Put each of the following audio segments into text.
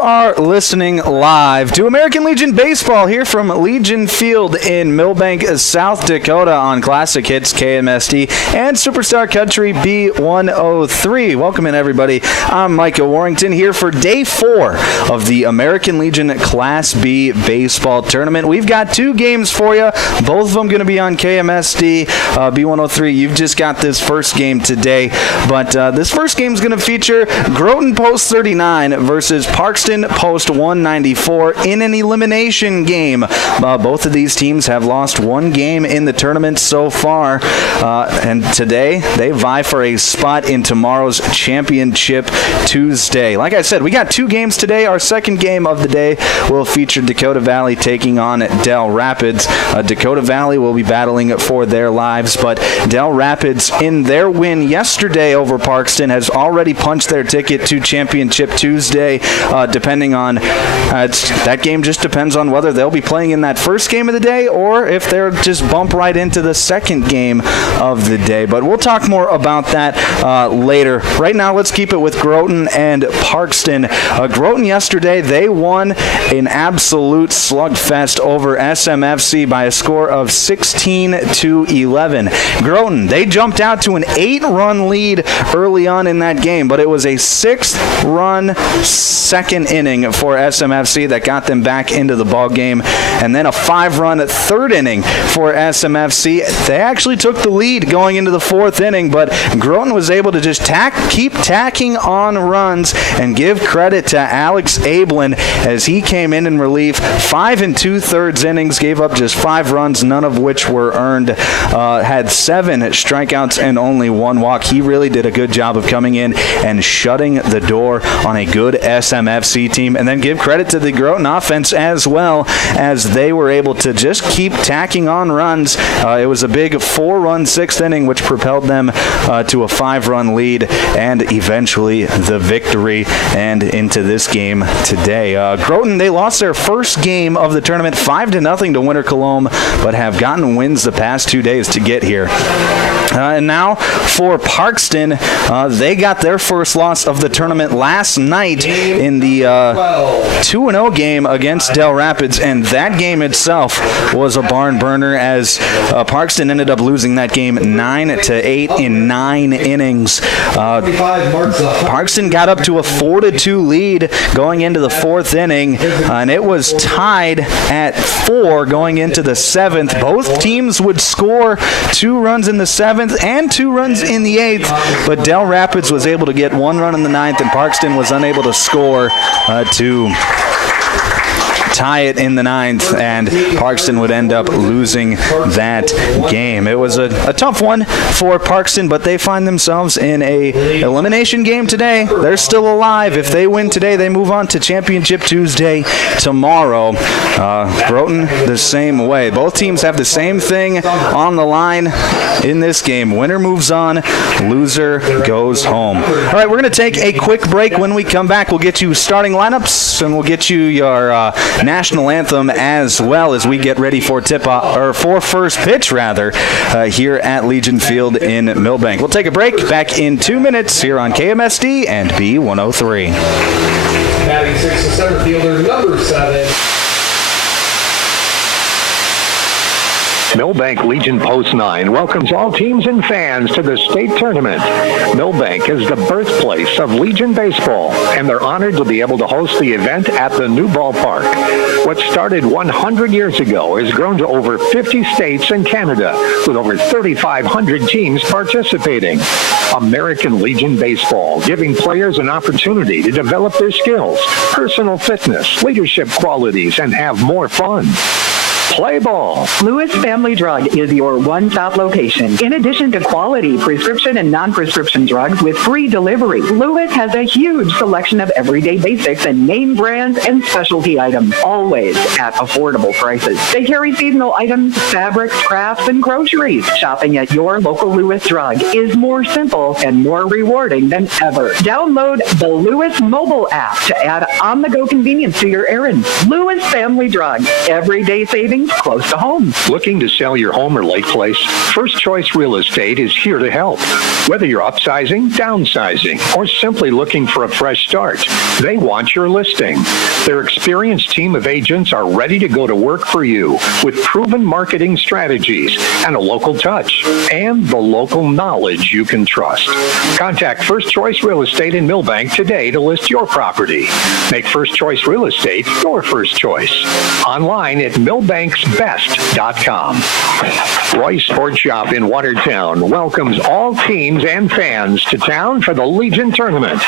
are listening live to American Legion Baseball here from Legion Field in Milbank, South Dakota on Classic Hits KMSD and Superstar Country B103. Welcome in, everybody. I'm Micah Warrington here for Day 4 of the American Legion Class B Baseball Tournament. We've got 2 games for you, both of them going to be on KMSD B103. You've just got this first game today, but this first game is going to feature Groton Post 39 versus Parkston Post 194 in an elimination game. Both of these teams have lost 1 game in the tournament so far, and today they vie for a spot in tomorrow's Championship Tuesday. Like I said, we got 2 games today. Our second game of the day will feature Dakota Valley taking on Del Rapids. Dakota Valley will be battling for their lives, but Del Rapids, in their win yesterday over Parkston, has already punched their ticket to Championship Tuesday. Depending on that game, just depends on whether they'll be playing in that first game of the day or if they'll just bump right into the second game of the day. But we'll talk more about that later. Right now, let's keep it with Groton and Parkston. Groton yesterday, they won an absolute slugfest over SMFC by a score of 16-11. Groton, they jumped out to an 8-run lead early on in that game, but it was a 6-run second inning for SMFC that got them back into the ball game, and then a 5-run third inning for SMFC. They actually took the lead going into the 4th inning, but Groton was able to just keep tacking on runs, and give credit to Alex Ablin as he came in relief. 5 2/3 innings, gave up just 5 runs, none of which were earned. Had 7 strikeouts and only 1 walk. He really did a good job of coming in and shutting the door on a good SMFC team. And then give credit to the Groton offense as well, as they were able to just keep tacking on runs. It was a big 4-run 6th inning, which propelled them to a 5-run lead and eventually the victory and into this game today. Groton, they lost their first game of the tournament 5-0 to Winter Colomb, but have gotten wins the past 2 days to get here. And now for Parkston, they got their first loss of the tournament last night in the 2-0 game against Del Rapids, and that game itself was a barn burner as Parkston ended up losing that game 9-8 in 9 innings. Parkston got up to a 4-2 lead going into the 4th inning, and it was tied at 4 going into the 7th. Both teams would score 2 runs in the 7th and 2 runs in the 8th, but Del Rapids was able to get 1 run in the 9th, and Parkston was unable to score to tie it in the 9th, and Parkston would end up losing that game. It was a tough one for Parkston, but they find themselves in a elimination game today. They're still alive. If they win today, they move on to Championship Tuesday tomorrow. Groton, the same way. Both teams have the same thing on the line in this game. Winner moves on, loser goes home. All right, we're going to take a quick break. When we come back, we'll get you starting lineups, and we'll get you your national anthem as well as we get ready for for first pitch here at Legion Field in Milbank. We'll take a break. Back in 2 minutes here on KMSD and B103. Batting 6th and center fielder number 7. Milbank Legion Post 9 welcomes all teams and fans to the state tournament. Milbank is the birthplace of Legion Baseball, and they're honored to be able to host the event at the new ballpark. What started 100 years ago has grown to over 50 states and Canada, with over 3,500 teams participating. American Legion Baseball, giving players an opportunity to develop their skills, personal fitness, leadership qualities, and have more fun. Play ball. Lewis Family Drug is your one-stop location. In addition to quality prescription and non-prescription drugs with free delivery, Lewis has a huge selection of everyday basics and name brands and specialty items, always at affordable prices. They carry seasonal items, fabrics, crafts, and groceries. Shopping at your local Lewis Drug is more simple and more rewarding than ever. Download the Lewis mobile app to add on-the-go convenience to your errands. Lewis Family Drug. Everyday savings and close to home. Looking to sell your home or lake place? First Choice Real Estate is here to help. Whether you're upsizing, downsizing, or simply looking for a fresh start, they want your listing. Their experienced team of agents are ready to go to work for you with proven marketing strategies and a local touch and the local knowledge you can trust. Contact First Choice Real Estate in Milbank today to list your property. Make First Choice Real Estate your first choice. Online at milbanksbest.com. Roy's Sports Shop in Watertown welcomes all teams and fans to town for the Legion Tournament.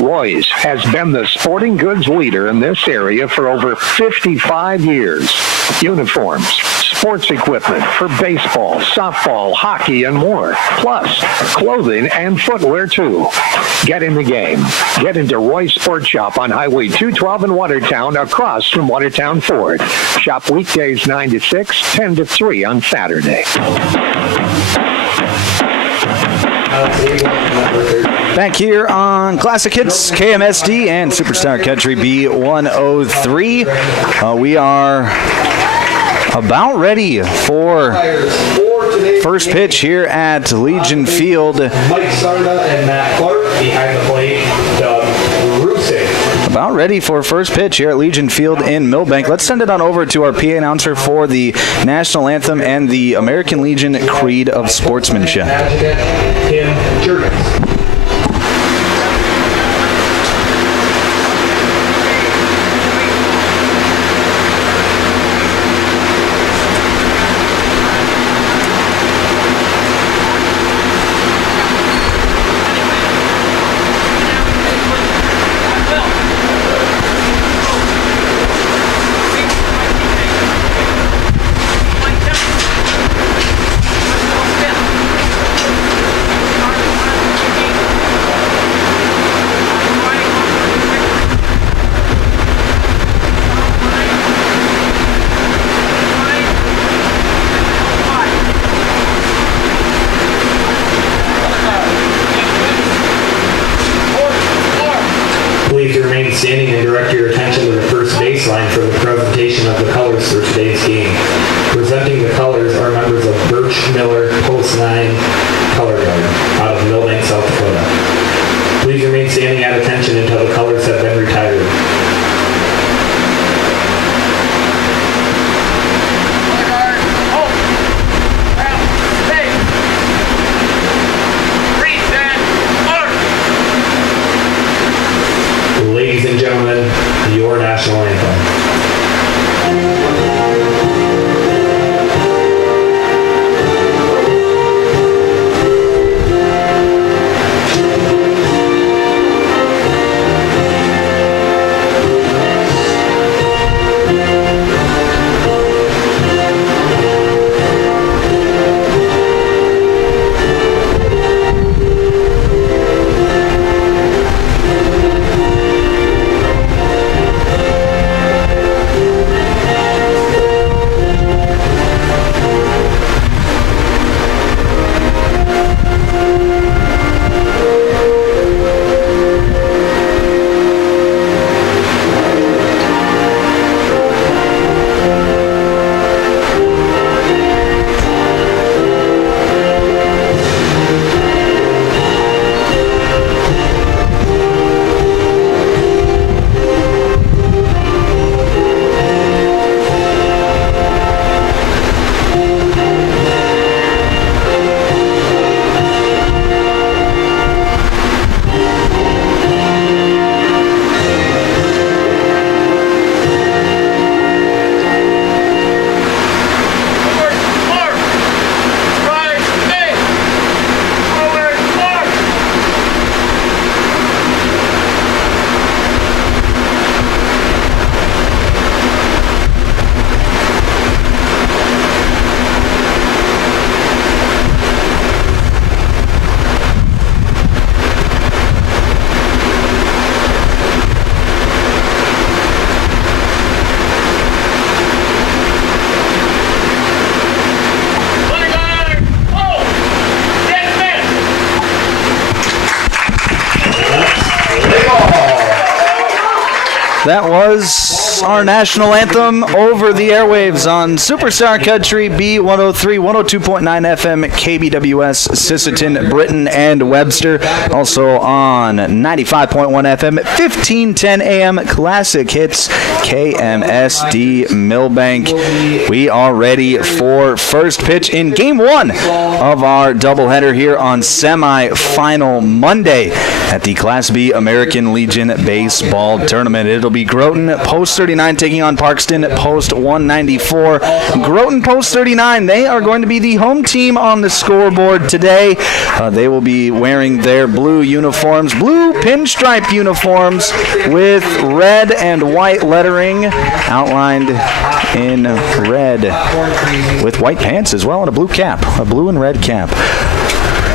Roy's has been the sporting goods leader in this area for over 55 years. Uniforms, sports equipment for baseball, softball, hockey, and more. Plus, clothing and footwear, too. Get in the game. Get into Roy's Sports Shop on Highway 212 in Watertown, across from Watertown Ford. Shop weekdays 9 to 6, 10 to 3 on Saturday. Back here on Classic Hits, KMSD and Superstar Country B103. We are about ready for first pitch here at Legion Field. Mike Sarda and Matt Clark behind the plate. Doug Rusik. About ready for first pitch here at Legion Field in Milbank. Let's send it on over to our PA announcer for the National Anthem and the American Legion Creed of Sportsmanship. Adjutant Tim Jurgens. Standing and direct your attention to the first baseline for the presentation of the colors for today's game. Presenting the colors are members of Birch Miller Post 9 Color Guard out of Milbank, South Dakota. Please remain standing at attention until the colors have been retired. Ladies and gentlemen, your national anthem. That was That's our national anthem over the airwaves on Superstar Country B103, 102.9 FM, KBWS, Sisseton, Britton, and Webster. Also on 95.1 FM, 1510 AM, Classic Hits, KMSD, Milbank. We are ready for first pitch in Game 1 of our doubleheader here on semi-final Monday at the Class B American Legion Baseball Tournament. It'll be Groton Post 39 taking on Parkston Post 194. Groton Post 39, they are going to be the home team on the scoreboard today. They will be wearing their blue uniforms, blue pinstripe uniforms with red and white lettering outlined in red with white pants as well and a blue cap, a blue and red cap.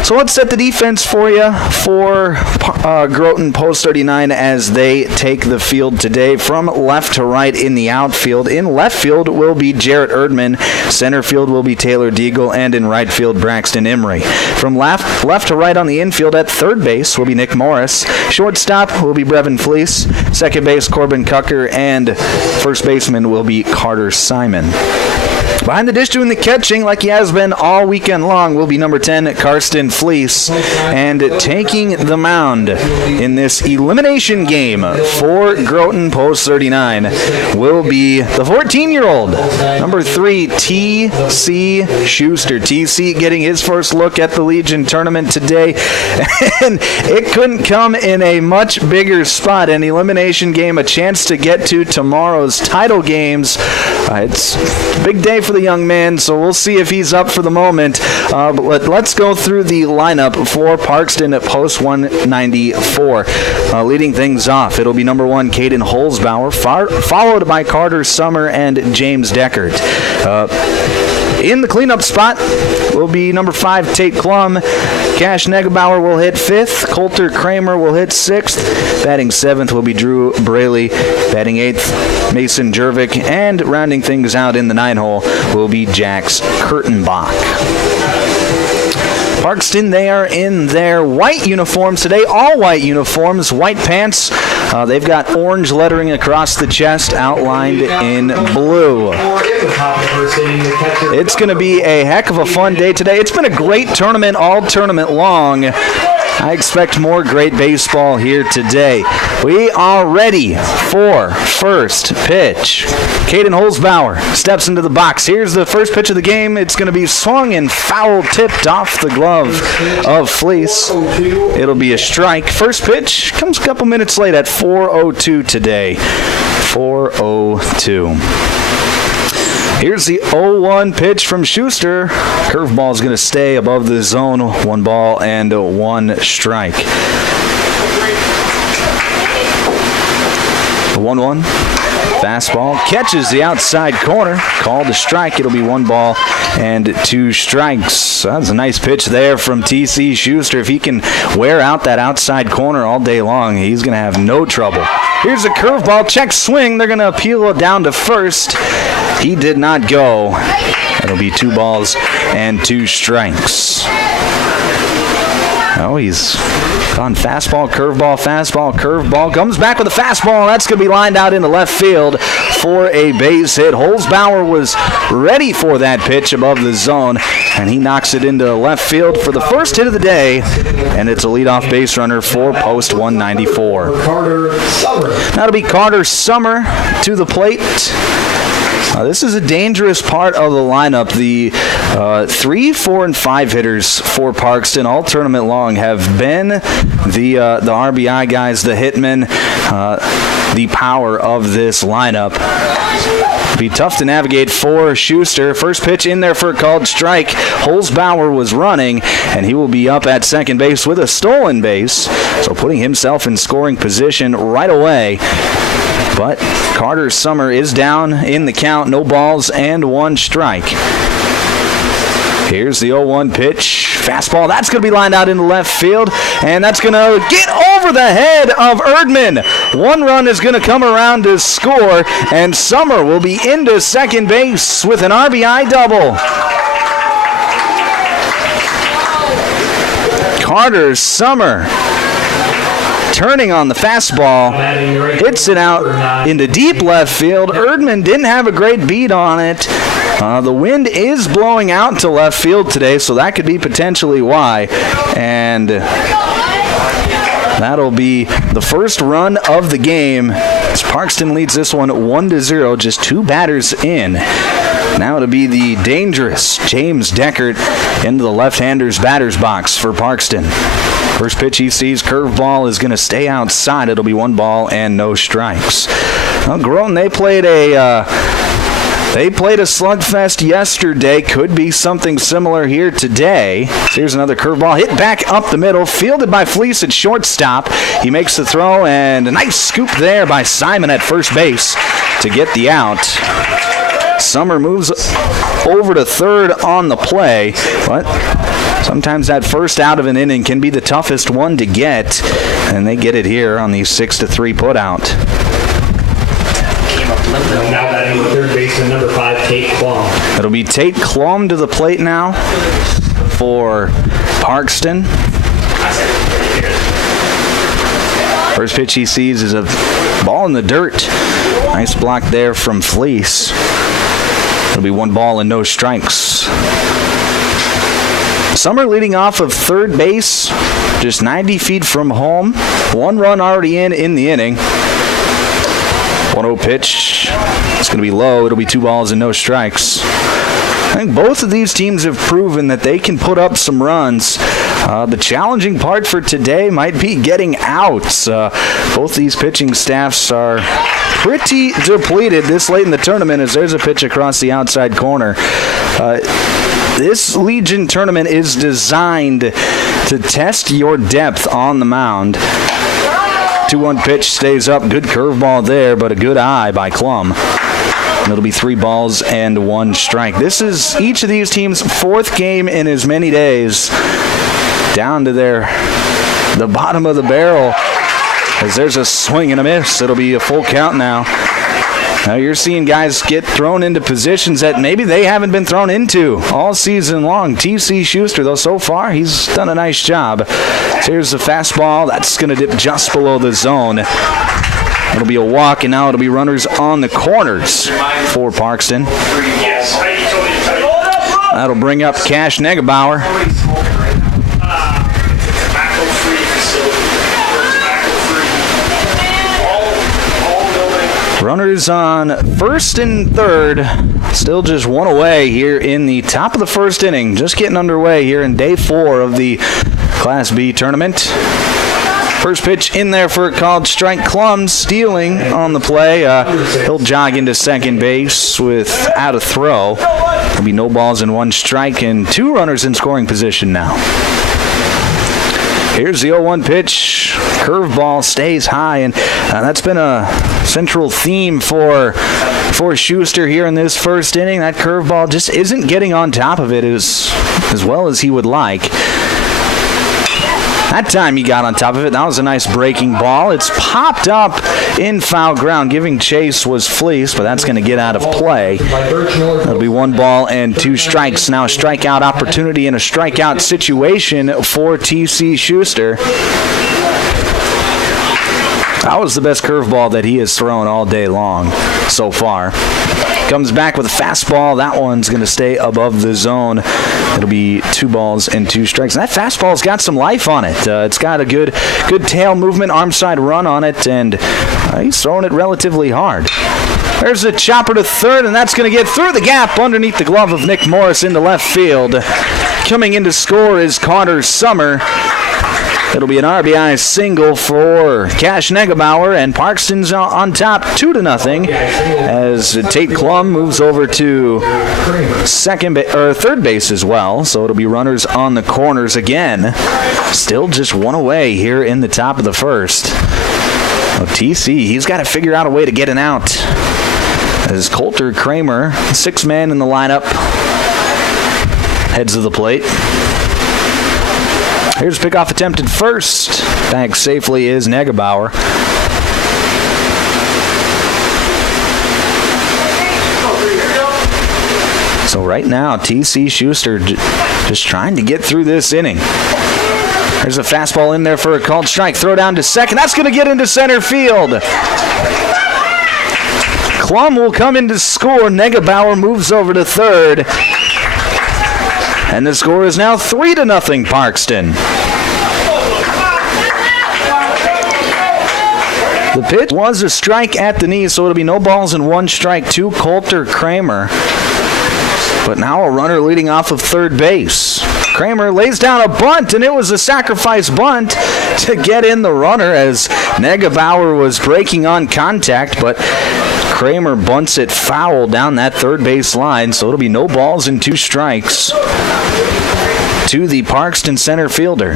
So let's set the defense for you for Groton Post 39 as they take the field today from left to right in the outfield. In left field will be Jarrett Erdman, center field will be Taylor Deagle, and in right field Braxton Emery. From left to right on the infield at third base will be Nick Morris. Shortstop will be Brevin Fleece. Second base Corbin Cucker, and first baseman will be Carter Simon. Behind the dish doing the catching like he has been all weekend long will be number 10, Karsten Fleece. And taking the mound in this elimination game for Groton Post 39 will be the 14-year-old, number 3, T.C. Schuster. T.C. getting his first look at the Legion tournament today. And it couldn't come in a much bigger spot. An elimination game, a chance to get to tomorrow's title games. It's a big day for the young man, so we'll see if he's up for the moment. But let's go through the lineup for Parkston at Post 194. Leading things off, it'll be number 1, Caden Holzbauer, followed by Carter Summer and James Deckert. In the cleanup spot will be number 5, Tate Klum. Cash Negebauer will hit 5th. Coulter Kramer will hit 6th. Batting 7th will be Drew Braley. Batting 8th, Mason Jervik. And rounding things out in the 9-hole will be Jax Kurtenbach. Parkston, they are in their white uniforms today, all white uniforms, white pants. They've got orange lettering across the chest outlined in blue. It's going to be a heck of a fun day today. It's been a great tournament all tournament long. I expect more great baseball here today. We are ready for first pitch. Caden Holzbauer steps into the box. Here's the first pitch of the game. It's going to be swung and foul tipped off the glove of Fleece. It'll be a strike. First pitch comes a couple minutes late at 4:02 today. 4:02. Here's the 0-1 pitch from Schuster. Curveball is going to stay above the zone. 1 ball and 1 strike. 1-1. Fastball catches the outside corner. Called a strike. It'll be 1 ball and 2 strikes. That's a nice pitch there from T.C. Schuster. If he can wear out that outside corner all day long, he's going to have no trouble. Here's a curveball. Check swing. They're going to appeal it down to first. He did not go. That'll be 2 balls and 2 strikes. Oh, he's gone fastball, curveball. Comes back with a fastball. That's going to be lined out into left field for a base hit. Holzbauer was ready for that pitch above the zone, and he knocks it into left field for the first hit of the day, and it's a leadoff base runner for Post 194. That'll be Carter Summer to the plate. This is a dangerous part of the lineup. The 3, 4, and 5 hitters for Parkston all tournament long have been the RBI guys, the hitmen, the power of this lineup. Be tough to navigate for Schuster. First pitch in there for a called strike. Holzbauer was running, and he will be up at second base with a stolen base, so putting himself in scoring position right away. But Carter Summer is down in the count. No balls and 1 strike. Here's the 0-1 pitch. Fastball. That's going to be lined out into left field. And that's going to get over the head of Erdman. 1 run is going to come around to score. And Summer will be into second base with an RBI double. Carter Summer turning on the fastball, hits it out into deep left field. Erdman didn't have a great beat on it. The wind is blowing out to left field today, so that could be potentially why. And that'll be the first run of the game as Parkston leads this one 1-0, just 2 batters in. Now it'll be the dangerous James Deckert into the left-hander's batter's box for Parkston. First pitch he sees, curveball is going to stay outside. It'll be 1 ball and no strikes. Well, Groton, they played a slugfest yesterday. Could be something similar here today. So here's another curveball hit back up the middle, fielded by Fleece at shortstop. He makes the throw, and a nice scoop there by Simon at first base to get the out. Summer moves over to third on the play, but sometimes that first out of an inning can be the toughest one to get, and they get it here on the 6-3 putout. Now batting third baseman number 5, Tate Klum. It'll be Tate Klum to the plate now for Parkston. First pitch he sees is a ball in the dirt. Nice block there from Fleece. It'll be 1 ball and no strikes. Summer leading off of third base, just 90 feet from home. 1 run already in the inning. 1-0 pitch. It's going to be low. It'll be 2 balls and no strikes. I think both of these teams have proven that they can put up some runs. The challenging part for today might be getting outs. Both these pitching staffs are pretty depleted this late in the tournament as there's a pitch across the outside corner. This Legion tournament is designed to test your depth on the mound. 2-1 pitch stays up. Good curveball there, but a good eye by Klum. And it'll be 3 balls and 1 strike. This is each of these teams' 4th game in as many days. Down to the bottom of the barrel as there's a swing and a miss. It'll be a full count now. Now you're seeing guys get thrown into positions that maybe they haven't been thrown into all season long. T.C. Schuster, though, so far, he's done a nice job. So here's the fastball. That's going to dip just below the zone. It'll be a walk, and now it'll be runners on the corners for Parkston. That'll bring up Cash Negebauer. Runners on first and third, still just 1 away here in the top of the first inning. Just getting underway here in day 4 of the Class B tournament. First pitch in there for a called strike. Klum stealing on the play. He'll jog into second base without a throw. There'll be no balls and 1 strike and 2 runners in scoring position now. Here's the 0-1 pitch. Curveball stays high, and that's been a central theme for Schuster here in this first inning. That curveball just isn't getting on top of it as well as he would like. That time he got on top of it. That was a nice breaking ball. It's popped up in foul ground. Giving chase was Fleece, but that's going to get out of play. That'll be 1 ball and 2 strikes. Now a strikeout opportunity and a strikeout situation for T.C. Schuster. That was the best curveball that he has thrown all day long so far. Comes back with a fastball. That one's going to stay above the zone. It'll be 2 balls and 2 strikes. And that fastball's got some life on it. It's got a good tail movement, arm side run on it, and he's throwing it relatively hard. There's a chopper to third, and that's going to get through the gap underneath the glove of Nick Morris into left field. Coming in to score is Carter Summer. It'll be an RBI single for Cash Negebauer, and Parkston's on top 2-0 as Tate Klum moves over to third base as well. So it'll be runners on the corners again. Still just 1 away here in the top of the first. Well, TC, he's got to figure out a way to get an out. As Coulter Kramer, 6th man in the lineup, heads to the plate. Here's pickoff attempted first. Back safely is Negebauer. So right now, T.C. Schuster just trying to get through this inning. There's a fastball in there for a called strike. Throw down to second. That's going to get into center field. Klum will come in to score. Negebauer moves over to third. And the score is now 3-0 Parkston. The pitch was a strike at the knee, so it'll be no balls and 1 strike to Coulter Kramer. But now a runner leading off of third base. Kramer lays down a bunt, and it was a sacrifice bunt to get in the runner as Negebauer was breaking on contact, but Kramer bunts it foul down that third base line, so it'll be no balls and 2 strikes to the Parkston center fielder.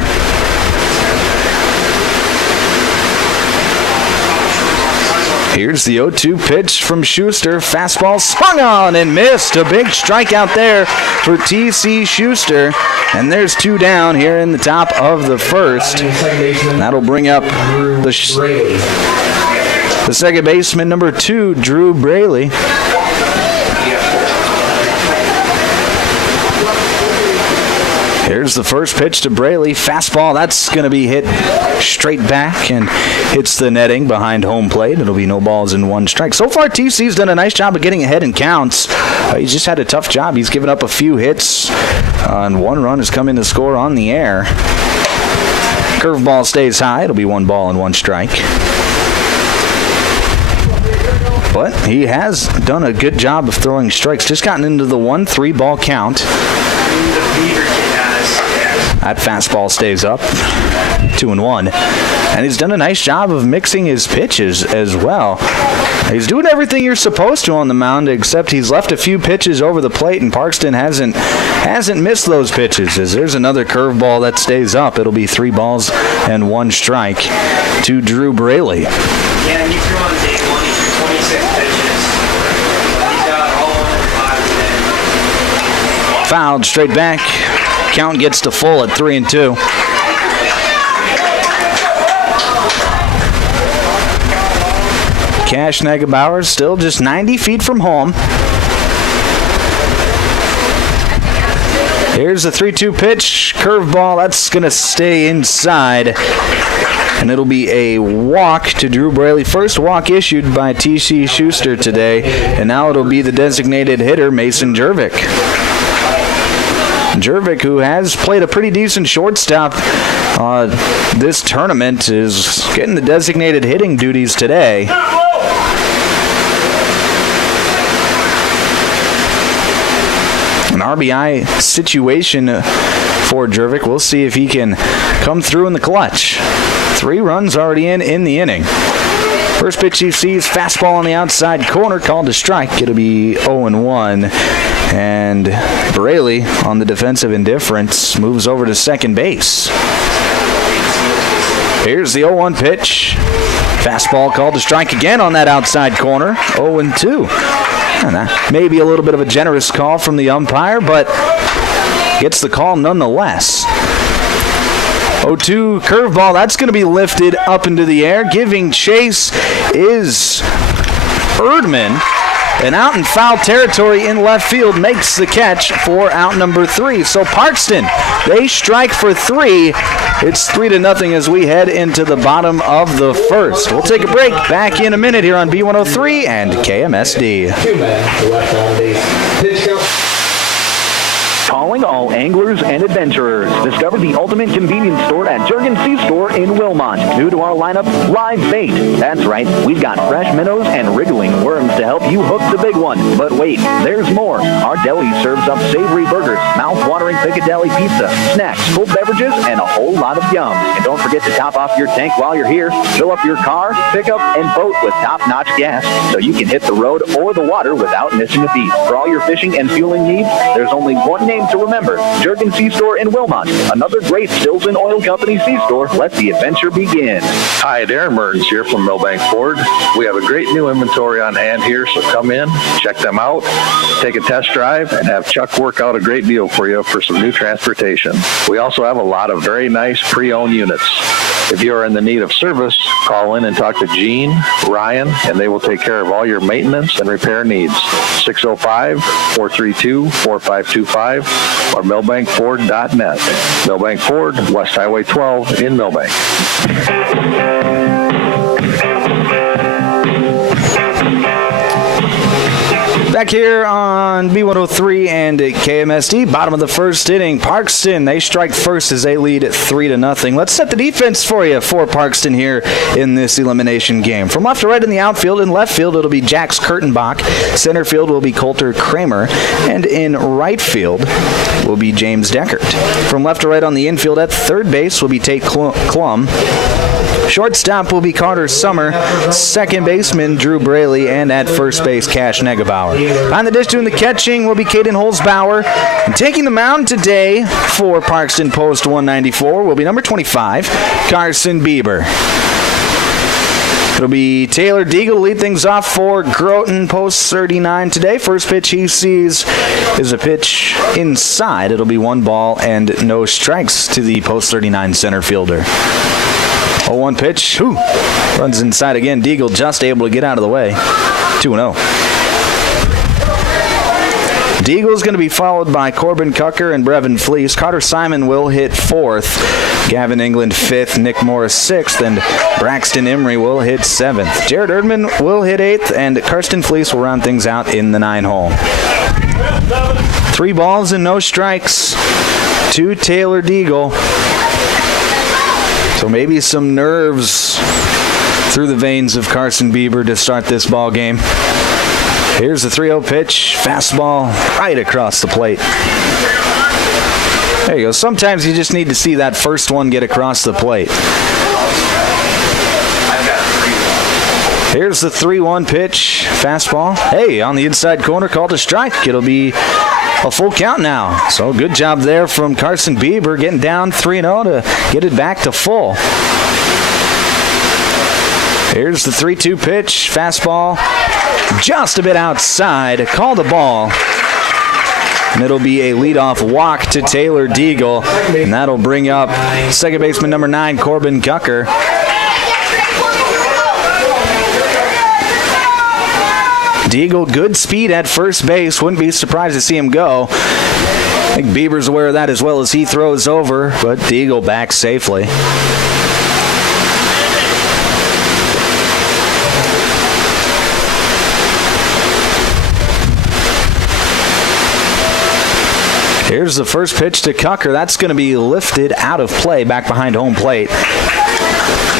Here's the 0-2 pitch from Schuster. Fastball swung on and missed. A big strikeout there for T.C. Schuster. And there's 2 down here in the top of the first. That'll bring up the second baseman, number 2, Drew Braley. Here's the first pitch to Braley. Fastball, that's going to be hit straight back and hits the netting behind home plate. It'll be no balls and 1 strike. So far, TC's done a nice job of getting ahead in counts. He's just had a tough job. He's given up a few hits, and 1 run has come in to score on the air. Curveball stays high. It'll be 1 ball and 1 strike. But he has done a good job of throwing strikes. Just gotten into the 1-3 ball count. That fastball stays up, 2-1. And he's done a nice job of mixing his pitches as well. He's doing everything you're supposed to on the mound, except he's left a few pitches over the plate, and Parkston hasn't missed those pitches. As there's another curveball that stays up. It'll be 3 balls and 1 strike to Drew Braley. Yeah, he threw on day 1. He threw 26 pitches. He's got all 105 today. Fouled straight back. Count gets to full at 3-2. Cash Negebauer still just 90 feet from home. Here's the 3-2 pitch. Curveball, that's going to stay inside. And it'll be a walk to Drew Braley. First walk issued by T.C. Schuster today. And now it'll be the designated hitter, Mason Jervik. Jervik, who has played a pretty decent shortstop this tournament, is getting the designated hitting duties today. An RBI situation for Jervik. We'll see if he can come through in the clutch. 3 runs already in the inning. First pitch he sees, fastball on the outside corner, called a strike. It'll be 0-1. And Braley, on the defensive indifference, moves over to second base. Here's the 0-1 pitch. Fastball called to strike again on that outside corner. 0-2. And maybe a little bit of a generous call from the umpire, but gets the call nonetheless. 0-2 curveball, that's going to be lifted up into the air. Giving chase is Erdman. And out in foul territory in left field makes the catch for out number 3. So Parkston, they strike for 3. It's 3-0 as we head into the bottom of the first. We'll take a break. Back in a minute here on B103 and KMSD. 2 men, the left on base. Pitch count. Calling all anglers and adventurers. Discover the ultimate convenience store at Jurgen C Store in Wilmot. New to our lineup, live bait. That's right, we've got fresh minnows and wriggling worms to help you hook the big one. But wait, there's more. Our deli serves up savory burgers, mouth-watering Piccadilly pizza, snacks, cold beverages, and a whole lot of yum. And don't forget to top off your tank while you're here. Fill up your car, pickup, and boat with top-notch gas so you can hit the road or the water without missing a beat. For all your fishing and fueling needs, there's only one name to remember, Jurgen C Store in Wilmot. Another great Stills and Oil Company C-Store. Let the adventure begin. Hi, Darren Mertens here from Milbank Ford. We have a great new inventory on hand here, so come in, check them out, take a test drive, and have Chuck work out a great deal for you for some new transportation. We also have a lot of very nice pre-owned units. If you are in the need of service, call in and talk to Gene, Ryan, and they will take care of all your maintenance and repair needs. 605-432-4525 or milbankford.net. Milbank Ford, West Highway 12 in Milbank. Back here on B103 and KMSD, bottom of the first inning, Parkston, they strike first as they lead 3-0. Let's set the defense for you for Parkston here in this elimination game. From left to right in the outfield, in left field it'll be Jax Kurtenbach, center field will be Coulter Kramer, and in right field will be James Deckert. From left to right on the infield at third base will be Tate Klum. Shortstop will be Carter Summer, second baseman Drew Braley, and at first base Cash Negebauer. Behind the dish doing the catching will be Caden Holzbauer. And taking the mound today for Parkston Post 194 will be number 25, Carson Bieber. It'll be Taylor Deagle to lead things off for Groton Post 39 today. First pitch he sees is a pitch inside. It'll be 1 ball and no strikes to the Post 39 center fielder. 0-1 pitch. Runs inside again. Deagle just able to get out of the way. 2-0. Deagle's going to be followed by Corbin Cucker and Brevin Fleece. Carter Simon will hit 4th. Gavin England 5th. Nick Morris 6th. And Braxton Emery will hit 7th. Jared Erdman will hit 8th. And Karsten Fleece will round things out in the 9-hole. 3 balls and no strikes to Taylor Deagle. So maybe some nerves through the veins of Carson Bieber to start this ball game. Here's the 3-0 pitch. Fastball right across the plate. There you go. Sometimes you just need to see that first one get across the plate. Here's the 3-1 pitch. Fastball. Hey, on the inside corner, called a strike. It'll be a full count now. So good job there from Carson Bieber getting down 3-0 to get it back to full. Here's the 3-2 pitch. Fastball just a bit outside. Call the ball. And it'll be a leadoff walk to Taylor Deagle. And that'll bring up second baseman number 9, Corbin Cucker. Deagle, good speed at first base. Wouldn't be surprised to see him go. I think Bieber's aware of that as well as he throws over, but Deagle back safely. Here's the first pitch to Cucker. That's going to be lifted out of play back behind home plate.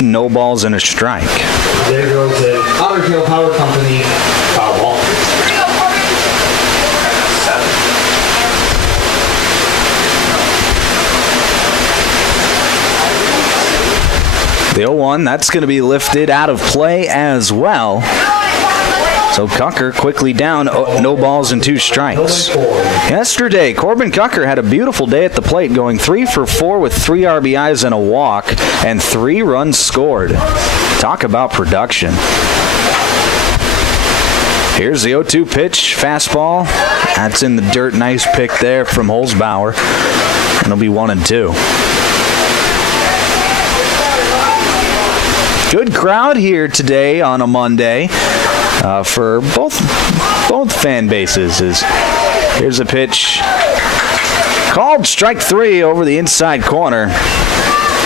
No balls and a strike. There goes the Ottertail Power Company foul ball. The 0-1, that's going to be lifted out of play as well. So Cucker quickly down, no balls and 2 strikes. Yesterday, Corbin Cucker had a beautiful day at the plate, going 3 for 4 with 3 RBIs and a walk, and 3 runs scored. Talk about production. Here's the 0-2 pitch, fastball. That's in the dirt. Nice pick there from Holzbauer. And it'll be 1-2. Good crowd here today on a Monday. For both fan bases. Here's a pitch called strike 3 over the inside corner.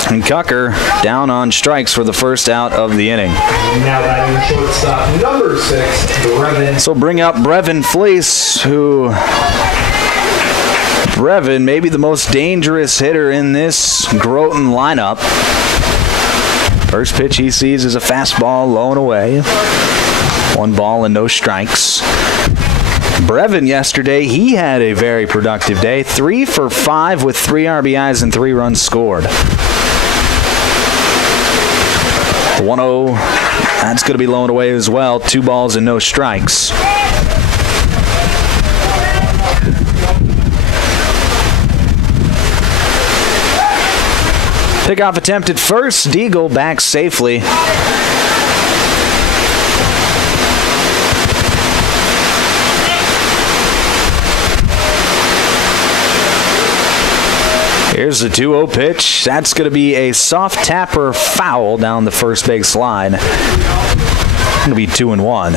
And Cucker down on strikes for the first out of the inning. Now batting shortstop number 6, Brevin. So bring up Brevin Fleece, who Brevin, maybe the most dangerous hitter in this Groton lineup. First pitch he sees is a fastball low and away. 1 ball and no strikes. Brevin yesterday, he had a very productive day. 3 for 5 with 3 RBIs and 3 runs scored. 1-0, that's going to be low and away as well. 2 balls and no strikes. Pickoff attempt at first. Deagle back safely. Here's the 2-0 pitch. That's going to be a soft tapper foul down the first base line. It'll be 2-1.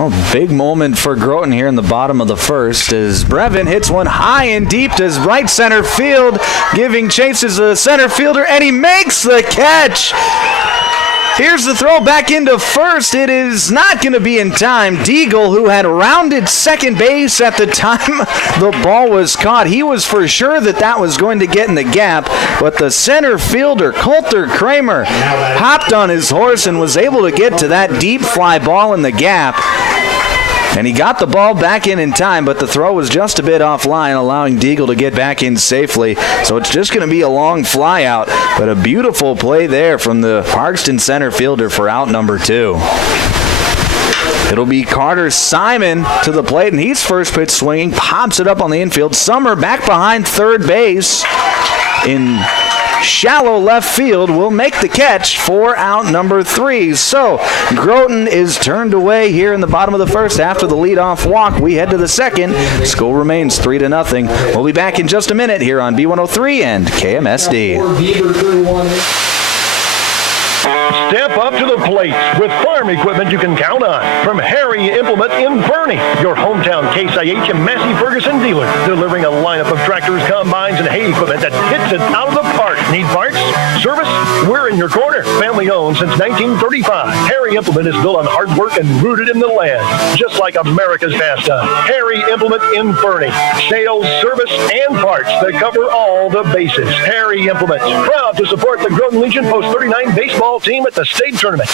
Oh, big moment for Groton here in the bottom of the first as Brevin hits one high and deep to right center field, giving chances to the center fielder, and he makes the catch. Here's the throw back into first. It is not going to be in time. Deagle, who had rounded second base at the time the ball was caught, he was for sure that was going to get in the gap, but the center fielder, Coulter Kramer, hopped on his horse and was able to get to that deep fly ball in the gap. And he got the ball back in time, but the throw was just a bit offline, allowing Deagle to get back in safely. So it's just going to be a long fly out, but a beautiful play there from the Parkston center fielder for out number 2. It'll be Carter Simon to the plate, and he's first pitch swinging, pops it up on the infield. Summer back behind third base in shallow left field will make the catch for out number 3. So Groton is turned away here in the bottom of the first after the leadoff walk. We head to the second. Score remains 3-0. We'll be back in just a minute here on B103 and KMSD. Step up to the plate with farm equipment you can count on. From Harry Implement in Fernie, your hometown Case IH and Massey Ferguson dealer, delivering a lineup of tractors, combines, and hay equipment that hits it out of the park. Need parts? Service? We're in your corner. Family owned since 1935. Harry Implement is built on hard work and rooted in the land, just like America's pastime. Harry Implement in Fernie. Sales, service, and parts that cover all the bases. Harry Implement, proud to support the Groton Legion Post 39 baseball team at the state tournament.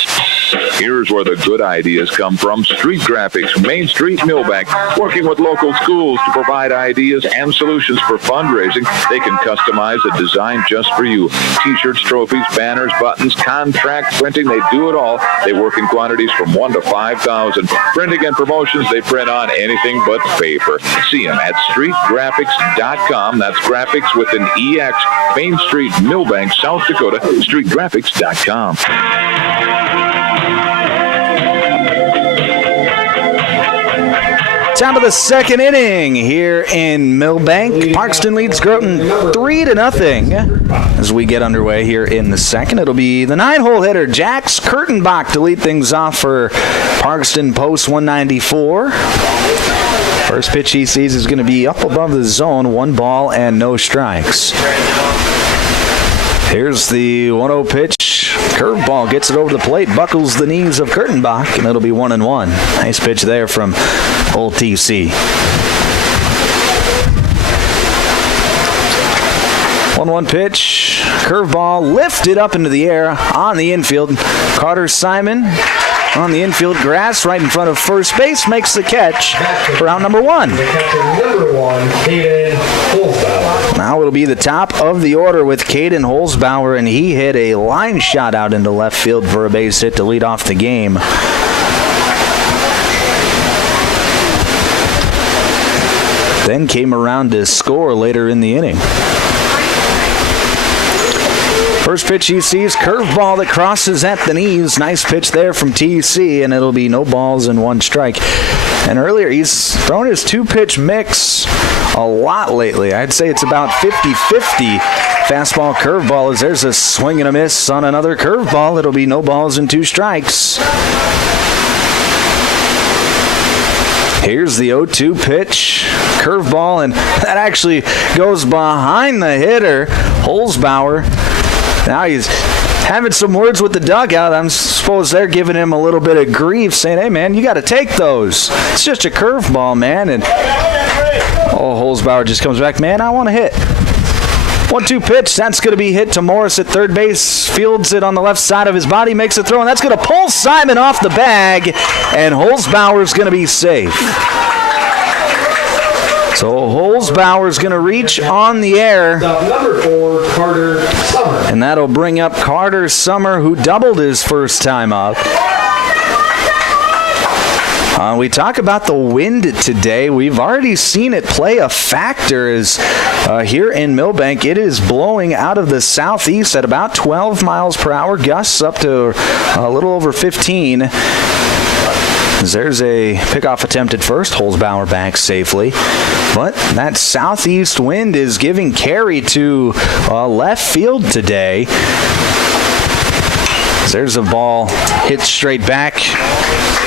Here's where the good ideas come from. Street Graphics, Main Street, Milbank, working with local schools to provide ideas and solutions for fundraising. They can customize a design just for you. T-shirts, trophies, banners, buttons, contract printing, they do it all. They work in quantities from 1 to 5,000. Printing and promotions, they print on anything but paper. See them at streetgraphics.com. That's graphics with an EX. Main Street, Milbank, South Dakota, streetgraphics.com. Top of the second inning here in Milbank. Parkston leads Groton 3-0 as we get underway here in the second. It'll be the 9-hole hitter, Jax Kurtenbach, to lead things off for Parkston Post 194. First pitch he sees is going to be up above the zone, 1 ball and no strikes. Here's the 1-0 pitch. Curveball gets it over the plate, buckles the knees of Kurtenbach, and it'll be 1-1. Nice pitch there from Old TC. 1-1 pitch. Curveball lifted up into the air on the infield. Carter Simon on the infield grass right in front of first base makes the catch for out number 1. The catcher number 1, Caden Holzbauer. Now it'll be the top of the order with Caden Holzbauer, and he hit a line shot out into left field for a base hit to lead off the game. Then came around to score later in the inning. First pitch he sees, curveball that crosses at the knees. Nice pitch there from TC, and it'll be no balls and 1 strike. And earlier, he's thrown his 2-pitch mix a lot lately. I'd say it's about 50-50 fastball curveball, as there's a swing and a miss on another curveball. It'll be no balls and 2 strikes. Here's the 0-2 pitch, curveball, and that actually goes behind the hitter, Holzbauer. Now he's having some words with the dugout. I suppose they're giving him a little bit of grief, saying, hey, man, you got to take those. It's just a curveball, man. And Holzbauer just comes back, man, I want to hit. 1-2 pitch. That's going to be hit to Morris at third base. Fields it on the left side of his body, makes a throw, and that's going to pull Simon off the bag, and Holzbauer's going to be safe. So Holzbauer's going to reach on the air. Number 4, Carter Summer. And that'll bring up Carter Summer, who doubled his first time up. We talk about the wind today. We've already seen it play a factor as here in Milbank, it is blowing out of the southeast at about 12 miles per hour, gusts up to a little over 15. There's a pickoff attempt at first. Holzbauer back safely. But that southeast wind is giving carry to left field today. There's a ball hit straight back.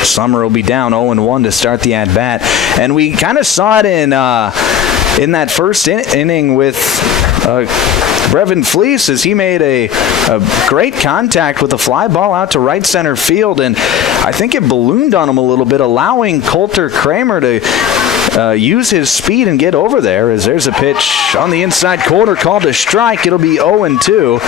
Summer will be down 0-1 to start the at-bat. And we kind of saw it in that first inning with Brevin Fleece as he made a great contact with a fly ball out to right center field. And I think it ballooned on him a little bit, allowing Coulter Kramer to use his speed and get over there. As there's a pitch on the inside corner called a strike. It'll be 0-2.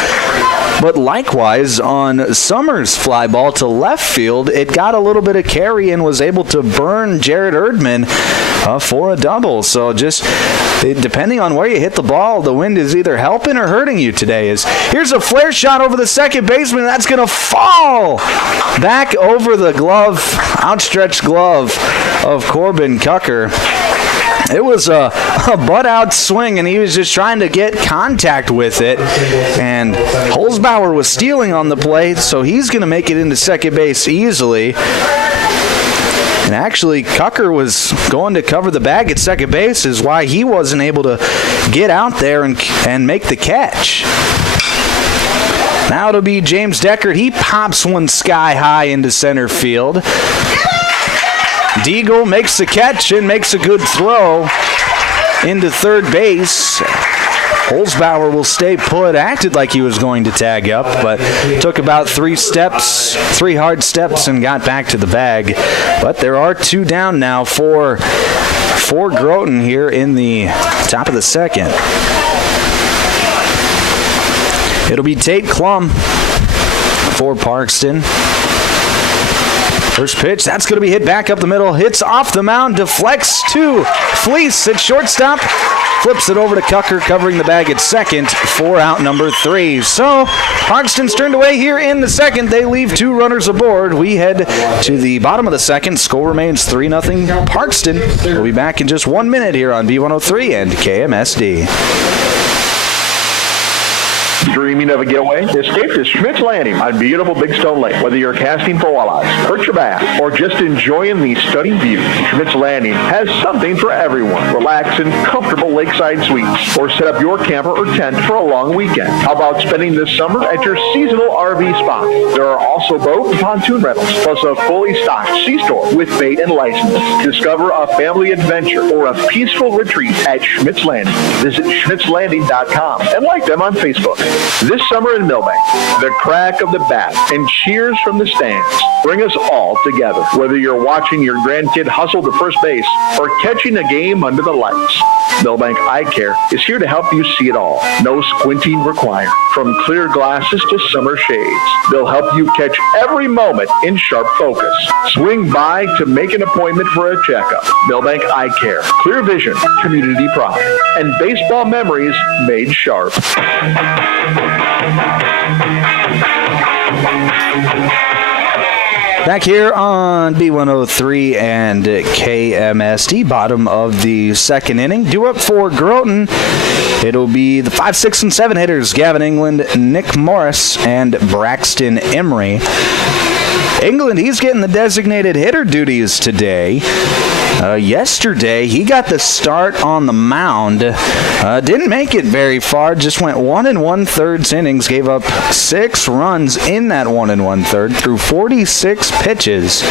But likewise, on Summers' fly ball to left field, it got a little bit of carry and was able to burn Jared Erdman for a double. So just depending on where you hit the ball, the wind is either helping or hurting you today. Here's a flare shot over the second baseman. That's going to fall back over the glove, outstretched glove of Corbin Cucker. It was a butt-out swing, and he was just trying to get contact with it. And Holzbauer was stealing on the play, so he's going to make it into second base easily. And actually, Cucker was going to cover the bag at second base, is why he wasn't able to get out there and make the catch. Now it'll be James Deckard. He pops one sky high into center field. Deagle makes the catch and makes a good throw into third base. Holzbauer will stay put, acted like he was going to tag up, but took about three hard steps, and got back to the bag. But there are two down now for Groton here in the top of the second. It'll be Tate Klum for Parkston. First pitch, that's going to be hit back up the middle. Hits off the mound, deflects to Fleece at shortstop. Flips it over to Cucker, covering the bag at second for out number 3. So Parkston's turned away here in the second. They leave 2 runners aboard. We head to the bottom of the second. Score remains 3-0 Parkston. We'll be back in just 1 minute here on B103 and KMSD. Dreaming of a getaway? Escape to Schmidt's Landing on beautiful Big Stone Lake. Whether you're casting for walleyes, perch your bass, or just enjoying the stunning view, Schmidt's Landing has something for everyone. Relax in comfortable lakeside suites, or set up your camper or tent for a long weekend. How about spending this summer at your seasonal RV spot? There are also boat and pontoon rentals, plus a fully stocked C-store with bait and licenses. Discover a family adventure or a peaceful retreat at Schmidt's Landing. Visit schmidtslanding.com and like them on Facebook. This summer in Milbank, the crack of the bat and cheers from the stands bring us all together. Whether you're watching your grandkid hustle to first base or catching a game under the lights, Milbank Eye Care is here to help you see it all. No squinting required. From clear glasses to summer shades, they'll help you catch every moment in sharp focus. Swing by to make an appointment for a checkup. Milbank Eye Care. Clear vision, community pride, and baseball memories made sharp. Back here on B103 and KMSD, bottom of the second inning. Due up for Groton, it'll be the 5, 6, and 7 hitters, Gavin England, Nick Morris, and Braxton Emery. England, he's getting the designated hitter duties today. Yesterday, he got the start on the mound. Didn't make it very far, just went 1 1/3 innings, gave up 6 runs in that 1 1/3 through 46 pitches.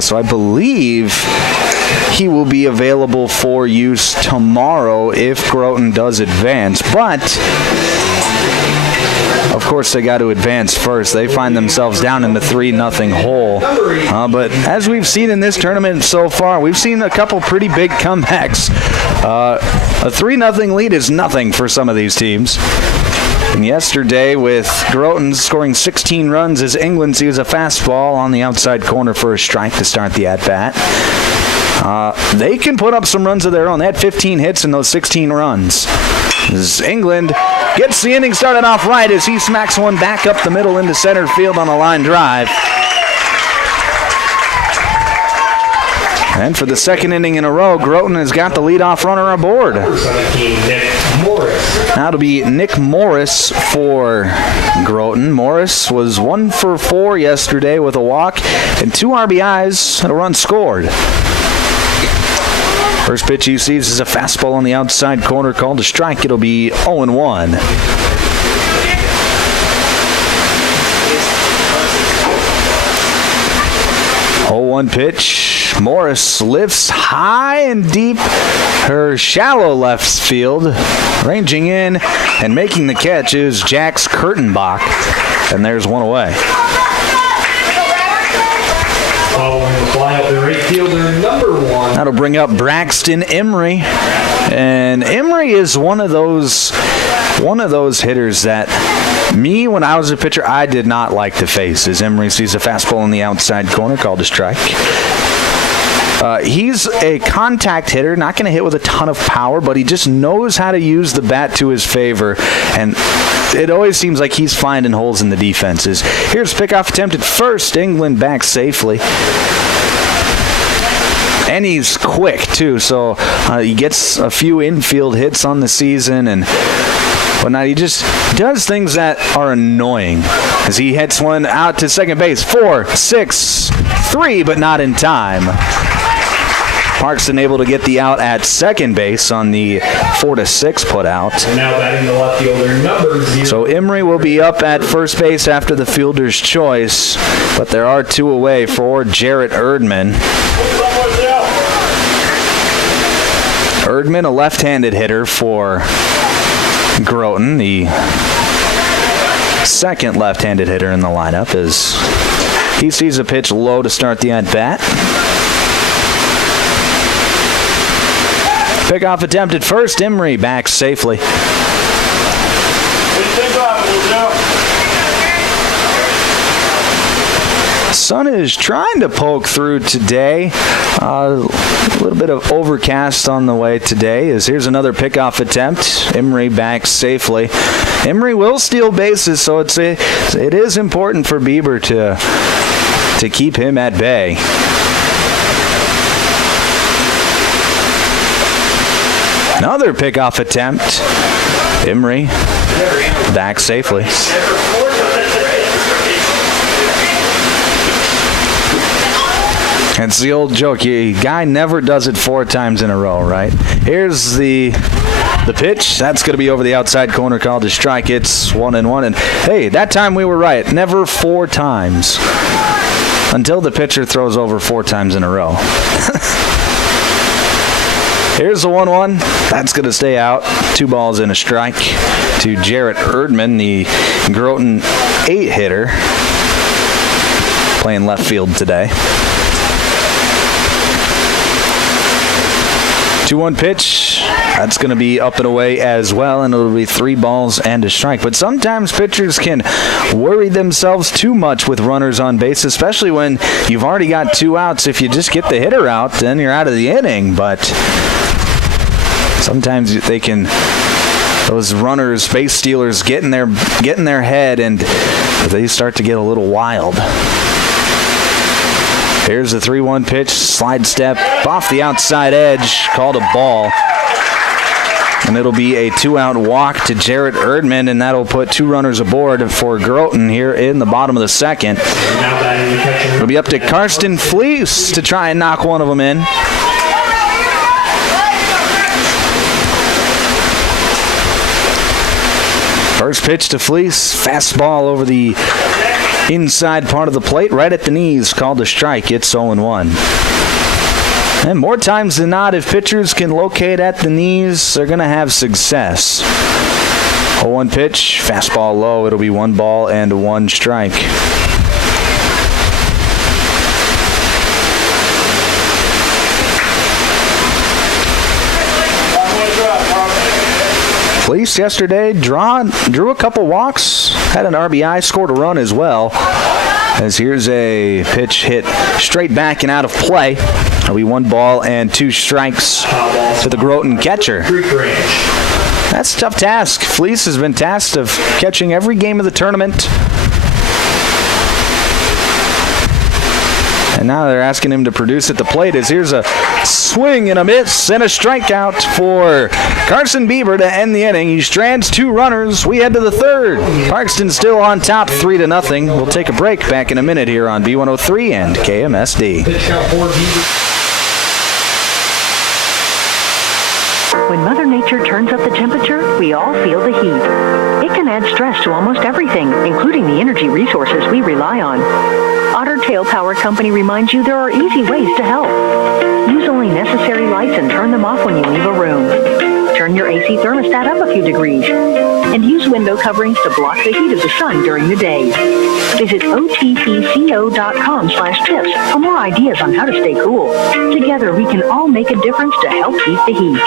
So I believe he will be available for use tomorrow if Groton does advance. But of course, they got to advance first. They find themselves down in the 3-0 hole. But as we've seen in this tournament so far, we've seen a couple pretty big comebacks. A 3-0 lead is nothing for some of these teams. And yesterday, with Groton scoring 16 runs as England sees a fastball on the outside corner for a strike to start the at-bat. They can put up some runs of their own. They had 15 hits in those 16 runs. As England gets the inning started off right as he smacks one back up the middle into center field on a line drive. And for the second inning in a row, Groton has got the leadoff runner aboard. Number 17, Nick Morris. Now it'll be Nick Morris for Groton. Morris was 1 for 4 yesterday with a walk and 2 RBIs and a run scored. First pitch he sees is a fastball on the outside corner called a strike. It'll be 0-1. 0-1 pitch. Morris lifts high and deep her shallow left field. Ranging in and making the catch is Jax Kurtenbach. And there's one away. Following the fly out the right fielder, number 1. That'll bring up Braxton Emery. And Emery is one of those hitters that when I was a pitcher, I did not like to face. As Emery sees a fastball in the outside corner called a strike. He's a contact hitter, not going to hit with a ton of power, but he just knows how to use the bat to his favor, and it always seems like he's finding holes in the defenses. Here's pickoff attempt at first. England back safely. And he's quick, too, so he gets a few infield hits on the season, and whatnot. He just does things that are annoying as he hits one out to second base. 4, 6, 3, but not in time. Parkson able to get the out at second base on the 4-6 put out. And now batting the left fielder, number 0. So Emery will be up at first base after the fielder's choice, but there are 2 away for Jarrett Erdman. Erdman, a left-handed hitter for Groton, the second left-handed hitter in the lineup, as he sees a pitch low to start the at-bat. Pickoff attempt at first. Emery back safely. Sun is trying to poke through today. A little bit of overcast on the way today. As here's another pickoff attempt. Emery back safely. Emery will steal bases, so it is important for Bieber to keep him at bay. Another pickoff attempt. Emery back safely. It's the old joke. Guy never does it 4 times in a row, right? Here's the pitch. That's going to be over the outside corner called a strike. It's 1-1. And hey, that time we were right. Never 4 times. Until the pitcher throws over 4 times in a row. Here's the 1-1. That's going to stay out. 2 balls and a strike to Jarrett Erdman, the Groton 8-hitter, playing left field today. 2-1 pitch. That's going to be up and away as well, and it'll be 3 balls and a strike. But sometimes pitchers can worry themselves too much with runners on base, especially when you've already got 2 outs. If you just get the hitter out, then you're out of the inning. But sometimes those runners, base stealers, get in their head, and they start to get a little wild. Here's the 3-1 pitch, slide step off the outside edge, called a ball. And it'll be a 2-out walk to Jarrett Erdman, and that'll put 2 runners aboard for Groton here in the bottom of the second. It'll be up to Karsten Fleece to try and knock one of them in. First pitch to Fleece, fastball over the inside part of the plate, right at the knees, called a strike. It's 0-1. And more times than not, if pitchers can locate at the knees, they're going to have success. 0-1 pitch, fastball low. It'll be 1 ball and 1 strike. Fleece yesterday drew a couple walks, had an RBI, scored a run as well. As here's a pitch hit straight back and out of play. It'll be 1 ball and 2 strikes to the Groton catcher. That's a tough task. Fleece has been tasked of catching every game of the tournament. And now they're asking him to produce at the plate as here's a swing and a miss and a strikeout for Carson Bieber to end the inning. He strands 2 runners. We head to the third. Parkston still on top 3-0. We'll take a break back in a minute here on B103 and KMSD. Pitch count for Bieber. When Mother Nature turns up the temperature, we all feel the heat. It can add stress to almost everything, including the energy resources we rely on. Otter Tail Power Company reminds you there are easy ways to help. Use only necessary lights and turn them off when you leave a room. Turn your AC thermostat up a few degrees. And use window coverings to block the heat of the sun during the day. Visit otpco.com/tips for more ideas on how to stay cool. Together, we can all make a difference to help beat the heat.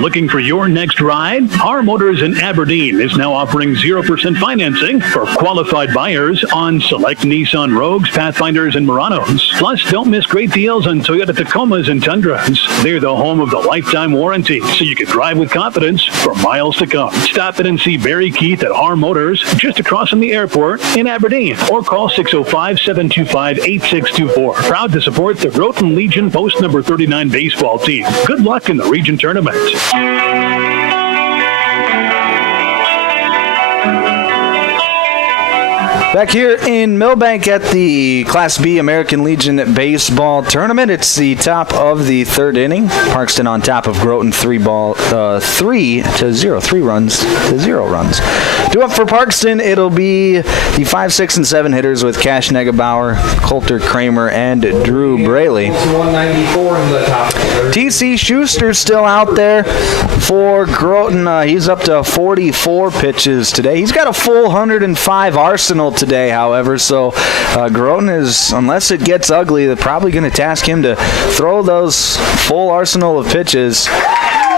Looking for your next ride? Our Motors in Aberdeen is now offering 0% financing for qualified buyers on select Nissan Rogues, Pathfinders, and Muranos. Plus, don't miss great deals on Toyota Tacomas and Tundras. They're the home of the lifetime warranty, so you can drive with confidence for miles to come. Stop in and see Barry Keith at R Motors, just across from the airport in Aberdeen, or call 605-725-8624. Proud to support the Groton Legion Post number 39 baseball team. Good luck in the region tournament. Back here in Milbank at the Class B American Legion Baseball Tournament. It's the top of the third inning. Parkston on top of Groton 3 runs to 0 runs. Due up for Parkston, it'll be the 5, 6, and 7 hitters with Cash Negebauer, Coulter Kramer, and Drew Braley. 194 in the top of the third. TC Schuster's still out there for Groton. He's up to 44 pitches today. He's got a full 105 arsenal today, however, so Groton is, unless it gets ugly, they're probably going to task him to throw those full arsenal of pitches.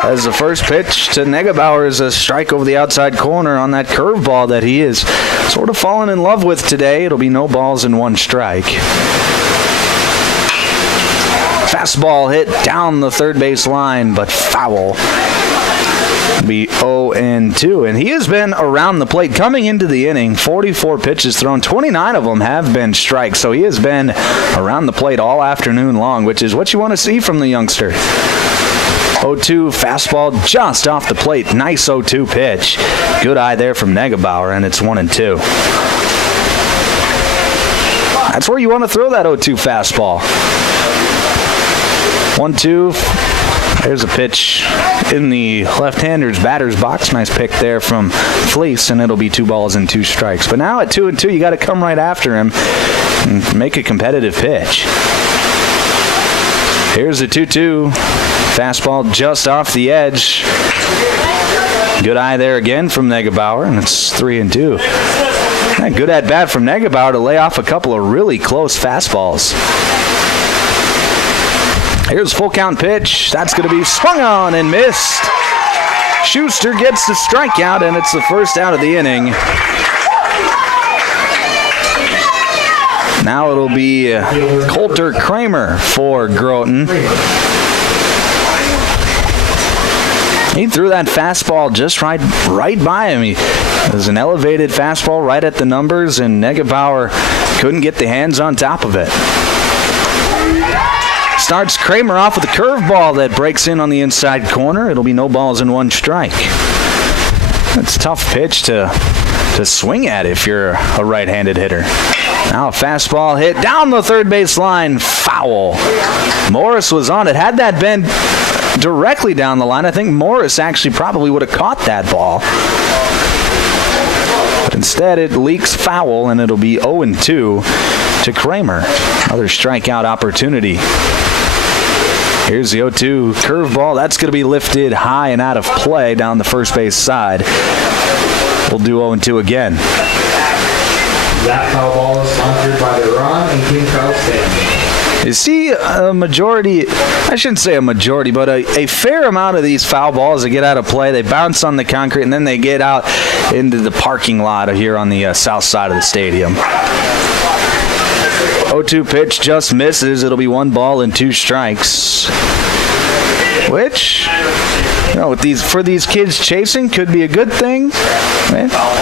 As the first pitch to Negebauer is a strike over the outside corner on that curveball that he is sort of fallen in love with today. It'll be no balls and 1 strike. Fastball hit down the third base line, but foul. Be 0-2, and he has been around the plate coming into the inning. 44 pitches thrown, 29 of them have been strikes, so he has been around the plate all afternoon long, which is what you want to see from the youngster. 0-2 fastball just off the plate. Nice 0-2 pitch. Good eye there from Negebauer, and it's 1-2. That's where you want to throw that 0-2 fastball. 1-2. There's a pitch in the left-hander's batter's box. Nice pick there from Fleece, and it'll be 2 balls and 2 strikes. But now at 2-2, you got to come right after him and make a competitive pitch. Here's a 2-2. Fastball just off the edge. Good eye there again from Negebauer, and it's 3-2. Good at bat from Negebauer to lay off a couple of really close fastballs. Here's a full count pitch. That's going to be swung on and missed. Schuster gets the strikeout, and it's the first out of the inning. Now it'll be Coulter Kramer for Groton. He threw that fastball just right by him. It was an elevated fastball right at the numbers, and Negebauer couldn't get the hands on top of it. Starts Kramer off with a curveball that breaks in on the inside corner. It'll be no balls and 1 strike. That's a tough pitch to swing at if you're a right-handed hitter. Now a fastball hit down the third base line. Foul. Morris was on it. Had that been directly down the line, I think Morris actually probably would have caught that ball. But instead it leaks foul, and it'll be 0-2 to Kramer. Another strikeout opportunity. Here's the 0-2 curveball. That's going to be lifted high and out of play down the first base side. We'll do 0-2 again. That foul ball is sponsored by the Ron and King Charles family. You see a majority, I shouldn't say a majority, but a fair amount of these foul balls that get out of play, they bounce on the concrete and then they get out into the parking lot here on the south side of the stadium. 0-2 pitch just misses. It'll be 1 ball and 2 strikes. which, with for these kids chasing could be a good thing.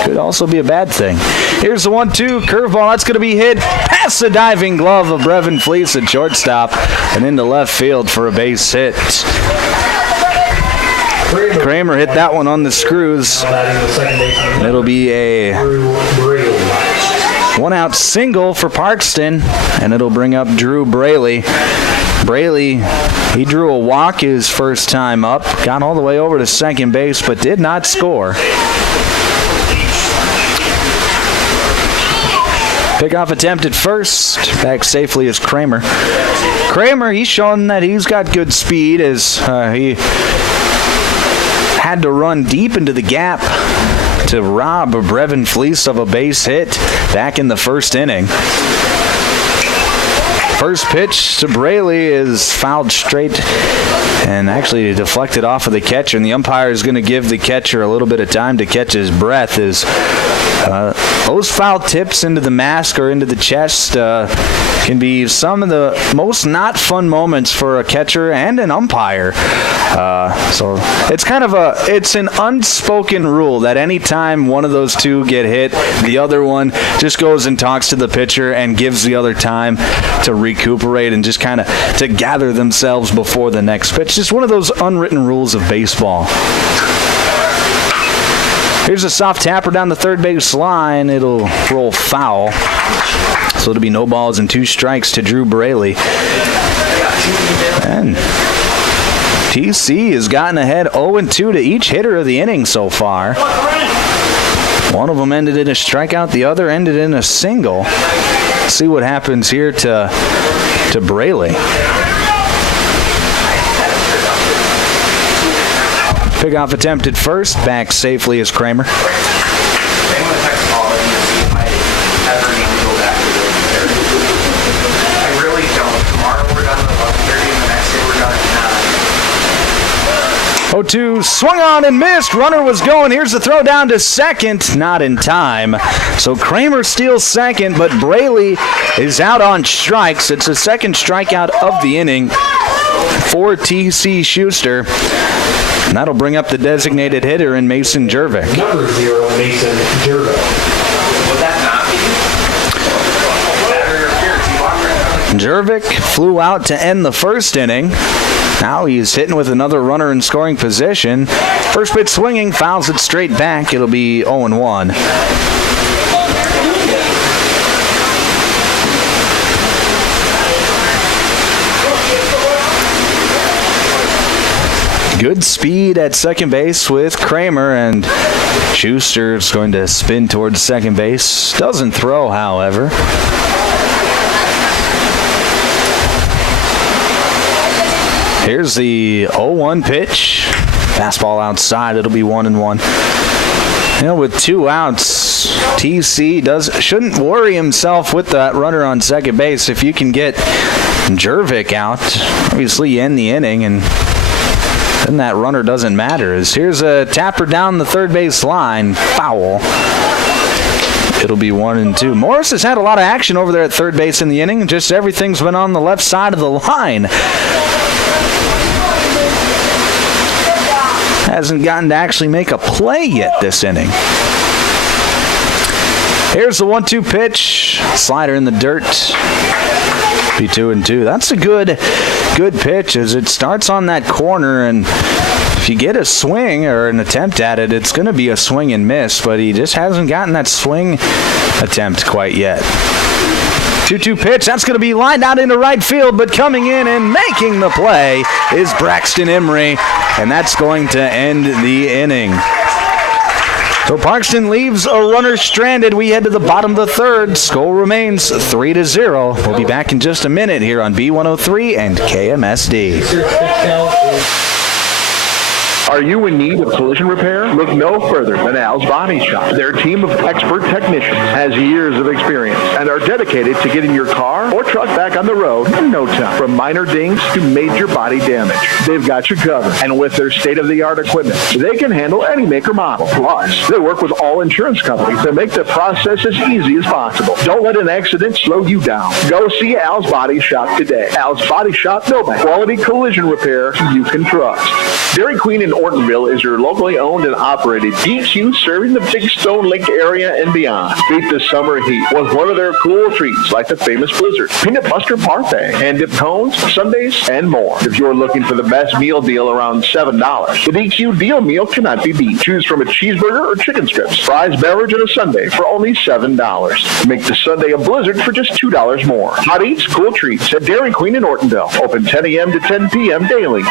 Could also be a bad thing. Here's the 1-2 curveball. That's going to be hit past the diving glove of Brevin Fleece at shortstop and into left field for a base hit. Kramer hit that one on the screws. It'll be a 1-out single for Parkston, and it'll bring up Drew Braley. Braley, he drew a walk his first time up, got all the way over to second base, but did not score. Pickoff attempt at first. Back safely is Kramer. Kramer, he's shown that he's got good speed as he had to run deep into the gap to rob Brevin Fleece of a base hit back in the first inning. First pitch to Braley is fouled straight and actually deflected off of the catcher, and the umpire is going to give the catcher a little bit of time to catch his breath as those foul tips into the mask or into the chest can be some of the most not fun moments for a catcher and an umpire. So it's it's an unspoken rule that anytime one of those two get hit, the other one just goes and talks to the pitcher and gives the other time to recuperate and just kind of to gather themselves before the next pitch. Just one of those unwritten rules of baseball. Here's a soft tapper down the third base line. It'll roll foul. So it'll be no balls and 2 strikes to Drew Braley. And TC has gotten ahead 0-2 to each hitter of the inning so far. One of them ended in a strikeout. The other ended in a single. Let's see what happens here to Braley. Pickoff attempt at first. Back safely is Kramer. I really don't. Tomorrow we're done at 11:30 and the next day we're done at 9. 0-2, swung on and missed. Runner was going. Here's the throw down to second. Not in time. So Kramer steals second, but Braley is out on strikes. It's the second strikeout of the inning for T.C. Schuster. And that'll bring up the designated hitter in Mason Jervik. Number 0, Mason Jervik. Would that not be? Jervik flew out to end the first inning. Now he's hitting with another runner in scoring position. First pitch swinging, fouls it straight back. It'll be 0-1. Good speed at second base with Kramer, and Schuster's going to spin towards second base. Doesn't throw, however. Here's the 0-1 pitch. Fastball outside. It'll be 1-1. With 2 outs, TC shouldn't worry himself with that runner on second base. If you can get Jervik out, obviously you end the inning, and then that runner doesn't matter. Here's a tapper down the third base line. Foul. It'll be 1-2. Morris has had a lot of action over there at third base in the inning. Just everything's been on the left side of the line. Hasn't gotten to actually make a play yet this inning. Here's the 1-2 pitch. Slider in the dirt. Be 2-2. That's a good pitch as it starts on that corner, and if you get a swing or an attempt at it, it's going to be a swing and miss, but he just hasn't gotten that swing attempt quite yet. 2-2 pitch. That's going to be lined out into right field, but coming in and making the play is Braxton Emery, and that's going to end the inning. So Parkston leaves a runner stranded. We head to the bottom of the third. Score remains 3-0. We'll be back in just a minute here on B103 and KMSD. Are you in need of collision repair? Look no further than Al's Body Shop. Their team of expert technicians has years of experience and are dedicated to getting your car or truck back on the road in no time. From minor dings to major body damage, they've got you covered. And with their state-of-the-art equipment, they can handle any make or model. Plus, they work with all insurance companies to make the process as easy as possible. Don't let an accident slow you down. Go see Al's Body Shop today. Al's Body Shop, Milbank. Quality collision repair you can trust. Dairy Queen in Ortonville is your locally owned and operated DQ serving the Big Stone Lake area and beyond. Beat the summer heat with one of their cool treats like the famous Blizzard, peanut butter parfait, and dip cones, sundaes, and more. If you're looking for the best meal deal around $7, the DQ deal meal cannot be beat. Choose from a cheeseburger or chicken strips, fries, beverage, and a sundae for only $7. Make the Sunday a Blizzard for just $2 more. Hot eats, cool treats at Dairy Queen in Ortonville. Open 10 a.m. to 10 p.m. daily.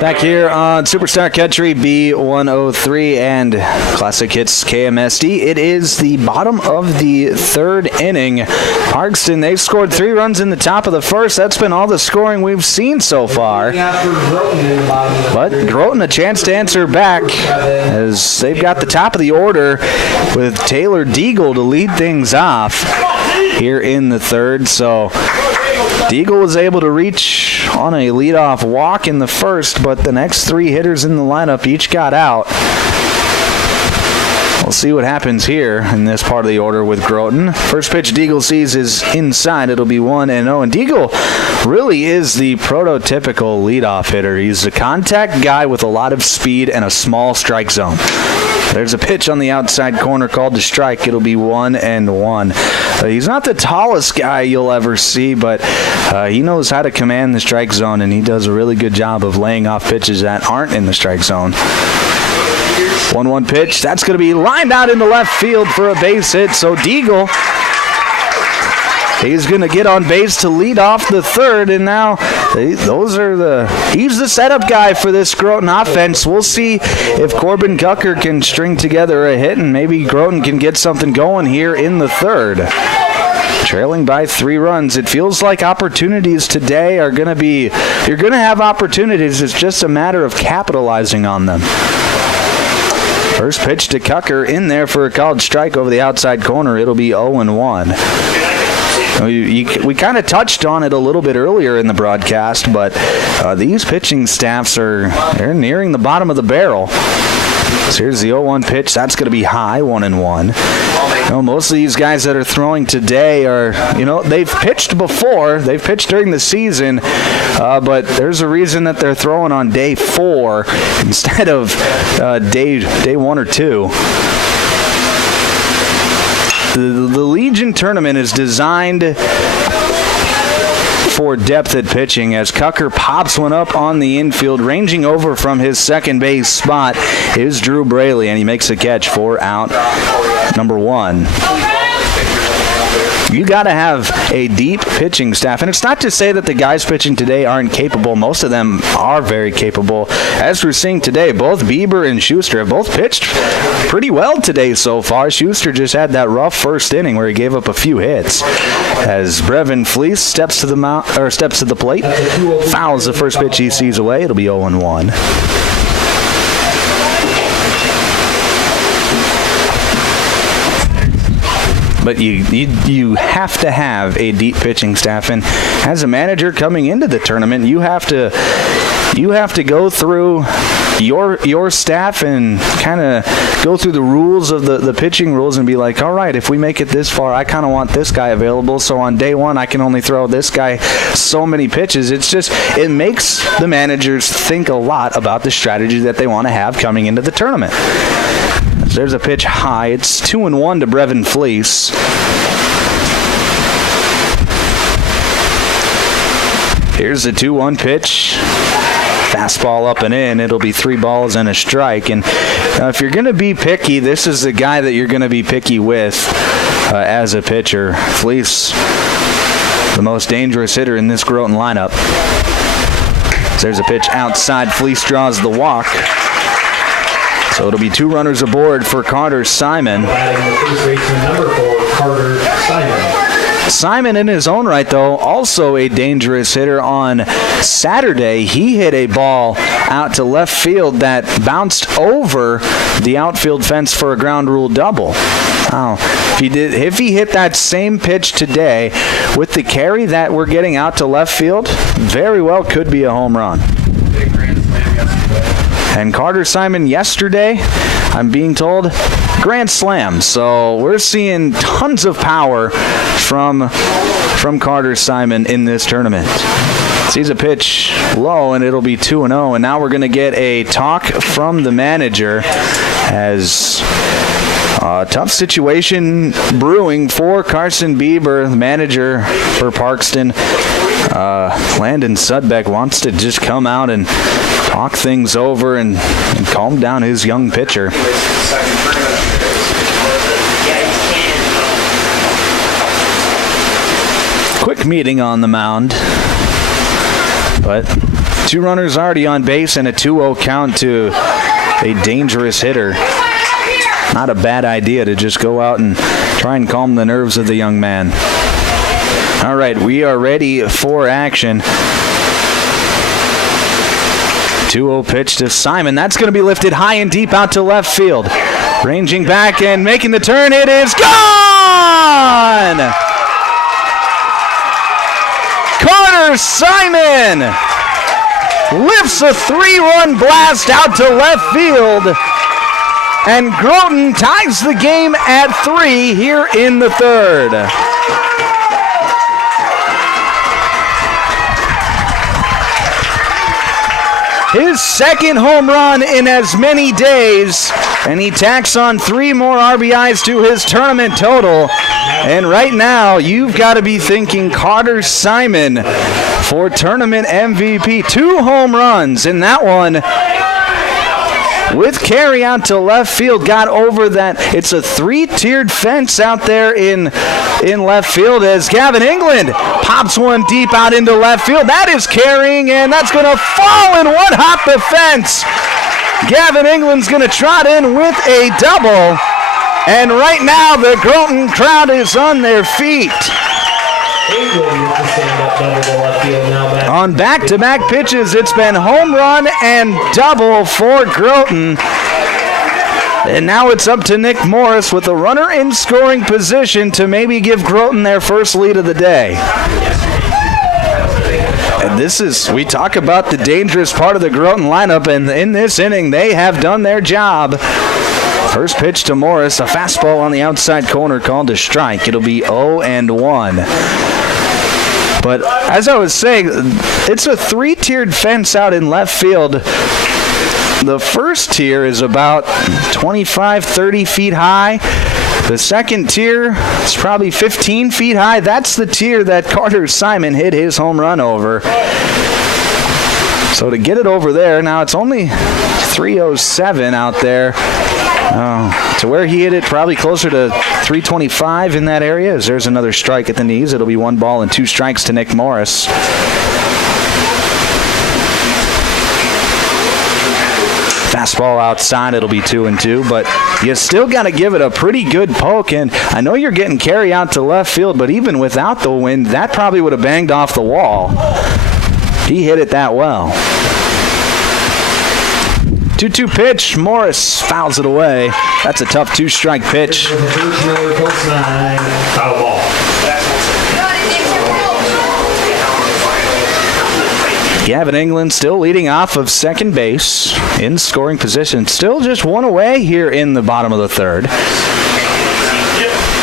Back here on Superstar Country B103 and Classic Hits KMSD. It is the bottom of the third inning. Parkston, they've scored 3 runs in the top of the first. That's been all the scoring we've seen so far. But Groton a chance to answer back as they've got the top of the order with Taylor Deagle to lead things off here in the third. So Deagle was able to reach on a leadoff walk in the first, but the next 3 hitters in the lineup each got out. We'll see what happens here in this part of the order with Groton. First pitch Deagle sees is inside. It'll be 1-0. And Deagle really is the prototypical leadoff hitter. He's a contact guy with a lot of speed and a small strike zone. There's a pitch on the outside corner called to strike. It'll be 1-1. He's not the tallest guy you'll ever see, but he knows how to command the strike zone, and he does a really good job of laying off pitches that aren't in the strike zone. 1-1 pitch. That's going to be lined out into left field for a base hit. So Deagle, he's going to get on base to lead off the third, and now he's the setup guy for this Groton offense. We'll see if Corbin Gucker can string together a hit, and maybe Groton can get something going here in the third. Trailing by 3 runs. It feels like opportunities today are going to be, you're going to have opportunities. It's just a matter of capitalizing on them. First pitch to Cucker in there for a called strike over the outside corner. It'll be 0-1. We kind of touched on it a little bit earlier in the broadcast, but these pitching staffs they're nearing the bottom of the barrel. So here's the 0-1 pitch. That's going to be high, 1-1. Most of these guys that are throwing today are, they've pitched before. They've pitched during the season, but there's a reason that they're throwing on day 4 instead of day 1 or 2. The Legion tournament is designed for depth at pitching as Cucker pops one up on the infield. Ranging over from his second base spot is Drew Braley, and he makes a catch for out number 1. You got to have a deep pitching staff, and it's not to say that the guys pitching today aren't capable. Most of them are very capable. As we're seeing today, both Bieber and Schuster have both pitched pretty well today so far. Schuster just had that rough first inning where he gave up a few hits. As Brevin Fleece steps to the plate, fouls the first pitch he sees away. It'll be 0-1. But you have to have a deep pitching staff, and as a manager coming into the tournament, you have to go through your staff and kind of go through the rules of the pitching rules and be like, all right, if we make it this far, I kind of want this guy available, so on day 1 I can only throw this guy so many pitches. It makes the managers think a lot about the strategy that they want to have coming into the tournament. There's a pitch high. It's 2-1 to Brevin Fleece. Here's the 2-1 pitch. Fastball up and in. It'll be 3 balls and a strike. And if you're going to be picky, this is the guy that you're going to be picky with as a pitcher. Fleece, the most dangerous hitter in this Groton lineup. There's a pitch outside. Fleece draws the walk. So it'll be 2 runners aboard for Carter Simon. Batting the first baseman, number 4, Carter Simon. Simon in his own right, though, also a dangerous hitter. On Saturday, he hit a ball out to left field that bounced over the outfield fence for a ground rule double. Wow. If he hit that same pitch today with the carry that we're getting out to left field, very well could be a home run. And Carter Simon yesterday, I'm being told, grand slam. So we're seeing tons of power from Carter Simon in this tournament. Sees a pitch low, and it'll be 2-0. And now we're going to get a talk from the manager as a tough situation brewing for Carson Bieber, the manager for Parkston. Landon Sudbeck wants to just come out and talk things over and calm down his young pitcher. Quick meeting on the mound, but 2 runners already on base and a 2-0 count to a dangerous hitter. Not a bad idea to just go out and try and calm the nerves of the young man. All right, we are ready for action. 2-0 pitch to Simon. That's going to be lifted high and deep out to left field. Ranging back and making the turn. It is gone! Carter Simon lifts a 3-run blast out to left field. And Groton ties the game at 3 here in the third. His second home run in as many days, and he tacks on 3 more RBIs to his tournament total. And right now, you've got to be thinking Carter Simon for tournament MVP. 2 home runs in that one. With carry out to left field, got over that. It's a 3-tiered fence out there in left field as Gavin England pops one deep out into left field. That is carrying, and that's going to fall and one-hop the fence. Gavin England's going to trot in with a double, and right now the Groton crowd is on their feet. England with the stand-up double to left field now. On back-to-back pitches, it's been home run and double for Groton. And now it's up to Nick Morris with a runner in scoring position to maybe give Groton their first lead of the day. And we talk about the dangerous part of the Groton lineup, and in this inning, they have done their job. First pitch to Morris, a fastball on the outside corner called a strike. It'll be 0-1. But as I was saying, it's a 3-tiered fence out in left field. The first tier is about 25, 30 feet high. The second tier is probably 15 feet high. That's the tier that Carter Simon hit his home run over. So to get it over there, now it's only 307 out there. To where he hit it, probably closer to 325 in that area, as there's another strike at the knees. It'll be 1 ball and 2 strikes to Nick Morris. Fastball outside, it'll be 2-2, but you still got to give it a pretty good poke. And I know you're getting carry out to left field, but even without the wind, that probably would have banged off the wall. He hit it that well. 2-2 pitch. Morris fouls it away. That's a tough 2-strike pitch. Foul ball. Gavin England still leading off of second base in scoring position. Still just 1 away here in the bottom of the third.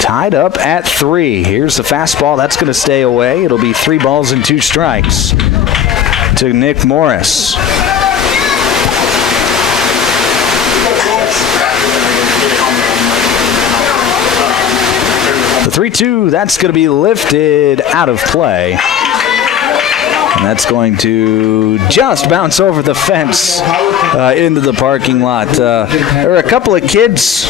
Tied up at 3. Here's the fastball. That's going to stay away. It'll be 3 balls and 2 strikes to Nick Morris. The 3-2, that's going to be lifted out of play. And that's going to just bounce over the fence into the parking lot. There were a couple of kids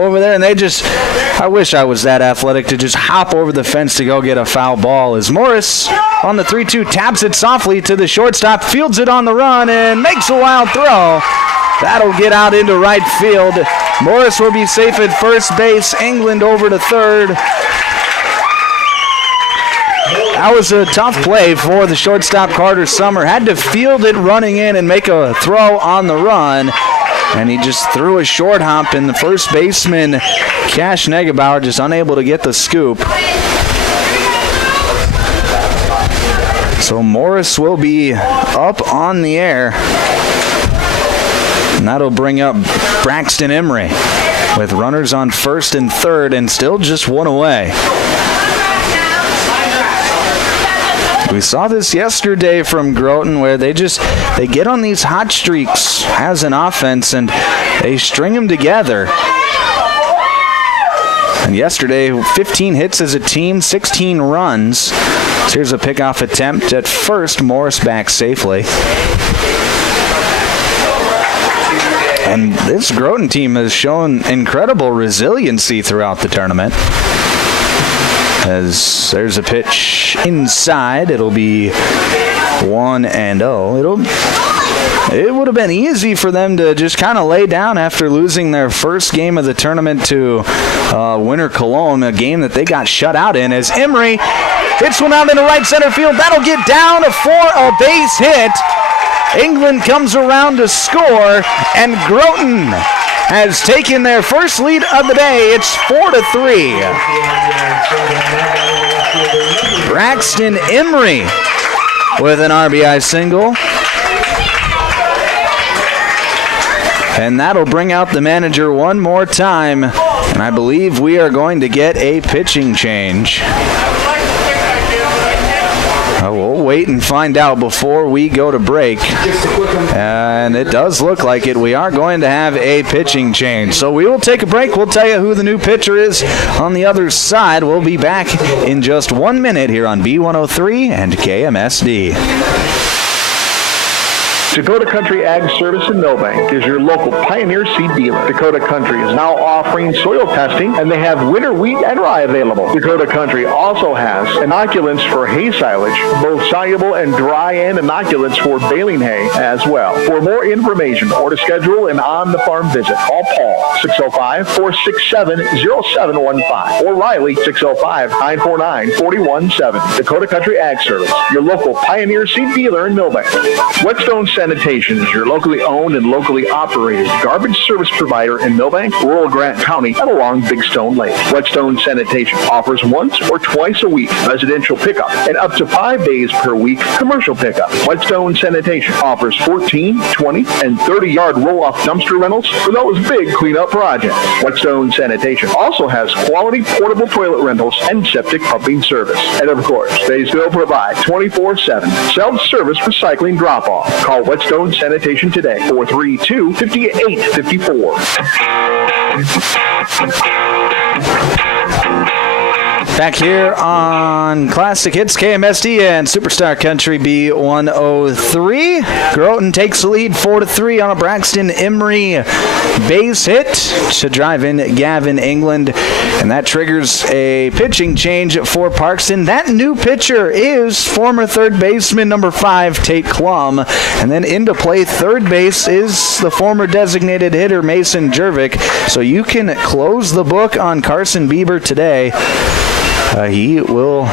over there, and I wish I was that athletic to just hop over the fence to go get a foul ball. As Morris on the 3-2 taps it softly to the shortstop, fields it on the run, and makes a wild throw. That'll get out into right field. Morris will be safe at first base. England over to third. That was a tough play for the shortstop Carter Summer. Had to field it running in and make a throw on the run. And he just threw a short hop, and the first baseman, Cash Negebauer, just unable to get the scoop. So Morris will be up on the air. And that'll bring up Braxton Emery with runners on first and third and still just one away. We saw this yesterday from Groton where they get on these hot streaks as an offense and they string them together. And yesterday, 15 hits as a team, 16 runs. So here's a pickoff attempt at first. Morris back safely. And this Groton team has shown incredible resiliency throughout the tournament. As there's a pitch inside, it'll be 1-0. It would have been easy for them to just kind of lay down after losing their first game of the tournament to Winter Cologne, a game that they got shut out in, as Emery hits one out into right center field. That'll get down for a base hit. England comes around to score, and Groton has taken their first lead of the day. It's 4-3. Braxton Emery with an RBI single. And that'll bring out the manager one more time. And I believe we are going to get a pitching change. We'll wait and find out before we go to break. And it does look like it. We are going to have a pitching change. So we will take a break. We'll tell you who the new pitcher is on the other side. We'll be back in just 1 minute here on B103 and KMSD. Dakota Country Ag Service in Milbank is your local Pioneer seed dealer. Dakota Country is now offering soil testing, and they have winter wheat and rye available. Dakota Country also has inoculants for hay silage, both soluble and dry, and inoculants for baling hay as well. For more information or to schedule an on-the-farm visit, call Paul 605-467-0715 or Riley 605-949-417. Dakota Country Ag Service, your local Pioneer seed dealer in Milbank. Whetstone Sanitation is your locally owned and locally operated garbage service provider in Milbank, rural Grant County, and along Big Stone Lake. Whetstone Sanitation offers once or twice a week residential pickup and up to 5 days per week commercial pickup. Whetstone Sanitation offers 14, 20, and 30-yard roll-off dumpster rentals for those big cleanup projects. Whetstone Sanitation also has quality portable toilet rentals and septic pumping service. And of course, they still provide 24/7 self-service recycling drop-off. Call Whetstone Sanitation today, 432-5854. Back here on Classic Hits, KMSD and Superstar Country B103. Groton takes the lead 4-3 on a Braxton Emery base hit to drive in Gavin England. And that triggers a pitching change for Parkston. That new pitcher is former third baseman number 5, Tate Klum. And then into play third base is the former designated hitter Mason Jervik. So you can close the book on Carson Bieber today. He will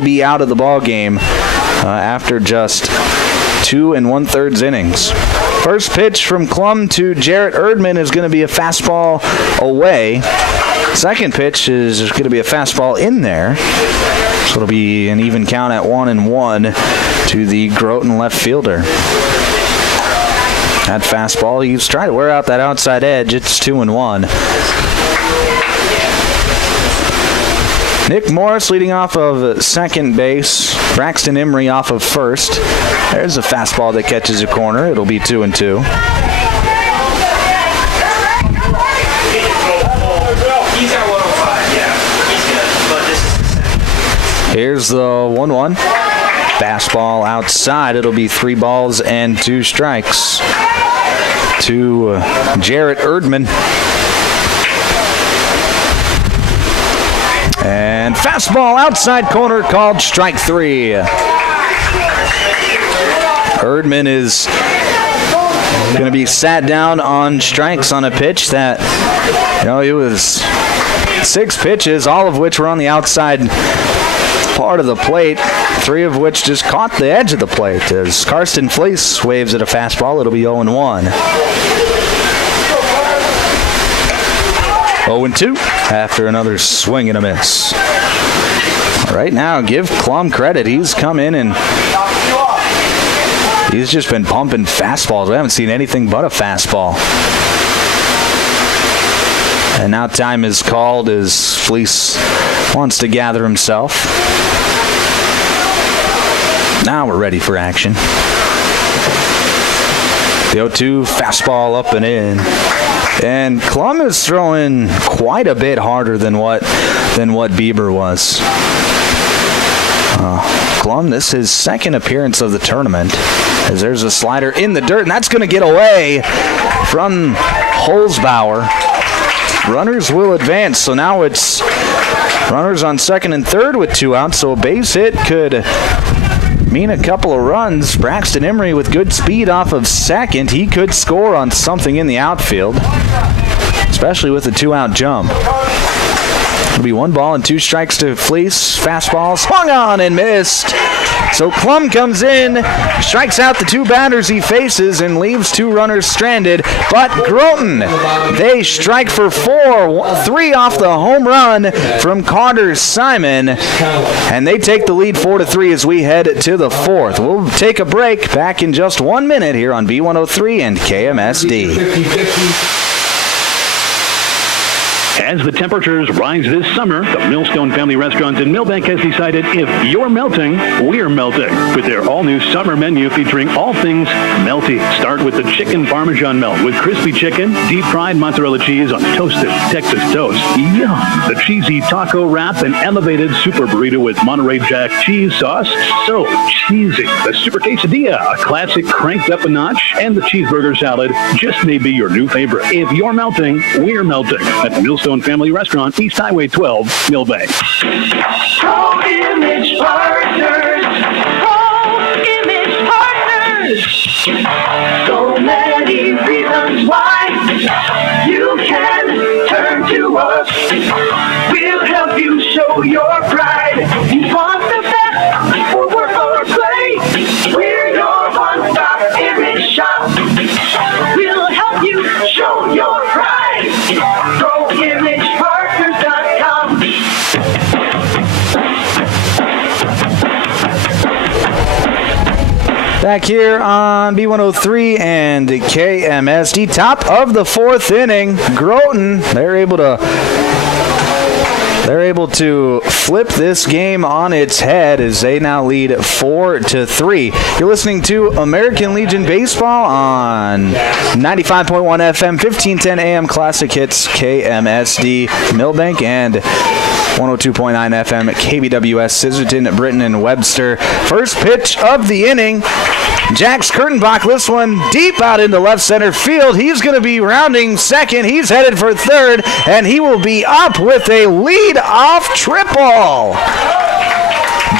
be out of the ball game after just 2 1/3 innings. First pitch from Klum to Jarrett Erdman is going to be a fastball away. Second pitch is going to be a fastball in there. So it'll be an even count at 1-1 to the Groton left fielder. That fastball, he's trying to wear out that outside edge. It's 2-1. Nick Morris leading off of second base. Braxton Emery off of first. There's a fastball that catches a corner. It'll be 2-2. He's at 105, yeah. He's good, but this is the second. Here's the 1-1. Fastball outside. It'll be 3 balls and 2 strikes to Jarrett Erdman. And fastball outside corner called strike 3. Erdman is going to be sat down on strikes on a pitch that, it was 6 pitches, all of which were on the outside part of the plate, 3 of which just caught the edge of the plate. As Karsten Fleece waves at a fastball, it'll be 0-1. 0-2 after another swing and a miss. Right now, give Klum credit. He's come in and he's just been pumping fastballs. We haven't seen anything but a fastball. And now time is called as Fleece wants to gather himself. Now we're ready for action. The 0-2 fastball up and in. And Klum is throwing quite a bit harder than what Bieber was. Klum, this is his second appearance of the tournament. As there's a slider in the dirt, and that's going to get away from Holzbauer. Runners will advance, so now it's runners on second and third with 2 outs, so a base hit could mean a couple of runs. Braxton Emery with good speed off of second. He could score on something in the outfield, especially with a 2-out jump. It'll be 1 ball and 2 strikes to Fleece. Fastball swung on and missed. So Klum comes in, strikes out the 2 batters he faces, and leaves 2 runners stranded. But Groton, they strike for 4, 3 off the home run from Carter Simon, and they take the lead 4-3 as we head to the 4th. We'll take a break. Back in just 1 minute here on B103 and KMSD. As the temperatures rise this summer, the Millstone Family Restaurant in Milbank has decided if you're melting, we're melting. With their all-new summer menu featuring all things melty. Start with the chicken Parmesan melt with crispy chicken, deep-fried mozzarella cheese on toasted Texas toast. Yum! The cheesy taco wrap and elevated super burrito with Monterey Jack cheese sauce. So cheesy. The super quesadilla, a classic cranked up a notch. And the cheeseburger salad just may be your new favorite. If you're melting, we're melting. At the Millstone Family Restaurant, East Highway 12, Milbank. Pro Image Partners. Pro Image Partners. So many reasons why you can turn to us. We'll help you show your pride. You want the best for work or play. We're your one-stop image shop. We'll help you show your pride. ProImagePartners.com. Back here on B103 and KMSD, top of the 4th inning. Groton, they're able to flip this game on its head as they now lead 4-3. You're listening to American Legion Baseball on 95.1 FM, 1510 AM Classic Hits, KMSD Milbank, and 102.9 FM at KBWS Scissorton, Britton, and Webster. First pitch of the inning. Jax Kurtenbach, this one deep out into left center field. He's going to be rounding second. He's headed for third, and he will be up with a lead-off triple.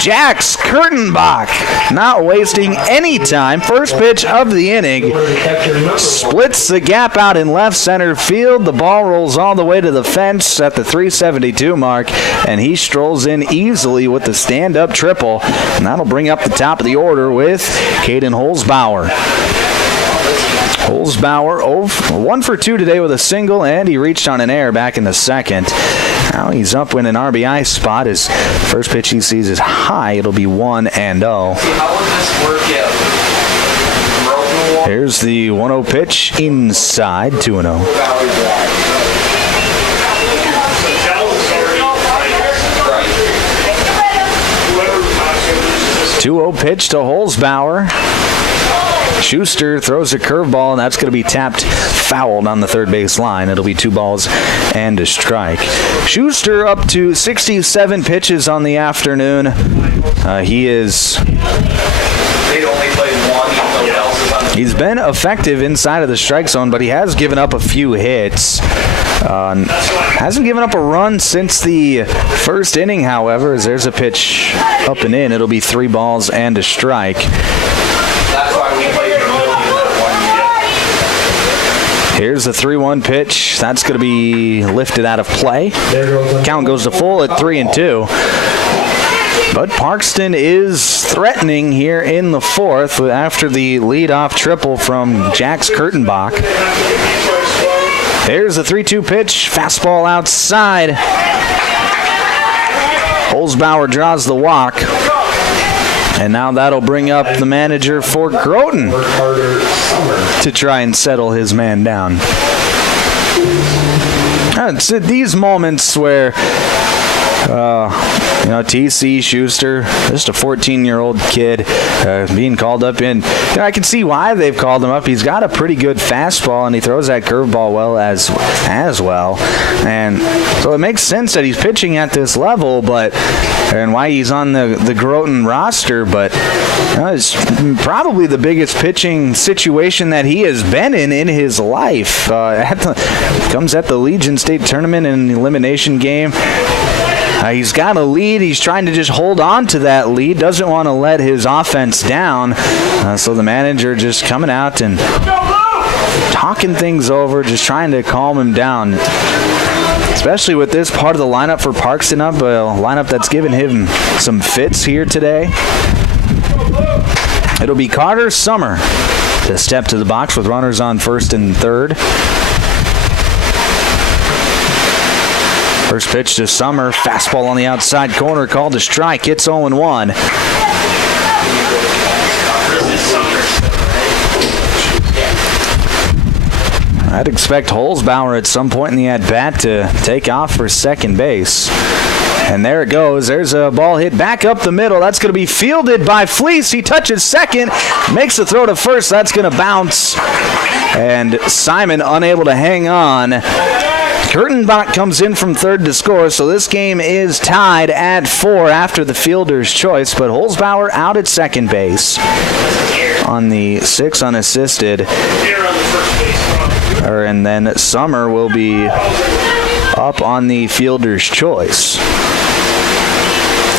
Jax Kurtenbach not wasting any time. First pitch of the inning. Splits the gap out in left center field. The ball rolls all the way to the fence at the 372 mark, and he strolls in easily with the stand-up triple. And that'll bring up the top of the order with Caden Holzbauer. Holzbauer 1 for 2 today with a single, and he reached on an error back in the second. Now he's up in an RBI spot. His first pitch he sees is high. It'll be 1-0. How would this work out? Here's the 1-0 pitch inside, 2-0. 2-0 pitch to Holzbauer. Schuster throws a curveball, and that's going to be tapped fouled on the third base line. It'll be 2 balls and a strike. Schuster up to 67 pitches on the afternoon. He's been effective inside of the strike zone, but he has given up a few hits. Hasn't given up a run since the first inning, however, as there's a pitch up and in. It'll be 3 balls and a strike. Here's the 3-1 pitch. That's going to be lifted out of play. Count goes to full at 3-2. But Parkston is threatening here in the fourth after the leadoff triple from Jax Kurtenbach. There's a 3-2 pitch, fastball outside. Holzbauer draws the walk. And now that'll bring up the manager for Groton to try and settle his man down. It's at these moments where TC Schuster, just a 14-year-old kid being called up in. I can see why they've called him up. He's got a pretty good fastball, and he throws that curveball well as well. And so it makes sense that he's pitching at this level, and why he's on the Groton roster. But it's probably the biggest pitching situation that he has been in his life. Comes at the Legion State Tournament in an elimination game. He's got a lead. He's trying to just hold on to that lead. Doesn't want to let his offense down. So the manager just coming out and talking things over, just trying to calm him down. Especially with this part of the lineup for Parkston up, a lineup that's given him some fits here today. It'll be Carter Summer to step to the box with runners on first and third. First pitch to Summer, fastball on the outside corner, called a strike. It's 0-1. I'd expect Holzbauer at some point in the at-bat to take off for second base. And there it goes. There's a ball hit back up the middle. That's going to be fielded by Fleece. He touches second, makes the throw to first. That's going to bounce. And Simon unable to hang on. Kurtenbach comes in from third to score, so this game is tied at 4 after the fielder's choice, but Holzbauer out at second base on the 6 unassisted. And then Summer will be up on the fielder's choice.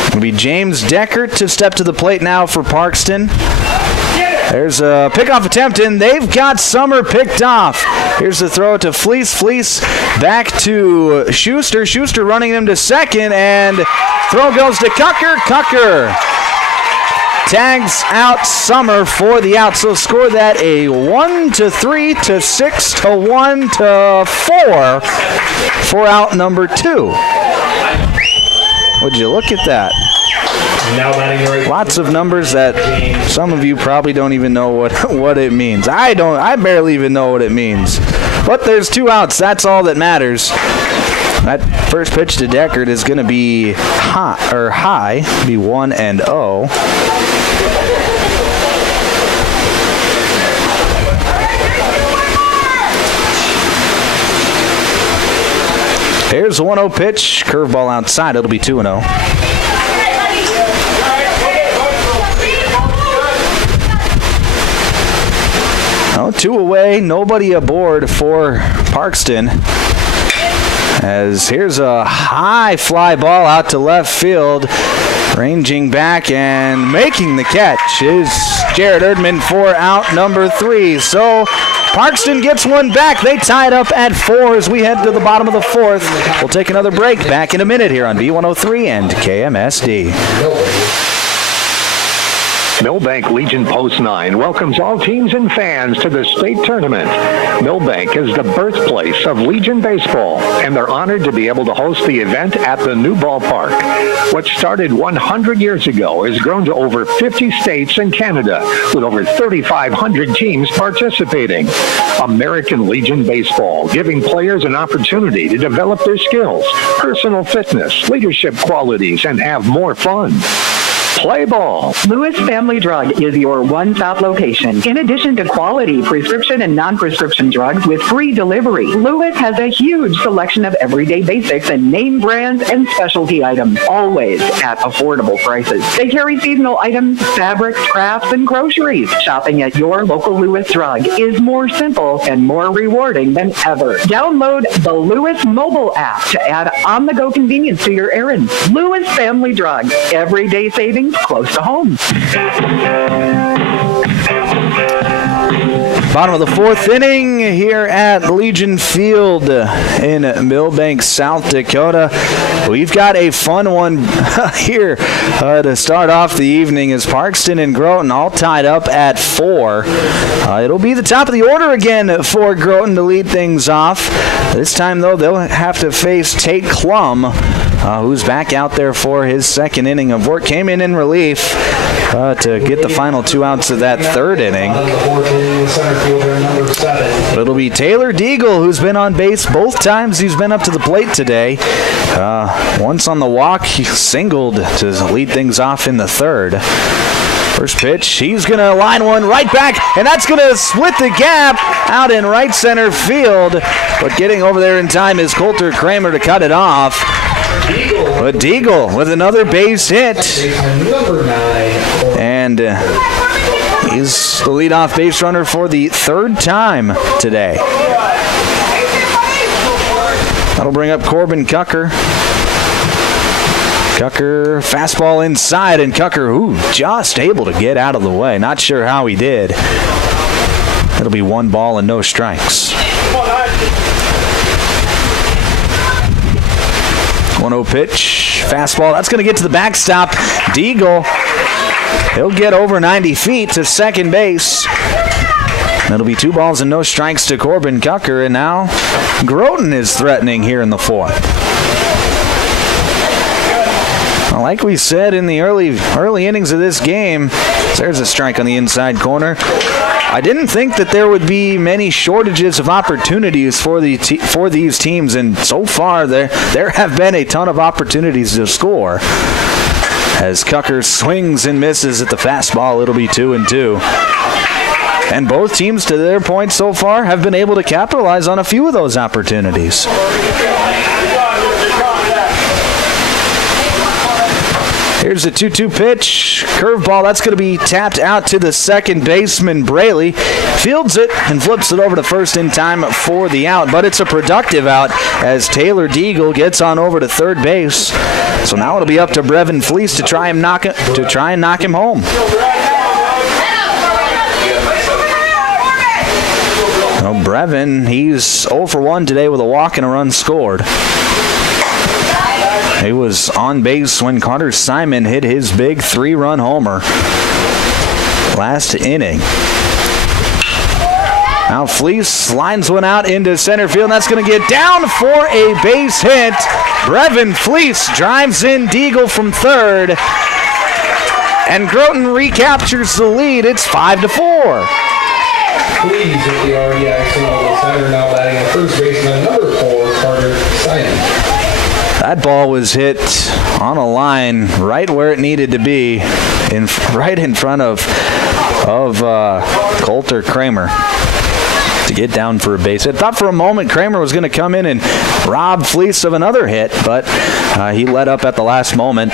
It'll be James Deckert to step to the plate now for Parkston. There's a pickoff attempt, and they've got Summer picked off. Here's the throw to Fleece. Fleece back to Schuster. Schuster running him to second, and throw goes to Cucker. Cucker tags out Summer for the out. So score that a 1-3 to 6-1 to 4 for out number 2. Would you look at that? Lots of numbers that some of you probably don't even know what it means. I barely even know what it means. But there's 2 outs. That's all that matters. That first pitch to Deckard is going to be high, be 1-0. Here's a 1-0 pitch, curveball outside. It'll be 2-0. 2 away, nobody aboard for Parkston. As here's a high fly ball out to left field. Ranging back and making the catch is Jared Erdman for out number 3. So Parkston gets one back. They tie it up at 4 as we head to the bottom of the 4th. We'll take another break. Back in a minute here on B103 and KMSD. Milbank Legion Post 9 welcomes all teams and fans to the state tournament. Milbank is the birthplace of Legion baseball, and they're honored to be able to host the event at the new ballpark. What started 100 years ago has grown to over 50 states and Canada, with over 3,500 teams participating. American Legion baseball, giving players an opportunity to develop their skills, personal fitness, leadership qualities, and have more fun. Play ball. Lewis Family Drug is your one-stop location. In addition to quality prescription and non-prescription drugs with free delivery, Lewis has a huge selection of everyday basics and name brands and specialty items, always at affordable prices. They carry seasonal items, fabrics, crafts, and groceries. Shopping at your local Lewis Drug is more simple and more rewarding than ever. Download the Lewis mobile app to add on-the-go convenience to your errands. Lewis Family Drug. Everyday savings close to home. Bottom of the fourth inning here at Legion Field in Milbank, South Dakota. We've got a fun one here to start off the evening as Parkston and Groton all tied up at 4. It'll be the top of the order again for Groton to lead things off. This time, though, they'll have to face Tate Klum, who's back out there for his second inning of work. Came in relief to get the final 2 outs of that third inning. It'll be Taylor Deagle, who's been on base both times he's been up to the plate today. Once on the walk, he singled to lead things off in the third. First pitch, he's going to line one right back, and that's going to split the gap out in right center field. But getting over there in time is Coulter Kramer to cut it off. But Deagle with another base hit. And he's the leadoff base runner for the third time today. That'll bring up Corbin Cucker. Cucker, fastball inside, and Cucker, just able to get out of the way. Not sure how he did. It'll be 1 ball and no strikes. 1-0 pitch, fastball. That's going to get to the backstop. Deagle, he'll get over 90 feet to second base. That'll be 2 balls and no strikes to Corbin Cucker, and now Groton is threatening here in the fourth. Like we said in the early innings of this game, there's a strike on the inside corner. I didn't think that there would be many shortages of opportunities for these teams, and so far there have been a ton of opportunities to score. As Cucker swings and misses at the fastball, it'll be 2-2. And both teams, to their point so far, have been able to capitalize on a few of those opportunities. Here's a 2-2 pitch. Curveball, that's going to be tapped out to the second baseman, Braley. Fields it and flips it over to first in time for the out. But it's a productive out as Taylor Deagle gets on over to third base. So now it'll be up to Brevin Fleece to try and knock him home. Well, Brevin, he's 0 for 1 today with a walk and a run scored. He was on base when Carter Simon hit his big 3-run homer last inning. Now Fleece lines one out into center field, and that's going to get down for a base hit. Brevin Fleece drives in Deagle from third, and Groton recaptures the lead. It's 5-4. Fleece with the RBI single to center, now batting at first baseman number 4, Carter Simon. That ball was hit on a line right where it needed to be, right in front of Coulter Kramer to get down for a base hit. Thought for a moment Kramer was going to come in and rob Fleece of another hit, but he let up at the last moment.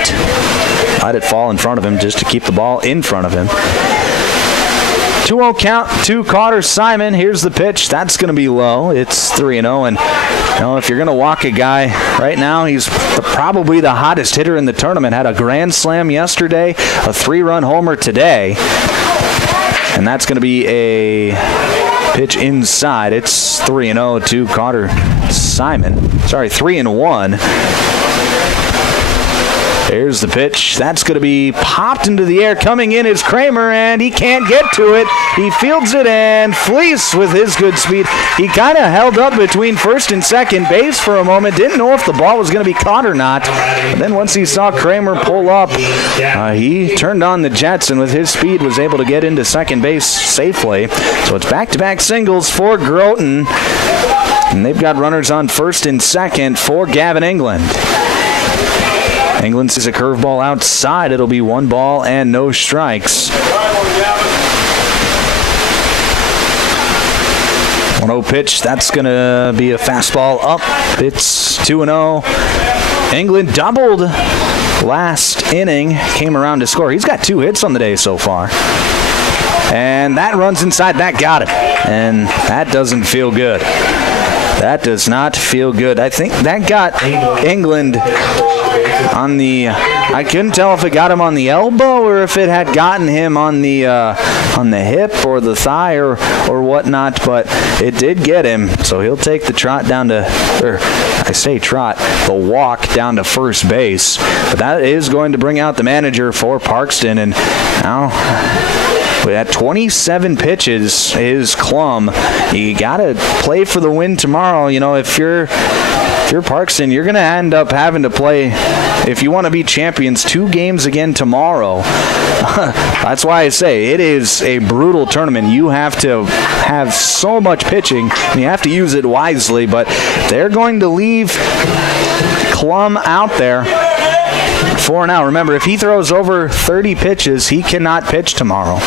Let it fall in front of him just to keep the ball in front of him. 2-0 count to Carter Simon. Here's the pitch. That's going to be low. It's 3-0. And if you're going to walk a guy right now, he's probably the hottest hitter in the tournament. Had a grand slam yesterday, a 3-run homer today. And that's going to be a pitch inside. It's 3-0 to Carter Simon. Sorry, 3-1. Here's the pitch. That's going to be popped into the air. Coming in is Kramer, and he can't get to it. He fields it, and Fleece with his good speed. He kind of held up between first and second base for a moment. Didn't know if the ball was going to be caught or not. But then once he saw Kramer pull up, he turned on the jets, and with his speed was able to get into second base safely. So it's back-to-back singles for Groton. And they've got runners on first and second for Gavin England. England sees a curveball outside. It'll be 1 ball and no strikes. 1-0 pitch. That's going to be a fastball up. It's 2-0. England doubled last inning. Came around to score. He's got 2 hits on the day so far. And that runs inside. That got him. And that doesn't feel good. That does not feel good. I think that got England on the, I couldn't tell if it got him on the elbow or if it had gotten him on the hip or the thigh or whatnot, but it did get him. So he'll take the trot down to, or I say trot, the walk down to first base. But that is going to bring out the manager for Parkston, and now at 27 pitches is Klum. You got to play for the win tomorrow. You know, if you're Parkston, you're going to end up having to play, if you want to be champions, 2 games again tomorrow. That's why I say it is a brutal tournament. You have to have so much pitching, and you have to use it wisely, but they're going to leave Klum out there for now. Remember, if he throws over 30 pitches, he cannot pitch tomorrow.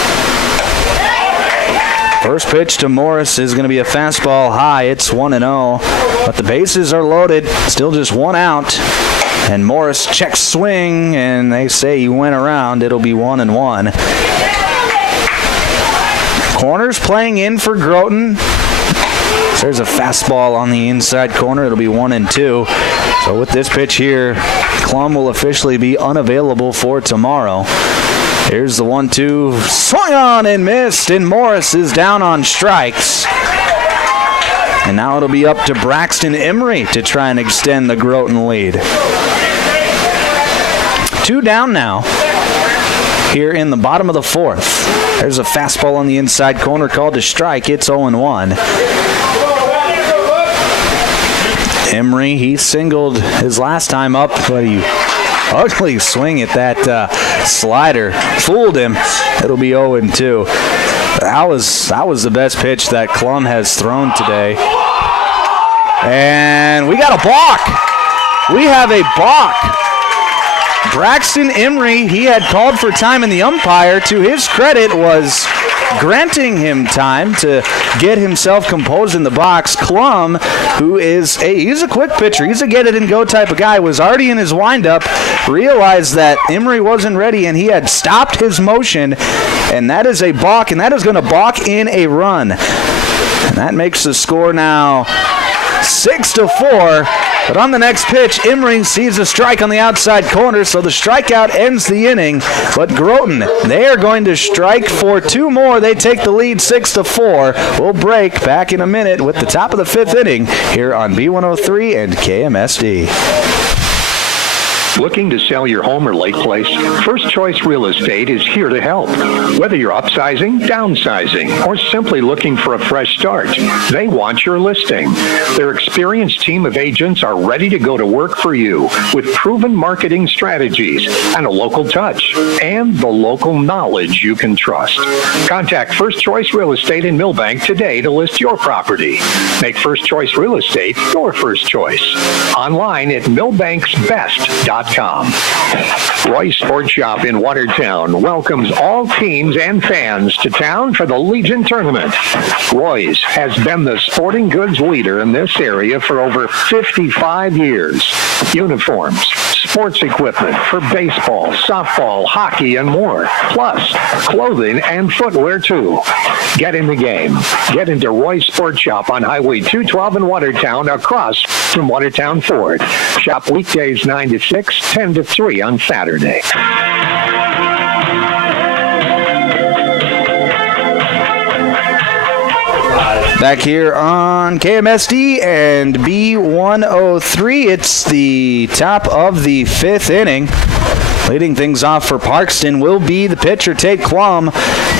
First pitch to Morris is going to be a fastball high. It's 1-0, but the bases are loaded. Still just 1 out. And Morris checks swing, and they say he went around. It'll be 1-1. Corners playing in for Groton. There's a fastball on the inside corner. It'll be 1-2. So with this pitch here, Klum will officially be unavailable for tomorrow. Here's the 1-2. Swung on and missed, and Morris is down on strikes. And now it'll be up to Braxton Emery to try and extend the Groton lead. 2 down now here in the bottom of the 4th. There's a fastball on the inside corner called to strike. It's 0-1. Emery, he singled his last time up, but he ugly swing at that slider fooled him. It'll be 0-2. That was the best pitch that Klum has thrown today. And we got a balk. We have a balk. Braxton Emery, he had called for time, and the umpire, to his credit, was granting him time to get himself composed in the box. Klum, who he's a quick pitcher, he's a get-it-and-go type of guy, was already in his windup, realized that Emery wasn't ready, and he had stopped his motion, and that is a balk, and that is going to balk in a run. And that makes the score now 6-4. But on the next pitch, Emery sees a strike on the outside corner, so the strikeout ends the inning. But Groton, they are going to strike for 2 more. They take the lead 6-4. We'll break back in a minute with the top of the 5th inning here on B103 and KMSD. Looking to sell your home or lake place? First Choice Real Estate is here to help. Whether you're upsizing, downsizing, or simply looking for a fresh start, they want your listing. Their experienced team of agents are ready to go to work for you with proven marketing strategies and a local touch and the local knowledge you can trust. Contact First Choice Real Estate in Milbank today to list your property. Make First Choice Real Estate your first choice. Online at millbanksbest.com. Roy's Sports Shop in Watertown welcomes all teams and fans to town for the Legion Tournament. Roy's has been the sporting goods leader in this area for over 55 years. Uniforms, sports equipment for baseball, softball, hockey, and more. Plus, clothing and footwear, too. Get in the game. Get into Roy's Sports Shop on Highway 212 in Watertown, across from Watertown Ford. Shop weekdays 9 to 6, 10 to 3 on Saturday. Back here on KMSD and B103, it's the top of the 5th inning. Leading things off for Parkston will be the pitcher, Tate Klum.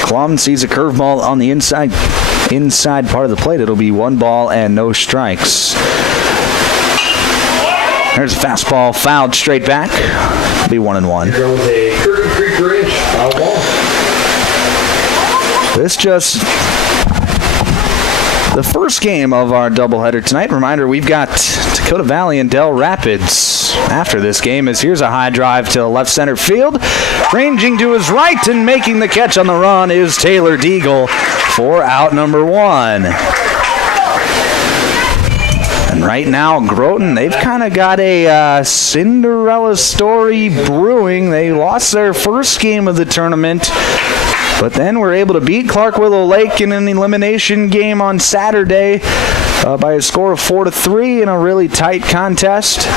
Klum sees a curveball on the inside part of the plate. It'll be 1 ball and no strikes. There's a fastball fouled straight back. It'll be 1-1. Here goes a Curtain Creek Ridge foul ball. This just the first game of our doubleheader tonight. Reminder, we've got Dakota Valley and Del Rapids after this game, as here's a high drive to left center field. Ranging to his right and making the catch on the run is Taylor Deagle for out number 1. And right now, Groton, they've kind of got a Cinderella story brewing. They lost their first game of the tournament, but then were able to beat Clark Willow Lake in an elimination game on Saturday by a score of 4-3 in a really tight contest.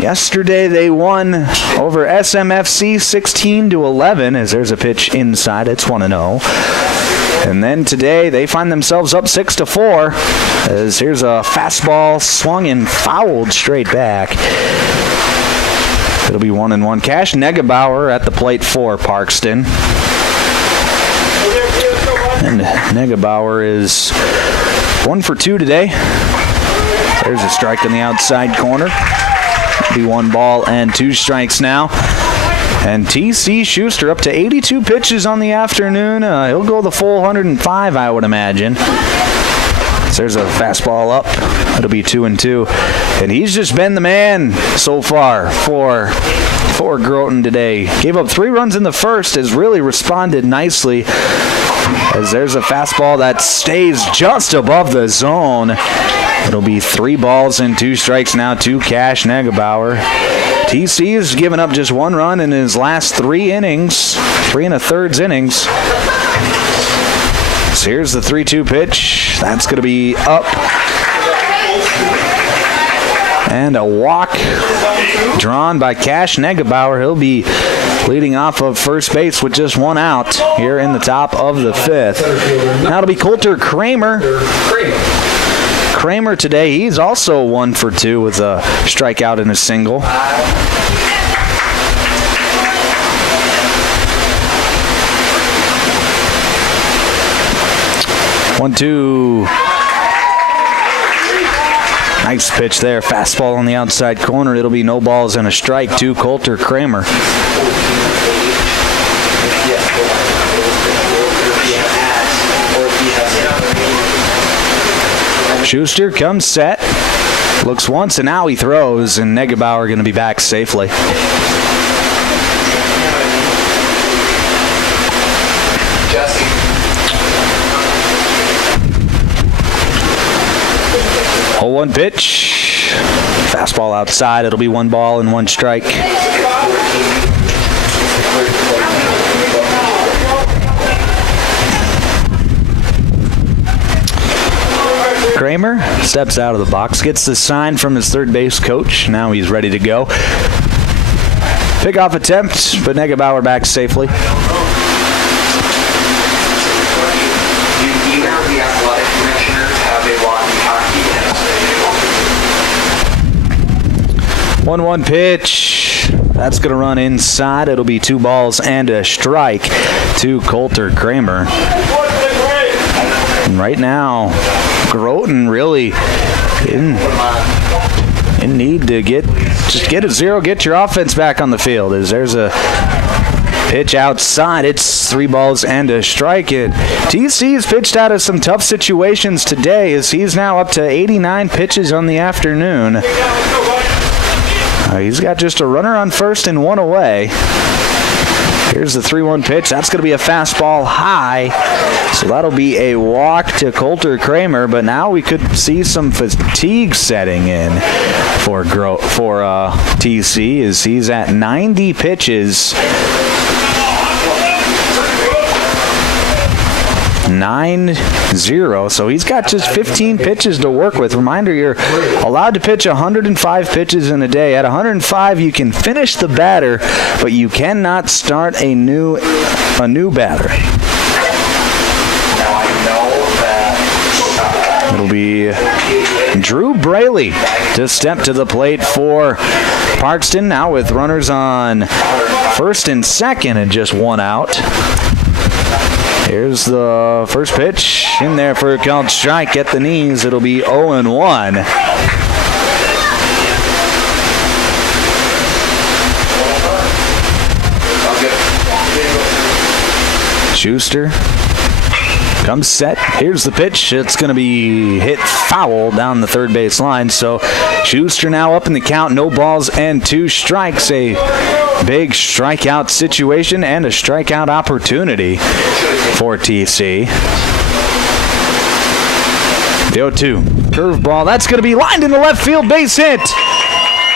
Yesterday they won over SMFC 16-11 as there's a pitch inside. It's 1-0. And then today they find themselves up 6-4 as here's a fastball swung and fouled straight back. It'll be 1-1. Cash Negebauer at the plate for Parkston. And Negebauer is 1 for 2 today. There's a strike in the outside corner. Be 1 ball and 2 strikes now. And TC Schuster up to 82 pitches on the afternoon. He'll go the full 105, I would imagine. So there's a fastball up. It'll be 2-2. And he's just been the man so far for Groton today. Gave up 3 runs in the first, has really responded nicely. As there's a fastball that stays just above the zone. It'll be 3 balls and 2 strikes now to Cash Negebauer. TC has given up just 1 run in his last 3 innings, 3 1/3 innings. So here's the 3-2 pitch. That's going to be up. And a walk drawn by Cash Negebauer. He'll be leading off of first base with just 1 out here in the top of the 5th. Now it'll be Coulter Kramer. Kramer today, he's also 1 for 2 with a strikeout and a single. 1-2. Nice pitch there. Fastball on the outside corner. It'll be no balls and a strike to Coulter Kramer. Schuster comes set. Looks once and now he throws, and Negebauer going to be back safely. Oh, 1 pitch. Fastball outside. It'll be 1 ball and 1 strike. Kramer steps out of the box, gets the sign from his third base coach. Now he's ready to go. Pickoff attempt, but Negebauer back safely. hockey. 1-1 pitch. That's going to run inside. It'll be 2 balls and a strike to Coulter Kramer. And right now, Groton really in need to get a 0, get your offense back on the field. As there's a pitch outside, it's 3 balls and a strike. And TC's pitched out of some tough situations today as he's now up to 89 pitches on the afternoon. He's got just a runner on first and 1 away. Here's the 3-1 pitch. That's going to be a fastball high. So that'll be a walk to Coulter Kramer. But now we could see some fatigue setting in for TC as he's at 90 pitches. 9-0. So he's got just 15 pitches to work with. Reminder, you're allowed to pitch 105 pitches in a day. At 105, you can finish the batter, but you cannot start a new batter. It'll be Drew Braley to step to the plate for Parkston, now with runners on first and second and just 1 out. Here's the first pitch in there for a called strike at the knees. It'll be 0-1. Schuster comes set. Here's the pitch. It's going to be hit foul down the third base line. So Schuster now up in the count. No balls and 2 strikes. A big strikeout situation and a strikeout opportunity for TC. The 0-2 curveball. That's going to be lined in the left field, base hit.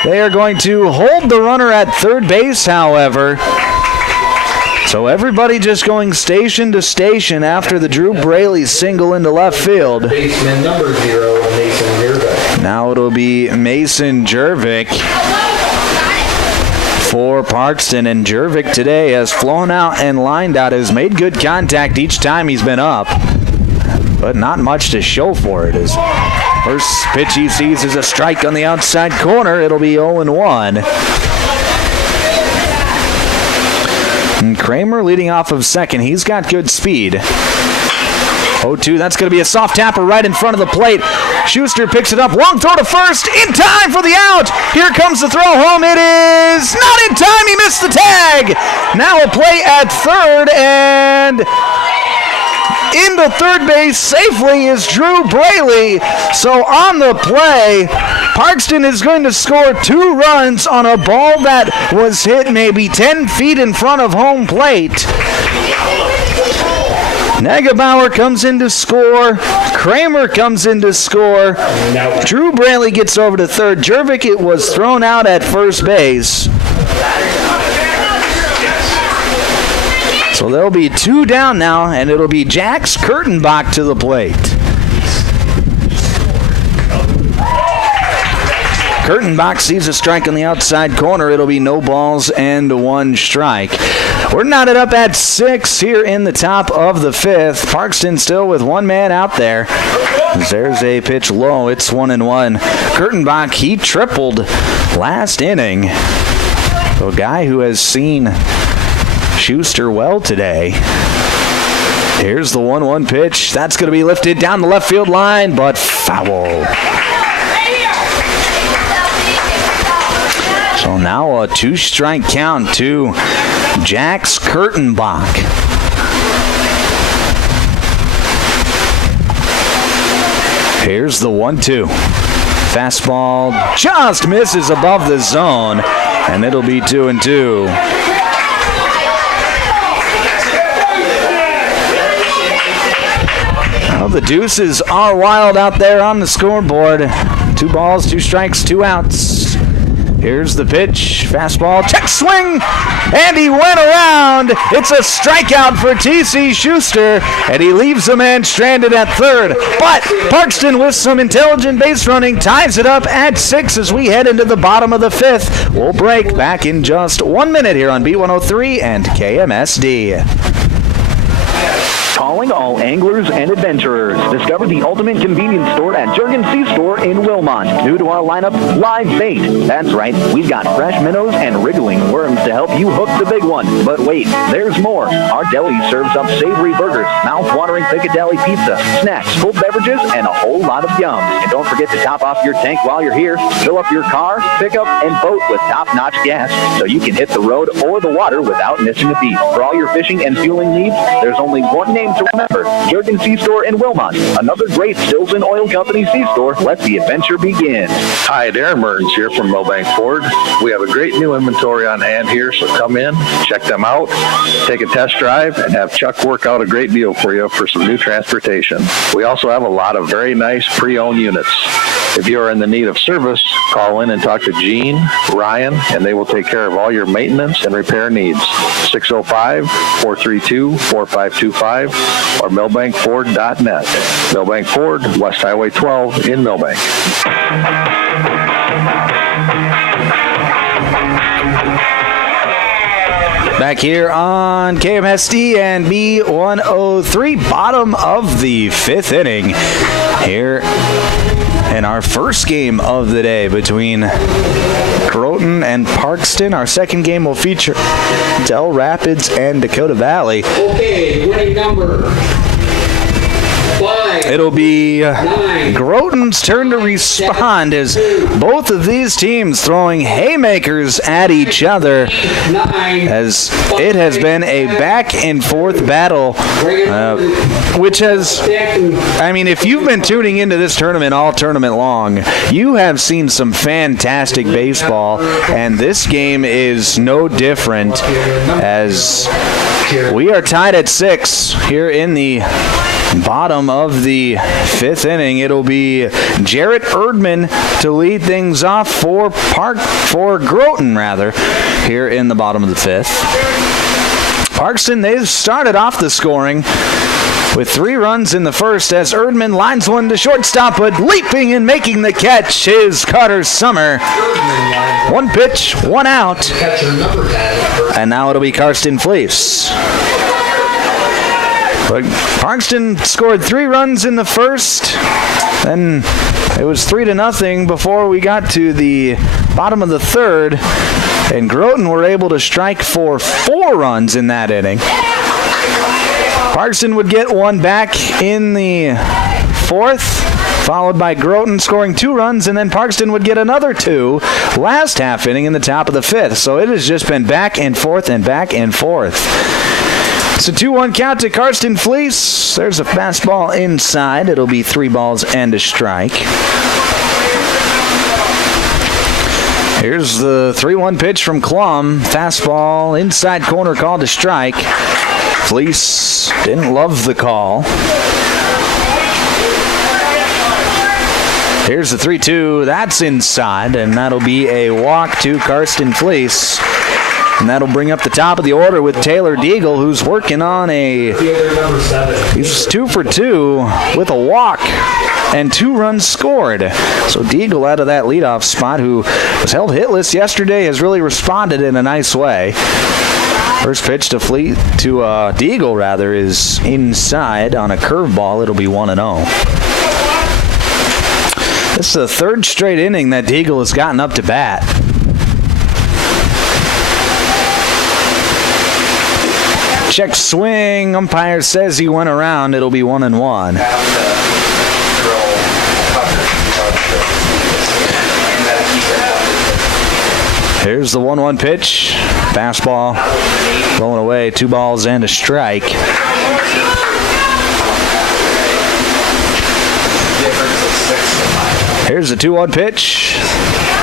They are going to hold the runner at third base, however. So everybody just going station to station after the Drew Braley single into left field. Baseman number 0, Mason Jervik. Now it'll be Mason Jervik for Parkston, and Jervik today has flown out and lined out, has made good contact each time he's been up, but not much to show for it. His first pitch he sees is a strike on the outside corner. It'll be 0-1. And Kramer leading off of second. He's got good speed. 0-2, that's going to be a soft tapper right in front of the plate. Schuster picks it up. Long throw to first. In time for the out. Here comes the throw home. It is not in time. He missed the tag. Now a play at third, and into third base safely is Drew Braley. So on the play, Parkston is going to score 2 runs on a ball that was hit maybe 10 feet in front of home plate. Negebauer comes in to score. Kramer comes in to score. Drew Braley gets over to third. Jervik, it was thrown out at first base. So there'll be 2 down now, and it'll be Jax Kurtenbach to the plate. Kurtenbach sees a strike on the outside corner. It'll be no balls and 1 strike. We're knotted up at 6 here in the top of the 5th. Parkston still with 1 man out there. There's a pitch low. It's 1-1. Kurtenbach, he tripled last inning. So a guy who has seen Schuster well today. Here's the 1-1 pitch. That's going to be lifted down the left field line, but foul. So now a 2-strike count to Jax Kurtenbach. Here's the 1-2. Fastball just misses above the zone, and it'll be 2-2. Well, the deuces are wild out there on the scoreboard. 2 balls, 2 strikes, 2 outs. Here's the pitch. Fastball, check swing, and he went around. It's a strikeout for T.C. Schuster, and he leaves the man stranded at third. But Parkston, with some intelligent base running, ties it up at 6 as we head into the bottom of the 5th. We'll break back in just 1 minute here on B103 and KMSD. Calling all anglers and adventurers. Discover the ultimate convenience store at Jurgen C Store in Wilmont. New to our lineup, live bait. That's right, we've got fresh minnows and wriggling worms to help you hook the big one. But wait, there's more. Our deli serves up savory burgers, mouth-watering Piccadilly pizza, snacks, full beverages, and a whole lot of yum. And don't forget to top off your tank while you're here. Fill up your car, pickup, and boat with top-notch gas so you can hit the road or the water without missing a beat. For all your fishing and fueling needs, there's only one name to remember, Jurgen C Store in Wilmont. Another great Stills and Oil Company C Store. Let the adventure begin. Hi, Darren Mertens here from Milbank Ford. We have a great new inventory on hand here, so come in, check them out, take a test drive, and have Chuck work out a great deal for you for some new transportation. We also have a lot of very nice pre-owned units. If you are in the need of service, call in and talk to Gene, Ryan, and they will take care of all your maintenance and repair needs. 605-432-4525 or milbankford.net. Milbank Ford, West Highway 12 in Milbank. Back here on KMSD and B103, bottom of the 5th inning. Here in our first game of the day between Groton and Parkston. Our second game will feature Del Rapids and Dakota Valley. Okay, winning number 5. It'll be Groton's turn to respond as both of these teams throwing haymakers at each other, as it has been a back and forth battle, which has, I mean, if you've been tuning into this tournament all tournament long, you have seen some fantastic baseball, and this game is no different, as we are tied at 6 here in the bottom of the 5th inning. It'll be Jarrett Erdman to lead things off for Groton, here in the bottom of the 5th. Parkston, they've started off the scoring. with 3 runs in the first as Erdman lines one to shortstop, but leaping and making the catch is Carter Summer. 1 pitch, 1 out. And now it'll be Karsten Fleece. But Parkston scored 3 runs in the first. Then it was 3-0 before we got to the bottom of the third. And Groton were able to strike for 4 runs in that inning. Parkston would get 1 back in the fourth, followed by Groton scoring 2 runs, and then Parkston would get another 2 last half inning in the top of the 5th. So it has just been back and forth and back and forth. It's a 2-1 count to Karsten Fleece. There's a fastball inside. It'll be 3 balls and a strike. Here's the 3-1 pitch from Klum. Fastball inside corner, called to strike. Fleece didn't love the call. Here's the 3-2. That's inside, and that'll be a walk to Karsten Fleece. And that'll bring up the top of the order with Taylor Deagle, who's working on he's 2 for 2 with a walk and 2 runs scored. So Deagle out of that leadoff spot, who was held hitless yesterday, has really responded in a nice way. First pitch to Deagle is inside on a curveball. It'll be 1-0. This is the 3rd straight inning that Deagle has gotten up to bat. Check swing. Umpire says he went around. It'll be 1-1. Here's the 1-1 pitch. Fastball going away. 2 balls and a strike. Here's the 2-1 pitch.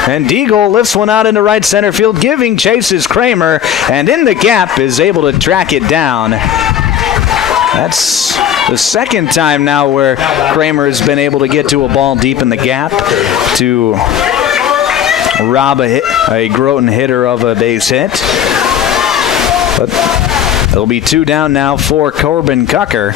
And Deagle lifts one out into right center field, giving chase is Kramer, and in the gap is able to track it down. That's the 2nd time now where Kramer has been able to get to a ball deep in the gap to rob a Groton hitter of a base hit. But it'll be 2 down now for Corbin Cucker.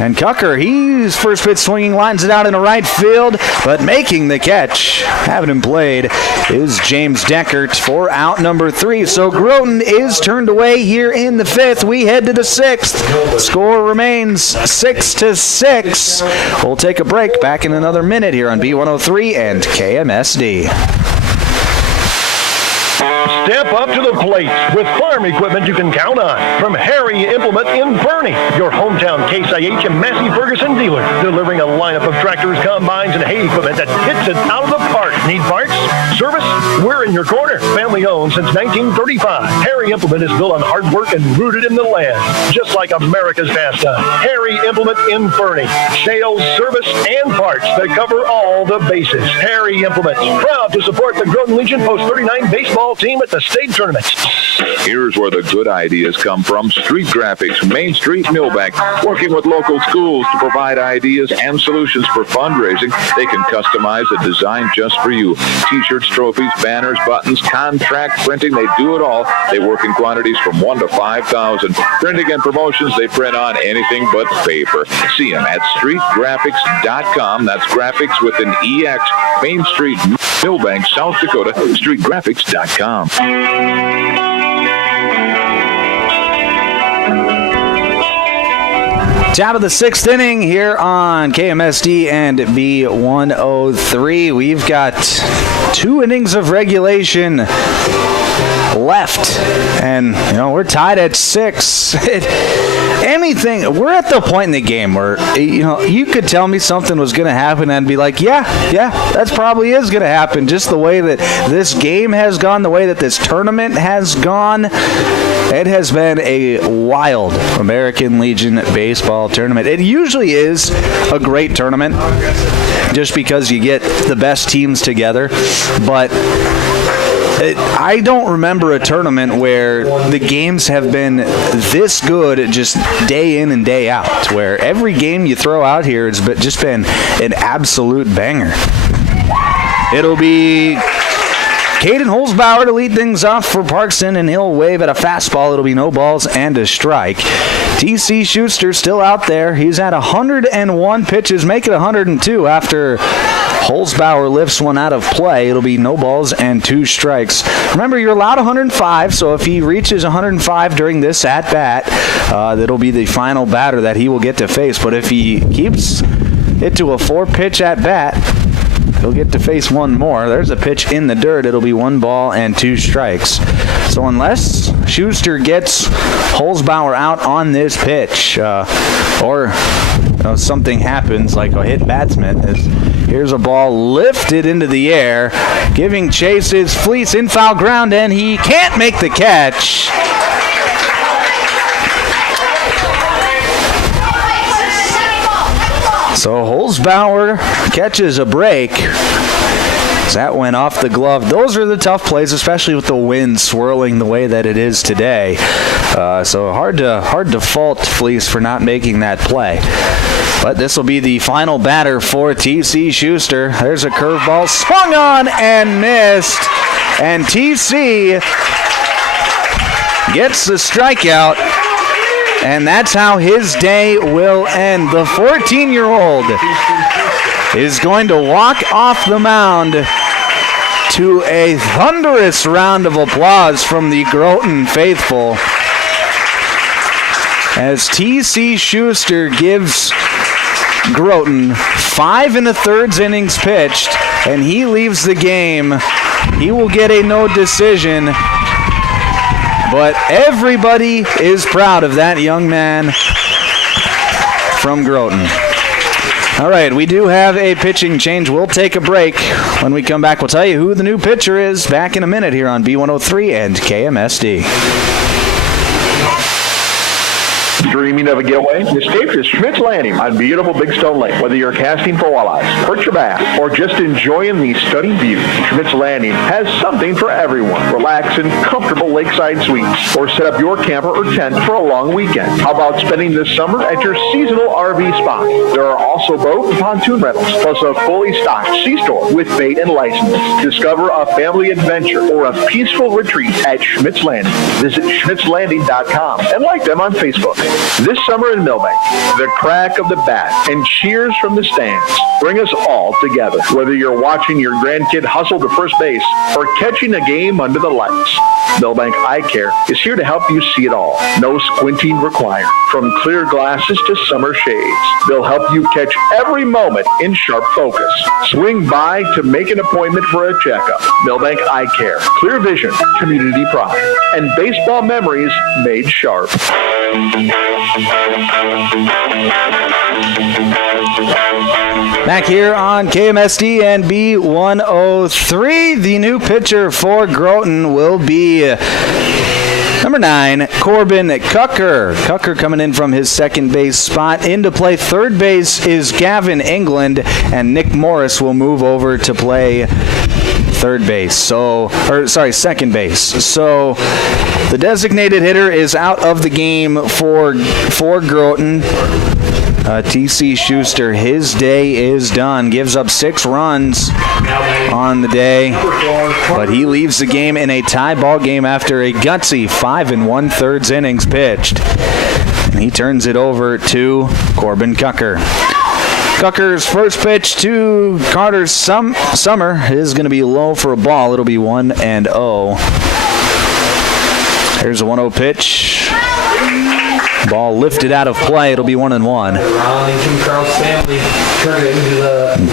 And Cucker, he's first pitch swinging, lines it out into right field, but making the catch, having him played, is James Deckert for out number 3. So Groton is turned away here in the 5th. We head to the 6th. Score remains 6-6. We'll take a break. Back in another minute here on B103 and KMSD. Step up to the plate with farm equipment you can count on. From Harry Implement in Fernie, your hometown Case IH and Massey Ferguson dealer, delivering a lineup of tractors, combines, and hay equipment that hits it out of the park. Need parts? Service? We're in your corner. Family owned since 1935. Harry Implement is built on hard work and rooted in the land, just like America's pastime. Harry Implement in Fernie. Sales, service, and parts that cover all the bases. Harry Implement, proud to support the Groton Legion Post 39 baseball team at the state tournament. Here's where the good ideas come from. Street Graphics, Main Street, Milbank, working with local schools to provide ideas and solutions for fundraising. They can customize a design just for you. T-shirts, trophies, banners, buttons, contract printing, they do it all. They work in quantities from 1 to 5,000. Printing and promotions, they print on anything but paper. See them at streetgraphics.com. That's graphics with an EX. Main Street, Milbank, South Dakota, streetgraphics.com. Top of the 6th inning here on KMSD and B103. We've got 2 innings of regulation left, and we're tied at 6. We're at the point in the game where you could tell me something was going to happen and I'd be like, yeah, that probably is going to happen. Just the way that this game has gone, the way that this tournament has gone, it has been a wild American Legion baseball tournament. It usually is a great tournament just because you get the best teams together, but I don't remember a tournament where the games have been this good just day in and day out, where every game you throw out here has just been an absolute banger. It'll be Caden Holzbauer to lead things off for Parkston, and he'll wave at a fastball. It'll be no balls and a strike. T.C. Schuster still out there. He's at 101 pitches, make it 102 after Holzbauer lifts one out of play. It'll be no balls and 2 strikes. Remember, you're allowed 105, so if he reaches 105 during this at-bat, that'll be the final batter that he will get to face. But if he keeps it to a 4-pitch at-bat, he'll get to face one more. There's a pitch in the dirt. It'll be 1 ball and 2 strikes. So unless Schuster gets Holzbauer out on this pitch, or something happens like a hit batsman, here's a ball lifted into the air, giving chase his Fleece in foul ground, and he can't make the catch. So Holzbauer catches a break. That went off the glove. Those are the tough plays, especially with the wind swirling the way that it is today. So hard to fault Fleece for not making that play. But this will be the final batter for T.C. Schuster. There's a curveball swung on and missed. And T.C. gets the strikeout. And that's how his day will end. The 14-year-old is going to walk off the mound to a thunderous round of applause from the Groton faithful as T.C. Schuster gives Groton 5 1/3 innings pitched, and he leaves the game. He will get a no decision, but everybody is proud of that young man from Groton. All right, we do have a pitching change. We'll take a break. When we come back, we'll tell you who the new pitcher is back in a minute here on B103 and KMSD. Dreaming of a getaway? Escape to Schmidt's Landing on beautiful Big Stone Lake. Whether you're casting for walleyes, perch your bass, or just enjoying the stunning view, Schmidt's Landing has something for everyone. Relax in comfortable lakeside suites, or set up your camper or tent for a long weekend. How about spending this summer at your seasonal RV spot? There are also boat and pontoon rentals, plus a fully stocked C-store with bait and licenses. Discover a family adventure or a peaceful retreat at Schmidt's Landing. Visit schmidtslanding.com and like them on Facebook. This summer in Milbank, the crack of the bat and cheers from the stands bring us all together. Whether you're watching your grandkid hustle to first base or catching a game under the lights, Milbank Eye Care is here to help you see it all. No squinting required. From clear glasses to summer shades, they'll help you catch every moment in sharp focus. Swing by to make an appointment for a checkup. Milbank Eye Care. Clear vision, community pride, and baseball memories made sharp. Back here on KMSD and B103, the new pitcher for Groton will be number 9, Corbin Cucker. Cucker coming in from his second base spot. Into play third base is Gavin England, and Nick Morris will move over to play second base. So the designated hitter is out of the game for Groton. T.C. Schuster, his day is done. Gives up 6 runs on the day, but he leaves the game in a tie ball game after a gutsy 5 1/3 innings pitched. And he turns it over to Corbin Cucker. Cucker's first pitch to Carter Summer is going to be low for a ball. It'll be 1-0. Here's a 1-0 pitch. Ball lifted out of play. It'll be 1-1.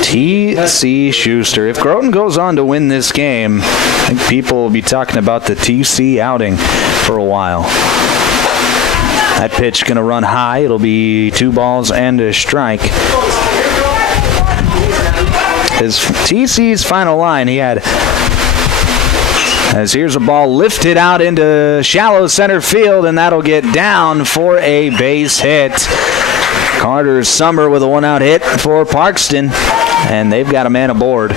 T.C. Schuster. If Groton goes on to win this game, I think people will be talking about the T.C. outing for a while. That pitch going to run high. It'll be 2 balls and a strike. His T.C.'s final line, he had... As here's a ball lifted out into shallow center field, and that'll get down for a base hit. Carter Summer with a 1-out hit for Parkston, and they've got a man aboard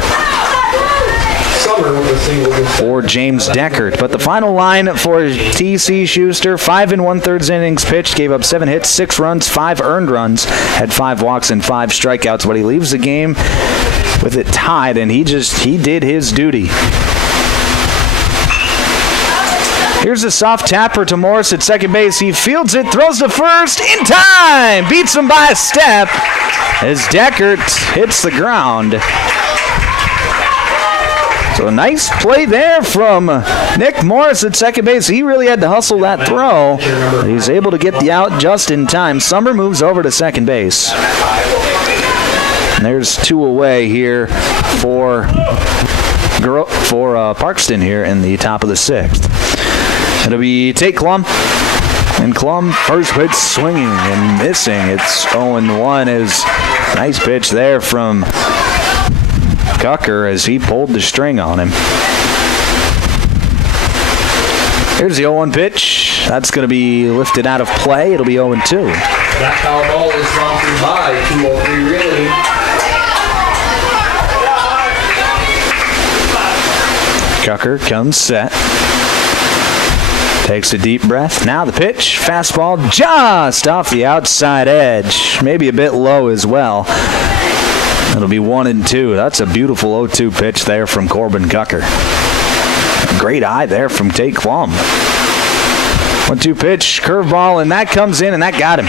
for James Deckert. But the final line for T.C. Schuster, 5 1/3 innings pitched, gave up 7 hits, 6 runs, 5 earned runs, had 5 walks and 5 strikeouts, but he leaves the game with it tied, and he did his duty. Here's a soft tapper to Morris at second base. He fields it, throws to first in time. Beats him by a step as Deckert hits the ground. So a nice play there from Nick Morris at second base. He really had to hustle that throw. He's able to get the out just in time. Summer moves over to second base. And there's 2 away here for Parkston here in the top of the 6th. It'll be Tate Klum. And Klum, first pitch swinging and missing. It's 0-1. Is nice pitch there from Cucker as he pulled the string on him. Here's the 0-1 pitch. That's going to be lifted out of play. It'll be 0-2. That foul ball is sponsored by 203 Really. Cucker comes set. Takes a deep breath. Now the pitch. Fastball just off the outside edge. Maybe a bit low as well. It'll be 1-2. That's a beautiful 0-2 pitch there from Corbin Cucker. Great eye there from Tate Klum. 1-2 pitch, curveball, and that comes in, and that got him.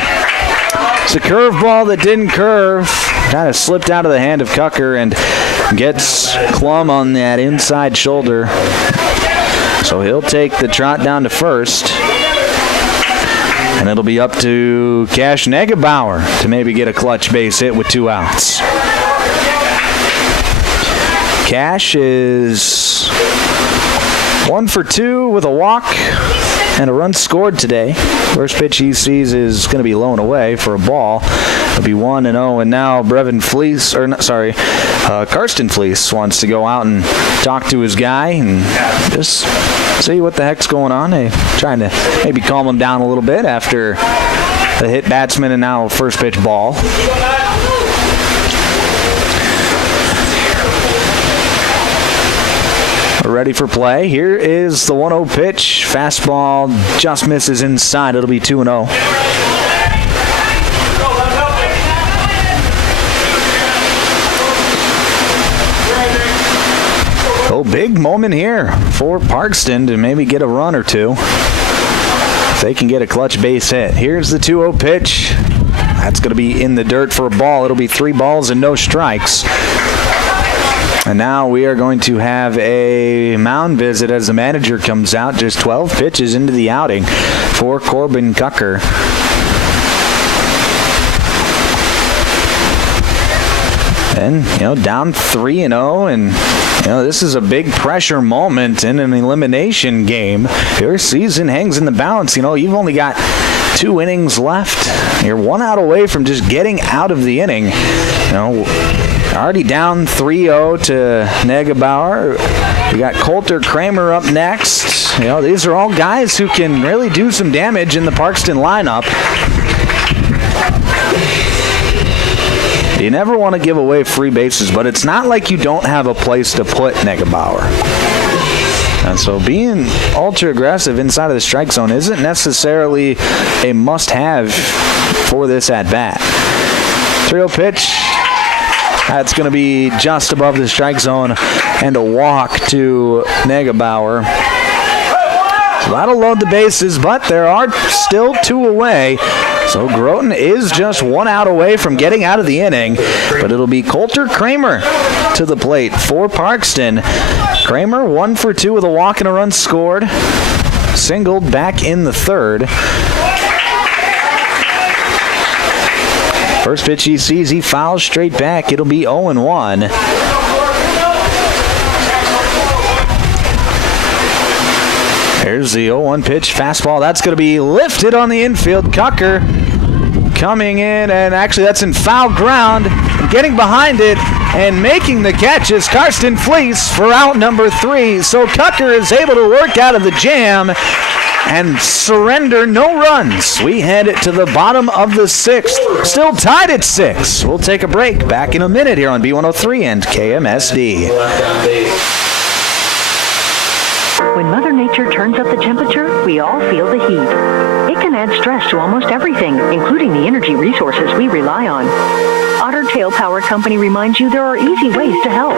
It's a curveball that didn't curve. Kind of slipped out of the hand of Cucker and gets Klum on that inside shoulder. So he'll take the trot down to first. And it'll be up to Cash Negebauer to maybe get a clutch base hit with 2 outs. Cash is 1 for 2 with a walk and a run scored today. First pitch he sees is going to be low and away for a ball. It'll be 1-0, and now Karsten Fleece wants to go out and talk to his guy and just see what the heck's going on. They're trying to maybe calm him down a little bit after the hit batsman and now first pitch ball. We're ready for play. Here is the 1-0 pitch. Fastball just misses inside. It'll be 2-0. Oh, big moment here for Parkston to maybe get a run or two. If they can get a clutch base hit. Here's the 2-0 pitch. That's going to be in the dirt for a ball. It'll be 3 balls and no strikes. And now we are going to have a mound visit as the manager comes out. Just 12 pitches into the outing for Corbin Cucker. And, down 3-0, and, this is a big pressure moment in an elimination game. Your season hangs in the balance. You've only got 2 innings left. You're 1 out away from just getting out of the inning. Already down 3-0 to Negebauer. We got Coulter Kramer up next. These are all guys who can really do some damage in the Parkston lineup. You never want to give away free bases, but it's not like you don't have a place to put Negebauer. And so being ultra aggressive inside of the strike zone isn't necessarily a must-have for this at-bat. 3-0 pitch. That's going to be just above the strike zone and a walk to Negebauer. So that'll load the bases, but there are still 2 away. So Groton is just 1 out away from getting out of the inning, but it'll be Coulter Kramer to the plate for Parkston. Kramer 1 for 2 with a walk and a run scored. Singled back in the 3rd. First pitch he sees, he fouls straight back. It'll be 0-1. Here's the 0-1 pitch. Fastball. That's going to be lifted on the infield. Cucker coming in, and actually that's in foul ground. Getting behind it and making the catch is Karsten Fleece for out number 3. So Cucker is able to work out of the jam and surrender no runs. We head it to the bottom of the 6th. Still tied at 6. We'll take a break. Back in a minute here on B103 and KMSD. When Mother Nature turns up the temperature, we all feel the heat. It can add stress to almost everything, including the energy resources we rely on. Otter Tail Power Company reminds you there are easy ways to help.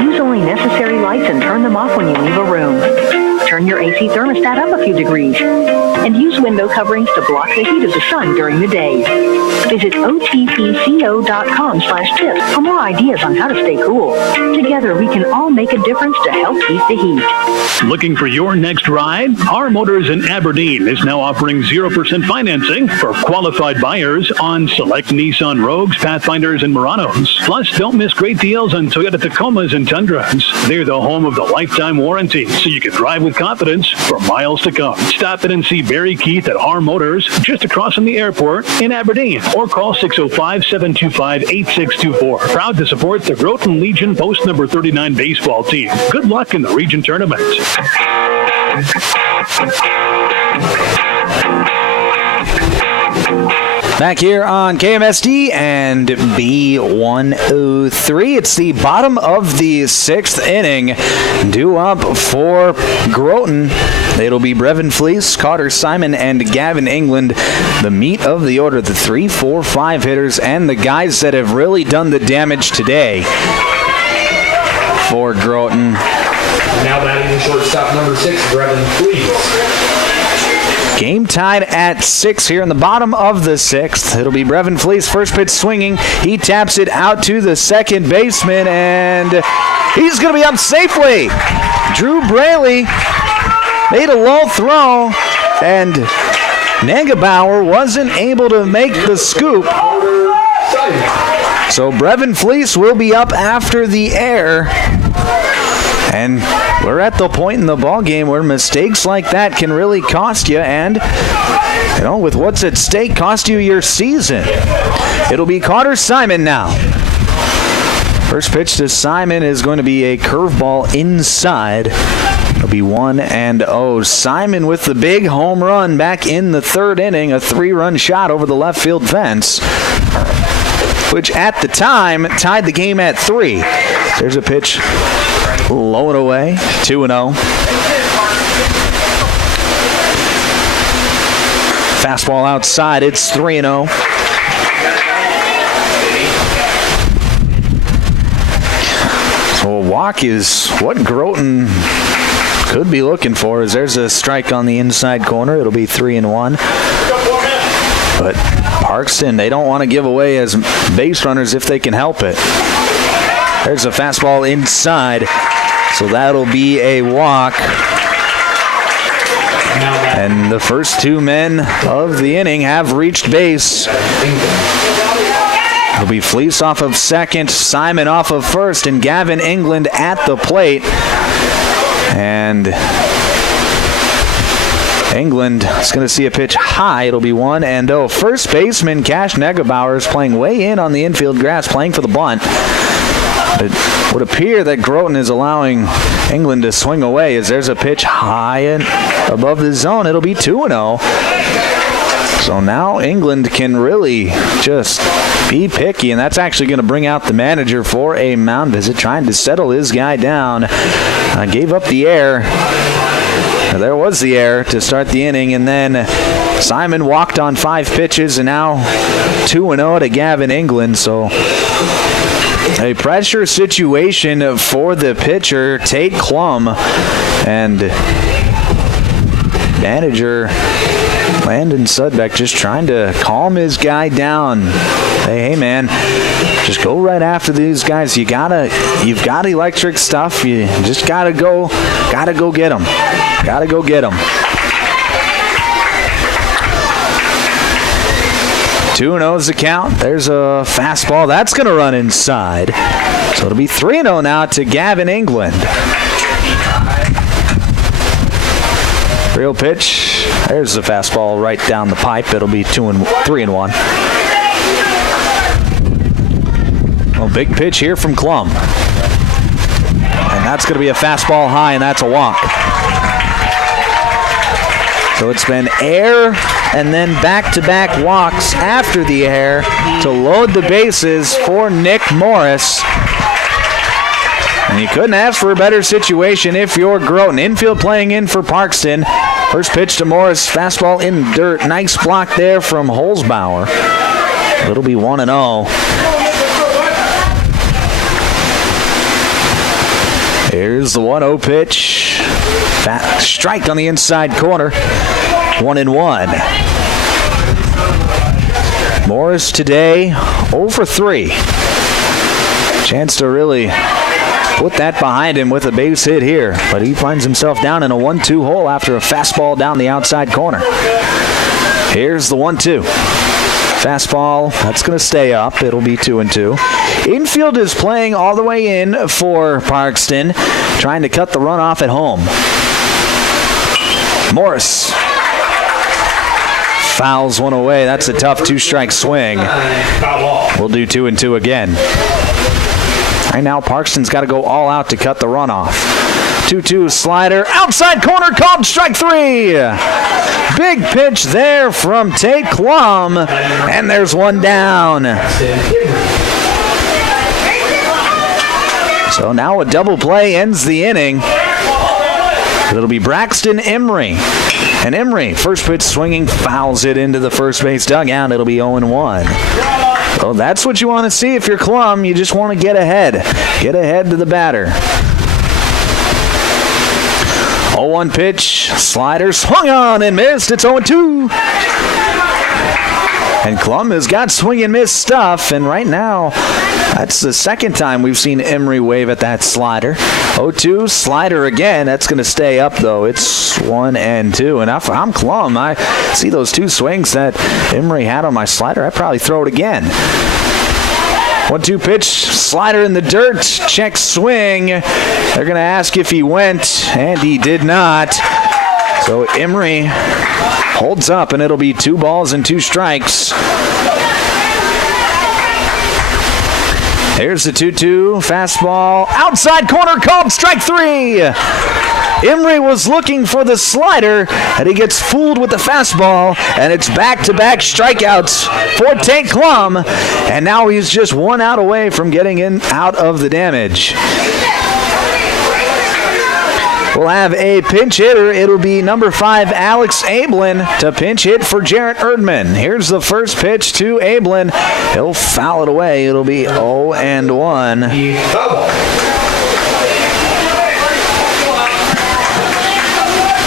Use only necessary lights and turn them off when you leave a room. Turn your AC thermostat up a few degrees. And use window coverings to block the heat of the sun during the day. Visit otpco.com/tips for more ideas on how to stay cool. Together, we can all make a difference to help keep the heat. Looking for your next ride? Our Motors in Aberdeen is now offering 0% financing for qualified buyers on select Nissan Rogues, Pathfinders, and Muranos. Plus, don't miss great deals on Toyota Tacomas and Tundras. They're the home of the lifetime warranty, so you can drive with confidence for miles to come. Stop in and see Barry Keith at Our Motors, just across from the airport in Aberdeen, or call 605-725-8624. Proud to support the Groton Legion Post number 39 baseball team. Good luck in the region tournament. Back here on KMSD and B103. It's the bottom of the sixth inning. Due up for Groton. It'll be Brevin Fleece, Carter Simon, and Gavin England. The meat of the order, the 3, 4, 5 hitters, and the guys that have really done the damage today for Groton. Now batting shortstop number 6, Brevin Fleece. Game tied at 6 here in the bottom of the sixth. It'll be Brevin Fleece, first pitch swinging. He taps it out to the second baseman, and he's going to be up safely. Drew Braley made a low throw, and Nangebauer wasn't able to make the scoop. So Brevin Fleece will be up after the air. And we're at the point in the ball game where mistakes like that can really cost you, and with what's at stake, cost you your season. It'll be Carter Simon now. First pitch to Simon is going to be a curveball inside. It'll be 1-0. Simon with the big home run back in the third inning, a 3-run shot over the left field fence, which at the time tied the game at 3. There's a pitch. Low and away, 2-0. Fastball outside, it's 3-0. So a walk is what Groton could be looking for, as there's a strike on the inside corner. It'll be 3-1. But Parkston, they don't want to give away as base runners if they can help it. There's a fastball inside. So that'll be a walk. And the first two men of the inning have reached base. It'll be Fleece off of second, Simon off of first, and Gavin England at the plate. And England is going to see a pitch high. It'll be 1-0. First baseman Cash Nangebauer is playing way in on the infield grass, playing for the bunt. It would appear that Groton is allowing England to swing away, as there's a pitch high and above the zone. It'll be 2-0. So now England can really just be picky, and that's actually going to bring out the manager for a mound visit, trying to settle his guy down. Gave up the air. There was the error to start the inning, and then Simon walked on 5 pitches, and now 2-0 to Gavin England. So a pressure situation for the pitcher, Tate Klum, and manager Landon Sudbeck just trying to calm his guy down. Hey man, just go right after these guys. You've got electric stuff. You just gotta go get them. Gotta go get them. 2-0 is the count. There's a fastball. That's going to run inside. So it'll be 3-0 now to Gavin England. Real pitch. There's the fastball right down the pipe. It'll be 3-1. Well, big pitch here from Klum. And that's going to be a fastball high, and that's a walk. So it's been air and then back-to-back walks after the air to load the bases for Nick Morris. And you couldn't ask for a better situation if you're Groton. Infield playing in for Parkston. First pitch to Morris, fastball in dirt. Nice block there from Holzbauer. It'll be 1-0. Here's the 1-0 pitch. Strike on the inside corner. 1-1. Morris today 0 for 3. Chance to really put that behind him with a base hit here, but he finds himself down in a 1-2 hole after a fastball down the outside corner. Here's the 1-2. Fastball, that's going to stay up. It'll be 2-2. Infield is playing all the way in for Parkston, trying to cut the run off at home. Morris fouls one away. That's a tough 2-strike swing. We'll do 2-2 again. Right now, Parkston's got to go all out to cut the run off. 2-2 slider, outside corner, called strike 3. Big pitch there from Tate Klum, and there's one down. So now a double play ends the inning. It'll be Braxton Emery. And Emery, first pitch swinging, fouls it into the first base dugout. It'll be 0-1. So that's what you want to see if you're Klum. You just want to get ahead. Get ahead to the batter. 0-1 pitch, slider swung on and missed. It's 0-2. And Klum has got swing and miss stuff, and right now, that's the second time we've seen Emery wave at that slider. 0-2, slider again. That's going to stay up, though. It's 1-2. And if I'm Klum, I see those two swings that Emery had on my slider. I'd probably throw it again. 1-2 pitch, slider in the dirt, check swing. They're going to ask if he went, and he did not. So Emery holds up, and it'll be 2 balls and 2 strikes. Here's the 2-2 fastball, outside corner, called strike 3. Emery was looking for the slider, and he gets fooled with the fastball, and it's back-to-back strikeouts for Tate Klum, and now he's just 1 out away from getting out of the damage. We'll have a pinch hitter. It'll be number 5, Alex Ablin, to pinch hit for Jarrett Erdman. Here's the first pitch to Ablin. He'll foul it away. It'll be 0-1.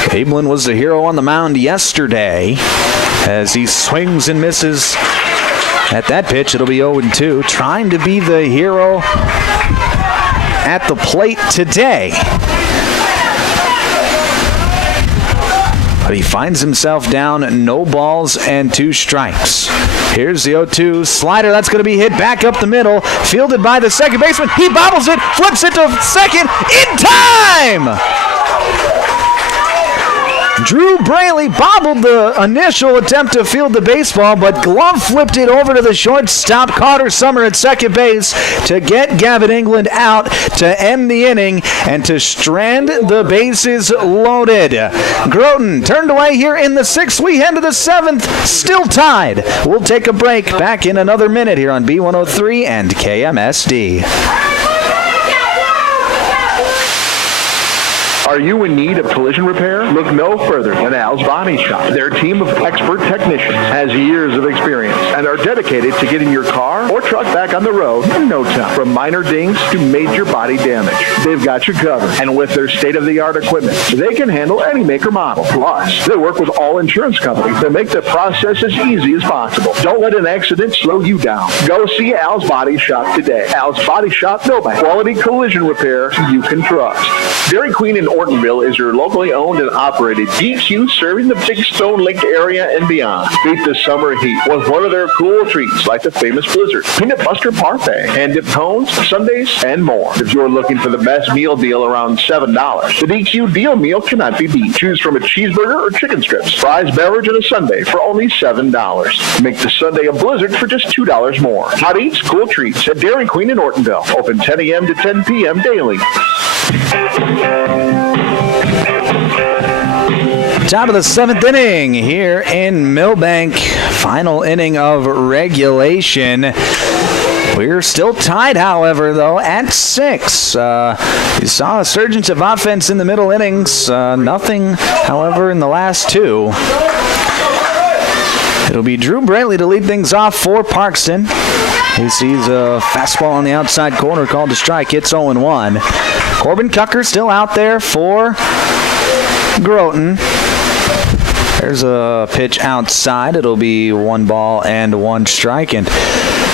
Ablin was the hero on the mound yesterday as he swings and misses at that pitch. It'll be 0-2. Trying to be the hero at the plate today. But he finds himself down, no balls and 2 strikes. Here's the 0-2 slider. That's going to be hit back up the middle. Fielded by the second baseman. He bobbles it, flips it to second in time! Drew Braley bobbled the initial attempt to field the baseball, but glove flipped it over to the shortstop, Carter Summer at second base, to get Gavin England out to end the inning and to strand the bases loaded. Groton turned away here in the 6th. We head to the 7th, still tied. We'll take a break. Back in another minute here on B103 and KMSD. Are you in need of collision repair? Look no further than Al's Body Shop. Their team of expert technicians has years of experience and are dedicated to getting your car or truck back on the road in no time. From minor dings to major body damage, they've got you covered. And with their state-of-the-art equipment, they can handle any make or model. Plus, they work with all insurance companies to make the process as easy as possible. Don't let an accident slow you down. Go see Al's Body Shop today. Al's Body Shop, Milbank. Quality collision repair you can trust. Dairy Queen in Ortonville is your locally owned and operated DQ, serving the Big Stone Lake area and beyond. Beat the summer heat with one of their cool treats like the famous Blizzard, Peanut Buster Parfait, hand-dipped cones, sundaes, and more. If you're looking for the best meal deal around $7, the DQ deal meal cannot be beat. Choose from a cheeseburger or chicken strips, fries, beverage, and a sundae for only $7. Make the Sunday a Blizzard for just $2 more. Hot eats, cool treats at Dairy Queen in Ortonville. Open 10 a.m. to 10 p.m. daily. Top of the 7th inning here in Milbank. Final inning of regulation. We're still tied, however, though, at 6. You saw a surge of offense in the middle innings. Nothing, however, in the last 2. It'll be Drew Braley to lead things off for Parkston. He sees a fastball on the outside corner called a strike. It's 0-1. Corbin Cucker still out there for Groton. There's a pitch outside. It'll be 1 ball and 1 strike. And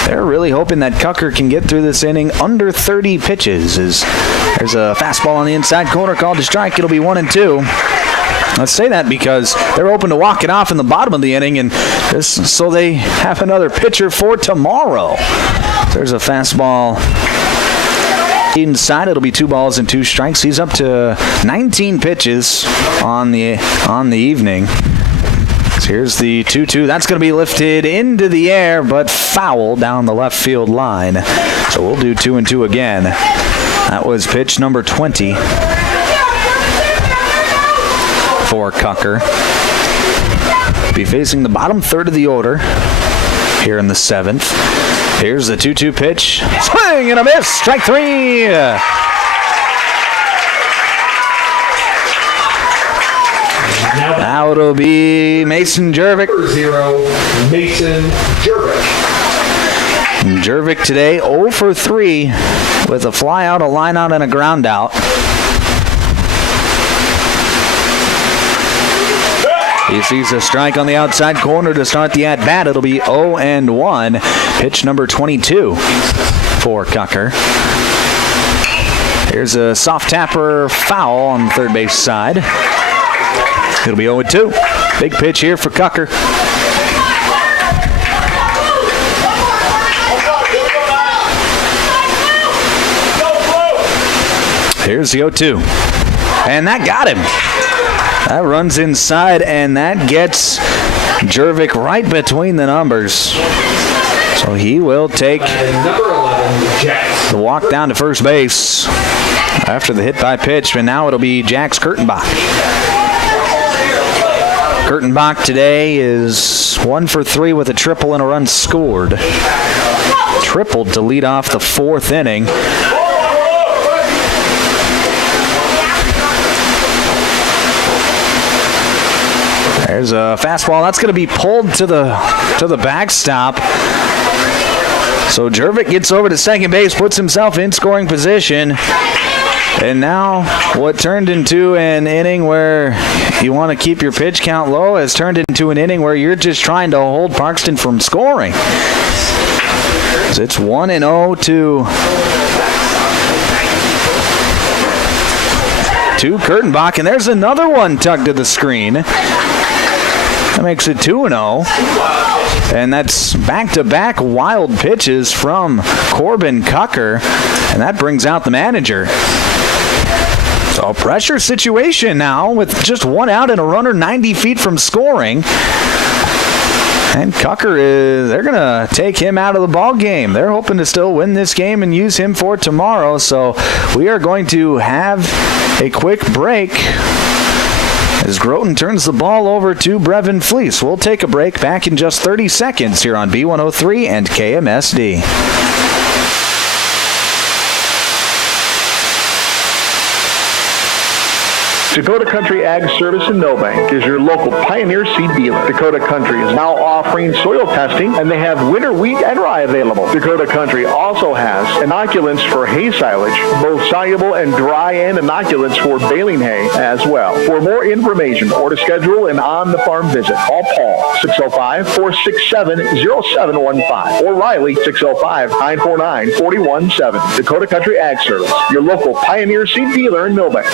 they're really hoping that Cucker can get through this inning under 30 pitches. There's a fastball on the inside corner called a strike. It'll be 1-2. Let's say that because they're open to walk it off in the bottom of the inning, and so they have another pitcher for tomorrow. There's a fastball inside. It'll be 2 balls and 2 strikes. He's up to 19 pitches on the evening. So here's the 2-2. That's going to be lifted into the air, but foul down the left field line. So we'll do 2-2 again. That was pitch number 20 for Cucker. Be facing the bottom third of the order here in the 7th. Here's the 2-2 pitch. Swing and a miss. Strike 3. Now it'll be Mason Jervik. 0, Mason Jervik. Jervik today 0 for 3 with a fly out, a line out, and a ground out. He sees a strike on the outside corner to start the at-bat. It'll be 0-1. Pitch number 22 for Cucker. Here's a soft tapper foul on the third base side. It'll be 0-2. Big pitch here for Cucker. Here's the 0-2. And that got him. That runs inside, and that gets Jervik right between the numbers. So he will take the walk down to first base after the hit by pitch, and now it'll be Jax Kurtenbach. Kurtenbach today is 1 for 3 with a triple and a run scored. Tripled to lead off the 4th inning. There's a fastball. That's going to be pulled to the backstop. So Jervik gets over to second base, puts himself in scoring position. And now what turned into an inning where you want to keep your pitch count low has turned into an inning where you're just trying to hold Parkston from scoring. It's 1-0 to Kurtenbach. And there's another one tugged to the screen. That makes it 2-0. And that's back-to-back wild pitches from Corbin Cucker. And that brings out the manager. So a pressure situation now with just 1 out and a runner 90 feet from scoring. And Cucker they're going to take him out of the ball game. They're hoping to still win this game and use him for tomorrow. So we are going to have a quick break as Groton turns the ball over to Brevin Fleece. We'll take a break, back in just 30 seconds here on B103 and KMSD. Dakota Country Ag Service in Milbank is your local Pioneer seed dealer. Dakota Country is now offering soil testing, and they have winter wheat and rye available. Dakota Country also has inoculants for hay silage, both soluble and dry, and inoculants for baling hay as well. For more information or to schedule an on-the-farm visit, call Paul 605-467-0715 or Riley 605-949-417. Dakota Country Ag Service, your local Pioneer seed dealer in Milbank.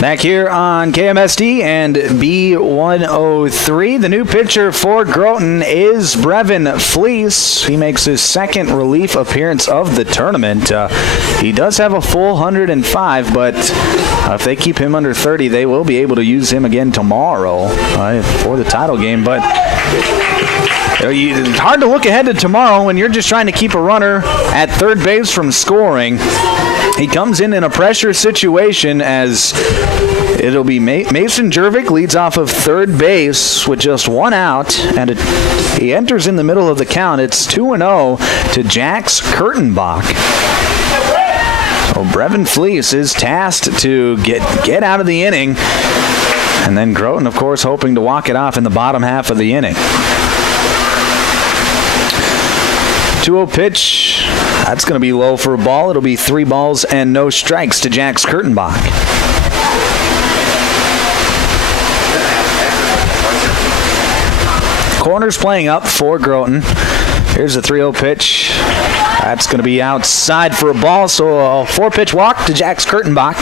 Back here on KMSD and B103, the new pitcher for Groton is Brevin Fleece. He makes his second relief appearance of the tournament. He does have a full 105, but if they keep him under 30, they will be able to use him again tomorrow for the title game. But it's hard to look ahead to tomorrow when you're just trying to keep a runner at third base from scoring. He comes in a pressure situation as it'll be Mason Jervik leads off of third base with just 1 out, and he enters in the middle of the count. It's 2-0 to Jax Kurtenbach. So Brevin Fleece is tasked to get out of the inning And then Groton, of course, hoping to walk it off in the bottom half of the inning. 2-0 pitch. That's going to be low for a ball. It'll be 3 balls and no strikes to Jax Kurtenbach. Corners playing up for Groton. Here's a 3-0 pitch. That's going to be outside for a ball, so a 4-pitch walk to Jax Kurtenbach.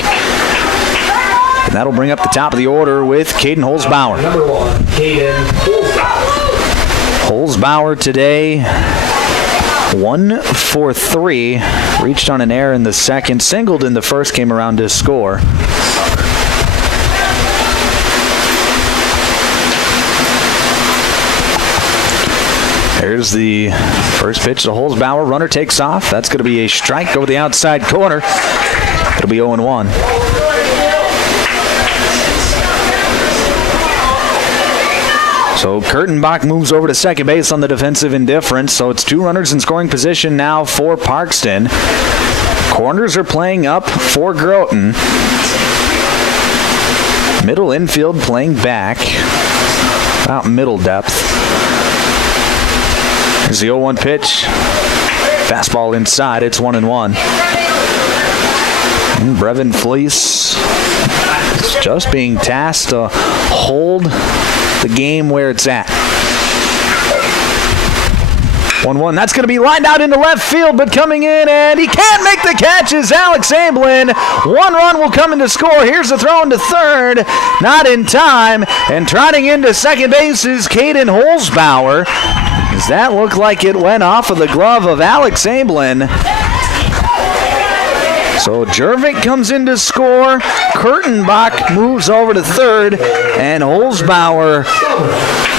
And that'll bring up the top of the order with Caden Holzbauer. Number 1, Caden Holzbauer. Holzbauer today, 1 for 3. Reached on an error in the second. Singled in the first, came around to score. Here's the first pitch to Holzbauer. Runner takes off. That's going to be a strike over the outside corner. It'll be 0-1. So Kurtenbach moves over to second base on the defensive indifference. So it's 2 runners in scoring position now for Parkston. Corners are playing up for Groton. Middle infield playing back. About middle depth. Here's the 0-1 pitch. Fastball inside. It's 1-1. And Brevin Fleece is just being tasked to hold the game where it's at. 1-1. That's going to be lined out into left field, but coming in, and he can't make the catch is Alex Amblin. 1 run will come in to score. Here's the throw into third. Not in time. And trotting into second base is Caden Holzbauer. Does that look like it went off of the glove of Alex Amblin? So Jervik comes in to score. Kurtenbach moves over to third. And Holzbauer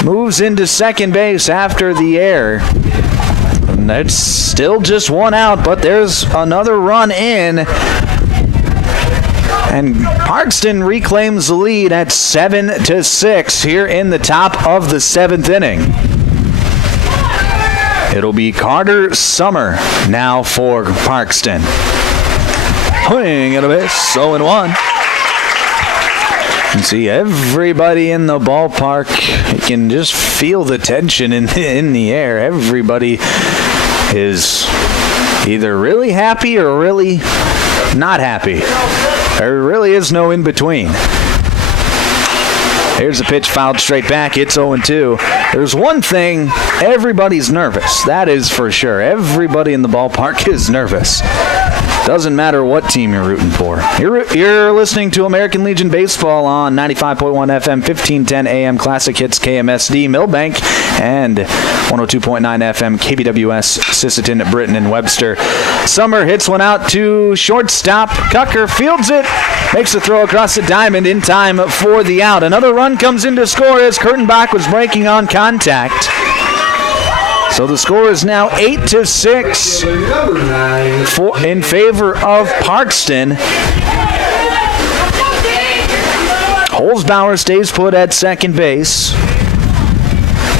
moves into second base after the error. And it's still just 1 out, but there's another run in. And Parkston reclaims the lead at 7-6 here in the top of the 7th inning. It'll be Carter Summer now for Parkston. Swing and a miss, 0-1. You can see everybody in the ballpark. You can just feel the tension in the air. Everybody is either really happy or really not happy. There really is no in between. Here's the pitch fouled straight back. It's 0-2. There's one thing, everybody's nervous. That is for sure. Everybody in the ballpark is nervous. Doesn't matter what team you're rooting for. You're listening to American Legion Baseball on 95.1 FM, 1510 AM Classic Hits KMSD Milbank, and 102.9 FM KBWS Sisseton, Britton, and Webster. Summer hits one out to shortstop. Cucker fields it, makes a throw across the diamond in time for the out. Another run comes in to score as Kurtenbach was breaking on contact. So the score is now 8-6 in favor of Parkston. Holzbauer stays put at second base.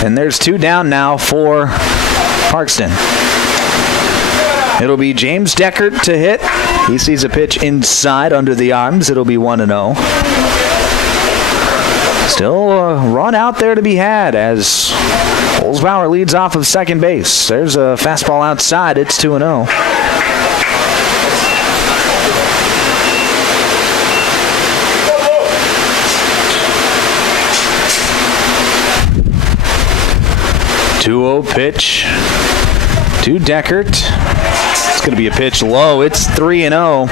And there's 2 down now for Parkston. It'll be James Deckert to hit. He sees a pitch inside under the arms. It'll be 1-0. Still a run out there to be had as Holzbauer leads off of second base. There's a fastball outside. It's 2-0. Pitch to Deckert. It's going to be a pitch low. It's 3-0.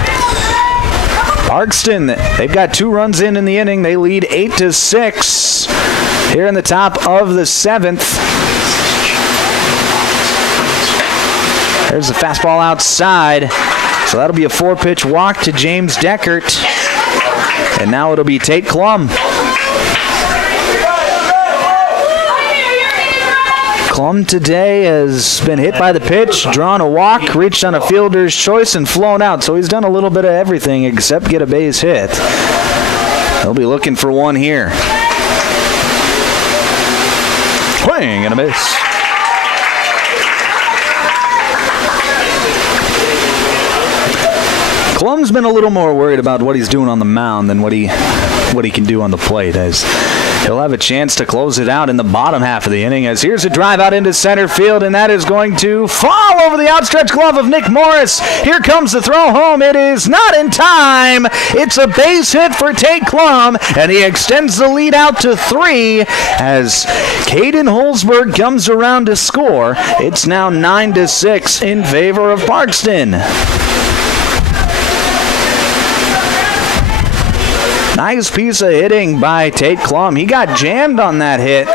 Parkston, they've got 2 runs in the inning. They lead 8-6 here in the top of the 7th. There's a fastball outside. So that'll be a 4-pitch walk to James Deckert. And now it'll be Tate Klum. Klum today has been hit by the pitch, drawn a walk, reached on a fielder's choice, and flown out. So he's done a little bit of everything except get a base hit. He'll be looking for one here. Swing and a miss. Klum's been a little more worried about what he's doing on the mound than what he can do on the plate, as he'll have a chance to close it out in the bottom half of the inning, as here's a drive out into center field, and that is going to fall over the outstretched glove of Nick Morris. Here comes the throw home. It is not in time. It's a base hit for Tate Klum, and he extends the lead out to 3 as Caden Holzberg comes around to score. It's now 9-6 in favor of Parkston. Nice piece of hitting by Tate Klum. He got jammed on that hit,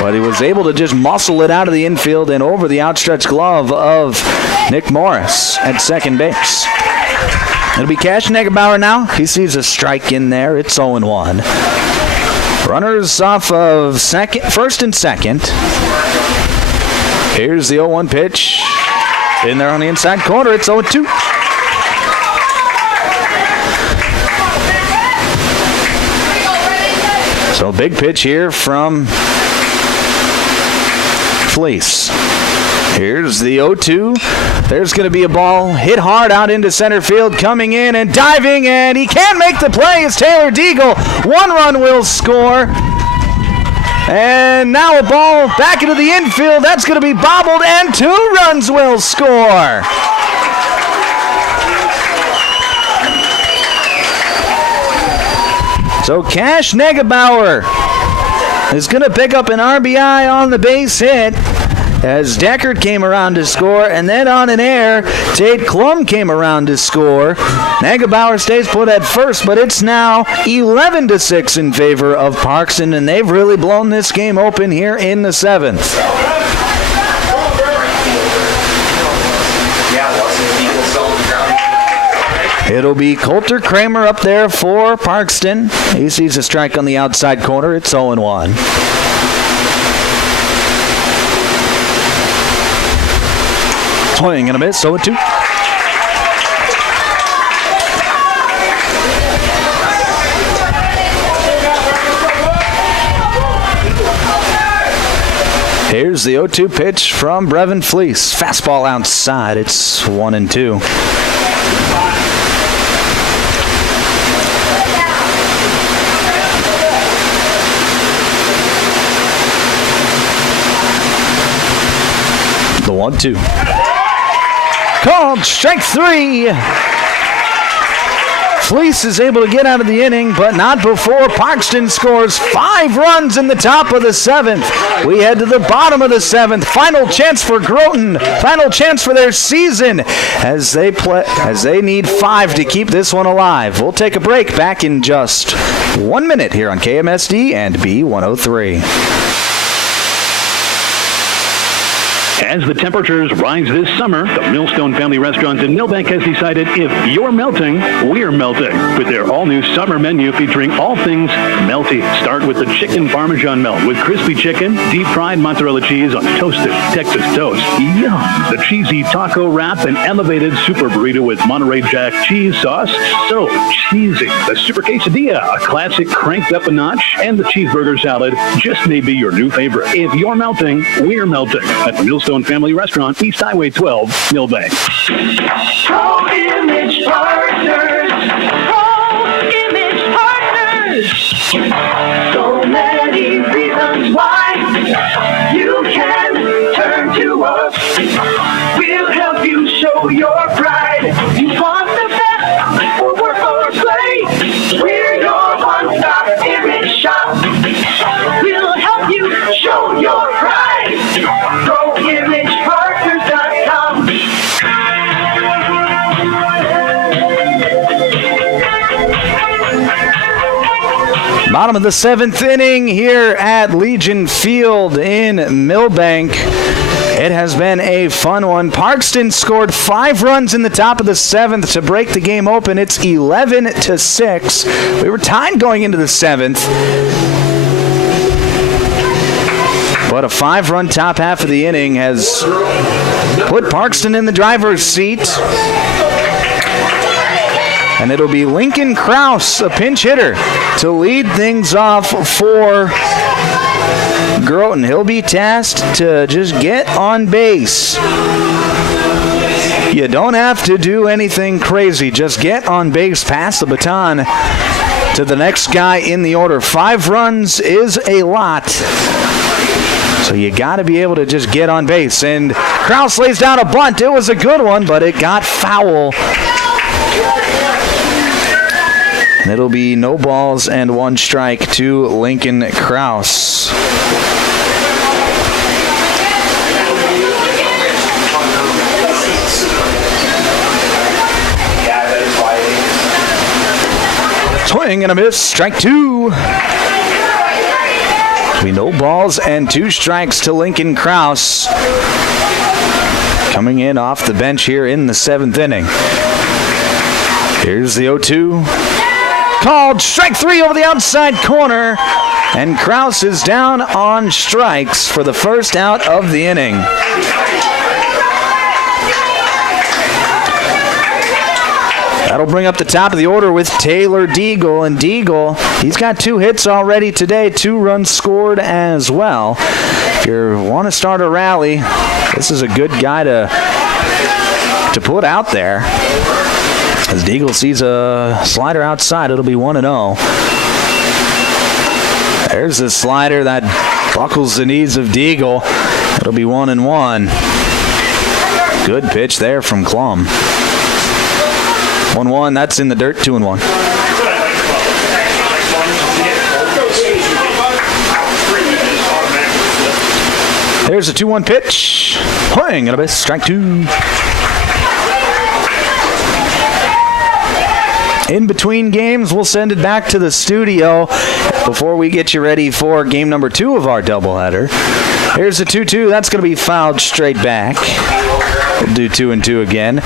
but he was able to just muscle it out of the infield and over the outstretched glove of Nick Morris at second base. It'll be Cash Negebauer now. He sees a strike in there. It's 0-1. Runners off of first and second. Here's the 0-1 pitch. In there on the inside corner. It's 0-2. So big pitch here from Fleece. Here's the 0-2. There's going to be a ball hit hard out into center field, coming in and diving, and he can't make the play. It's Taylor Deagle. 1 run will score. And now a ball back into the infield. That's going to be bobbled, and 2 runs will score. So Cash Negebauer is going to pick up an RBI on the base hit as Deckard came around to score, and then on an air, Tate Klum came around to score. Negebauer stays put at first, but it's now 11-6 in favor of Parkston, and they've really blown this game open here in the 7th. It'll be Coulter Kramer up there for Parkston. He sees a strike on the outside corner. It's 0-1. Swing and a miss, 0-2. Here's the 0-2 pitch from Brevin Fleece. Fastball outside. It's 1-2. The 1-2. Called strike 3. Fleece is able to get out of the inning, but not before Parkston scores 5 runs in the top of the 7th. We head to the bottom of the 7th. Final chance for Groton. Final chance for their season as they need 5 to keep this one alive. We'll take a break. Back in just 1 minute here on KMSD and B103. As the temperatures rise this summer, the Millstone Family Restaurant in Milbank has decided if you're melting, we're melting. With their all-new summer menu featuring all things melty. Start with the chicken parmesan melt with crispy chicken, deep-fried mozzarella cheese on toasted Texas toast. Yum! The cheesy taco wrap and elevated super burrito with Monterey Jack cheese sauce. So cheesy. The super quesadilla, a classic cranked up a notch, and the cheeseburger salad just may be your new favorite. If you're melting, we're melting at the Millstone Family Restaurant, East Highway 12, Milbank. Pro Image Partners. Pro Image Partners. So many reasons why you can turn to us. We'll help you show your pride. You want the best for work or play. We're your one-stop image shop. We'll help you show your pride. ProImagePartners.com. Bottom of the 7th inning here at Legion Field in Milbank. It has been a fun one. Parkston scored 5 runs in the top of the 7th to break the game open. It's 11-6. We were tied going into the 7th. But a 5-run top half of the inning has put Parkston in the driver's seat. And it'll be Lincoln Kraus, a pinch hitter, to lead things off for Groton. He'll be tasked to just get on base. You don't have to do anything crazy. Just get on base, pass the baton to the next guy in the order. 5 runs is a lot. So you got to be able to just get on base. And Kraus lays down a bunt. It was a good one, but it got foul. And it'll be no balls and 1 strike to Lincoln Kraus. Swing and a miss, strike 2. Be no balls and 2 strikes to Lincoln Kraus. Coming in off the bench here in the 7th inning. Here's the 0-2. Called, strike 3 over the outside corner. And Kraus is down on strikes for the first out of the inning. That'll bring up the top of the order with Taylor Deagle. And Deagle, he's got 2 hits already today, 2 runs scored as well. If you want to start a rally, this is a good guy to put out there. As Deagle sees a slider outside, it'll be 1-0. There's the slider that buckles the knees of Deagle. It'll be 1-1. Good pitch there from Klum. 1-1, that's in the dirt, 2-1. There's a 2-1 pitch. Swing and a miss, strike 2. In between games, we'll send it back to the studio before we get you ready for game number 2 of our doubleheader. Here's the 2-2. That's going to be fouled straight back. We'll do 2-2 again.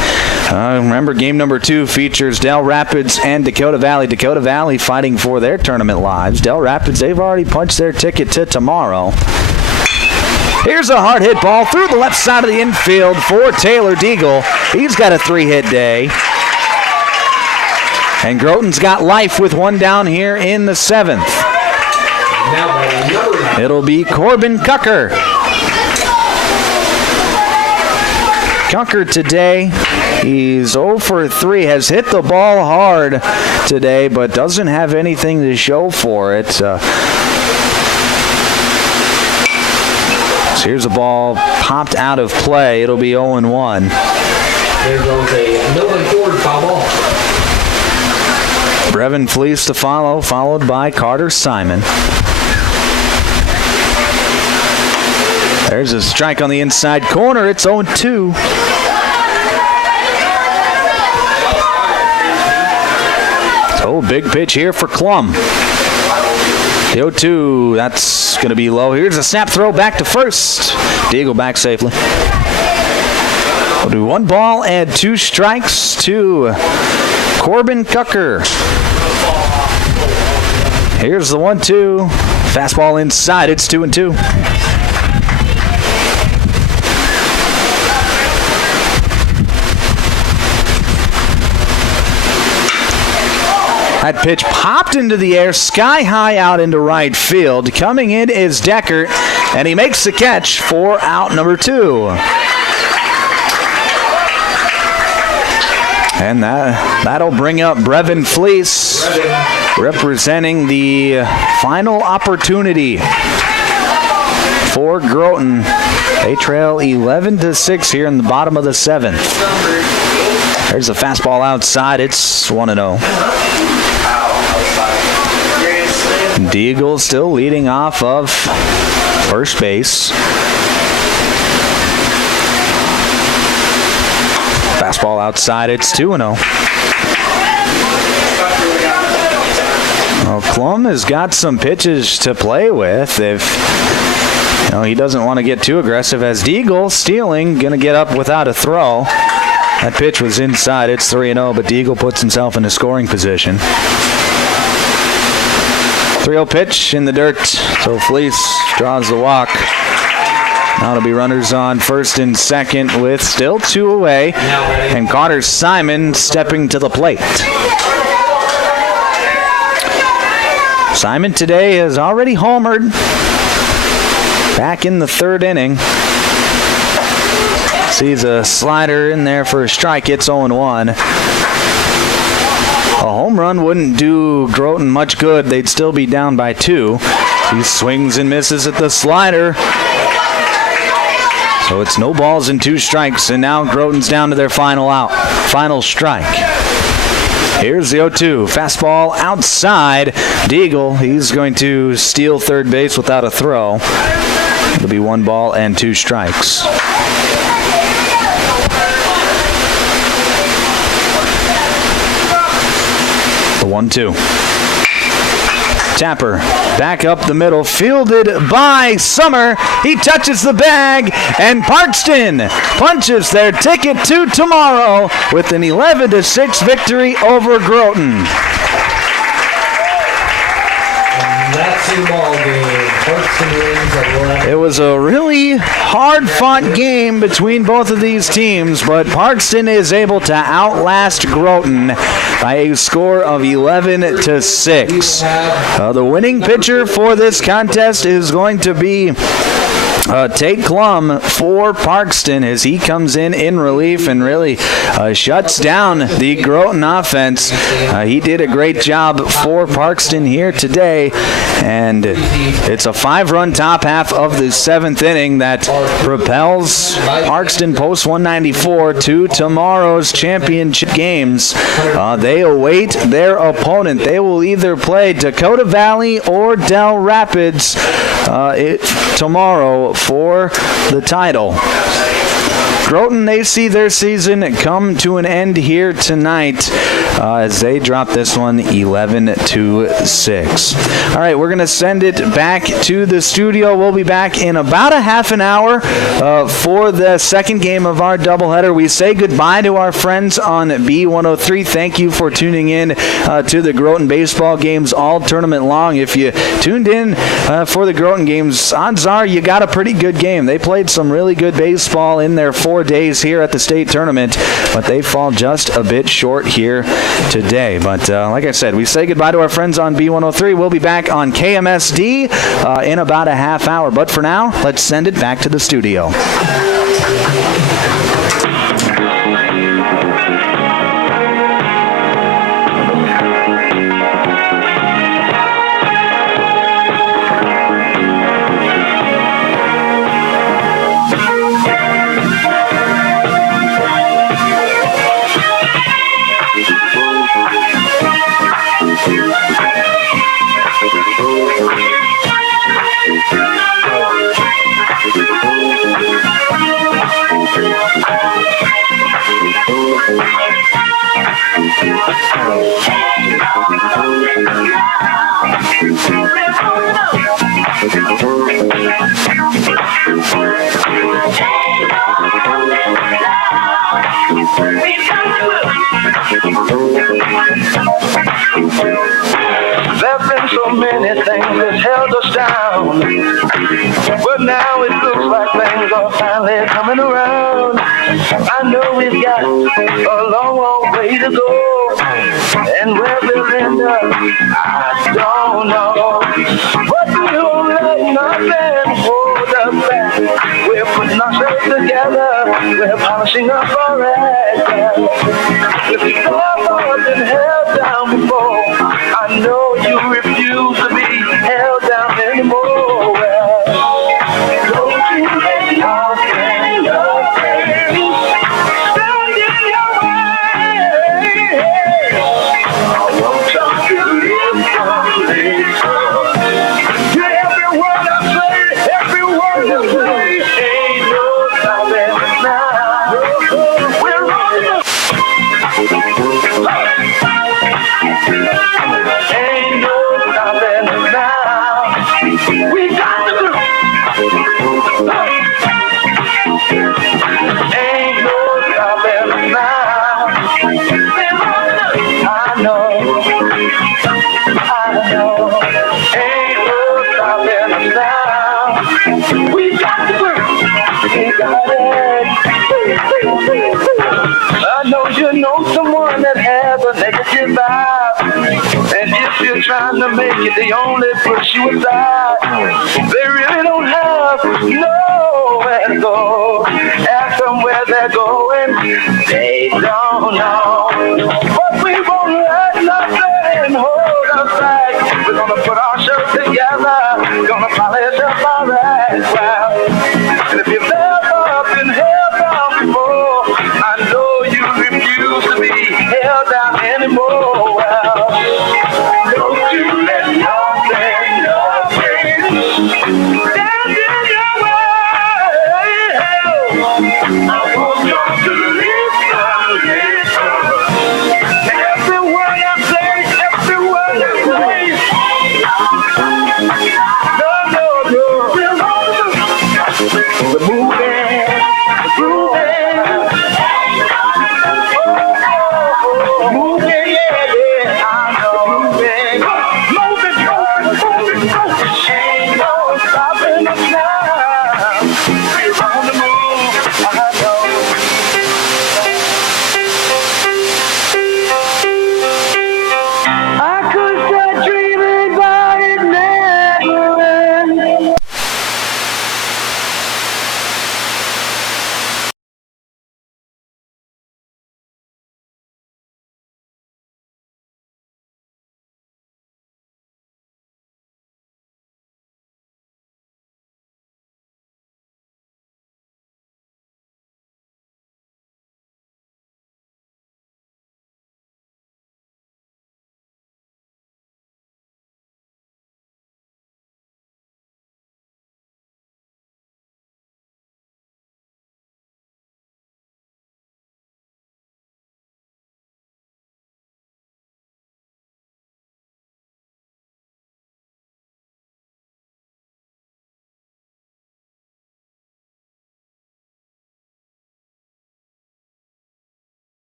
Remember, game number 2 features Del Rapids and Dakota Valley. Dakota Valley fighting for their tournament lives. Del Rapids, they've already punched their ticket to tomorrow. Here's a hard hit ball through the left side of the infield for Taylor Deagle. He's got a 3-hit day. And Groton's got life with 1 down here in the 7th. It'll be Corbin Cucker. Cucker today, he's 0 for 3, has hit the ball hard today, but doesn't have anything to show for it. So here's a ball popped out of play. It'll be 0-1. There goes a Milbank Ford foul ball. Brevin Fleece to follow, followed by Carter Simon. There's a strike on the inside corner. It's 0-2. Oh, big pitch here for Klum. The 0-2, that's going to be low. Here's a snap throw back to first. Deagle back safely. We'll do 1 ball and 2 strikes to Corbin Cucker. Here's the 1-2. Fastball inside. It's 2-2. That pitch popped into the air, sky high out into right field. Coming in is Deckert, and he makes the catch for out number 2. And that'll bring up Brevin Fleece, representing the final opportunity for Groton. They trail 11-6 here in the bottom of the 7th. There's a fastball outside. It's 1-0. Deagle still leading off of first base. Fastball outside, it's 2-0. Well, Klum has got some pitches to play with. If he doesn't want to get too aggressive, as Deagle stealing, going to get up without a throw. That pitch was inside, it's 3-0, but Deagle puts himself in a scoring position. 3-0 pitch in the dirt, so Fleece draws the walk. Now it'll be runners on first and second with still 2 away, and Carter Simon stepping to the plate. Simon today has already homered back in the 3rd inning. Sees a slider in there for a strike. It's 0-1. A home run wouldn't do Groton much good. They'd still be down by 2. He swings and misses at the slider. So it's no balls and 2 strikes, and now Groton's down to their final strike. Here's the 0-2. Fastball outside. Deagle, he's going to steal third base without a throw. It'll be 1 ball and 2 strikes. The 1-2. Tapper back up the middle, fielded by Summer. He touches the bag, and Parkston punches their ticket to tomorrow with an 11-6 victory over Groton. And that's your ball game. Parkston wins at 11. It was a really hard-fought game between both of these teams, but Parkston is able to outlast Groton by a score of 11-6. The winning pitcher for this contest is going to be Tate Klum for Parkston as he comes in relief and really shuts down the Groton offense. He did a great job for Parkston here today, and it's a 5-run top half of the 7th inning that propels Parkston post 194 to tomorrow's championship games. They await their opponent. They will either play Dakota Valley or Del Rapids tomorrow for the title. Groton, they see their season come to an end here tonight as they drop this one 11-6. All right, we're going to send it back to the studio. We'll be back in about a half an hour for the second game of our doubleheader. We say goodbye to our friends on B103. Thank you for tuning in to the Groton baseball games all tournament long. If you tuned in for the Groton games, odds are you got a pretty good game. They played some really good baseball in their 4 days here at the state tournament, but they fall just a bit short here today. But like I said, we say goodbye to our friends on B103. We'll be back on KMSD in about a half hour. But for now, let's send it back to the studio. There've been so many things that held us down, but now it looks like things are finally coming around. I know we've got a long way to go, and where we'll end up, I don't know. But we don't let nothing hold us back. We're putting ourselves together, we're polishing up our act. If we've ever been held down before, I know you refuse to be held down anymore. Well, don't you let nothing, stand in your way. I want you to live someplace. To every word I say, every word you say, ain't no stopping us now. We're running. Ain't no stopping us now. We got to do. Ain't no stopping us now. I know. Ain't no stopping us now. We got to do. We got it. I know you know someone that has a negative vibe, and if you're trying to make it, they only push you aside. They really don't have nowhere to go. Ask them where well. And if you've never been held down before, I know you refuse to be held down anymore. Well, don't you let nothing stand in your way. I want you to listen. Every word I say, every word I say. No, no, no.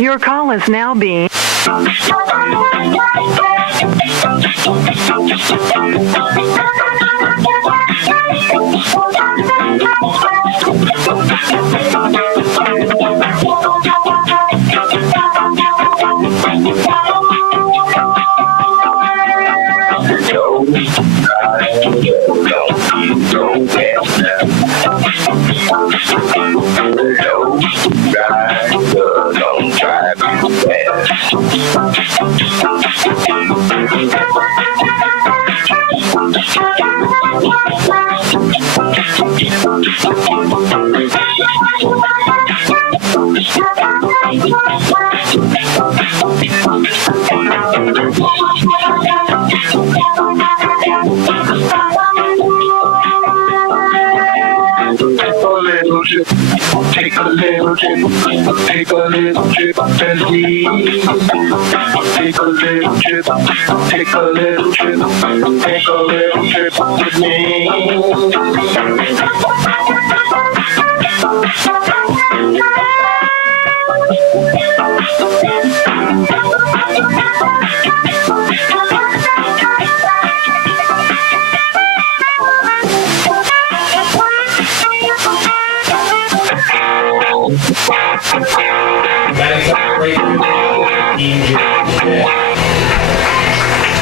Your call is now being... Take a little trip and leave. Take a little trip with me.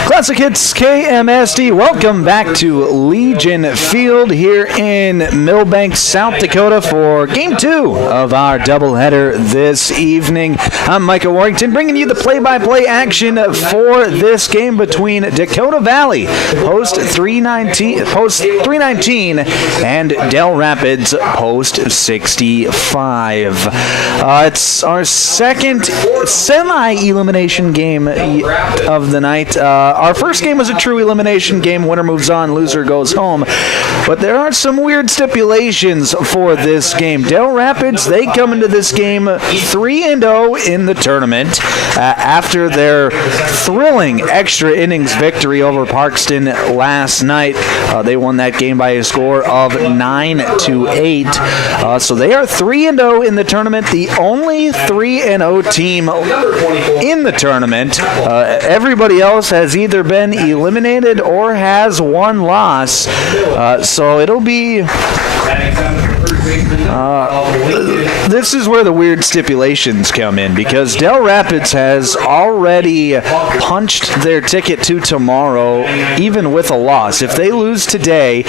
Classic Hits KMSD, welcome back to Legion Field here in Milbank, South Dakota for Game 2 of our doubleheader this evening. I'm Micah Warrington bringing you the play-by-play action for this game between Dakota Valley, post 319, and Del Rapids, post 65. It's our second semi-elimination game of the night. Our first game was a true elimination game. Winner moves on, loser goes home. But there are some weird stipulations for this game. Del Rapids, they come into this game 3-0 in the tournament after their thrilling extra innings victory over Parkston last night. They won that game by a score of 9-8. So they are 3-0 in the tournament, the only 3-0 team in the tournament. Everybody else has either been eliminated or has one loss. So it'll be... this is where the weird stipulations come in, because Del Rapids has already punched their ticket to tomorrow, even with a loss. If they lose today,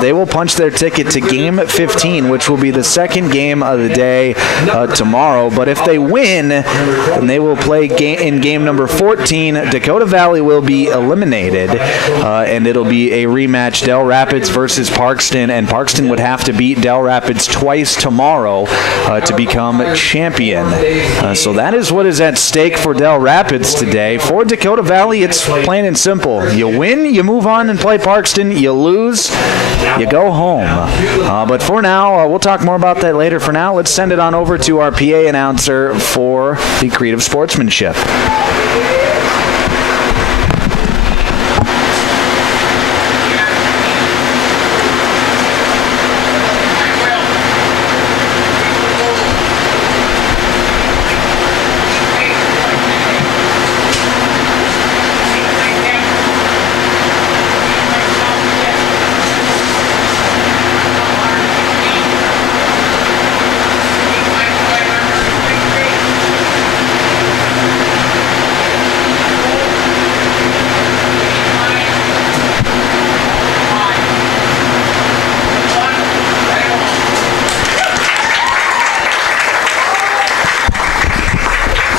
they will punch their ticket to Game 15, which will be the second game of the day tomorrow. But if they win, then they will play in game number 14. Dakota Valley will be eliminated, and it'll be a rematch, Del Rapids versus Parkston, and Parkston would have to beat Del Rapids twice tomorrow to become champion. So that is what is at stake for Del Rapids today. For Dakota Valley, it's plain and simple. You win, you move on and play Parkston. You lose, you go home. But for now, we'll talk more about that later. For now, let's send it on over to our PA announcer for the Creative Sportsmanship.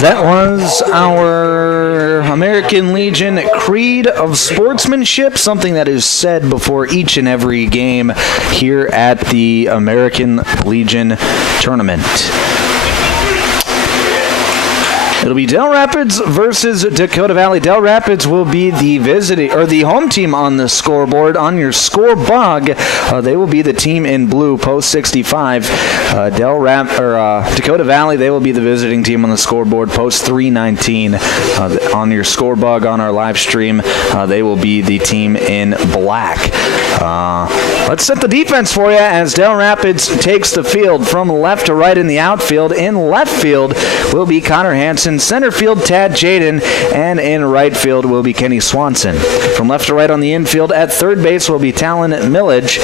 That was our American Legion Creed of Sportsmanship, something that is said before each and every game here at the American Legion Tournament. It'll be Del Rapids versus Dakota Valley. Del Rapids will be the home team on the scoreboard. On your score bug, they will be the team in blue, post 65. Dakota Valley, they will be the visiting team on the scoreboard, post 319. On your score bug on our live stream, they will be the team in black. Let's set the defense for you as Del Rapids takes the field from left to right in the outfield. In left field will be Connor Hansen. Center field, Tad Jaden. And in right field will be Kenny Swanson. From left to right on the infield, at third base will be Talon Millage.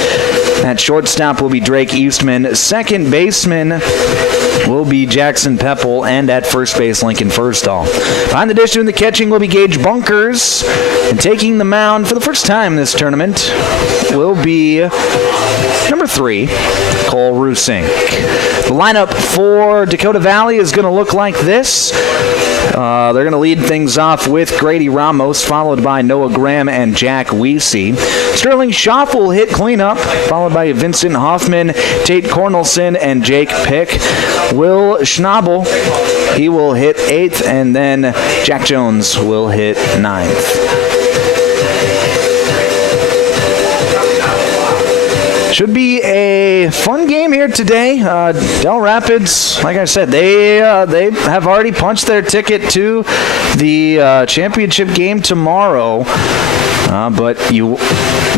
At shortstop will be Drake Eastman. Second baseman will be Jackson Pepple. And at first base, Lincoln Firstall. Behind the dish doing the catching will be Gage Bunkers. And taking the mound for the first time in this tournament will be number 3, Cole Rusink. The lineup for Dakota Valley is going to look like this. They're going to lead things off with Grady Ramos, followed by Noah Graham and Jack Weesey. Sterling Schaff will hit cleanup, followed by Vincent Hoffman, Tate Cornelson, and Jake Pick. Will Schnabel, he will hit 8th, and then Jack Jones will hit 9th. Should be a fun game here today. Del Rapids, like I said, they have already punched their ticket to the championship game tomorrow. But you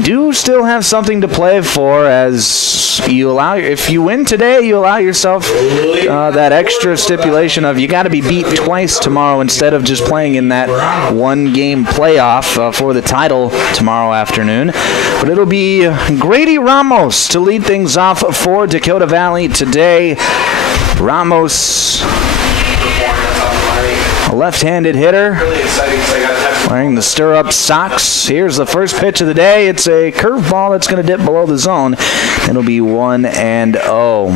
do still have something to play for, as if you win today, you allow yourself that extra stipulation of you got to be beat twice tomorrow instead of just playing in that one-game playoff for the title tomorrow afternoon. But it'll be Grady Ramos to lead things off for Dakota Valley today. Ramos, a left-handed hitter, wearing the stirrup socks. Here's the first pitch of the day. It's a curveball that's going to dip below the zone. It'll be 1-0.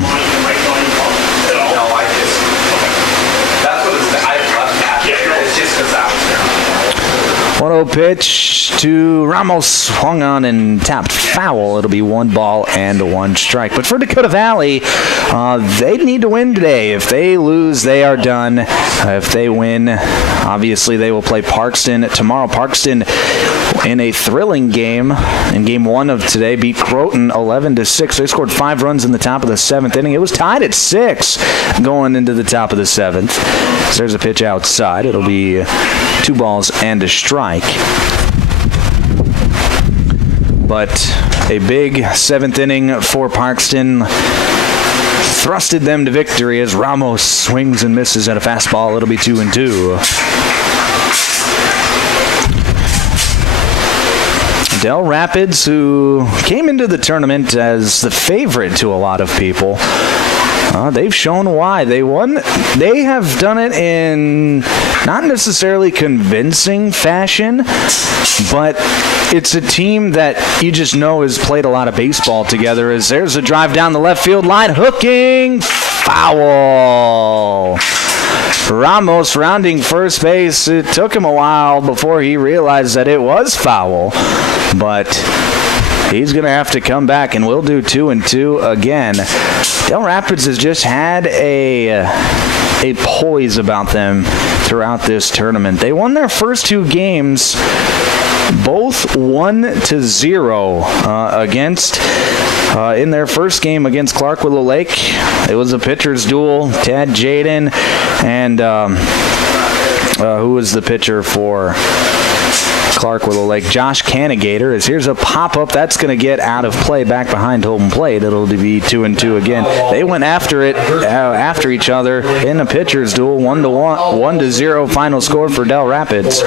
1-0 pitch to Ramos, swung on and tapped foul. It'll be 1 ball and 1 strike. But for Dakota Valley, they need to win today. If they lose, they are done. If they win, obviously they will play Parkston tomorrow. Parkston, in a thrilling game, in game 1 of today, beat Groton 11-6. They scored 5 runs in the top of the 7th inning. It was tied at 6 going into the top of the 7th. So there's a pitch outside. It'll be 2 balls and a strike. But a big 7th inning for Parkston thrusted them to victory as Ramos swings and misses at a fastball. It'll be 2-2. Del Rapids, who came into the tournament as the favorite to a lot of people, they've shown why. They won. They have done it in not necessarily convincing fashion, but it's a team that you just know has played a lot of baseball together. As there's a drive down the left field line, hooking, foul. Ramos rounding first base. It took him a while before he realized that it was foul, but he's going to have to come back, and we'll do 2-2 again. Del Rapids has just had a poise about them throughout this tournament. They won their first 2 games, both 1-0 against. In their first game against Clark Willow Lake, it was a pitcher's duel. Tad Jaden and who was the pitcher for Clark Willow Lake? Josh Cannigator. As here's a pop-up that's going to get out of play back behind home plate. It'll be 2-2 again. They went after it, after each other in a pitcher's duel. 1-0 final score for Del Rapids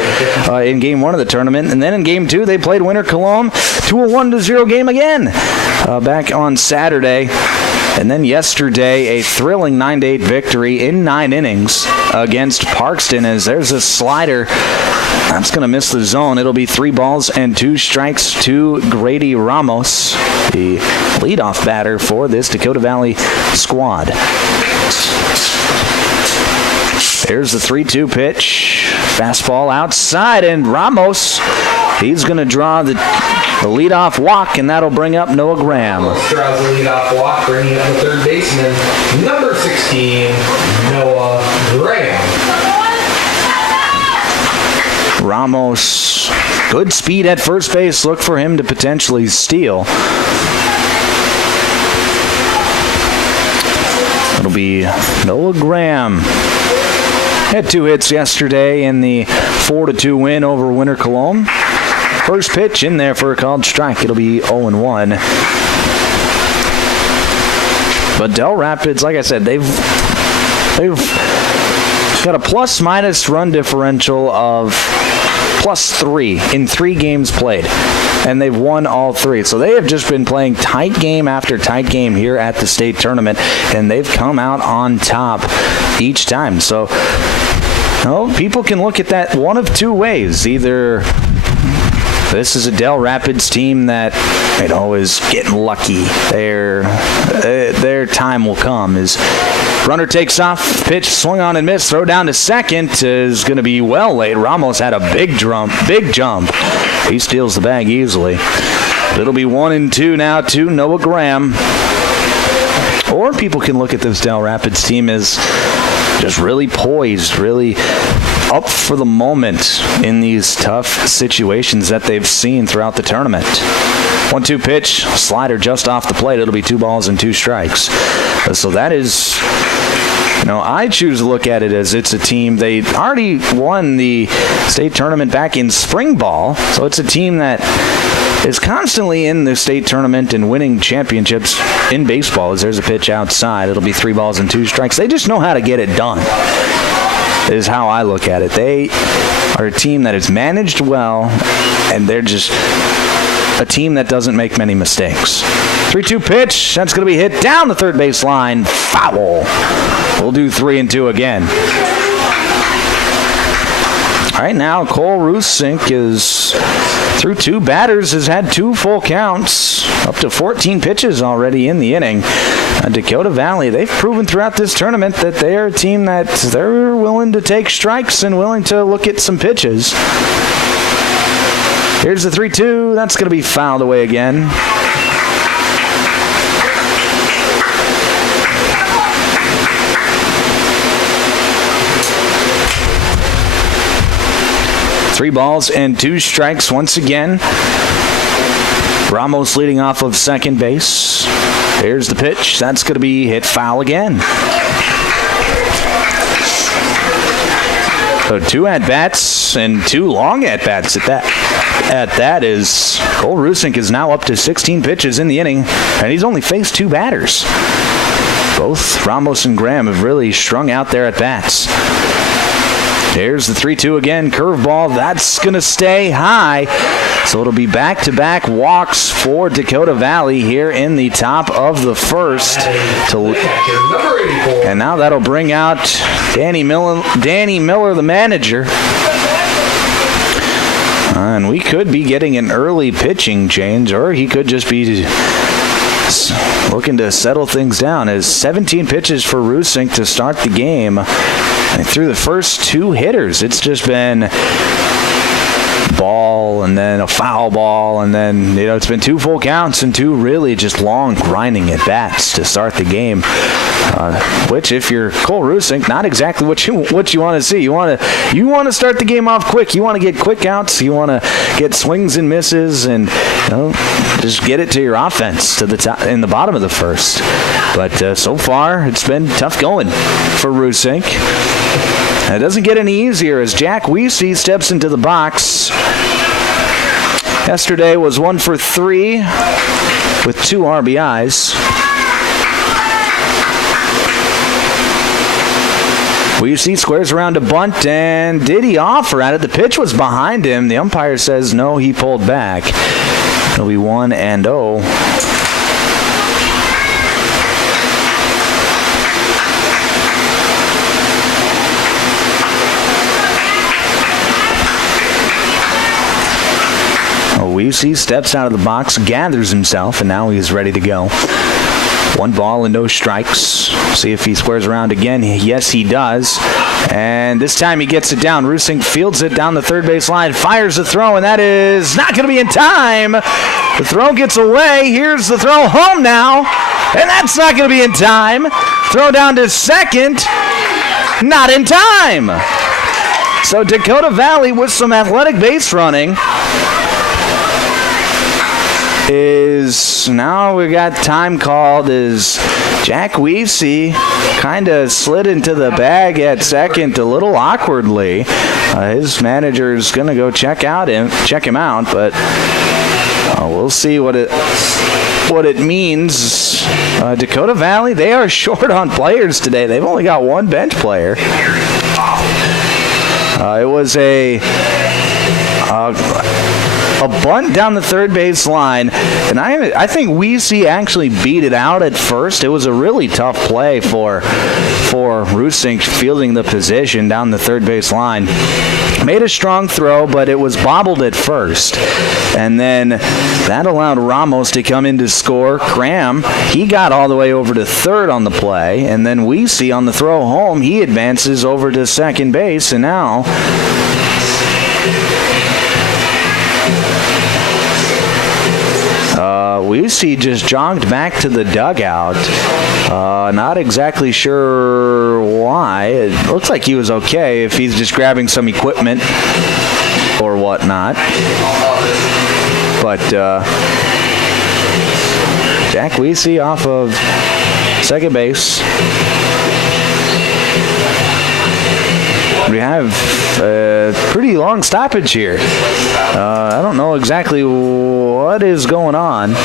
in game 1 of the tournament. And then in game 2, they played Winter Cologne to a 1-0 game again back on Saturday. And then yesterday, a thrilling 9-8 victory in 9 innings against Parkston, as there's a slider that's going to miss the zone. It'll be 3 balls and 2 strikes to Grady Ramos, the leadoff batter for this Dakota Valley squad. There's the 3-2 pitch. Fastball outside, and Ramos, he's going to draw the leadoff walk, and that'll bring up Noah Graham. Draws the leadoff walk, bringing up the third baseman, number 16, Noah Graham. Ramos, good speed at first base. Look for him to potentially steal. It'll be Noah Graham. Had 2 hits yesterday in the 4-2 win over Winter Cologne. First pitch in there for a called strike. It'll be 0-1. But Del Rapids, like I said, they've got a plus-minus run differential of +3 in 3 games played. And they've won all 3. So they have just been playing tight game after tight game here at the state tournament, and they've come out on top each time. So people can look at that one of 2 ways. Either this is a Del Rapids team that is getting lucky. Their time will come. As runner takes off, pitch, swung on and miss, throw down to second is going to be well late. Ramos had a big jump. He steals the bag easily. It'll be 1-2 now to Noah Graham. Or people can look at this Del Rapids team as just really poised, really up for the moment in these tough situations that they've seen throughout the tournament. 1-2 pitch, slider just off the plate. It'll be 2 balls and 2 strikes. So that is, I choose to look at it as it's a team. They already won the state tournament back in spring ball. So it's a team that is constantly in the state tournament and winning championships in baseball. As there's a pitch outside, it'll be 3 balls and 2 strikes. They just know how to get it done, is how I look at it. They are a team that is managed well, and they're just a team that doesn't make many mistakes. 3-2 pitch. That's going to be hit down the third base line. Foul. We'll do 3-2 again. All right, now Cole Rusink is through 2 batters, has had 2 full counts, up to 14 pitches already in the inning. Dakota Valley, they've proven throughout this tournament that they are a team that they're willing to take strikes and willing to look at some pitches. Here's the 3-2. That's going to be fouled away again. Three balls and 2 strikes once again. Ramos leading off of second base. Here's the pitch. That's going to be hit foul again. So 2 at-bats and 2 long at-bats at that is Cole Rusink is now up to 16 pitches in the inning, and he's only faced 2 batters. Both Ramos and Graham have really strung out their at-bats. Here's the 3-2 again. Curveball. That's going to stay high. So it'll be back-to-back walks for Dakota Valley here in the top of the first. And now that'll bring out Danny Miller, the manager. And we could be getting an early pitching change, or he could just be looking to settle things down. As 17 pitches for Rusink to start the game. And through the first 2 hitters, it's just been ball and then a foul ball, and then it's been 2 full counts and 2 really just long grinding at bats to start the game. Which, if you're Cole Rusink, not exactly what you want to see. You want to start the game off quick. You want to get quick outs. You want to get swings and misses, and just get it to your offense to the top in the bottom of the first. But so far, it's been tough going for Rusink. And it doesn't get any easier as Jack Weesey steps into the box. Yesterday was 1 for 3 with 2 RBIs. Weesey squares around to bunt, and did he offer at it? The pitch was behind him. The umpire says no, he pulled back. It'll be 1-0. Weesey steps out of the box, gathers himself, and now he's ready to go. 1 ball and no strikes. See if he squares around again. Yes, he does. And this time he gets it down. Rusink fields it down the third base line, fires the throw, and that is not going to be in time. The throw gets away. Here's the throw home now, and that's not going to be in time. Throw down to second. Not in time. So Dakota Valley with some athletic base running is now we got time called as Jack Weesey kind of slid into the bag at second a little awkwardly. His manager's going to go check him out, but we'll see what it means. Dakota Valley, they are short on players today. They've only got one bench player. It was a bunt down the third base line, and I think Weesey actually beat it out at first. It was a really tough play for Rusink fielding the position down the third base line. Made a strong throw, but it was bobbled at first, and then that allowed Ramos to come in to score. Cram, he got all the way over to third on the play, and then Weesey on the throw home, he advances over to second base, and now Weesey just jogged back to the dugout. Not exactly sure why. It looks like he was okay if he's just grabbing some equipment or whatnot. But Jack Weesey off of second base. We have a pretty long stoppage here. I don't know exactly what is going on.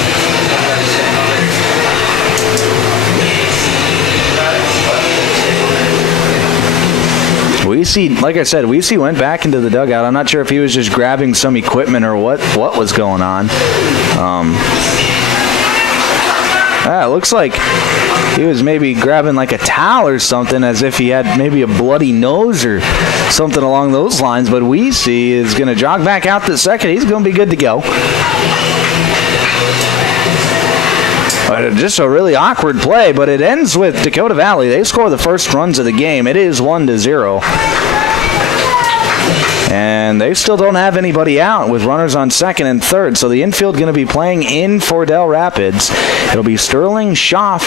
Weesey, like I said, Weesey went back into the dugout. I'm not sure if he was just grabbing some equipment or what was going on. It looks like he was maybe grabbing like a towel or something as if he had maybe a bloody nose or something along those lines. But Weesey is going to jog back out to second. He's going to be good to go. Just a really awkward play, but it ends with Dakota Valley. They score the first runs of the game. It is 1-0. And they still don't have anybody out with runners on second and third. So the infield going to be playing in for Del Rapids. It'll be Sterling Schaff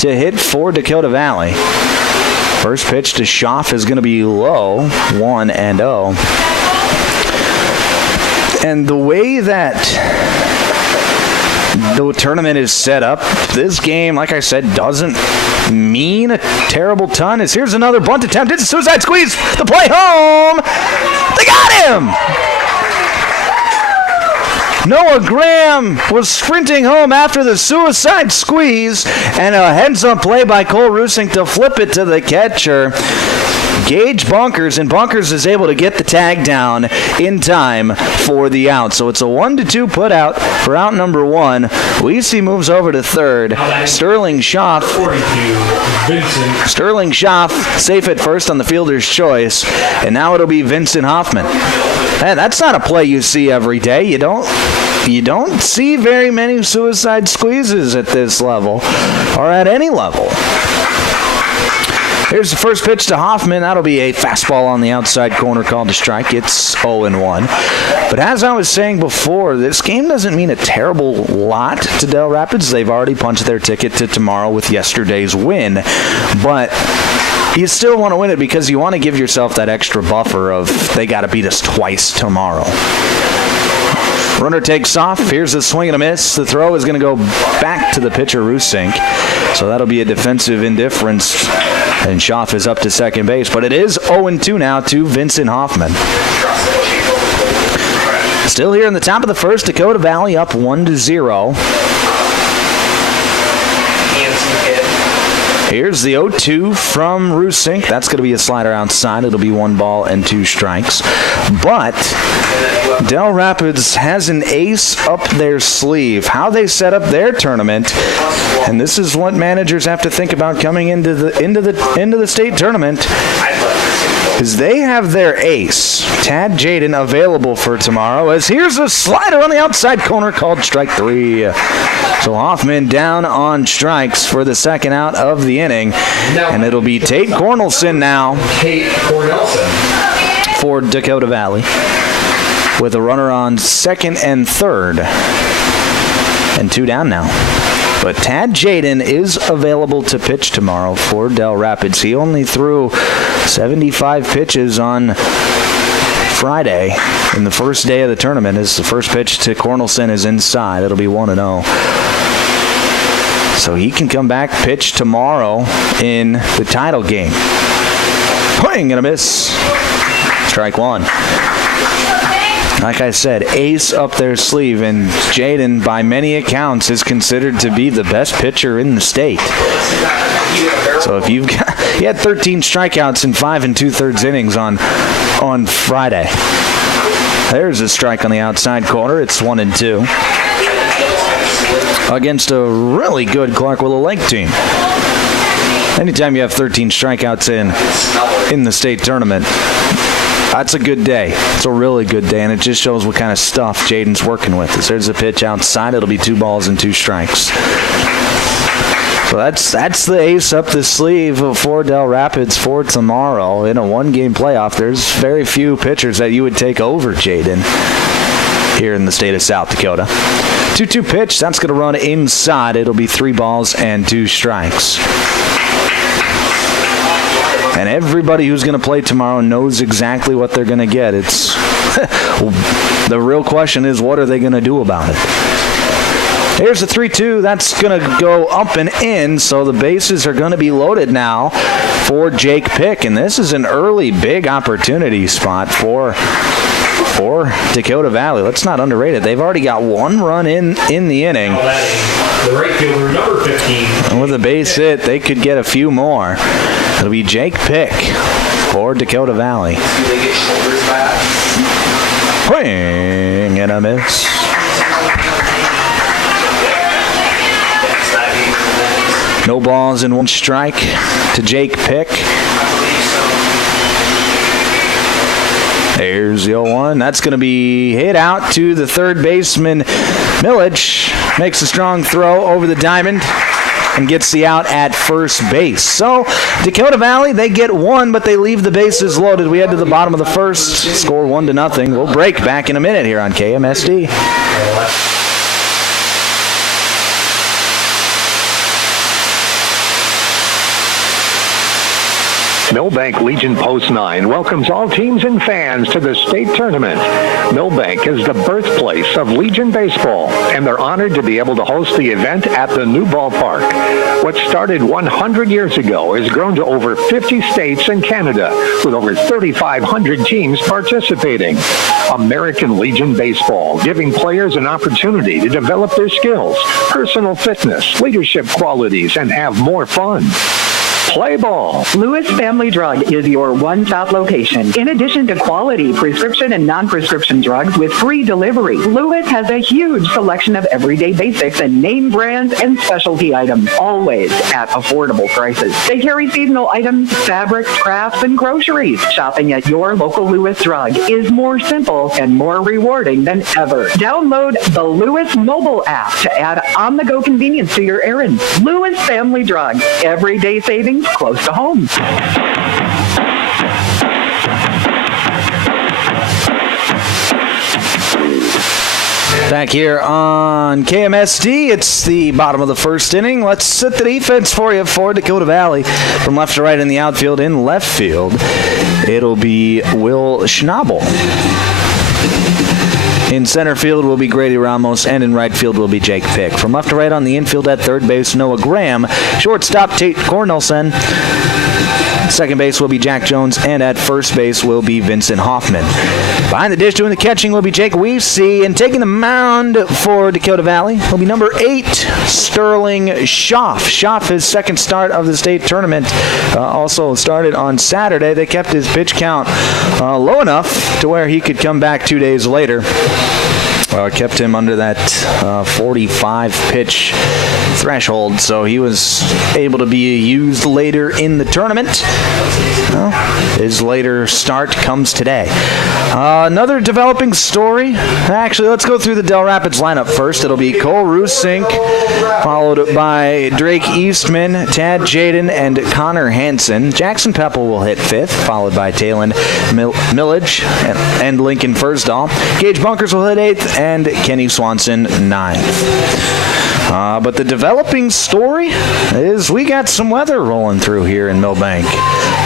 to hit for Dakota Valley. First pitch to Schaff is going to be low, 1-0. And the way that the tournament is set up, this game, like I said, doesn't mean a terrible ton. Here's another bunt attempt. It's a suicide squeeze. The play home. They got him. Noah Graham was sprinting home after the suicide squeeze, and a heads-up play by Cole Rusink to flip it to the catcher, Gage Bunkers, and Bunkers is able to get the tag down in time for the out. So it's a 1-2 put out for out number one. Weesey moves over to third. Sterling Schaff safe at first on the fielder's choice, and now it'll be Vincent Hoffman. Man, that's not a play you see every day. You don't see very many suicide squeezes at this level or at any level. Here's the first pitch to Hoffman. That'll be a fastball on the outside corner called a strike. It's 0-1. But as I was saying before, this game doesn't mean a terrible lot to Del Rapids. They've already punched their ticket to tomorrow with yesterday's win. But you still want to win it because you want to give yourself that extra buffer of they got to beat us twice tomorrow. Runner takes off. Here's a swing and a miss. The throw is going to go back to the pitcher, Rusink. So that'll be a defensive indifference. And Schaff is up to second base. But it is 0-2 now to Vincent Hoffman. Still here in the top of the first, Dakota Valley up 1-0. Here's the 0-2 from Rusink. That's going to be a slider outside. It'll be 1 ball and 2 strikes. But Del Rapids has an ace up their sleeve. How they set up their tournament, and this is what managers have to think about coming into the state tournament, is they have their ace, Tad Jaden, available for tomorrow, as here's a slider on the outside corner called strike 3. So Hoffman down on strikes for the second out of the inning, and it'll be Tate Cornelson now for Dakota Valley, with a runner on second and third, and 2 down now. But Tad Jaden is available to pitch tomorrow for Del Rapids. He only threw 75 pitches on Friday in the first day of the tournament as the first pitch to Cornelson is inside. It'll be 1-0. So he can come back, pitch tomorrow in the title game. Swing and a miss. Strike one. Like I said, ace up their sleeve, and Jaden, by many accounts, is considered to be the best pitcher in the state. So if you've got, he had 13 strikeouts in 5 2/3 innings on Friday. There's a strike on the outside corner. It's 1-2 against a really good Clark Willow Lake team. Anytime you have 13 strikeouts in the state tournament, that's a good day. It's a really good day, and it just shows what kind of stuff Jaden's working with. There's a pitch outside. It'll be 2 balls and 2 strikes. So that's the ace up the sleeve for Del Rapids for tomorrow. In a 1-game playoff, there's very few pitchers that you would take over Jaden here in the state of South Dakota. 2-2 pitch. That's going to run inside. It'll be 3 balls and 2 strikes. And everybody who's going to play tomorrow knows exactly what they're going to get. It's the real question is, what are they going to do about it? Here's a 3-2. That's going to go up and in, so the bases are going to be loaded now for Jake Pick. And this is an early big opportunity spot for Dakota Valley. Let's not underrate it. They've already got 1 run in the inning. The right fielder, number 15. And with a base hit, they could get a few more. It'll be Jake Pick for Dakota Valley. Swing and a miss. No balls and 1 strike to Jake Pick. There's the 0-1. That's going to be hit out to the third baseman. Millage makes a strong throw over the diamond and gets the out at first base. So Dakota Valley, they get 1, but they leave the bases loaded. We head to the bottom of the first, score 1-0. We'll break back in a minute here on KMSD. Milbank Legion Post 9 welcomes all teams and fans to the state tournament. Milbank is the birthplace of Legion Baseball, and they're honored to be able to host the event at the new ballpark. What started 100 years ago has grown to over 50 states and Canada, with over 3,500 teams participating. American Legion Baseball, giving players an opportunity to develop their skills, personal fitness, leadership qualities, and have more fun. Play ball. Lewis Family Drug is your one-stop location. In addition to quality prescription and non-prescription drugs with free delivery, Lewis has a huge selection of everyday basics and name brands and specialty items, always at affordable prices. They carry seasonal items, fabrics, crafts, and groceries. Shopping at your local Lewis Drug is more simple and more rewarding than ever. Download the Lewis mobile app to add on-the-go convenience to your errands. Lewis Family Drug. Everyday savings close to home. Back here on KMSD, it's the bottom of the first inning. Let's set the defense for you for Dakota Valley. From left to right in the outfield, in left field, it'll be Will Schnabel. In center field will be Grady Ramos, and in right field will be Jake Pick. From left to right on the infield at third base, Noah Graham. Shortstop, Tate Cornelson. Second base will be Jack Jones, and at first base will be Vincent Hoffman. Behind the dish doing the catching will be Jake Weavesey, and taking the mound for Dakota Valley will be number 8, Sterling Schaff. Schaff, his second start of the state tournament, also started on Saturday. They kept his pitch count low enough to where he could come back 2 days later. Kept him under that 45-pitch threshold, so he was able to be used later in the tournament. Well, his later start comes today. Another developing story. Actually, let's go through the Del Rapids lineup first. It'll be Cole Rusink, followed by Drake Eastman, Tad Jaden, and Connor Hansen. Jackson Peppel will hit 5th, followed by Talon Millage and Lincoln Fursdahl. Gage Bunkers will hit 8th, and Kenny Swanson 9th. But the developing story is we got some weather rolling through here in Milbank.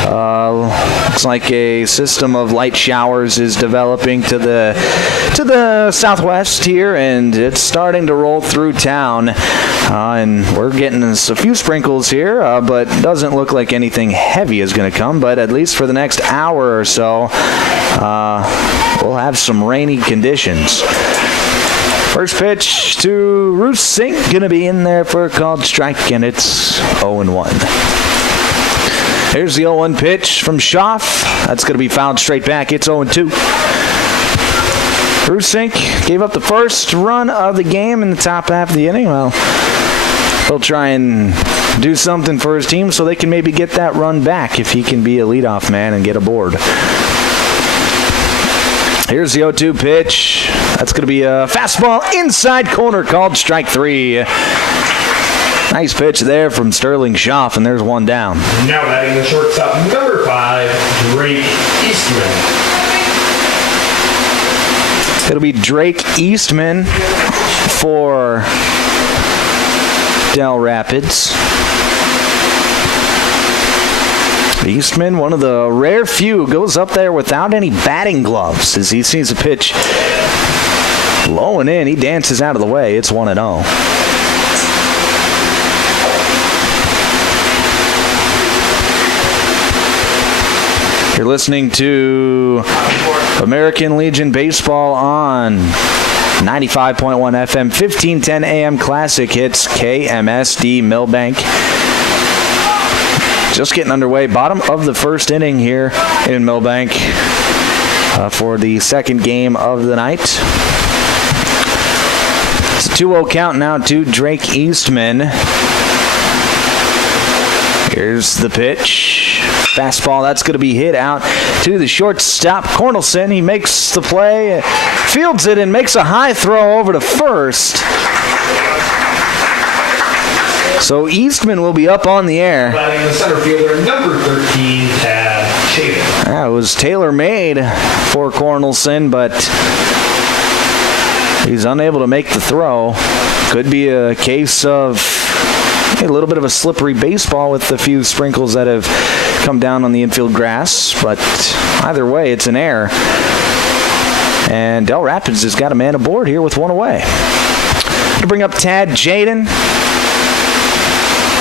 Looks like a system of light showers is developing to the southwest here, and it's starting to roll through town. And we're getting a few sprinkles here, but doesn't look like anything heavy is going to come. But at least for the next hour or so, we'll have some rainy conditions. First pitch to Roos Sink, going to be in there for a called strike, and it's 0-1. Here's the 0-1 pitch from Schaff. That's going to be fouled straight back. It's 0-2. Roos Sink gave up the first run of the game in the top half of the inning. Well, he'll try and do something for his team so they can maybe get that run back if he can be a leadoff man and get aboard. Here's the 0-2 pitch. That's going to be a fastball inside corner called strike 3. Nice pitch there from Sterling Schaff, and there's one down. Now batting the shortstop, number 5, Drake Eastman. It'll be Drake Eastman for Del Rapids. Eastman, one of the rare few, goes up there without any batting gloves as he sees a pitch low and in. He dances out of the way. It's 1-0. You're listening to American Legion Baseball on 95.1 FM, 1510 AM Classic Hits, KMSD Milbank. Just getting underway. Bottom of the first inning here in Milbank for the second game of the night. It's a 2-0 count now to Drake Eastman. Here's the pitch. Fastball, that's going to be hit out to the shortstop, Cornelson. He makes the play, fields it, and makes a high throw over to first. So Eastman will be up on the air. Batting the center fielder, number 13, Tad Chaden. That was tailor-made for Cornelson, but he's unable to make the throw. Could be a case of a little bit of a slippery baseball with the few sprinkles that have come down on the infield grass, but either way, it's an error. And Del Rapids has got a man aboard here with one away. To bring up Tad Jaden.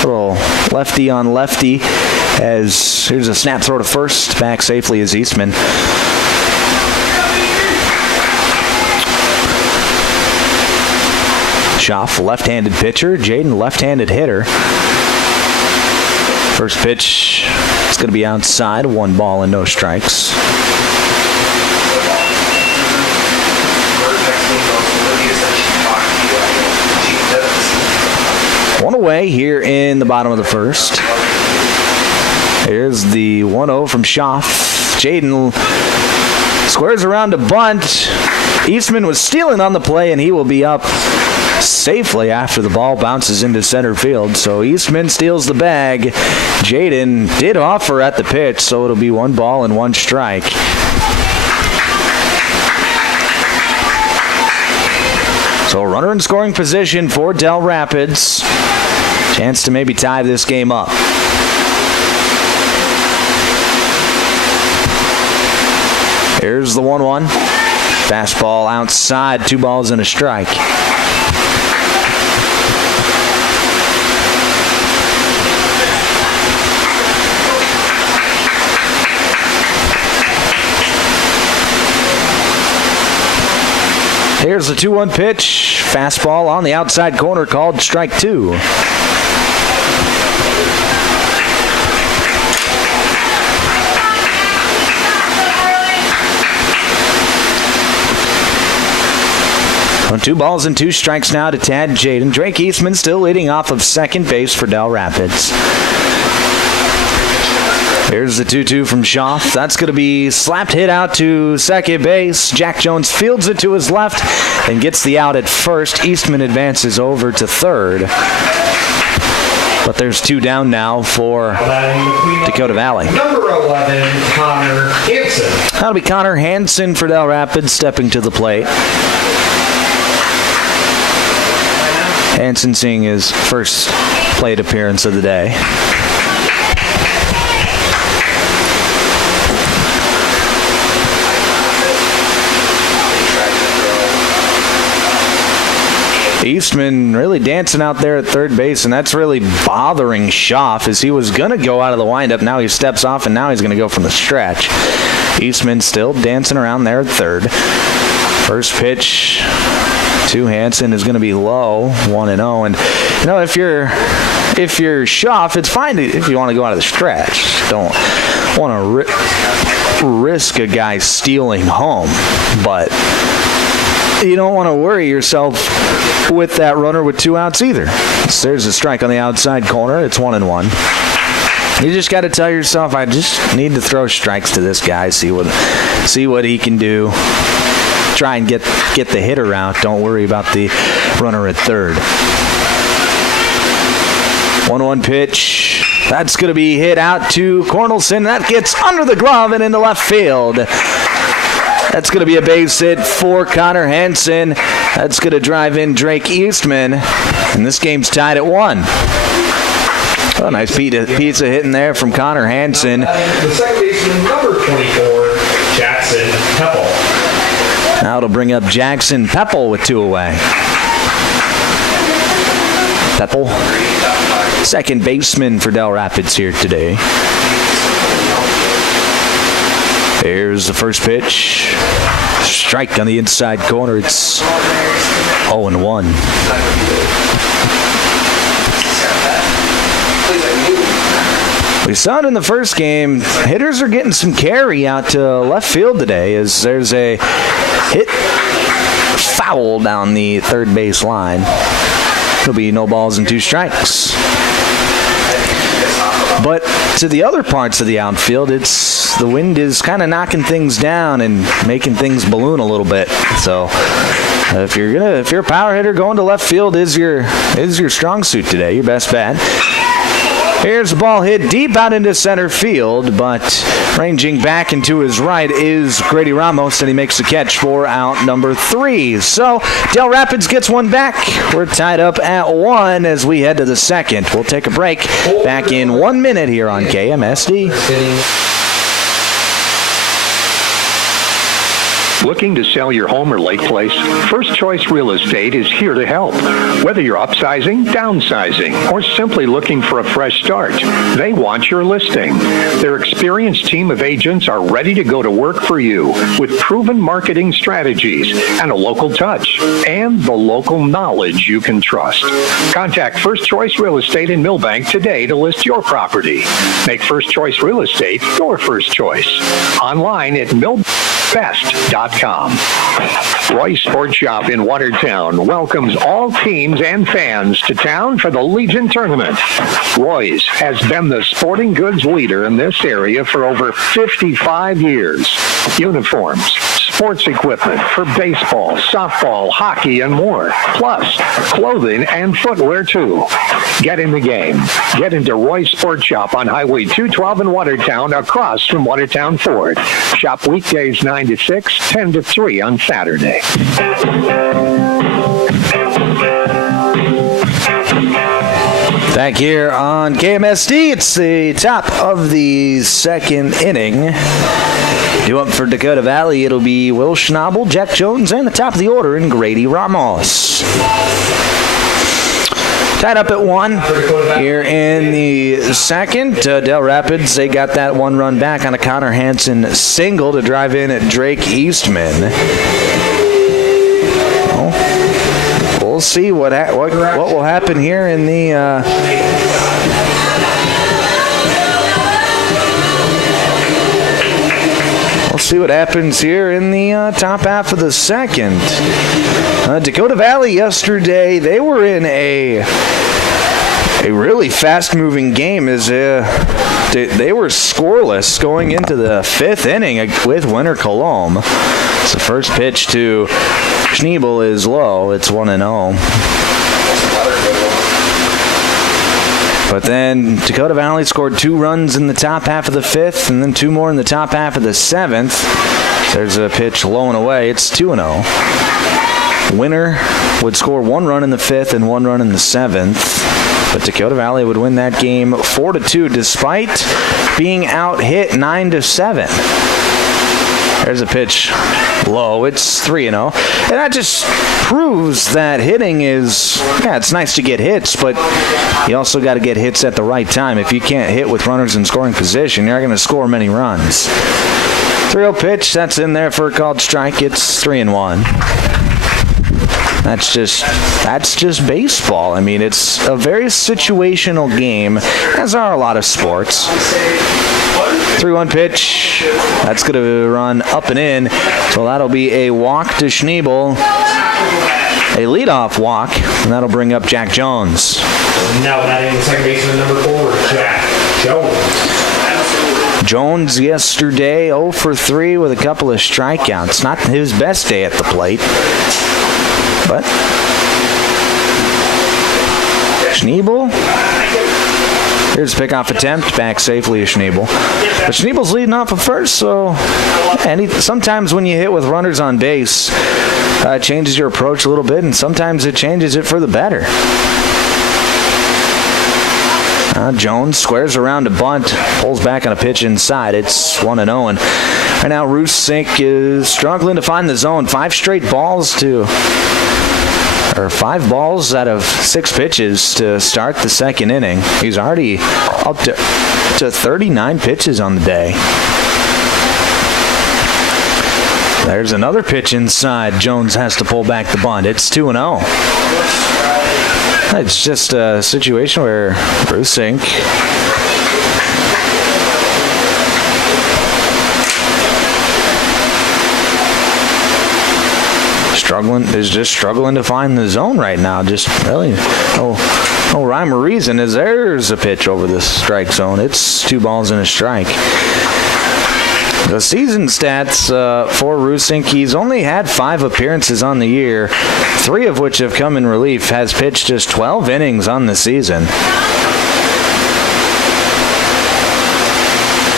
Little lefty on lefty as here's a snap throw to first. Back safely is Eastman. Schaff, left-handed pitcher. Jaden, left-handed hitter. First pitch, it's going to be outside. 1 ball and no strikes. One away here in the bottom of the first. Here's the 1-0 from Schaff. Jaden squares around to bunt. Eastman was stealing on the play, and he will be up safely after the ball bounces into center field. So Eastman steals the bag. Jaden did offer at the pitch, so it'll be 1 ball and 1 strike. So runner in scoring position for Del Rapids. Chance to maybe tie this game up. Here's the 1-1. Fastball outside, 2 balls and a strike. Here's the 2-1 pitch. Fastball on the outside corner called strike 2. On 2 balls and 2 strikes now to Tad Jaden. Drake Eastman still leading off of second base for Del Rapids. Here's the 2-2 from Schaff. That's going to be slapped hit out to second base. Jack Jones fields it to his left and gets the out at first. Eastman advances over to third. But there's 2 down now for Dakota Valley. Number 11, Connor Hansen. That'll be Connor Hansen for Del Rapids stepping to the plate. Hansen seeing his first plate appearance of the day. Eastman really dancing out there at third base, and that's really bothering Schaff as he was going to go out of the windup. Now he steps off, and now he's going to go from the stretch. Eastman still dancing around there at third. First pitch to Hansen is going to be low, 1-0. And, you know, if you're Schaff, it's fine if you want to go out of the stretch. Don't want to risk a guy stealing home, but you don't want to worry yourself with that runner with 2 outs either. So there's a strike on the outside corner. It's 1-1. You just got to tell yourself, I just need to throw strikes to this guy, see what he can do. Try and get the hitter out. Don't worry about the runner at third. 1-1 pitch. That's going to be hit out to Cornelson. That gets under the glove and into left field. That's going to be a base hit for Connor Hansen. That's going to drive in Drake Eastman. And this game's tied at 1. Oh, nice pizza hitting there from Connor Hansen. The second baseman, number 24, Jackson Peppel. Now it'll bring up Jackson Peppel with 2 away. Peppel, second baseman for Del Rapids here today. Here's the first pitch. Strike on the inside corner. It's 0-1. We saw it in the first game. Hitters are getting some carry out to left field today as there's a hit foul down the third base line. It'll be no balls and 2 strikes. But to the other parts of the outfield, the wind is kind of knocking things down and making things balloon a little bit. So if you're a power hitter, going to left field is your strong suit today, your best bet. Here's the ball hit deep out into center field, but ranging back into his right is Grady Ramos, and he makes the catch for out number 3. So Del Rapids gets one back. We're tied up at 1 as we head to the second. We'll take a break. Back in 1 minute here on KMSD. Looking to sell your home or lake place? First Choice Real Estate is here to help. Whether you're upsizing, downsizing, or simply looking for a fresh start, they want your listing. Their experienced team of agents are ready to go to work for you with proven marketing strategies and a local touch and the local knowledge you can trust. Contact First Choice Real Estate in Milbank today to list your property. Make First Choice Real Estate your first choice. Online at milbest.com. Roy's Sports Shop in Watertown welcomes all teams and fans to town for the Legion Tournament. Roy's has been the sporting goods leader in this area for over 55 years. Uniforms, sports equipment for baseball, softball, hockey, and more. Plus, clothing and footwear, too. Get in the game. Get into Roy's Sports Shop on Highway 212 in Watertown, across from Watertown Ford. Shop weekdays 9 to 6, 10 to 3 on Saturday. Back here on KMSD, it's the top of the second inning. Due up for Dakota Valley, it'll be Will Schnabel, Jack Jones, and the top of the order in Grady Ramos. Tied up at 1 here in the second. Del Rapids, they got that 1 run back on a Connor Hansen single to drive in at Drake Eastman. Well, we'll see what will happen here in the we'll see what happens here in the top half of the second. Dakota Valley yesterday, they were in a really fast-moving game as they were scoreless going into the 5th inning with Winter Colomb. So first pitch to Schneebel is low. It's 1-0. But then Dakota Valley scored 2 runs in the top half of the 5th and then 2 more in the top half of the 7th. There's a pitch low and away. It's 2-0. winner would score 1 run in the 5th and 1 run in the 7th. But Dakota Valley would win that game 4-2 despite being out hit 9-7. There's a pitch low. It's 3-0. And that just proves that hitting is, it's nice to get hits, but you also got to get hits at the right time. If you can't hit with runners in scoring position, you're not going to score many runs. 3-0 pitch, that's in there for a called strike. It's 3-1. That's just baseball. I mean, it's a very situational game, as are a lot of sports. 3-1 pitch. That's going to run up and in. So that'll be a walk to Schneebel. A leadoff walk, and that'll bring up Jack Jones. Now batting the second baseman, number 4, Jack Jones. Jones yesterday 0 for 3 with a couple of strikeouts. Not his best day at the plate. But Schneebel, here's a pickoff attempt, back safely to Schneebel. But Schneebel's leading off at first, so sometimes when you hit with runners on base, it changes your approach a little bit, and sometimes it changes it for the better. Jones squares around a bunt, pulls back on a pitch inside. It's 1-0. And right now, Rusink is struggling to find the zone. 5 balls out of 6 pitches to start the second inning. He's already up to 39 pitches on the day. There's another pitch inside. Jones has to pull back the bunt. It's 2-0. It's just a situation where Rusink is struggling to find the zone right now. Just really no rhyme or reason, as there's a pitch over the strike zone. It's 2 balls and a strike. The season stats for Rusink, he's only had 5 appearances on the year, 3 of which have come in relief, has pitched just 12 innings on the season.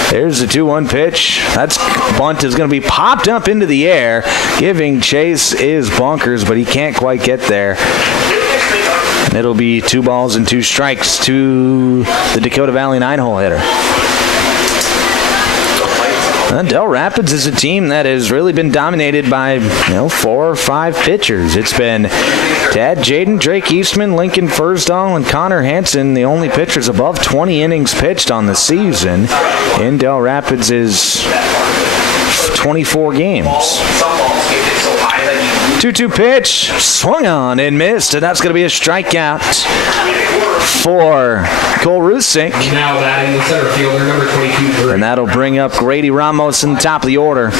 There's the 2-1 pitch. That's bunt is going to be popped up into the air. Giving chase is bunkers, but he can't quite get there. And it'll be 2 balls and 2 strikes to the Dakota Valley 9-hole hitter. Del Rapids is a team that has really been dominated by 4 or 5 pitchers. It's been Tad Jaden, Drake Eastman, Lincoln Fursdahl, and Connor Hansen, the only pitchers above 20 innings pitched on the season in Del Rapids' 24 games. 2-2 pitch, swung on and missed, and that's going to be a strikeout for Cole Rusink. Now batting the center fielder, number 22. And that'll bring up Grady Ramos in the top of the order.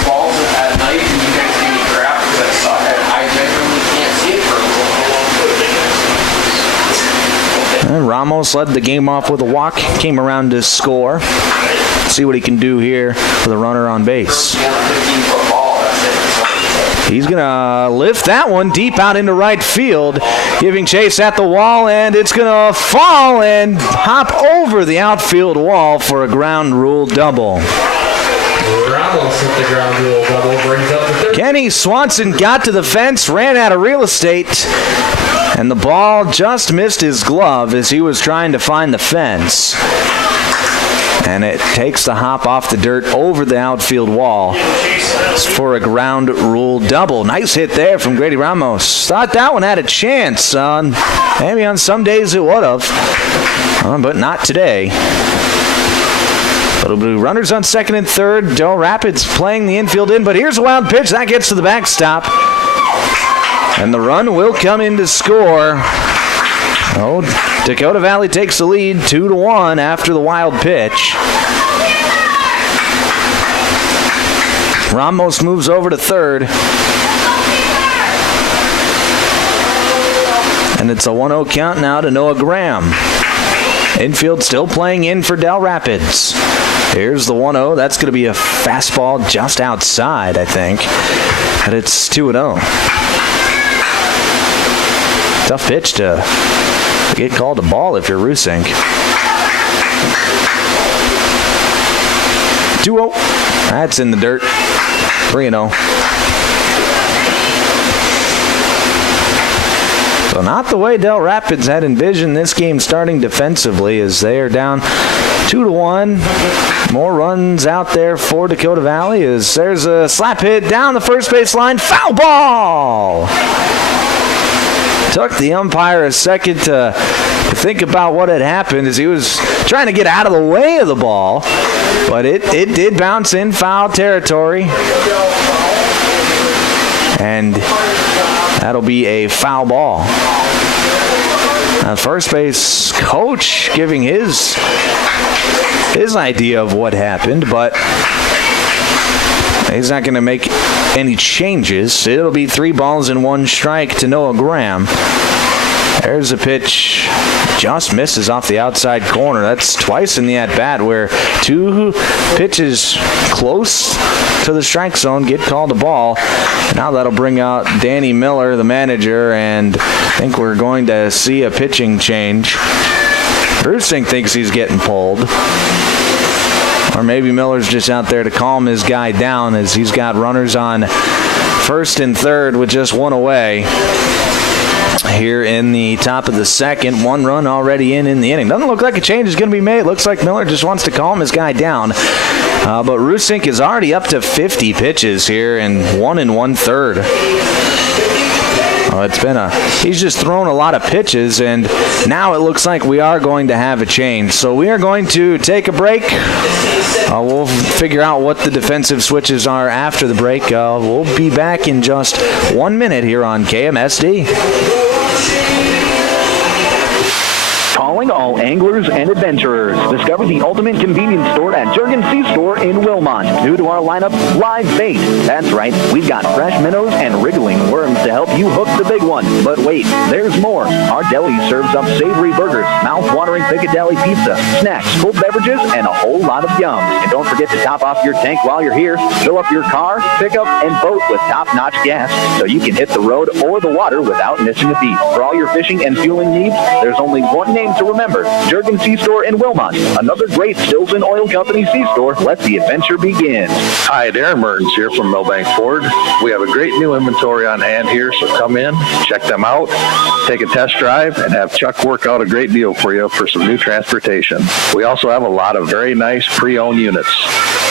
And Ramos led the game off with a walk, came around to score. See what he can do here with a runner on base. He's going to lift that one deep out into right field, giving chase at the wall, and it's going to fall and hop over the outfield wall for a ground rule double. Ramos with the ground rule double brings up the third. Kenny Swanson got to the fence, ran out of real estate, and the ball just missed his glove as he was trying to find the fence. And it takes the hop off the dirt over the outfield wall for a ground rule double. Nice hit there from Grady Ramos. Thought that one had a chance. Maybe on some days it would have, but not today. But it'll be runners on second and third. Del Rapids playing the infield in, but here's a wild pitch. That gets to the backstop. And the run will come in to score. Dakota Valley takes the lead 2-1 after the wild pitch. Ramos moves over to third. And it's a 1-0 count now to Noah Graham. Infield still playing in for Del Rapids. Here's the 1-0. That's going to be a fastball just outside, I think. But it's 2-0. Tough pitch to get called a ball if you're Rusink. 2-0. That's in the dirt. 3-0. So not the way Del Rapids had envisioned this game starting defensively, as they are down 2-1. More runs out there for Dakota Valley as there's a slap hit down the first base line. Foul ball! Took the umpire a second to think about what had happened as he was trying to get out of the way of the ball. But it did bounce in foul territory. And that'll be a foul ball. First base coach giving his idea of what happened, but he's not going to make any changes. It'll be 3 balls and 1 strike to Noah Graham. There's a pitch, just misses off the outside corner. That's twice in the at-bat where 2 pitches close to the strike zone get called a ball. Now that'll bring out Danny Miller, the manager, and I think we're going to see a pitching change. Rusink thinks he's getting pulled. Or maybe Miller's just out there to calm his guy down as he's got runners on first and third with just 1 away. Here in the top of the second, 1 run already in the inning. Doesn't look like a change is going to be made. Looks like Miller just wants to calm his guy down. But Rusink is already up to 50 pitches here in 1 1/3. He's just thrown a lot of pitches, and now it looks like we are going to have a change. So we are going to take a break. We'll figure out what the defensive switches are after the break. We'll be back in just 1 minute here on KMSD. Calling all anglers and adventurers. Discover the ultimate convenience store at Jurgen C-Store in Wilmont. New to our lineup, live bait. That's right, we've got fresh minnows and wriggling worms to help you hook the big one. But wait, there's more. Our deli serves up savory burgers, mouth-watering Piccadilly pizza, snacks, cold beverages, and a whole lot of yum. And don't forget to top off your tank while you're here. Fill up your car, pickup, and boat with top-notch gas so you can hit the road or the water without missing a beat. For all your fishing and fueling needs, there's only one name to remember, Jurgen C-Store in Wilmont. Another great Stills and Oil Company C-Store. Let the adventure begin. Hi, Darren Mertens here from Milbank Ford. We have a great new inventory on hand here, so come in, check them out, take a test drive, and have Chuck work out a great deal for you for some new transportation. We also have a lot of very nice pre-owned units.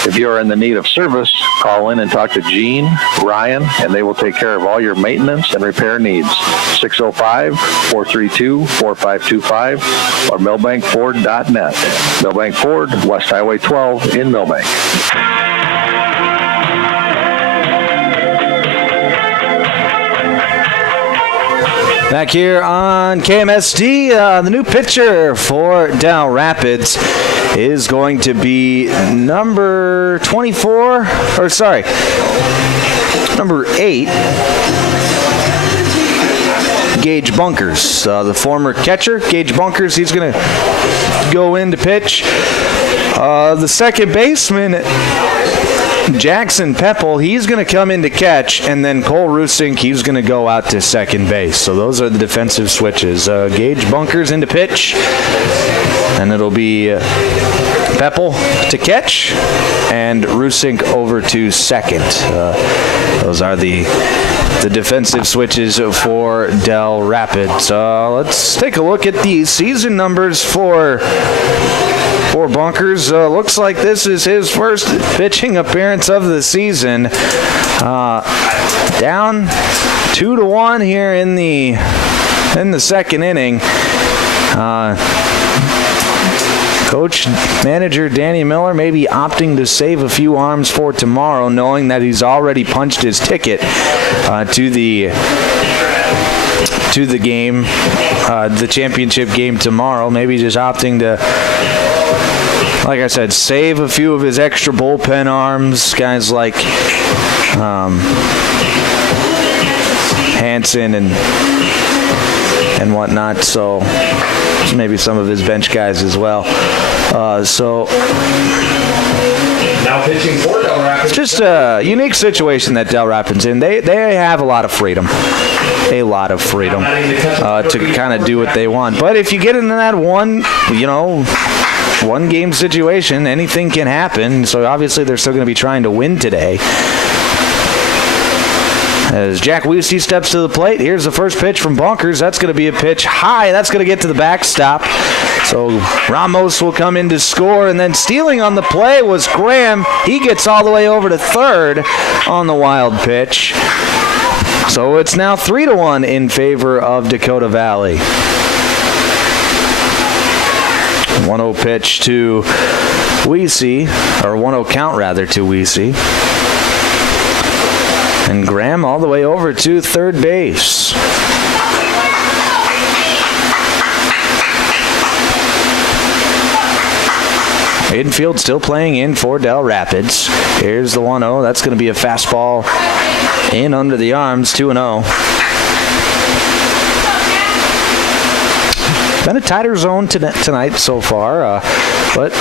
If you are in the need of service, call in and talk to Gene, Ryan, and they will take care of all your maintenance and repair needs. 605-432-4525 or milbankford.net. Milbank Ford, West Highway 12 in Milbank. Back here on KMSD, the new pitcher for Del Rapids is going to be number 8, Gage Bunkers, the former catcher. Gage Bunkers, he's going to go in to pitch. The second baseman, Jackson Pepple, he's going to come in to catch, and then Cole Rusink, he's going to go out to second base. So those are the defensive switches. Gage Bunkers into pitch, and it'll be Pepple to catch, and Rusink over to second. Those are the defensive switches for Del Rapids. Let's take a look at the season numbers for Bunkers. Looks like this is his first pitching appearance of the season. Down 2-1 here in the second inning. Coach, manager Danny Miller maybe opting to save a few arms for tomorrow, knowing that he's already punched his ticket to the game, the championship game tomorrow. Maybe just opting to, like I said, save a few of his extra bullpen arms, guys like Hansen and whatnot. So maybe some of his bench guys as well. Now pitching for Del Rapids. It's just a unique situation that Del Rapids in. They have a lot of freedom. To kind of do what they want. But if you get into that one game situation, anything can happen. So obviously they're still going to be trying to win today. As Jack Weesey steps to the plate, here's the first pitch from bunkers. That's going to be a pitch high. That's going to get to the backstop. So Ramos will come in to score, and then stealing on the play was Graham. He gets all the way over to third on the wild pitch. So it's now 3-1 in favor of Dakota Valley. 1-0 pitch to Weesey, or 1-0 count rather to Weesey. And Graham all the way over to third base. Infield still playing in for Del Rapids. Here's the 1-0. That's going to be a fastball in under the arms, 2-0. Been a tighter zone tonight so far, but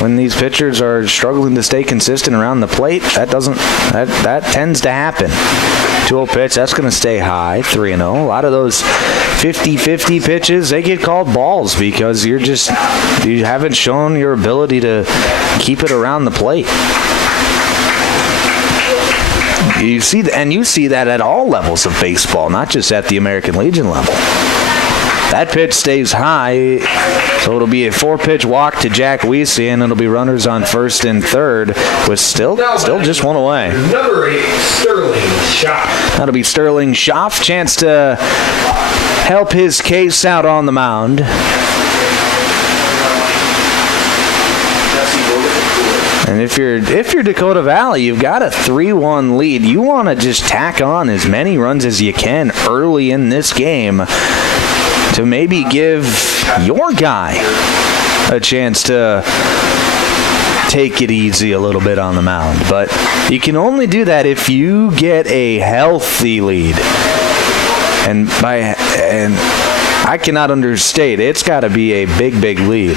when these pitchers are struggling to stay consistent around the plate, that tends to happen. 2-0 pitch, that's going to stay high, 3-0. A lot of those 50-50 pitches, they get called balls because you haven't shown your ability to keep it around the plate. You see that at all levels of baseball, not just at the American Legion level. That pitch stays high, so it'll be a 4-pitch walk to Jack Weesey, and it'll be runners on first and third with still just one away. Number 8, Sterling Schaff. That'll be Sterling Schaff. Chance to help his case out on the mound. And if you're Dakota Valley, you've got a 3-1 lead. You want to just tack on as many runs as you can early in this game to maybe give your guy a chance to take it easy a little bit on the mound. But you can only do that if you get a healthy lead. And I cannot understate, it's got to be a big, big lead.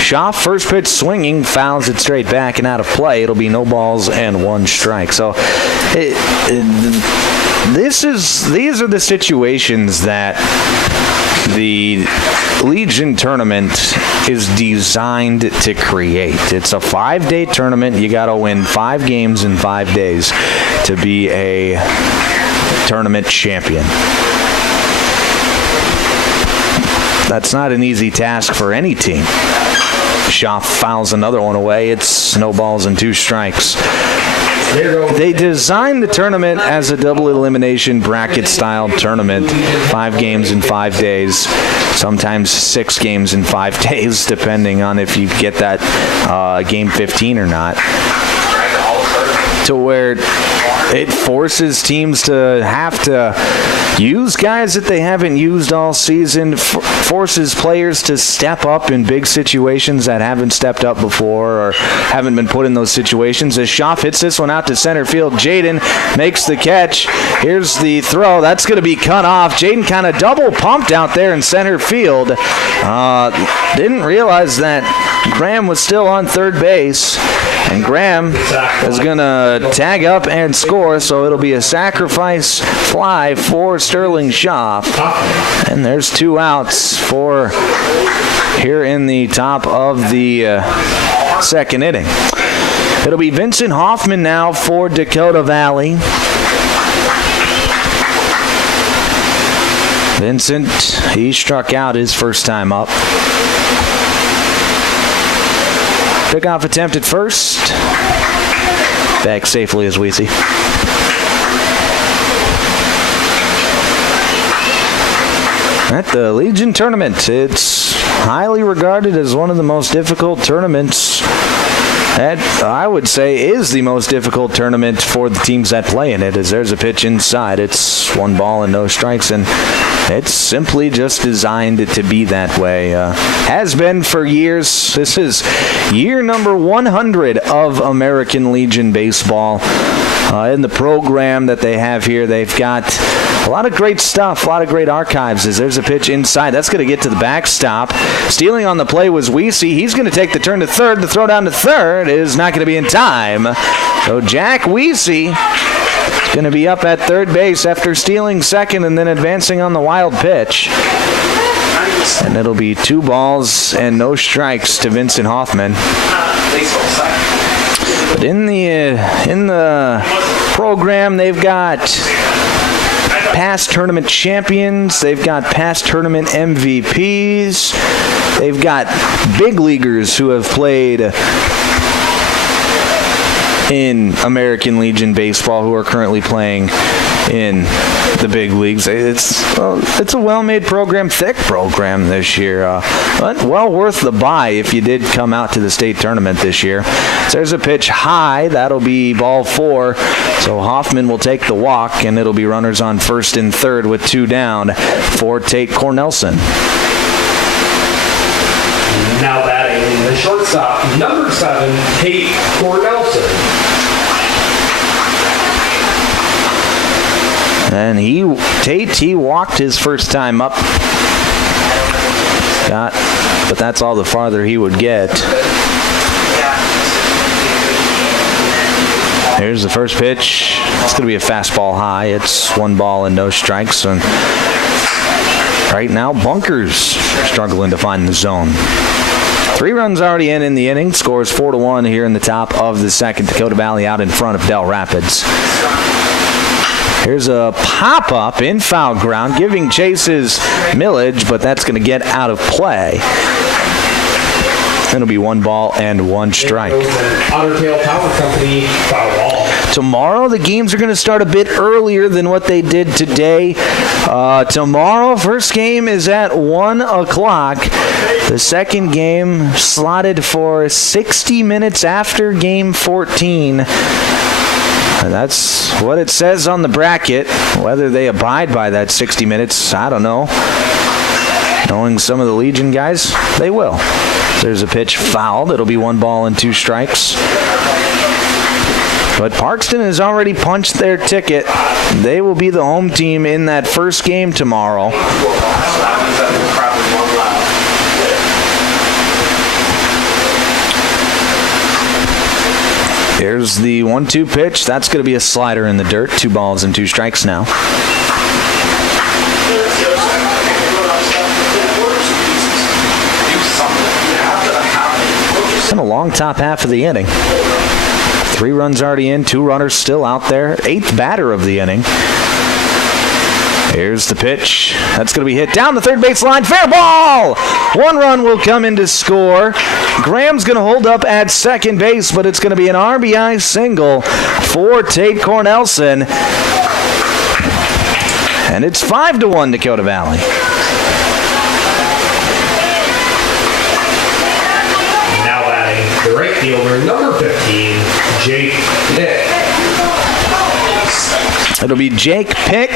Schaff, first pitch swinging, fouls it straight back and out of play. It'll be no balls and 1 strike. So these are the situations that the Legion tournament is designed to create. It's a 5-day tournament. You got to win 5 games in 5 days to be a tournament champion. That's not an easy task for any team. Schaff fouls another one away. It's no balls and 2 strikes. They designed the tournament as a double elimination bracket style tournament. 5 games in 5 days, sometimes 6 games in 5 days, depending on if you get that game 15 or not. To where it forces teams to have to use guys that they haven't used all season, forces players to step up in big situations that haven't stepped up before or haven't been put in those situations. As Schaff hits this one out to center field, Jaden makes the catch. Here's the throw. That's going to be cut off. Jaden kind of double pumped out there in center field. Didn't realize that Graham was still on third base. And Graham is going to tag up and score, so it'll be a sacrifice fly for Sterling Schaff. And there's 2 outs for here in the top of the second inning. It'll be Vincent Hoffman now for Dakota Valley. Vincent, he struck out his first time up. Pickoff attempt at first. Back safely as Weesey. At the Legion tournament, it's highly regarded as one of the most difficult tournaments. That, I would say, is the most difficult tournament for the teams that play in it, as there's a pitch inside. It's 1 ball and no strikes, and it's simply just designed to be that way. Has been for years. This is year number 100 of American Legion Baseball. In the program that they have here, they've got a lot of great stuff, a lot of great archives. As there's a pitch inside, that's going to get to the backstop. Stealing on the play was Weesey. He's going to take the turn to third. The throw down to third is not going to be in time. So Jack Weesey is going to be up at third base after stealing second and then advancing on the wild pitch. And it'll be 2 balls and no strikes to Vincent Hoffman. But in the program, they've got past tournament champions. They've got past tournament MVPs. They've got big leaguers who have played in American Legion Baseball who are currently playing in the big leagues. It's a well-made program, thick program this year, but well worth the buy if you did come out to the state tournament this year. So there's a pitch high. That'll be ball 4. So Hoffman will take the walk, and it'll be runners on first and third with 2 down for Tate Cornelson. Now batting the shortstop, number 7, Tate Cornelson. And he walked his first time up. But that's all the farther he would get. Here's the first pitch. It's going to be a fastball high. It's 1 ball and no strikes. And right now, Bunkers struggling to find the zone. 3 runs already in the inning. Scores 4-1 here in the top of the second. Dakota Valley out in front of Del Rapids. Here's a pop-up in foul ground, giving Chase's millage, but that's going to get out of play. It'll be 1 ball and 1 strike. Otter Tail Power Company foul ball. Tomorrow, the games are going to start a bit earlier than what they did today. Tomorrow, first game is at 1 o'clock. The second game slotted for 60 minutes after game 14. And that's what it says on the bracket. Whether they abide by that 60 minutes, I don't know. Knowing some of the Legion guys, they will. There's a pitch fouled. It'll be 1 ball and 2 strikes. But Parkston has already punched their ticket. They will be the home team in that first game tomorrow. Here's the 1-2 pitch. That's going to be a slider in the dirt. 2 balls and 2 strikes now. It's been a long top half of the inning. 3 runs already in, 2 runners still out there. 8th batter of the inning. Here's the pitch. That's going to be hit down the third base line. Fair ball! 1 run will come in to score. Graham's going to hold up at second base, but it's going to be an RBI single for Tate Cornelson. And it's 5-1 Dakota Valley. Now batting the right fielder, number 15, Jake Pick. It'll be Jake Pick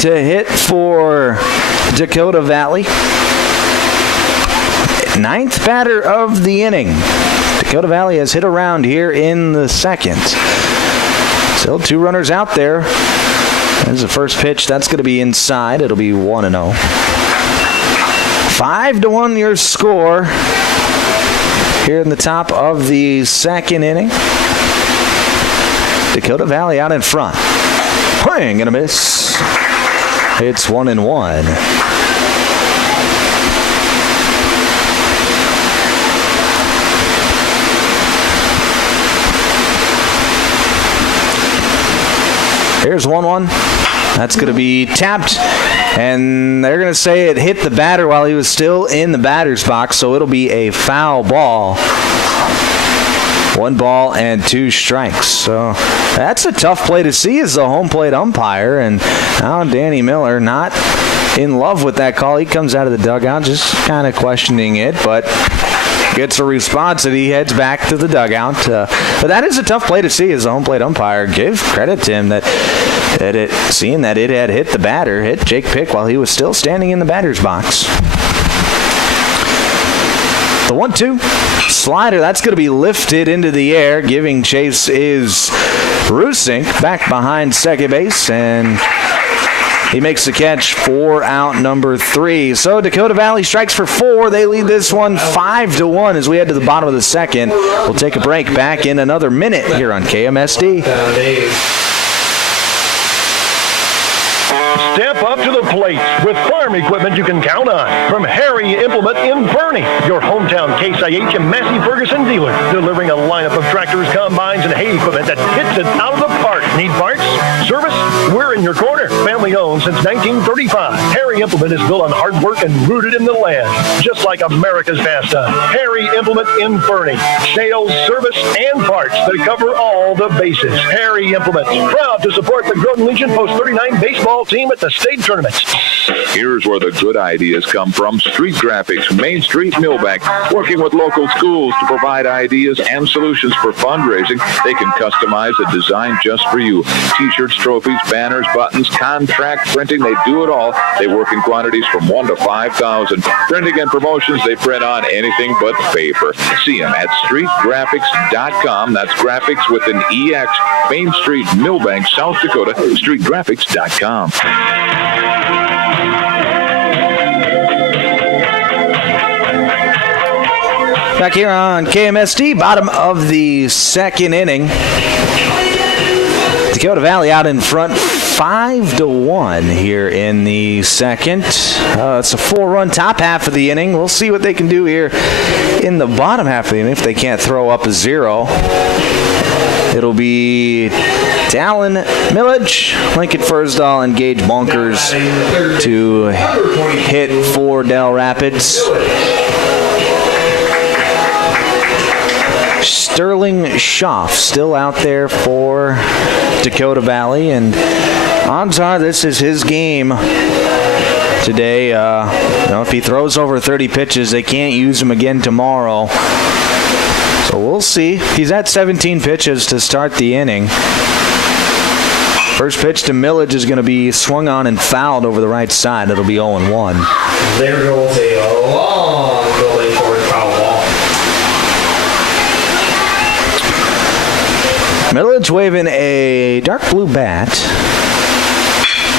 to hit for Dakota Valley. 9th batter of the inning. Dakota Valley has hit around here in the second. Still 2 runners out there. There's the first pitch. That's going to be inside. It'll be 1-0. 5-1 your score here in the top of the second inning. Dakota Valley out in front. Swing and a miss. It's 1-1. Here's 1-1. That's going to be tapped, and they're going to say it hit the batter while he was still in the batter's box, so it'll be a foul ball. 1 ball and 2 strikes. So that's a tough play to see as the home plate umpire, and now Danny Miller not in love with that call. He comes out of the dugout just kind of questioning it, but gets a response and he heads back to the dugout. But that is a tough play to see as the home plate umpire. Give credit to him that seeing that it had hit the batter, hit Jake Pick while he was still standing in the batter's box. The 1-2 slider, that's going to be lifted into the air. Giving chase is Rusink back behind second base, and he makes the catch for out number 3. So Dakota Valley strikes for 4. They lead this one 5-1 as we head to the bottom of the second. We'll take a break. Back in another minute here on KMSD. Step up to the Birthplace with farm equipment you can count on. From Harry Implement in Bernie, your hometown Case IH and Massey Ferguson dealer, delivering a lineup of tractors, combines, and hay equipment that hits it out of the park. Need parts? Service? We're in your corner. Family owned since 1935. Harry Implement is built on hard work and rooted in the land, just like America's pastime. Harry Implement in Bernie. Sales, service, and parts that cover all the bases. Harry Implement, proud to support the Groton Legion Post 39 baseball team at the state tournaments. Here's where the good ideas come from. Street Graphics, Main Street, Milbank, working with local schools to provide ideas and solutions for fundraising. They can customize a design just for you. T-shirts, trophies, banners, buttons, contract printing, they do it all. They work in quantities from 1 to 5,000. Printing and promotions, they print on anything but paper. See them at streetgraphics.com. That's graphics with an EX. Main Street, Milbank, South Dakota, streetgraphics.com. Back here on KMSD, bottom of the second inning. Dakota Valley out in front 5-1 here in the second. It's a 4-run top half of the inning. We'll see what they can do here in the bottom half of the inning if they can't throw up a 0. It'll be Dallin Millage, Lincoln Fursdahl, and Gage Bunkers to hit for Del Rapids. Sterling Schaff still out there for Dakota Valley, and odds are this is his game today. If he throws over 30 pitches, they can't use him again tomorrow. So we'll see. He's at 17 pitches to start the inning. First pitch to Millage is going to be swung on and fouled over the right side. It'll be 0-1. There goes a long goalie for the foul ball. Millage waving a dark blue bat.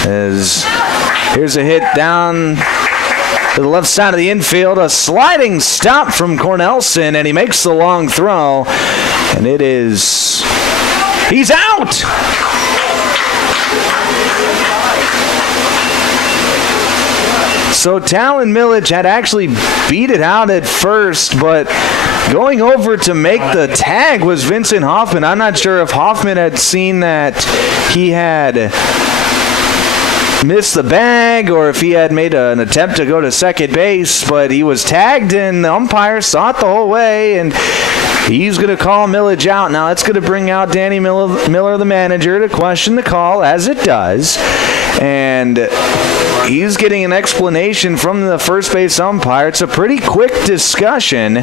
Here's a hit down to the left side of the infield. A sliding stop from Cornelson, and he makes the long throw. And he's out! So Talon Millage had actually beat it out at first, but going over to make the tag was Vincent Hoffman. I'm not sure if Hoffman had seen that he had missed the bag or if he had made an attempt to go to second base, but he was tagged and the umpire saw it the whole way, and he's going to call Millage out. Now that's going to bring out Danny Miller, the manager, to question the call, as it does. And he's getting an explanation from the first base umpire. It's a pretty quick discussion.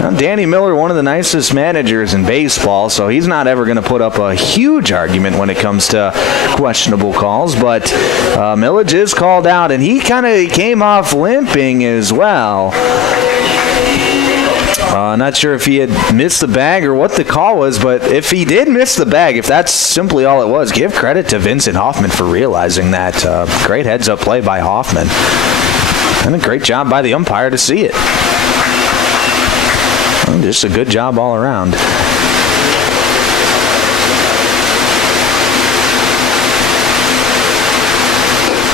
Now, Danny Miller, one of the nicest managers in baseball, so he's not ever going to put up a huge argument when it comes to questionable calls. But Millage is called out, and he kind of came off limping as well. Not sure if he had missed the bag or what the call was, but if he did miss the bag, if that's simply all it was, give credit to Vincent Hoffman for realizing that. Great heads-up play by Hoffman. And a great job by the umpire to see it. Well, just a good job all around.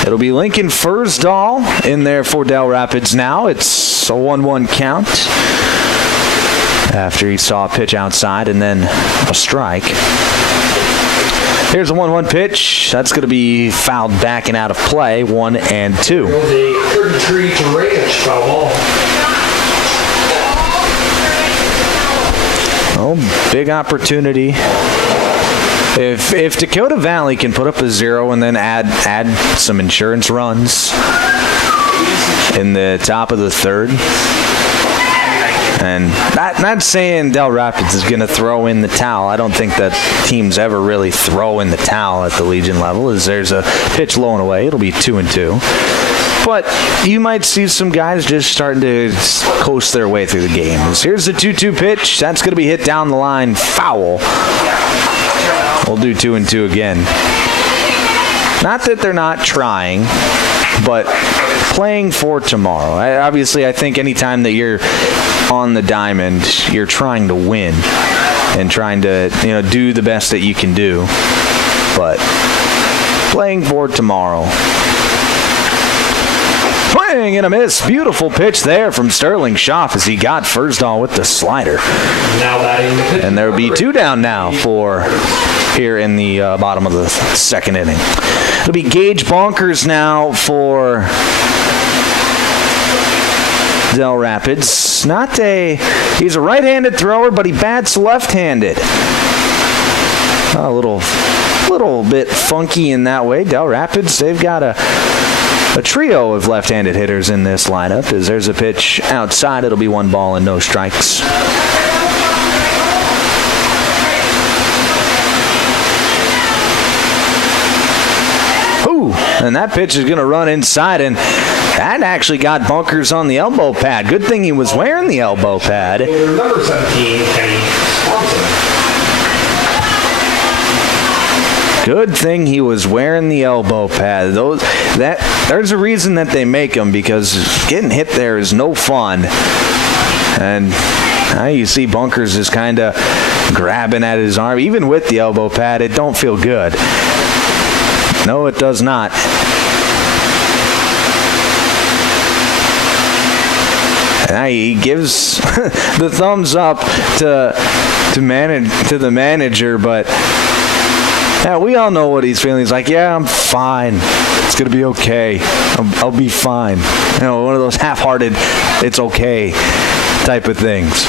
It'll be Lincoln Fursdahl in there for Del Rapids now. It's a 1-1 count after he saw a pitch outside and then a strike. Here's a 1-1 pitch. That's going to be fouled back and out of play. 1-2. Goes a 33 to range foul ball. Oh, big opportunity. If Dakota Valley can put up a 0 and then add some insurance runs in the top of the third, and not saying Del Rapids is going to throw in the towel. I don't think that teams ever really throw in the towel at the Legion level. As there's a pitch low and away, it'll be 2-2. But you might see some guys just starting to coast their way through the games. Here's the 2-2 pitch. That's going to be hit down the line, foul. We'll do 2-2 again. Not that they're not trying, but playing for tomorrow. Obviously, I think anytime that you're on the diamond, you're trying to win and trying to do the best that you can do. But playing for tomorrow. Swing and a miss. Beautiful pitch there from Sterling Schaff as he got Firstall with the slider. Now batting the pitch. And there'll be 2 down now for here in the bottom of the second inning. It'll be Gage Bonkers now for Del Rapids. He's a right-handed thrower, but he bats left-handed. A little bit funky in that way. Del Rapids, they've got a trio of left-handed hitters in this lineup. As there's a pitch outside, it'll be 1 ball and no strikes. Ooh, and that pitch is going to run inside, and that actually got Bunkers on the elbow pad. Good thing he was wearing the elbow pad. Number 17, Kenny Swanson. Good thing he was wearing the elbow pad. There's a reason that they make them, because getting hit there is no fun. And now you see Bunkers is kind of grabbing at his arm. Even with the elbow pad, it don't feel good. No, it does not. And he gives the thumbs up to the manager, but yeah, we all know what he's feeling. He's like, yeah, I'm fine. It's going to be okay. I'll be fine. You know, one of those half-hearted, it's okay type of things.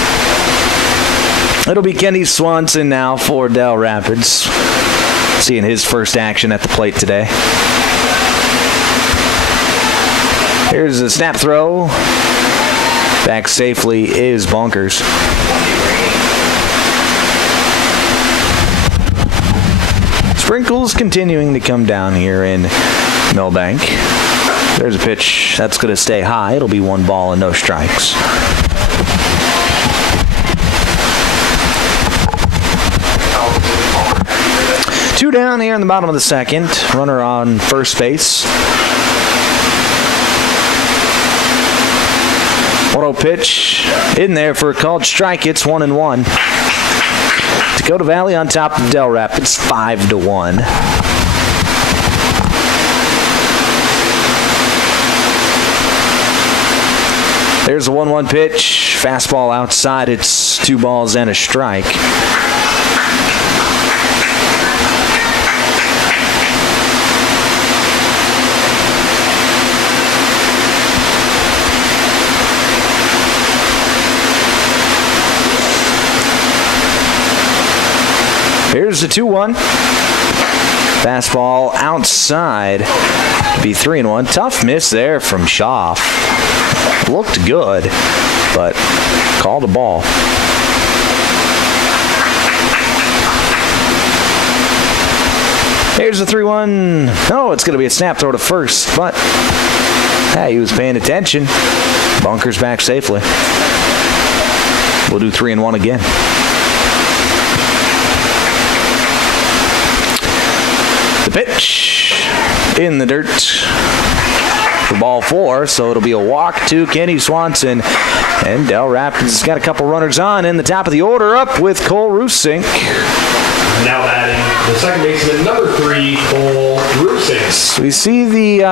It'll be Kenny Swanson now for Del Rapids. Seeing his first action at the plate today. Here's a snap throw. Back safely is Bunkers. Sprinkles continuing to come down here in Milbank. There's a pitch that's going to stay high. It'll be 1 ball and no strikes. Two down here in the bottom of the second. Runner on first base. 1-0 pitch in there for a called strike. It's 1-1. Dakota Valley on top of Del Rapids, 5-1. There's a 1-1 pitch. Fastball outside. It's 2 balls and a strike. Here's the 2-1. Fastball outside. Be 3-1. Tough miss there from Schaff. Looked good, but called a ball. Here's the 3-1. Oh, it's going to be a snap throw to first, but he was paying attention. Bunkers back safely. We'll do 3-1 again. The pitch in the dirt for ball 4, so it'll be a walk to Kenny Swanson. And Del Rapids has got a couple runners on in the top of the order, up with Cole Rusink. Now batting the second baseman, number 3, Cole Rusink. We see the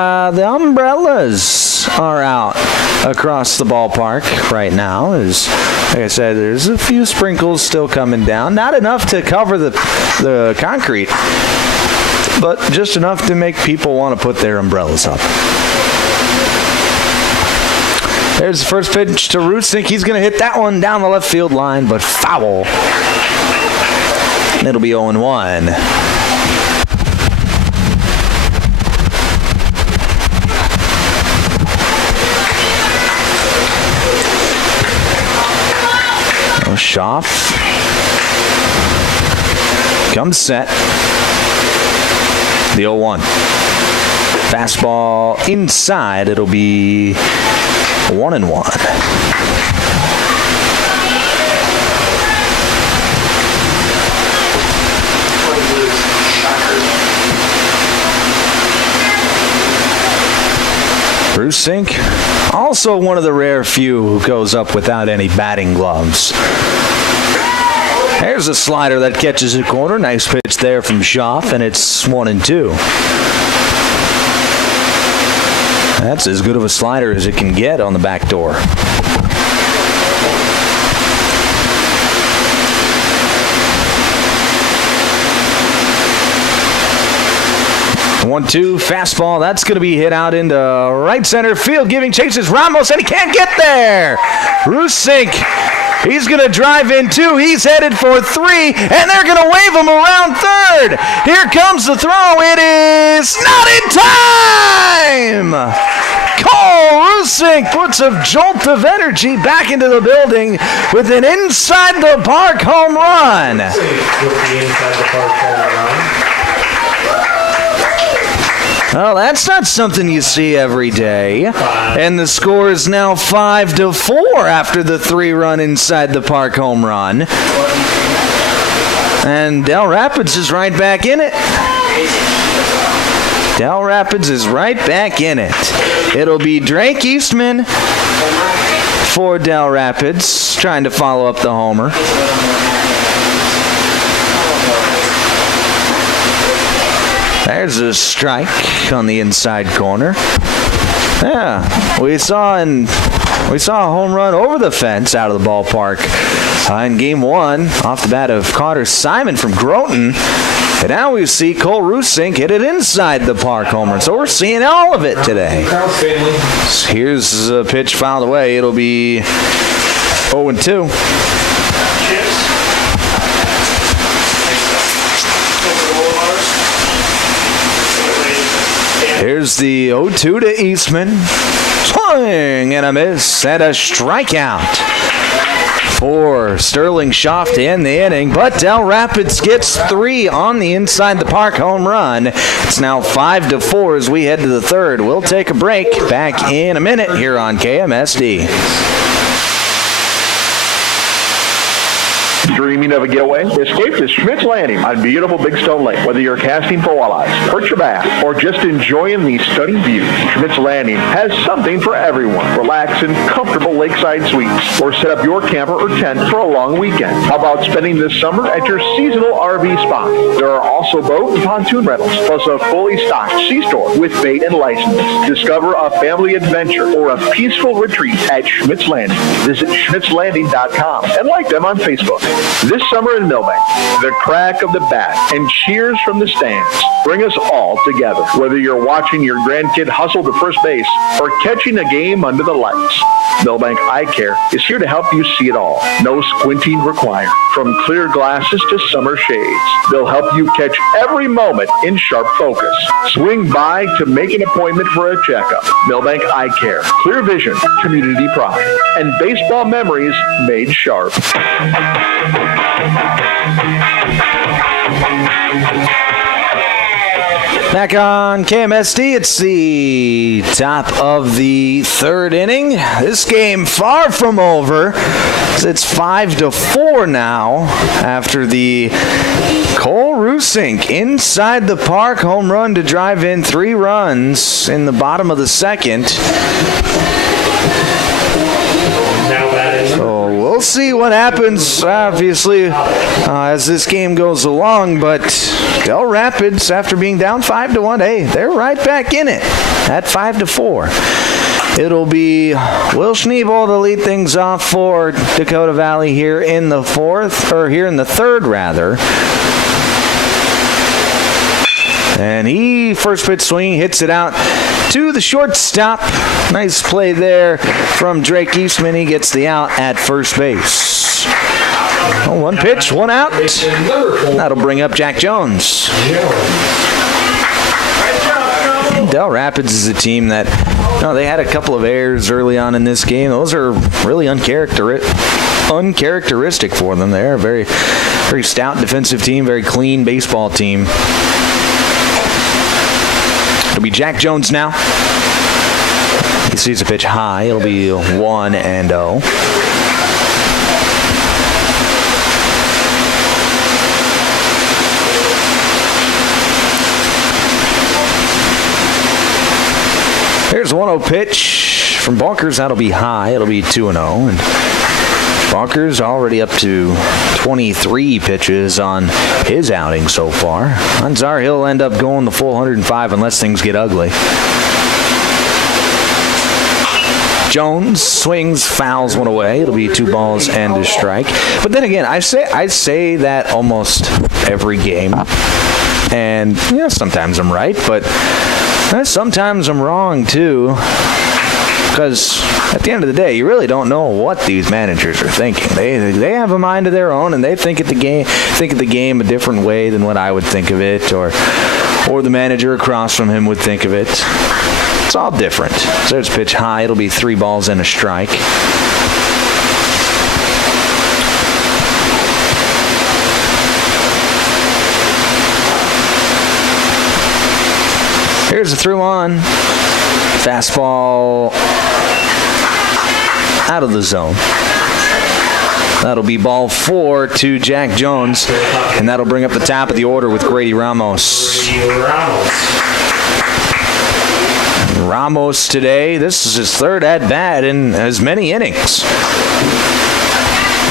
umbrellas are out across the ballpark right now. Like I said, there's a few sprinkles still coming down. Not enough to cover the concrete, but just enough to make people want to put their umbrellas up. There's the first pitch to Rusink. He's going to hit that one down the left field line, but foul. And it'll be 0-1. Schaff comes set. The 0-1. Fastball inside. It'll be 1-1. Rusink, also one of the rare few who goes up without any batting gloves. There's a slider that catches a corner. Nice pitch there from Schaff, and it's 1-2. That's as good of a slider as it can get on the back door. 1-2 fastball. That's going to be hit out into right center field, giving chases Ramos, and he can't get there. Rusink, he's going to drive in 2. He's headed for 3, and they're going to wave him around third. Here comes the throw. It is not in time. Cole Rusink puts a jolt of energy back into the building with an inside the park home run. Well, that's not something you see every day. And the score is now 5-4 after the 3-run inside the park home run. And Del Rapids is right back in it. Del Rapids is right back in it. It'll be Drake Eastman for Del Rapids, trying to follow up the homer. There's a strike on the inside corner. Yeah, we saw a home run over the fence out of the ballpark in Game 1 off the bat of Carter Simon from Groton. And now we see Cole Rusink hit it inside the park home run. So we're seeing all of it today. Here's a pitch fouled away. It'll be 0-2. Here's the 0-2 to Eastman. Swing and a miss and a strikeout for Sterling Schaff to end the inning. But Del Rapids gets 3 on the inside the park home run. It's now 5-4 as we head to the third. We'll take a break. Back in a minute here on KMSD. Dreaming of a getaway? Escape to Schmidt's Landing on beautiful Big Stone Lake. Whether you're casting for walleyes, perch your bass, or just enjoying the stunning view, Schmidt's Landing has something for everyone. Relax in comfortable lakeside suites, or set up your camper or tent for a long weekend. How about spending this summer at your seasonal RV spot? There are also boat and pontoon rentals, plus a fully stocked C-store with bait and licenses. Discover a family adventure or a peaceful retreat at Schmidt's Landing. Visit schmidtslanding.com and like them on Facebook. This summer in Milbank, the crack of the bat and cheers from the stands bring us all together. Whether you're watching your grandkid hustle to first base or catching a game under the lights, Milbank Eye Care is here to help you see it all. No squinting required. From clear glasses to summer shades, they'll help you catch every moment in sharp focus. Swing by to make an appointment for a checkup. Milbank Eye Care. Clear vision, community pride, and baseball memories made sharp. Back on KMSD, it's the top of the third inning. This game far from over. It's 5-4 now after the Cole Rusink inside the park home run to drive in 3 runs in the bottom of the second. So we'll see what happens, obviously, as this game goes along. But Del Rapids, after being down 5-1, hey, they're right back in it at 5-4. It'll be Will Schneebel to lead things off for Dakota Valley here in the third, rather. And he, first pitch swing, hits it out to the shortstop. Nice play there from Drake Eastman. He gets the out at first base. Well, 1 pitch, 1 out. That'll bring up Jack Jones. Del Rapids is a team that, they had a couple of errors early on in this game. Those are really uncharacteristic for them. They're a very, very stout defensive team, very clean baseball team. It'll be Jack Jones now. He sees a pitch high. It'll be 1-0. Here's a 1-0 pitch from Bunkers. That'll be high. It'll be 2-0. And Bunkers already up to 23 pitches on his outing so far. Odds are he'll end up going the full 105 unless things get ugly. Jones swings, fouls one away. It'll be 2 balls and a strike. But then again, I say that almost every game. And, sometimes I'm right, but sometimes I'm wrong too. Because at the end of the day, you really don't know what these managers are thinking. They have a mind of their own, and they think of the game a different way than what I would think of it, or the manager across from him would think of it. It's all different. So there's pitch high. It'll be 3 balls and a strike. Here's a through on. Fastball out of the zone. That'll be ball 4 to Jack Jones, and that'll bring up the top of the order with Grady Ramos. Ramos today, this is his 3rd at-bat in as many innings.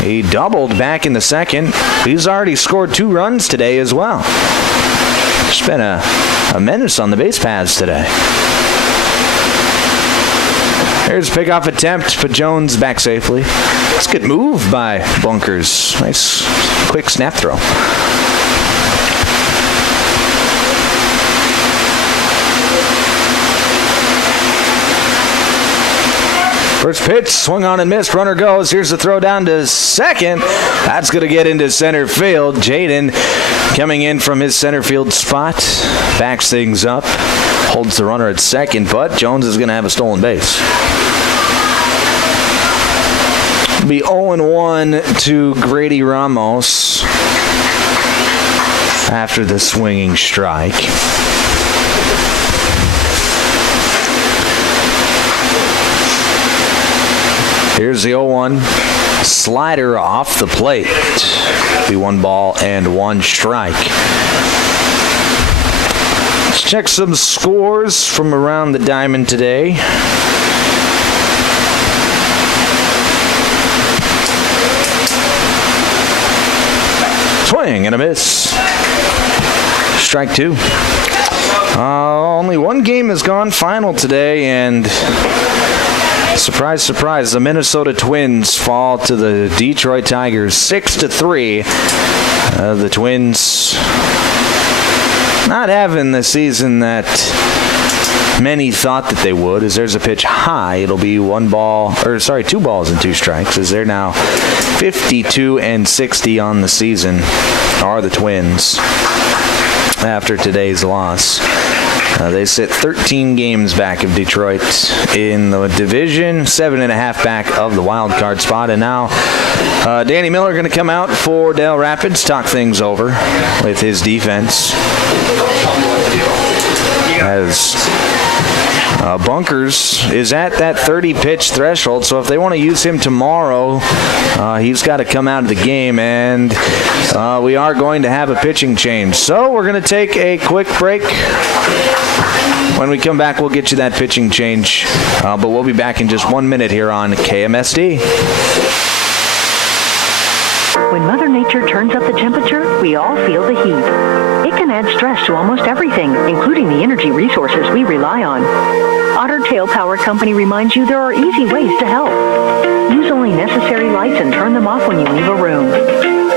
He doubled back in the 2nd. He's already scored 2 runs today as well. It's been a menace on the base paths today. Here's a pickoff attempt, but Jones back safely. It's a good move by Bunkers. Nice, quick snap throw. First pitch, swung on and missed. Runner goes. Here's the throw down to second. That's going to get into center field. Jaden coming in from his center field spot. Backs things up. Holds the runner at second, but Jones is going to have a stolen base. It'll be 0-1 to Grady Ramos after the swinging strike. Here's the 0-1. Slider off the plate. Be 1 ball and 1 strike. Let's check some scores from around the diamond today. Swing and a miss. Strike 2. Only 1 game has gone final today, and surprise, surprise, the Minnesota Twins fall to the Detroit Tigers 6-3. The Twins not having the season that many thought that they would, as there's a pitch high. It'll be 2 balls and 2 strikes, as they're now 52-60 on the season, are the Twins, after today's loss. They sit 13 games back of Detroit in the division, 7.5 back of the wild card spot. And now Danny Miller going to come out for Dale Rapids, talk things over with his defense. As Bunkers is at that 30-pitch threshold, so if they want to use him tomorrow, he's got to come out of the game, and we are going to have a pitching change. So we're going to take a quick break. When we come back, we'll get you that pitching change, but we'll be back in just 1 minute here on KMSD. When Mother Nature turns up the temperature, we all feel the heat. It can add stress to almost everything, including the energy resources we rely on. Otter Tail Power Company reminds you there are easy ways to help. Use only necessary lights and turn them off when you leave a room.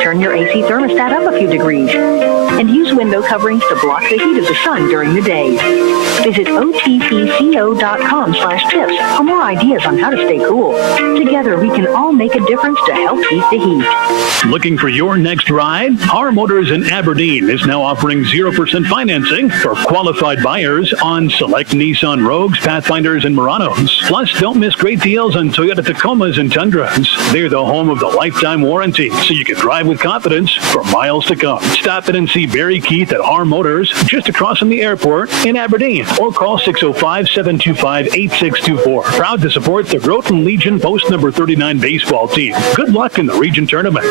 Turn your AC thermostat up a few degrees. And use window coverings to block the heat of the sun during the day. Visit otpco.com/tips for more ideas on how to stay cool. Together, we can all make a difference to help keep the heat. Looking for your next ride? Our Motors in Aberdeen is now offering 0% financing for qualified buyers on select Nissan Rogues, Pathfinders, and Muranos. Plus, don't miss great deals on Toyota Tacomas and Tundras. They're the home of the lifetime warranty, so you can drive with confidence for miles to come. Stop in and see Barry Keith at Our Motors, just across from the airport in Aberdeen, or call 605-725-8624. Proud to support the Groton Legion Post number 39 baseball team. Good luck in the region tournament.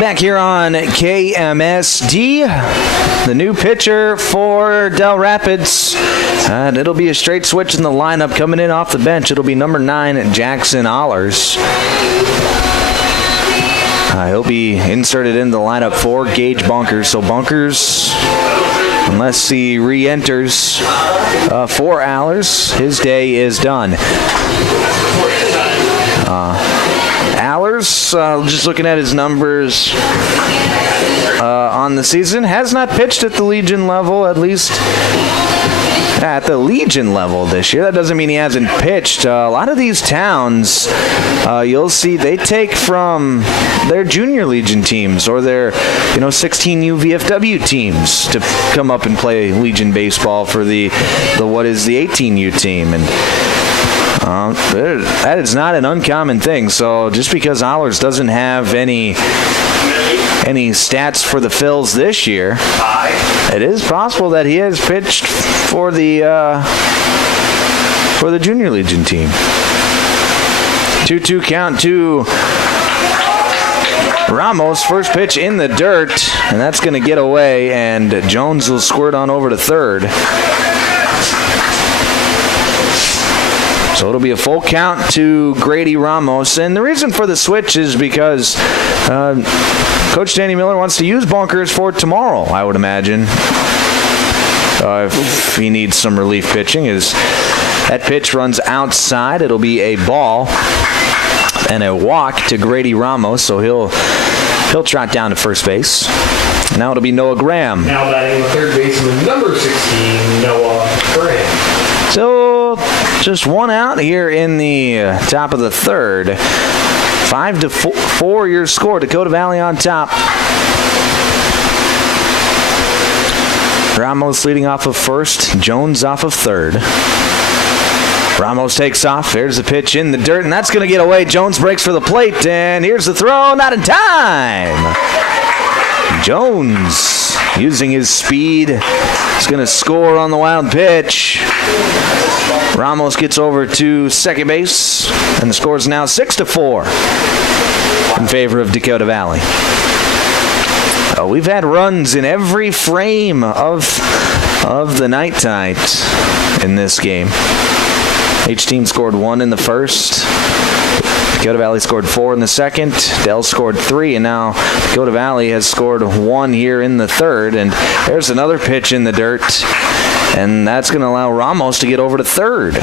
Back here on KMSD, the new pitcher for Del Rapids. And it'll be a straight switch in the lineup coming in off the bench. It'll be number 9, Jackson Allers. He'll be inserted in the lineup for Gage Bunkers. So Bunkers, unless he re-enters for Allers, his day is done. Allers, just looking at his numbers on the season, has not pitched at the Legion level, at least at the Legion level this year. That doesn't mean he hasn't pitched. A lot of these towns, you'll see, they take from their junior Legion teams or their 16U VFW teams to come up and play Legion baseball for the 18U team. And that is not an uncommon thing. So just because Allers doesn't have any stats for the Phils this year, it is possible that he has pitched for the junior Legion team. 2-2 count to Ramos. First pitch in the dirt, and that's going to get away, and Jones will squirt on over to third. So it'll be a full count to Grady Ramos. And the reason for the switch is because Coach Danny Miller wants to use Bunkers for tomorrow, I would imagine. If he needs some relief pitching. That pitch runs outside. It'll be a ball and a walk to Grady Ramos. So he'll trot down to first base. Now it'll be Noah Graham. Now batting the third baseman, number 16, Noah Graham. So just one out here in the top of the third. 5-4 your score. Dakota Valley on top. Ramos leading off of first. Jones off of third. Ramos takes off. There's the pitch in the dirt, and that's going to get away. Jones breaks for the plate, and here's the throw. Not in time. Jones, using his speed, is going to score on the wild pitch. Ramos gets over to second base, and the score is now 6-4 in favor of Dakota Valley. We've had runs in every frame of the night tonight in this game. Each team scored 1 in the first. Dakota Valley scored 4 in the second. Dell scored 3, and now Dakota Valley has scored 1 here in the third. And there's another pitch in the dirt, and that's going to allow Ramos to get over to third.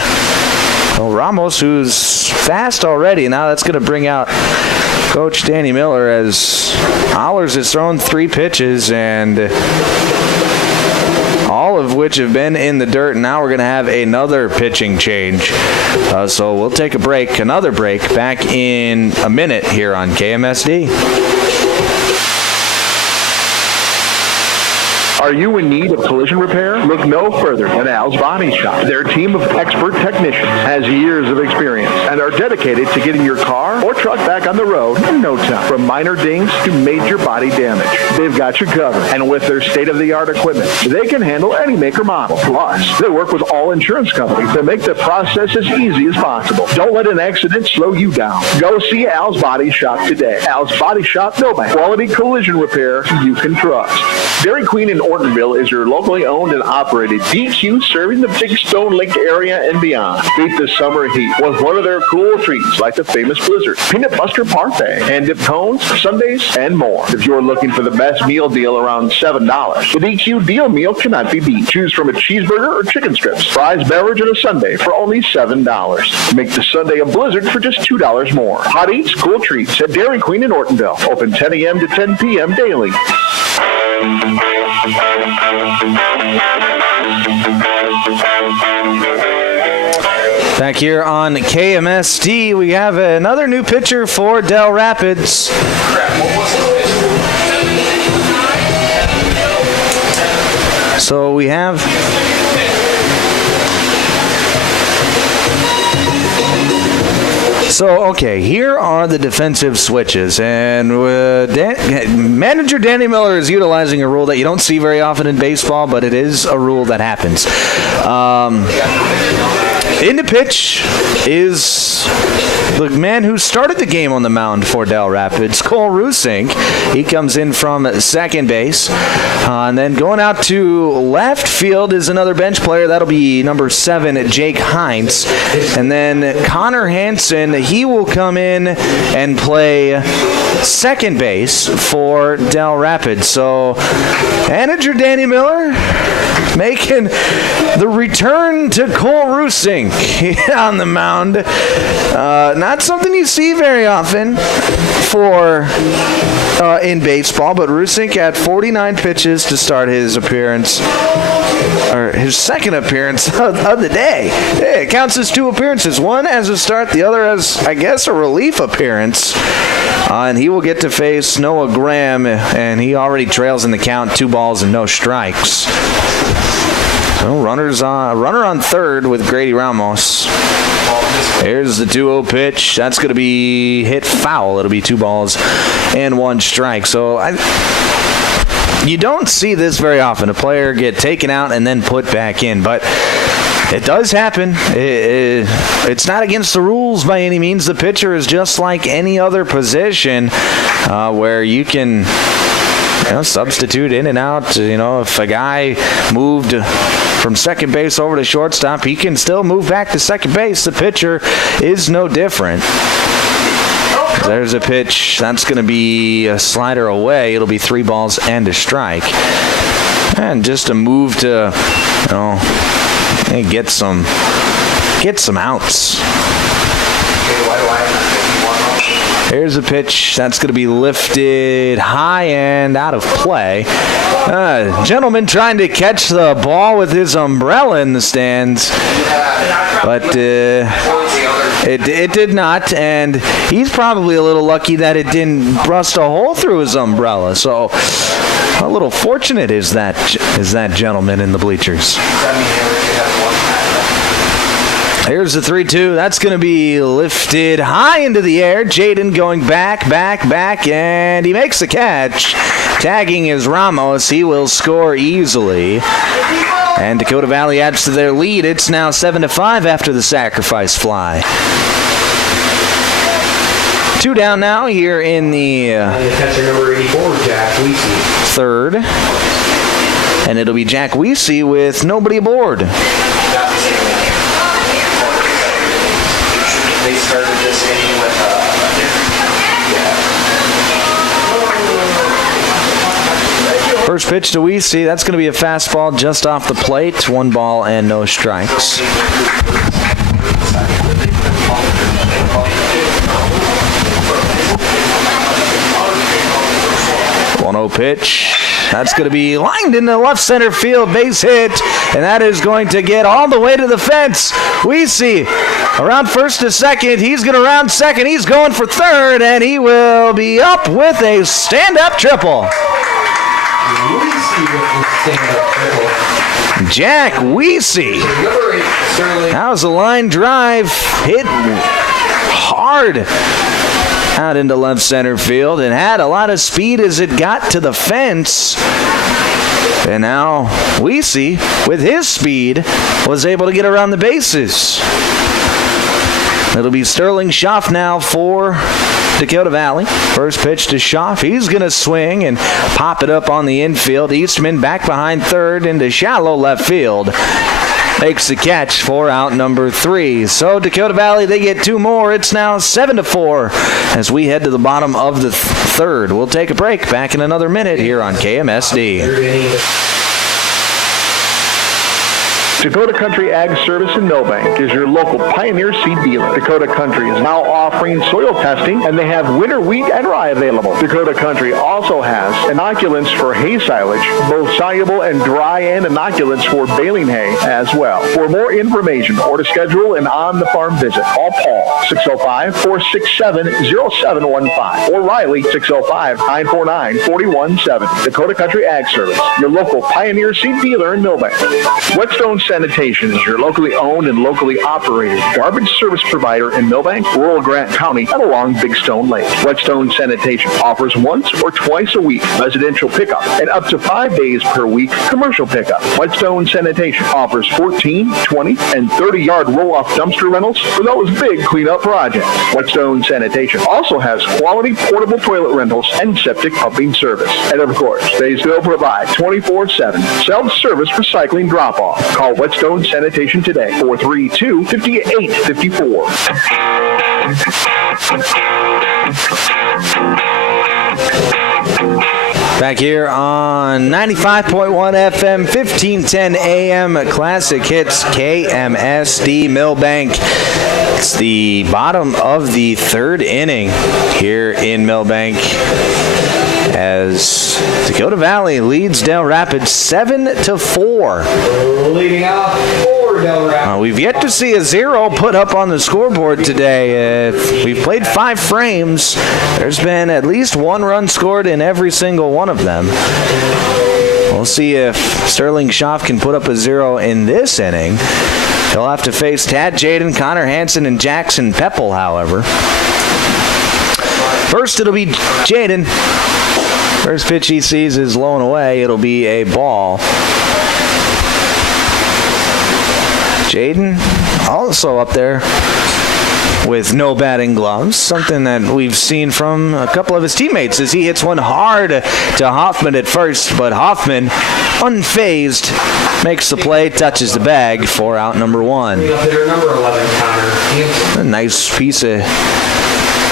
Well, Ramos, who's fast already, now that's going to bring out Coach Danny Miller, as Allers has thrown 3 pitches, and all of which have been in the dirt. And now we're going to have another pitching change. So we'll take a break, another break, back in a minute here on KMSD. Are you in need of collision repair? Look no further than Al's Body Shop. Their team of expert technicians has years of experience and are dedicated to getting your car or truck back on the road in no time. From minor dings to major body damage, they've got you covered. And with their state-of-the-art equipment, they can handle any make or model. Plus, they work with all insurance companies to make the process as easy as possible. Don't let an accident slow you down. Go see Al's Body Shop today. Al's Body Shop, Milbank. Quality collision repair you can trust. Dairy Queen in Ortonville is your locally owned and operated DQ, serving the Big Stone Lake area and beyond. Beat the summer heat with one of their cool treats like the famous Blizzard, Peanut Buster Parfait, hand-dipped cones, sundaes, and more. If you're looking for the best meal deal around $7, the DQ deal meal cannot be beat. Choose from a cheeseburger or chicken strips, fries, beverage, and a sundae for only $7. Make the Sunday a Blizzard for just $2 more. Hot eats, cool treats at Dairy Queen in Ortonville. Open 10 a.m. to 10 p.m. daily. Back here on KMSD, we have another new pitcher for Del Rapids. So we have here are the defensive switches, and manager Danny Miller is utilizing a rule that you don't see very often in baseball, but it is a rule that happens. In the pitch is the man who started the game on the mound for Del Rapids, Cole Rusink. He comes in from second base. And then going out to left field is another bench player. That'll be number 7, Jake Hines. And then Connor Hansen, he will come in and play second base for Del Rapids. So manager Danny Miller making the return to Cole Rusink on the mound. Not something you see very often for in baseball, but Rusink had 49 pitches to start his appearance, or his second appearance of the day. It counts as 2 appearances. One as a start, the other as, I guess, a relief appearance. And he will get to face Noah Graham, and he already trails in the count, 2 balls and no strikes. So runner on third with Grady Ramos. Here's the 2-0 pitch. That's going to be hit foul. It'll be 2 balls and 1 strike. So you don't see this very often, a player get taken out and then put back in, but it does happen. It's not against the rules by any means. The pitcher is just like any other position where you can substitute in and out. If a guy moved from second base over to shortstop, he can still move back to second base. The pitcher is no different. There's a pitch. That's going to be a slider away. It'll be 3 balls and a strike. And just a move to, get some outs. Here's a pitch. That's going to be lifted high and out of play. Gentleman trying to catch the ball with his umbrella in the stands, but it did not, and he's probably a little lucky that it didn't bust a hole through his umbrella. So a little fortunate is that gentleman in the bleachers. Here's the 3-2. That's going to be lifted high into the air. Jaden going back, and he makes the catch. Tagging is Ramos. He will score easily. And Dakota Valley adds to their lead. It's now 7-5 after the sacrifice fly. 2 down now here in the catcher number 84, Jack Weesey. Third. And it'll be Jack Weesey with nobody aboard. They started this inning with First pitch to Weesey. That's going to be a fastball just off the plate. 1 ball and no strikes. 1-0 pitch. That's going to be lined into left center field, base hit, and that is going to get all the way to the fence. Weesey around first to second. He's going to round second. He's going for third, and he will be up with a stand-up triple. Jack Weesey. That was a line drive hit hard out into left center field and had a lot of speed as it got to the fence. And now Weesey, with his speed, was able to get around the bases. It'll be Sterling Schaff now for Dakota Valley. First pitch to Schaff. He's going to swing and pop it up on the infield. Eastman back behind third into shallow left field. Makes the catch for out number 3. So Dakota Valley, they get 2 more. It's now 7-4 as we head to the bottom of the third. We'll take a break. Back in another minute here on KMSD. Dakota Country Ag Service in Milbank is your local Pioneer seed dealer. Dakota Country is now offering soil testing, and they have winter wheat and rye available. Dakota Country also has inoculants for hay silage, both soluble and dry, and inoculants for baling hay as well. For more information or to schedule an on-the-farm visit, call Paul 605-467-0715 or Riley 605-949-417. Dakota Country Ag Service, your local Pioneer seed dealer in Milbank. Whetstone Sanitation is your locally owned and locally operated garbage service provider in Milbank, rural Grant County, and along Big Stone Lake. Whetstone Sanitation offers once or twice a week residential pickup and up to 5 days per week commercial pickup. Whetstone Sanitation offers 14, 20, and 30-yard roll-off dumpster rentals for those big cleanup projects. Whetstone Sanitation also has quality portable toilet rentals and septic pumping service. And of course, they still provide 24/7 self-service recycling drop-off. Call Whetstone Sanitation today, 432-5854. Back here on 95.1 FM, 1510 AM, Classic Hits, KMSD Milbank. It's the bottom of the third inning here in Milbank as Dakota Valley leads Del Rapids 7-4. Leading off for Del Rapids. We've yet to see a 0 put up on the scoreboard today. We've played 5 frames. There's been at least 1 run scored in every single one of them. We'll see if Sterling Schaff can put up a 0 in this inning. He'll have to face Tad Jaden, Connor Hansen, and Jackson Peppel, however. First, it'll be Jaden. First pitch he sees is low and away. It'll be a ball. Jaden also up there with no batting gloves, something that we've seen from a couple of his teammates as he hits one hard to Hoffman at first, but Hoffman, unfazed, makes the play, touches the bag for out number 1. Number 11, Connor. A nice piece of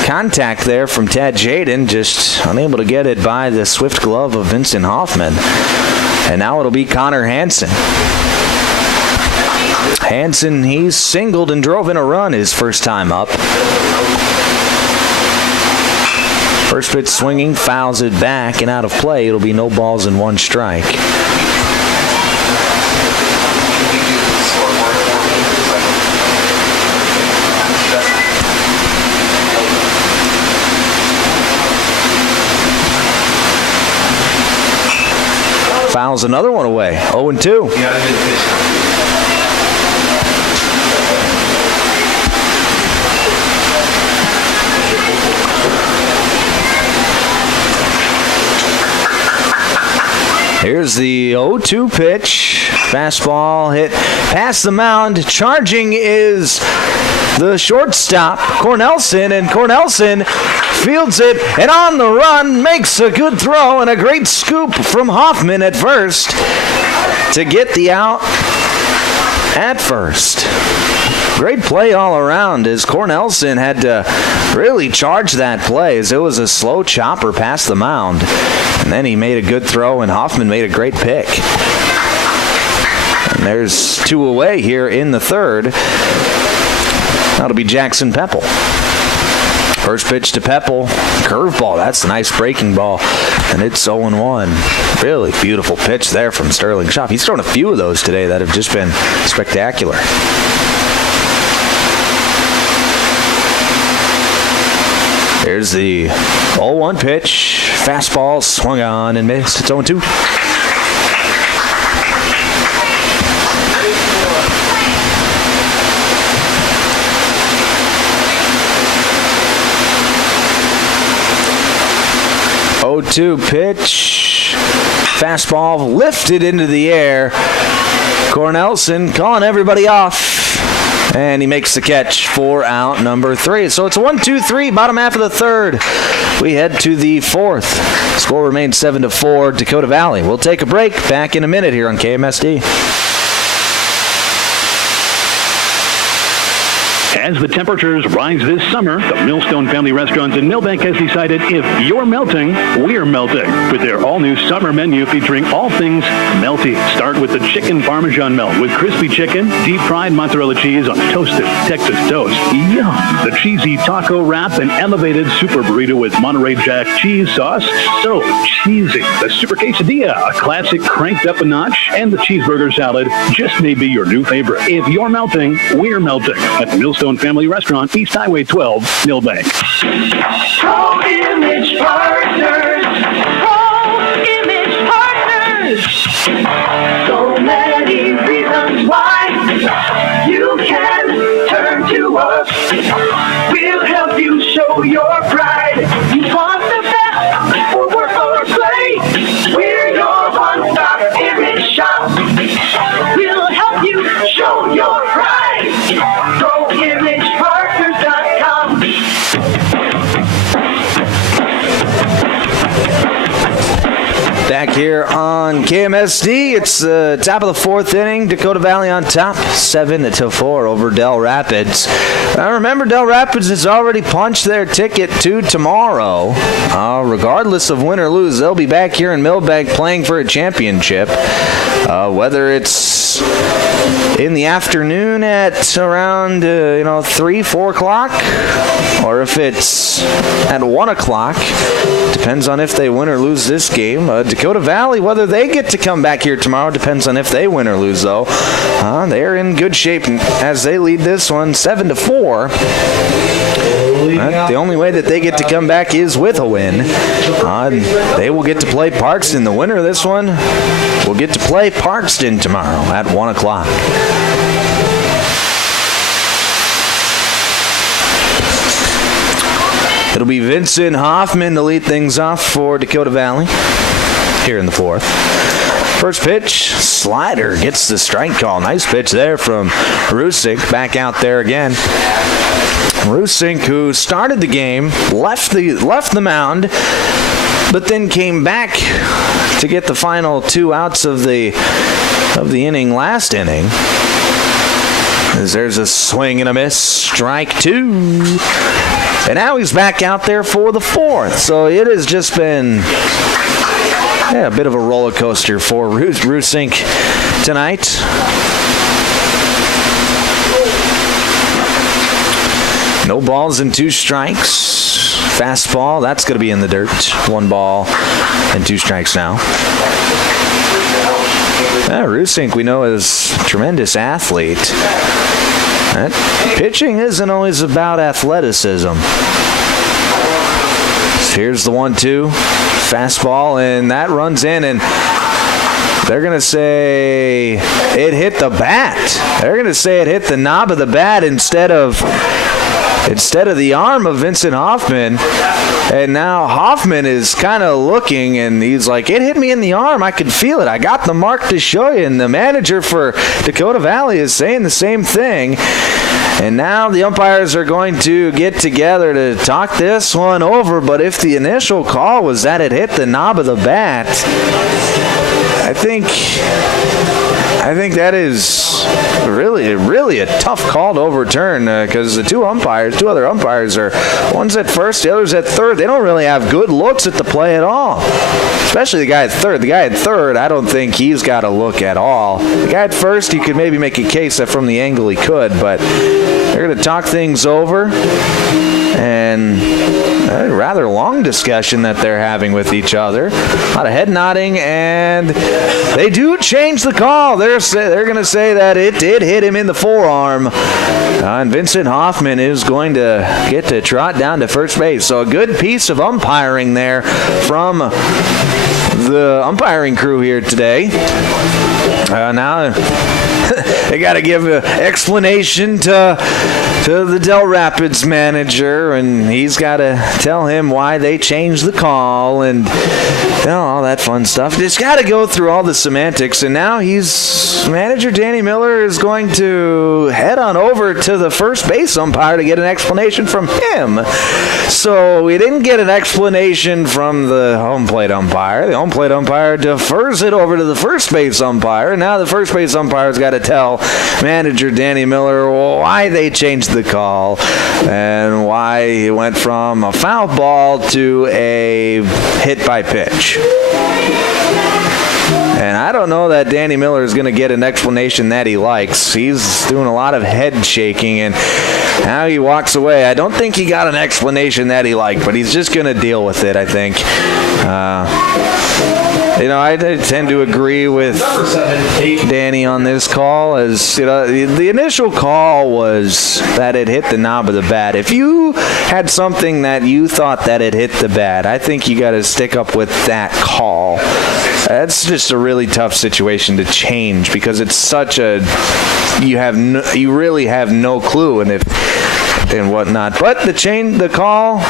contact there from Tad Jaden, just unable to get it by the swift glove of Vincent Hoffman. And now it'll be Connor Hansen. Hansen, he's singled and drove in a run his first time up. First pitch swinging, fouls it back and out of play. It'll be no balls and 1 strike. Fouls another one away. 0-2. Here's the 0-2 pitch. Fastball hit past the mound. Charging is the shortstop, Cornelson, and Cornelson fields it and on the run makes a good throw and a great scoop from Hoffman at first to get the out at first. Great play all around as Cornelson had to really charge that play as it was a slow chopper past the mound. And then he made a good throw and Hoffman made a great pick. And there's 2 away here in the third. That'll be Jackson Peppel. First pitch to Peppel, curveball. That's a nice breaking ball, and it's 0-1. Really beautiful pitch there from Sterling Schaff. He's thrown a few of those today that have just been spectacular. Here's the 0-1 pitch. Fastball swung on and missed. It's 0-2. Pitch. Fastball lifted into the air. Cornelson calling everybody off. And he makes the catch for out number 3. So it's a 1-2-3, bottom half of the third. We head to the fourth. Score remains 7-4, Dakota Valley. We'll take a break. Back in a minute here on KMSD. As the temperatures rise this summer, the Millstone Family Restaurants in Milbank has decided if you're melting, we're melting. With their all-new summer menu featuring all things melty. Start with the chicken Parmesan melt with crispy chicken, deep-fried mozzarella cheese on toasted Texas toast. Yum! The cheesy taco wrap and elevated super burrito with Monterey Jack cheese sauce. So cheesy. The super quesadilla, a classic cranked up a notch. And the cheeseburger salad just may be your new favorite. If you're melting, we're melting. At the Millstone Family Restaurant, East Highway 12, Milbank. Image Partners. Image Partners. So many reasons why. back here on KMSD. It's the top of the fourth inning. Dakota Valley on top, 7-4 over Del Rapids. Remember, Del Rapids has already punched their ticket to tomorrow. Regardless of win or lose, they'll be back here in Milbank playing for a championship. Whether it's in the afternoon at around 3-4 o'clock, or if it's at 1 o'clock, depends on if they win or lose this game. Dakota Valley, whether they get to come back here tomorrow, depends on if they win or lose, though. They're in good shape as they lead this one 7-4. The only way that they get to come back is with a win. They will get to play Parkston. The winner of this one will get to play Parkston tomorrow at 1 o'clock. It'll be Vincent Hoffman to lead things off for Dakota Valley here in the fourth. First pitch, slider, gets the strike call. Nice pitch there from Rusink. Back out there again. Rusink, who started the game, left the mound, but then came back to get the final 2 outs of the inning, last inning. As there's a swing and a miss, strike 2. And now he's back out there for the fourth. So it has just been a bit of a roller coaster for Rusink tonight. No balls and 2 strikes. Fastball, that's going to be in the dirt. 1 ball and 2 strikes now. Rusink, we know, is a tremendous athlete. Pitching isn't always about athleticism. Here's the 1-2. Fastball, and that runs in, and they're going to say it hit the bat. They're going to say it hit the knob of the bat instead of the arm of Vincent Hoffman. And now Hoffman is kind of looking, and he's like, it hit me in the arm. I could feel it. I got the mark to show you. And the manager for Dakota Valley is saying the same thing. And now the umpires are going to get together to talk this one over. But if the initial call was that it hit the knob of the bat, I think that is really a tough call to overturn, because the two other umpires are, one's at first, the other's at third. They don't really have good looks at the play at all, especially the guy at third. The guy at third, I don't think he's got a look at all. The guy at first, you could maybe make a case that from the angle he could, but they're going to talk things over. And a rather long discussion that they're having with each other. A lot of head nodding, and they do change the call. They're going to say that it did hit him in the forearm. And Vincent Hoffman is going to get to trot down to first base. So a good piece of umpiring there from the umpiring crew here today. Now they got to give an explanation to the Del Rapids manager, and he's got to tell him why they changed the call and all that fun stuff. Just got to go through all the semantics, and now manager Danny Miller is going to head on over to the first base umpire to get an explanation from him. So we didn't get an explanation from the home plate umpire. The home plate umpire defers it over to the first base umpire, and now the first base umpire's got to tell manager Danny Miller why they changed the call and why he went from a foul ball to a hit by pitch. And I don't know that Danny Miller is going to get an explanation that he likes. He's doing a lot of head shaking, and now he walks away. I don't think he got an explanation that he liked, but he's just going to deal with it, I think. I tend to agree with Danny on this call, as the initial call was that it hit the knob of the bat. If you had something that you thought that it hit the bat, I think you got to stick up with that call. That's just a really tough situation to change, because it's such a you really have no clue and whatnot. But the call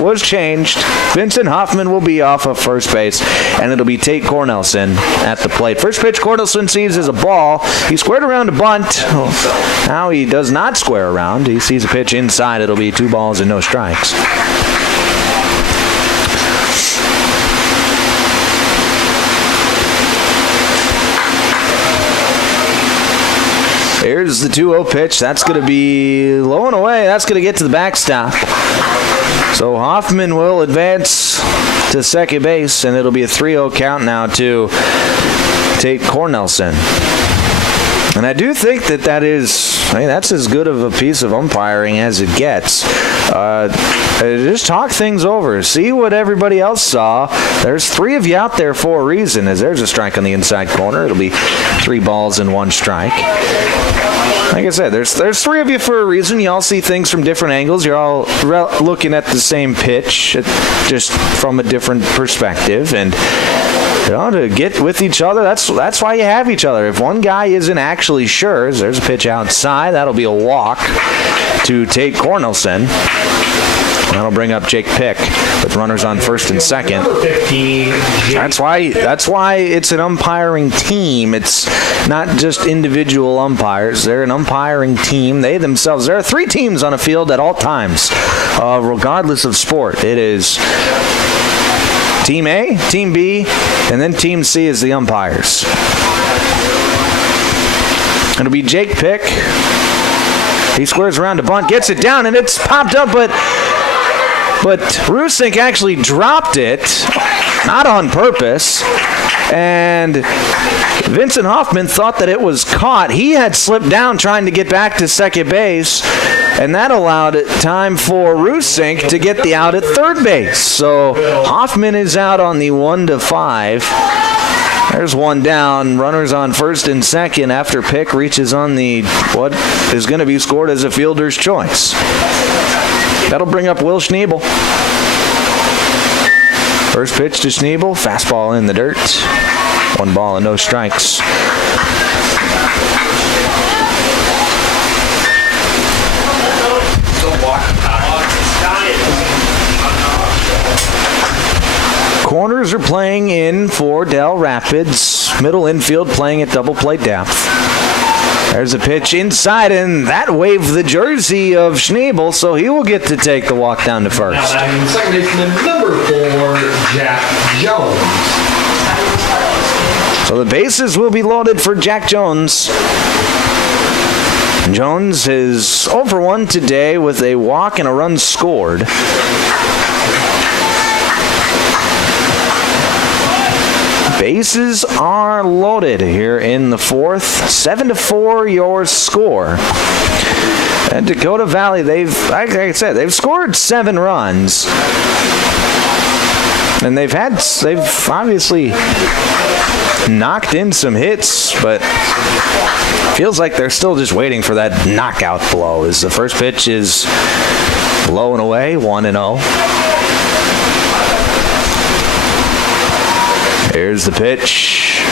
was changed. Vincent Hoffman will be off of first base, and it'll be Tate Cornelson at the plate. First pitch Cornelson sees as a ball. He squared around a bunt. Now he does not square around. He sees a pitch inside. It'll be 2 balls and no strikes. Here's the 2-0 pitch. That's going to be low and away. That's going to get to the backstop. So Hoffman will advance to second base, and it'll be a 3-0 count now to Tate Cornelson. And I do think that's as good of a piece of umpiring as it gets. Just talk things over. See what everybody else saw. There's 3 of you out there for a reason, as there's a strike on the inside corner. It'll be 3 balls and 1 strike. Like I said, there's 3 of you for a reason. You all see things from different angles. You're all looking at the same pitch, just from a different perspective. And to get with each other, that's why you have each other. If one guy isn't actually sure, there's a pitch outside. That'll be a walk to Tate Cornelson. That'll bring up Jake Pick with runners on first and second. That's why it's an umpiring team. It's not just individual umpires. They're an umpiring team. There are 3 teams on a field at all times, regardless of sport. It is Team A, Team B, and then Team C is the umpires. It'll be Jake Pick. He squares around to bunt, gets it down, and it's popped up, but Rusink actually dropped it, not on purpose, and Vincent Hoffman thought that it was caught. He had slipped down trying to get back to second base, and that allowed time for Rusink to get the out at third base. So Hoffman is out on the 1-5. There's one down. Runners on first and second after Pick reaches on the what is going to be scored as a fielder's choice. That'll bring up Will Schneebel. First pitch to Schneebel. Fastball in the dirt. 1 ball and no strikes. Corners are playing in for Del Rapids. Middle infield playing at double play depth. There's a pitch inside, and that waved the jersey of Schneebel, so he will get to take the walk down to first. Now batting second baseman number 4, Jack Jones. So the bases will be loaded for Jack Jones. Jones is 0 for 1 today with a walk and a run scored. Bases are loaded here in the 4th. 7-4 your score. And Dakota Valley, like I said, they've scored 7 runs. And they've obviously knocked in some hits, but feels like they're still just waiting for that knockout blow. As the first pitch is low and away, 1-0. Here's the pitch.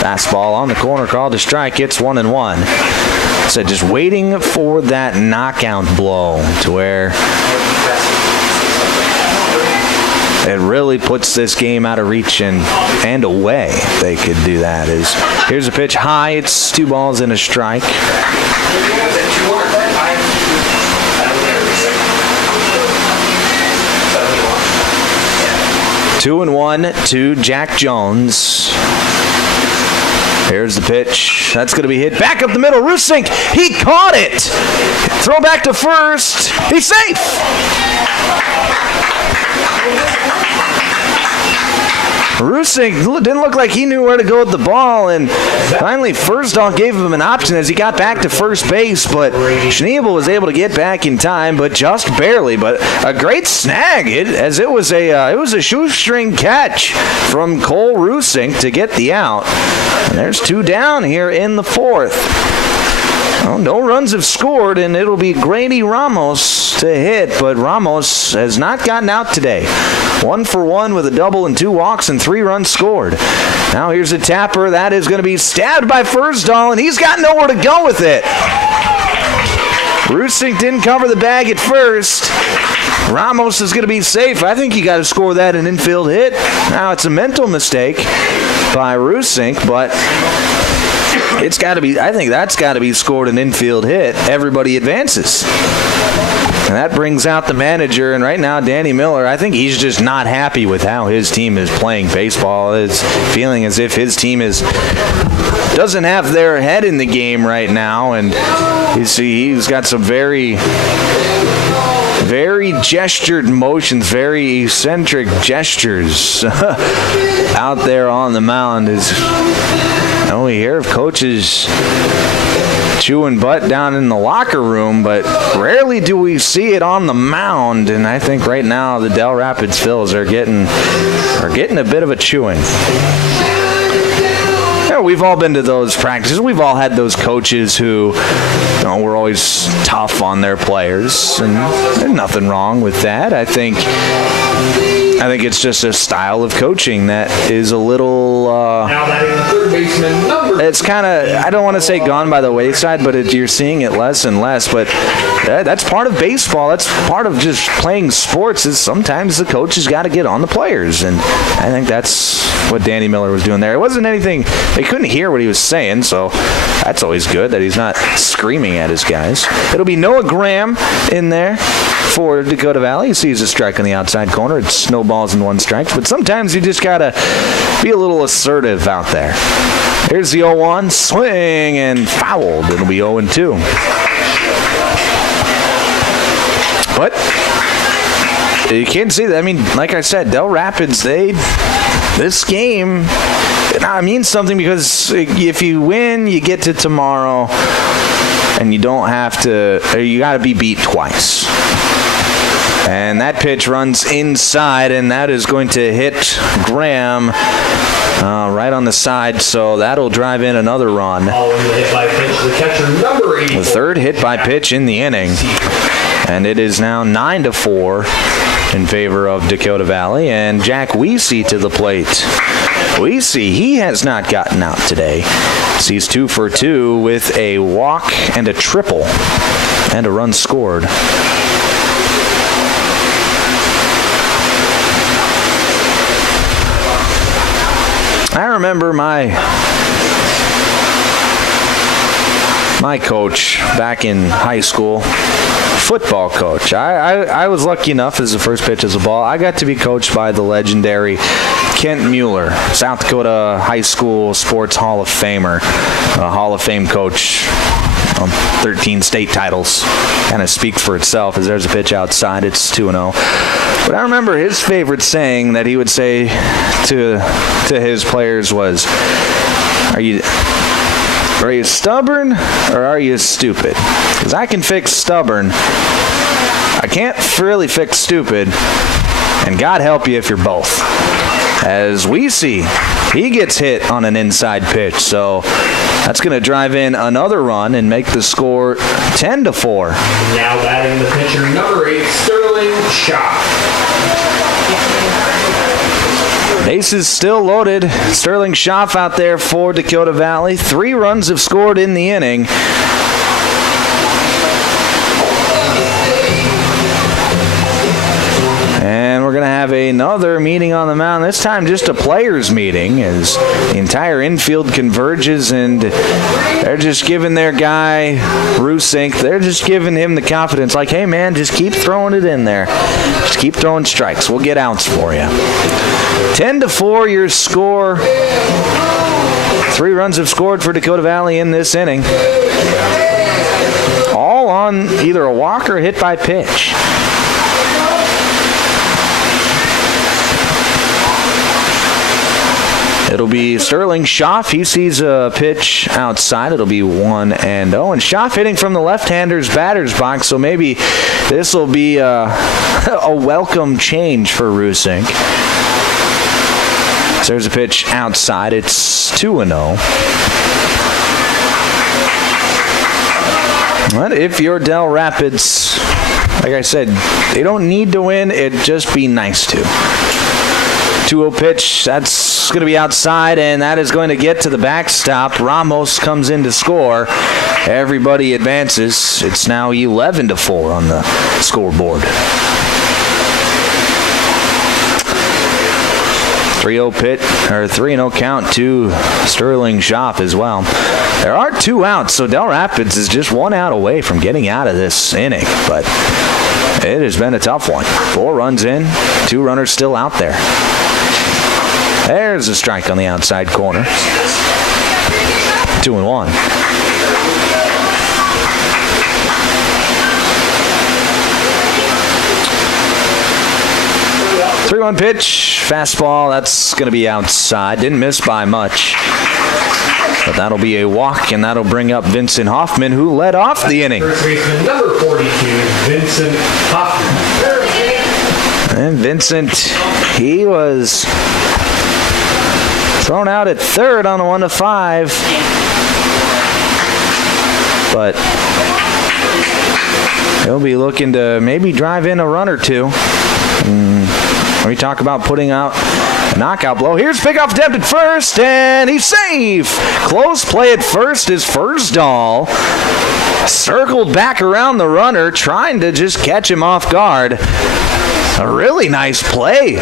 Fastball on the corner, called a strike. It's 1-1. So just waiting for that knockout blow to where it really puts this game out of reach and away. They could do that. Here's a pitch high. It's 2 balls and a strike. 2-1 to Jack Jones. Here's the pitch. That's going to be hit back up the middle. Rusink, he caught it. Throw back to first. He's safe. Rusink didn't look like he knew where to go with the ball, and finally Firstall gave him an option as he got back to first base, but Schneebel was able to get back in time, but just barely. But a great snag, as it was a shoestring catch from Cole Rusink to get the out. And there's 2 down here in the 4th. Well, no runs have scored, and it'll be Grady Ramos to hit, but Ramos has not gotten out today. 1 for 1 with a double and 2 walks and 3 runs scored. Now here's a tapper. That is going to be stabbed by Firstall, and he's got nowhere to go with it. Rusink didn't cover the bag at first. Ramos is going to be safe. I think you got to score that an infield hit. Now, it's a mental mistake by Rusink, but it's got to be. I think that's got to be scored an infield hit. Everybody advances. And that brings out the manager, and right now, Danny Miller, I think he's just not happy with how his team is playing baseball. Is feeling as if his team doesn't have their head in the game right now, and he's got some very gestured motions, very eccentric gestures out there on the mound. We hear of coaches chewing butt down in the locker room, but rarely do we see it on the mound. And I think right now the Del Rapids Phils are getting a bit of a chewing. We've all been to those practices. We've all had those coaches who were always tough on their players, and there's nothing wrong with that. I think it's just a style of coaching that is a little. Now batting the third baseman, number. It's kind of, I don't want to say gone by the wayside, but you're seeing it less and less. But that's part of baseball. That's part of just playing sports. Is sometimes the coach has got to get on the players, and I think that's what Danny Miller was doing there. It wasn't anything. They couldn't hear what he was saying, so that's always good that he's not screaming at his guys. It'll be Noah Graham in there for Dakota Valley. He sees a strike on the outside corner. It's snowballs and one strike, but sometimes you just got to be a little assertive out there. Here's the 0-1, swing and fouled. It'll be 0-2. But you can't see that. I mean, like I said, Del Rapids, this game means something because if you win, you get to tomorrow, and you don't have to, or you got to be beat twice. And that pitch runs inside, and that is going to hit Graham right on the side, so that'll drive in another run. Hit by pitch, the catcher, number 8. The third hit by pitch in the inning, and it is now 9-4 in favor of Dakota Valley, and Jack Weesey to the plate. Weesey, he has not gotten out today. He's 2 for 2 with a walk and a triple and a run scored. I remember my coach back in high school, football coach. I was lucky enough as the first pitch as a ball. I got to be coached by the legendary Kent Mueller, South Dakota High School Sports Hall of Famer, a Hall of Fame coach. 13 state titles. Kind of speaks for itself as there's a pitch outside. It's 2-0. But I remember his favorite saying that he would say to his players was, Are you stubborn or are you stupid? Because I can fix stubborn. I can't really fix stupid. And God help you if you're both. As we see, he gets hit on an inside pitch. So that's going to drive in another run and make the score 10-4. Now batting the pitcher, number 8, Sterling Shaw. Bases still loaded. Sterling Schaff out there for Dakota Valley. 3 runs have scored in the inning. And we're going to have another meeting on the mound, this time just a players' meeting as the entire infield converges, and they're just giving their guy, Rusink, they're just giving him the confidence, like, hey, man, just keep throwing it in there. Just keep throwing strikes. We'll get outs for you. 10-4 your score. 3 runs have scored for Dakota Valley in this inning. All on either a walk or a hit by pitch. It'll be Sterling Schaff. He sees a pitch outside. It'll be 1-0. And Schaff hitting from the left-hander's batter's box, so maybe this will be a welcome change for Rusink. So there's a pitch outside. It's 2-0. But if you're Del Rapids, like I said, they don't need to win. It'd just be nice to. 2-0 pitch. That's going to be outside, and that is going to get to the backstop. Ramos comes in to score. Everybody advances. It's now 11-4 on the scoreboard. 3-0 count to Sterling Schaff as well. There are 2 outs, so Del Rapids is just 1 out away from getting out of this inning, but it has been a tough one. 4 runs in, 2 runners still out there. There's a strike on the outside corner. 2-1. 3-1 pitch, fastball, that's going to be outside. Didn't miss by much. But that'll be a walk, and that'll bring up Vincent Hoffman, who led off the inning. First baseman number 42, Vincent Hoffman. And Vincent, he was thrown out at third on a 1-5. But he'll be looking to maybe drive in a run or two. We talk about putting out a knockout blow. Here's pickoff attempt at first, and he's safe. Close play at first is Fursdahl. Circled back around the runner, trying to just catch him off guard. A really nice play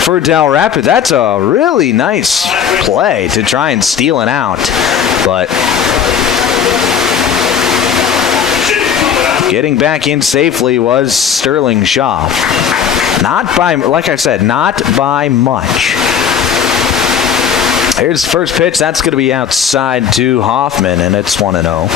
for Del Rapids. That's a really nice play to try and steal it out. But getting back in safely was Sterling Schaff. Not by, like I said, not by much. Here's the first pitch. That's going to be outside to Hoffman, and it's 1-0.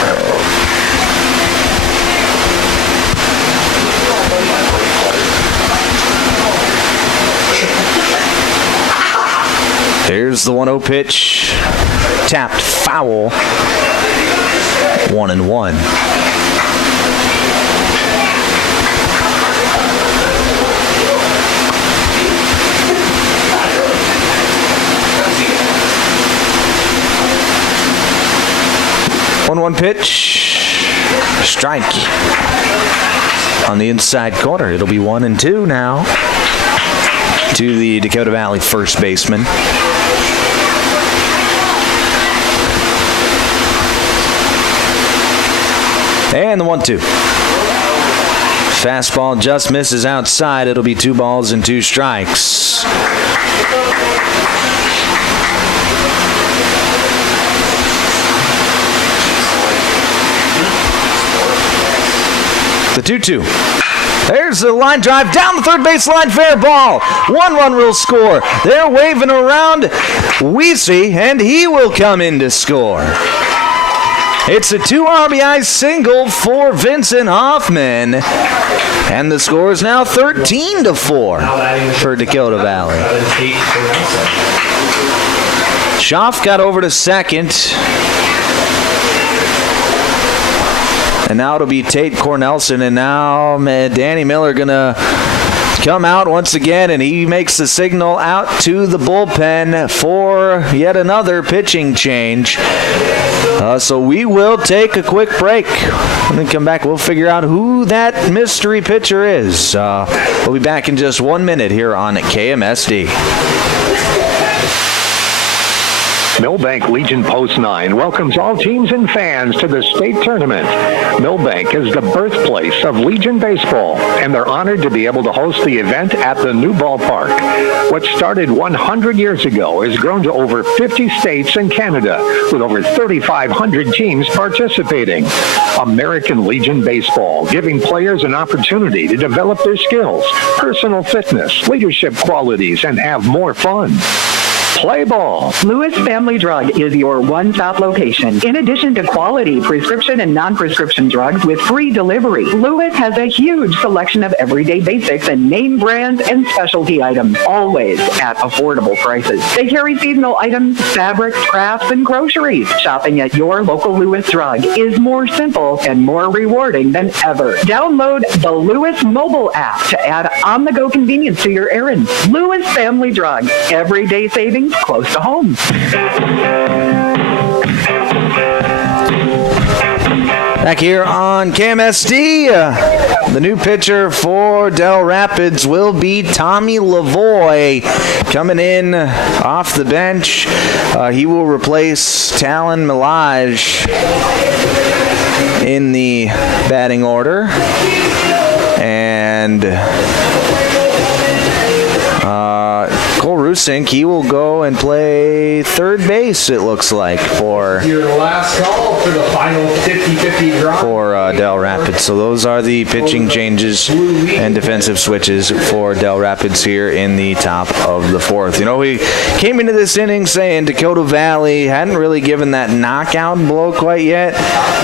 Here's the 1-0 pitch. Tapped foul. 1-1. One pitch, strike on the inside corner. It'll be 1-2 now to the Dakota Valley first baseman. And the 1-2. Fastball just misses outside. It'll be 2 balls and 2 strikes. The 2-2. There's the line drive down the third baseline, fair ball. 1 run will score. They're waving around Weesey, and he will come in to score. It's a 2 RBI single for Vincent Hoffman, and the score is now 13-4 for Dakota Valley. Schaff got over to second. And now it'll be Tate Cornelson, and now Danny Miller going to come out once again, and he makes the signal out to the bullpen for yet another pitching change. So we will take a quick break. When we come back, we'll figure out who that mystery pitcher is. We'll be back in just 1 minute here on KMSD. Milbank Legion Post 9 welcomes all teams and fans to the state tournament. Milbank is the birthplace of Legion baseball, and they're honored to be able to host the event at the new ballpark. What started 100 years ago has grown to over 50 states and Canada, with over 3,500 teams participating. American Legion Baseball, giving players an opportunity to develop their skills, personal fitness, leadership qualities, and have more fun. Play ball. Lewis Family Drug is your one-stop location. In addition to quality prescription and non-prescription drugs with free delivery, Lewis has a huge selection of everyday basics and name brands and specialty items, always at affordable prices. They carry seasonal items, fabrics, crafts, and groceries. Shopping at your local Lewis Drug is more simple and more rewarding than ever. Download the Lewis mobile app to add on-the-go convenience to your errands. Lewis Family Drug, everyday savings close to home. Back here on KMSD, the new pitcher for Del Rapids will be Tommy Lavoie, coming in off the bench. He will replace Talon Milage in the batting order. And Cole Russo Lusink. He will go and play third base, it looks like, for Your last call for the final 50-50 draw. Del Rapids. So those are the pitching changes and defensive switches for Del Rapids here in the top of the fourth. You know, we came into this inning saying Dakota Valley hadn't really given that knockout blow quite yet.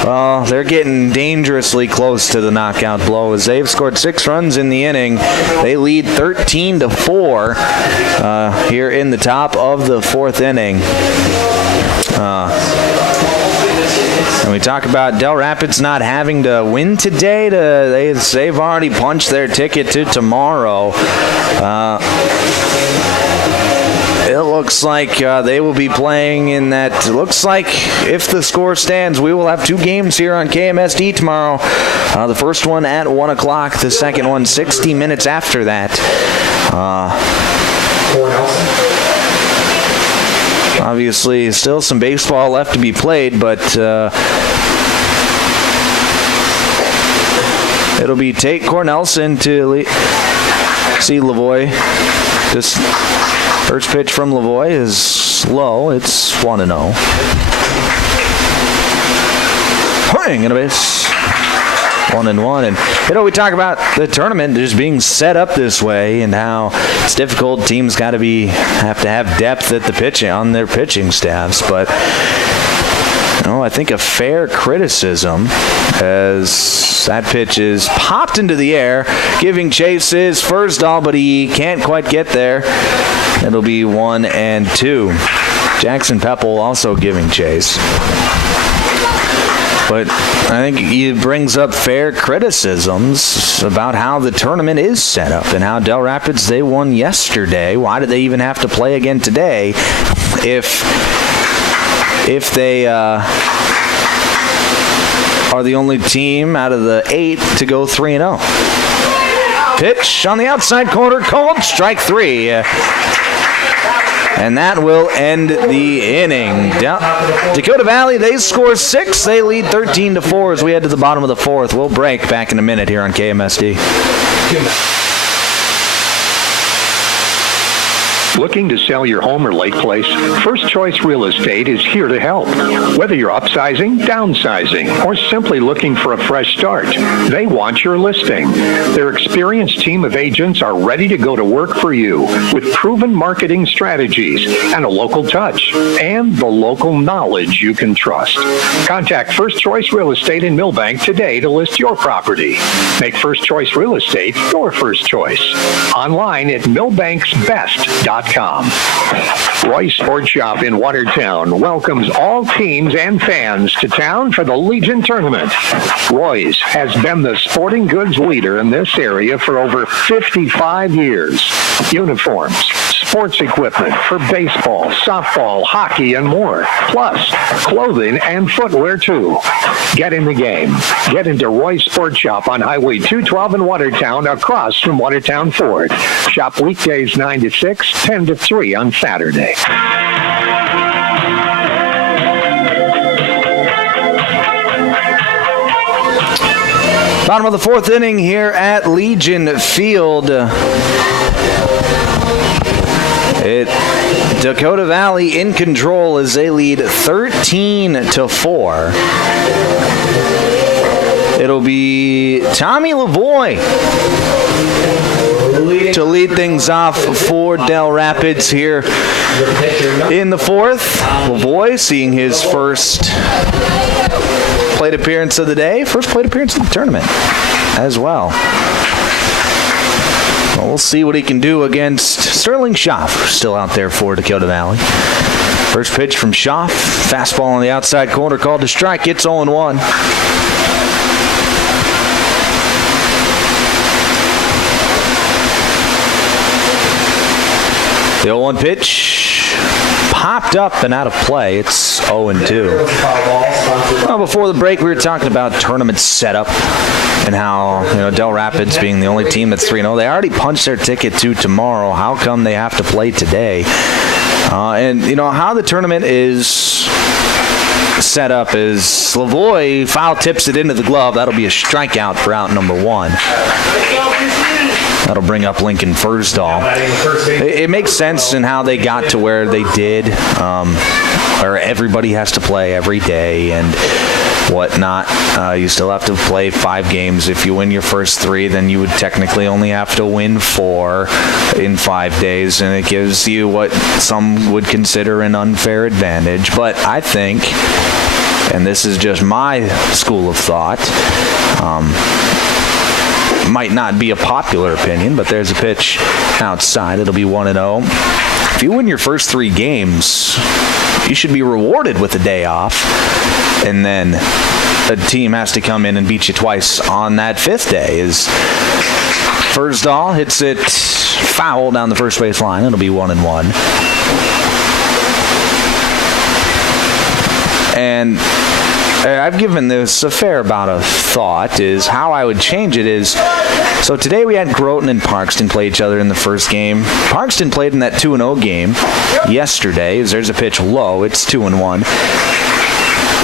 Well, they're getting dangerously close to the knockout blow as they've scored 6 runs in the inning. They lead 13-4 here in the top of the fourth inning. And we talk about Del Rapids not having to win today. They've already punched their ticket to tomorrow. It looks like they will be playing in that. It looks like if the score stands, we will have 2 games here on KMSD tomorrow. The first one at 1 o'clock, the second one 60 minutes after that. Obviously, still some baseball left to be played, but it'll be Tate Cornelson to see Lavoie. Just first pitch from Lavoie is low. It's 1-0. Swing and a miss. 1-1. And, you know, we talk about the tournament just being set up this way and how it's difficult. Teams got to have to have depth at the pitching on their pitching staffs. But, you know, I think a fair criticism as that pitch is popped into the air, giving Chase his first ball, but he can't quite get there. It'll be 1-2. Jackson Pepple also giving chase. But I think it brings up fair criticisms about how the tournament is set up and how Del Rapids, they won yesterday. Why did they even have to play again today if they are the only team out of the 8 to go 3-0? Pitch on the outside corner, called strike 3. And that will end the inning. Dakota Valley, they score 6. They lead 13-4 as we head to the bottom of the fourth. We'll break back in a minute here on KMSD. Looking to sell your home or lake place? First Choice Real Estate is here to help. Whether you're upsizing, downsizing, or simply looking for a fresh start, they want your listing. Their experienced team of agents are ready to go to work for you with proven marketing strategies and a local touch and the local knowledge you can trust. Contact First Choice Real Estate in Milbank today to list your property. Make First Choice Real Estate your first choice. Online at milbanksbest.com. Roy's Sports Shop in Watertown welcomes all teams and fans to town for the Legion Tournament. Roy's has been the sporting goods leader in this area for over 55 years. Uniforms, sports equipment for baseball, softball, hockey, and more. Plus, clothing and footwear, too. Get in the game. Get into Roy's Sports Shop on Highway 212 in Watertown, across from Watertown Ford. Shop weekdays 9 to 6, 10 to 3 on Saturday. Bottom of the fourth inning here at Legion Field. Dakota Valley in control as they lead 13-4. It'll be Tommy Lavoie to lead things off for Del Rapids here in the fourth. Lavoie seeing his first plate appearance of the day, first plate appearance of the tournament as well. Well, we'll see what he can do against Sterling Schaff, still out there for Dakota Valley. First pitch from Schaff, fastball on the outside corner, called to strike. It's 0-1. The 0-1 pitch popped up and out of play. It's 0-2. Well, before the break, we were talking about tournament setup and how, Del Rapids being the only team that's 3-0, they already punched their ticket to tomorrow. How come they have to play today? And how the tournament is set up is Lavoie foul tips it into the glove. That'll be a strikeout for out number 1. That'll bring up Lincoln Fursdal. It makes sense in how they got to where they did, where everybody has to play every day and whatnot. You still have to play 5 games. If you win your first 3, then you would technically only have to win 4 in 5 days, and it gives you what some would consider an unfair advantage. But I think, and this is just my school of thought, might not be a popular opinion, but there's a pitch outside. It'll be 1-0. If you win your first 3 games, you should be rewarded with a day off, and then a team has to come in and beat you twice on that 5th day. Is Fursdal hits it foul down the first base line. It'll be 1-1. And I've given this a fair amount of thought. Is how I would change it is, so today we had Groton and Parkston play each other in the first game. Parkston played in that 2-0 game yesterday. There's a pitch low. It's 2-1.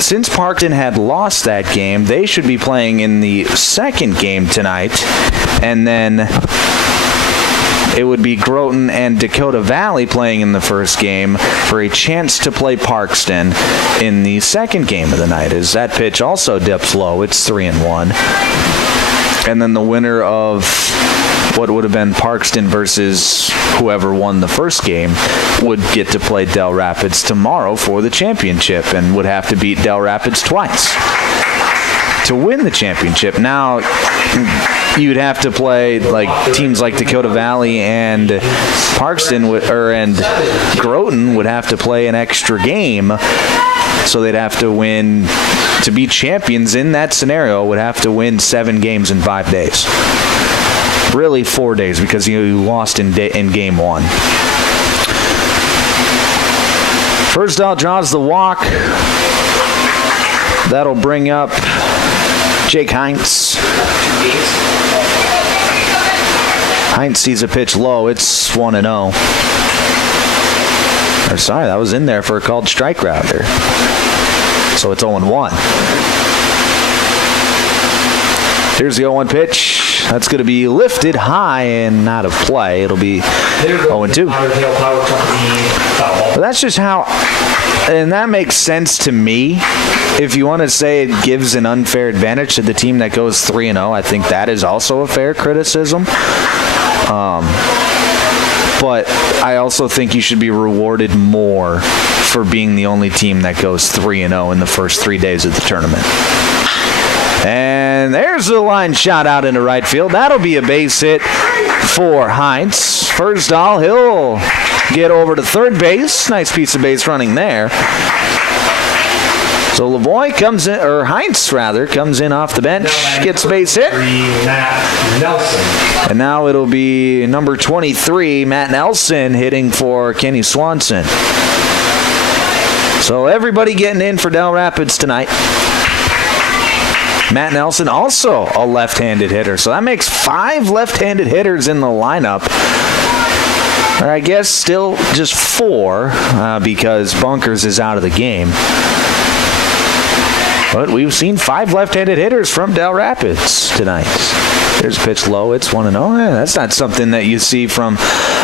Since Parkston had lost that game, they should be playing in the second game tonight, and then it would be Groton and Dakota Valley playing in the first game for a chance to play Parkston in the second game of the night. As that pitch also dips low, it's 3-1. And then the winner of what would have been Parkston versus whoever won the first game would get to play Del Rapids tomorrow for the championship and would have to beat Del Rapids twice to win the championship. Now, you'd have to play like teams like Dakota Valley and Parkston and Groton would have to play an extra game, so they'd have to win to be champions in that scenario. Would have to win 7 games in 5 days. Really 4 days, because you lost in game 1. Fursdal draws the walk. That'll bring up Jake Heinz. Heinz sees a pitch low. It's 1-0. Or sorry, that was in there for a called strike rather. So it's 0-1. Here's the 0-1 pitch. That's going to be lifted high and out of play. It'll be 0-2. But that's just how, and that makes sense to me. If you want to say it gives an unfair advantage to the team that goes 3-0, I think that is also a fair criticism. But I also think you should be rewarded more for being the only team that goes 3-0 in the first 3 days of the tournament. And there's the line shot out into right field. That'll be a base hit for Heinz. Fursdal, he'll get over to third base. Nice piece of base running there. So Lavoie comes in, or Heinz rather, comes in off the bench, gets base hit. And now it'll be number 23, Matt Nelson, hitting for Kenny Swanson. So everybody getting in for Del Rapids tonight. Matt Nelson, also a left-handed hitter. So that makes 5 left-handed hitters in the lineup. Or I guess still just 4 because Bunkers is out of the game. But we've seen 5 left-handed hitters from Del Rapids tonight. There's a pitch low. It's 1-0. That's not something that you see from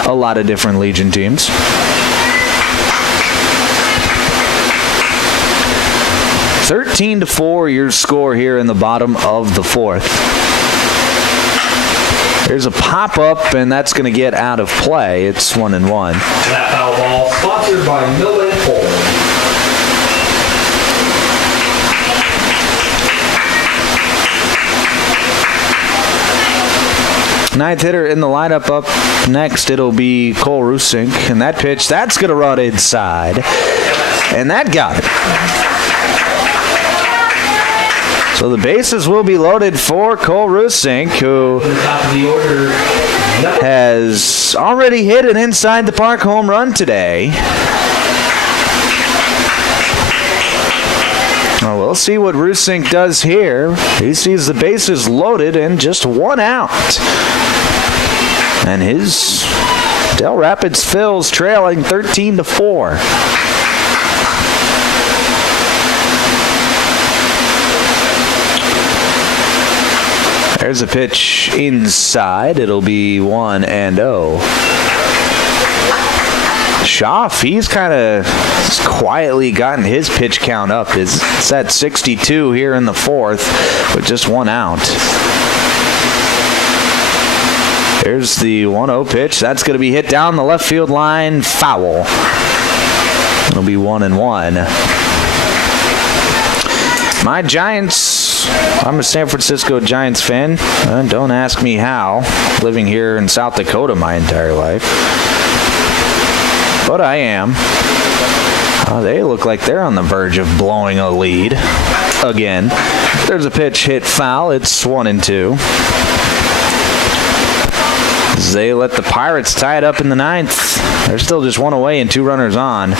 a lot of different Legion teams. (13-4) your score here in the bottom of the 4th. There's a pop-up, and that's going to get out of play. It's 1-1. That foul ball sponsored by Milbank Poland. Ninth hitter in the lineup up next, it'll be Cole Rusink. And that pitch, that's going to run inside. And that got it. So the bases will be loaded for Cole Rusink, who has already hit an inside the park home run today. Well, we'll see what Rusink does here. He sees the bases loaded and just 1 out. And his Del Rapids Phil's trailing 13-4. There's a pitch inside. It'll be 1-0. Schaff, he's kind of quietly gotten his pitch count up. It's at 62 here in the fourth with just one out. There's the 1-0 pitch. That's going to be hit down the left field line. Foul. It'll be 1-1. My Giants, I'm a San Francisco Giants fan. Don't ask me how, living here in South Dakota my entire life. But I am. They look like they're on the verge of blowing a lead. Again, there's a pitch hit foul. It's 1-2. They let the Pirates tie it up in the ninth. They're still just one away and 2 runners on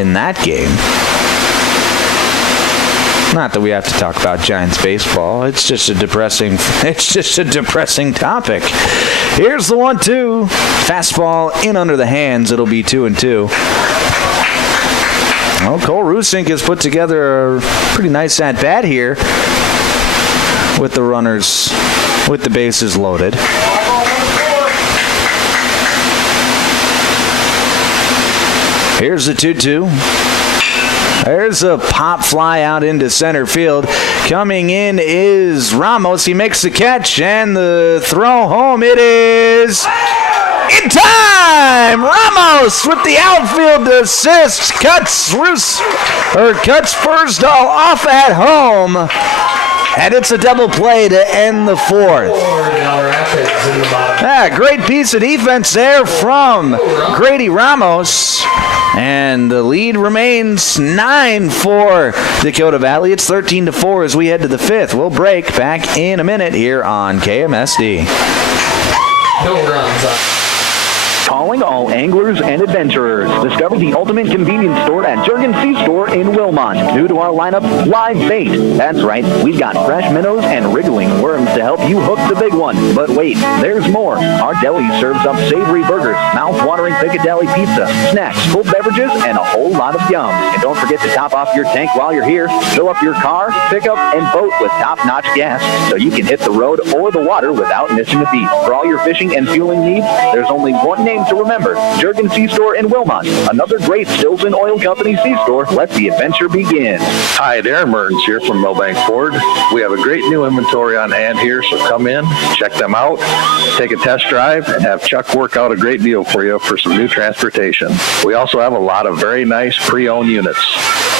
in that game. Not that we have to talk about Giants baseball. It's just a depressing topic. Here's the 1-2. Fastball in under the hands. It'll be 2-2. Well, Cole Rusink has put together a pretty nice at-bat here with the runners, with the bases loaded. Here's the 2-2. There's a pop fly out into center field. Coming in is Ramos. He makes the catch and the throw home. It is in time. Ramos with the outfield assist cuts Fursdal off at home. And it's a double play to end the fourth. Great piece of defense there from Grady Ramos. And the lead remains 9 for Dakota Valley. It's 13-4 as we head to the fifth. We'll break back in a minute here on KMSD. No runs. Calling all anglers and adventurers. Discover the ultimate convenience store at Jurgen C Store in Wilmont. New to our lineup, live bait. That's right, we've got fresh minnows and wriggling worms to help you hook the big one. But wait, there's more. Our deli serves up savory burgers, mouth-watering Piccadilly pizza, snacks, cold beverages, and a whole lot of yum. And don't forget to top off your tank while you're here. Fill up your car, pickup, and boat with top-notch gas so you can hit the road or the water without missing a beat. For all your fishing and fueling needs, there's only one name to remember, Jurgen C Store in Wilmont. Another great Stills and Oil Company C-Store. Let the adventure begin. Hi, Darren Mertens here from Milbank Ford. We have a great new inventory on hand here, so come in, check them out, take a test drive, and have Chuck work out a great deal for you for some new transportation. We also have a lot of very nice pre-owned units.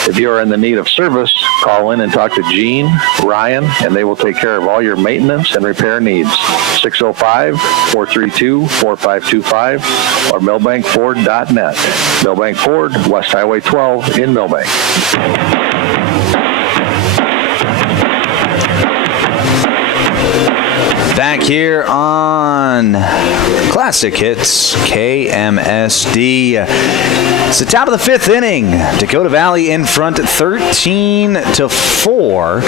If you are in the need of service, call in and talk to Gene, Ryan, and they will take care of all your maintenance and repair needs. 605-432-4525 or milbankford.net. Milbank Ford, West Highway 12 in Milbank. Back here on Classic Hits KMSD. It's the top of the fifth inning. Dakota Valley in front 13-4.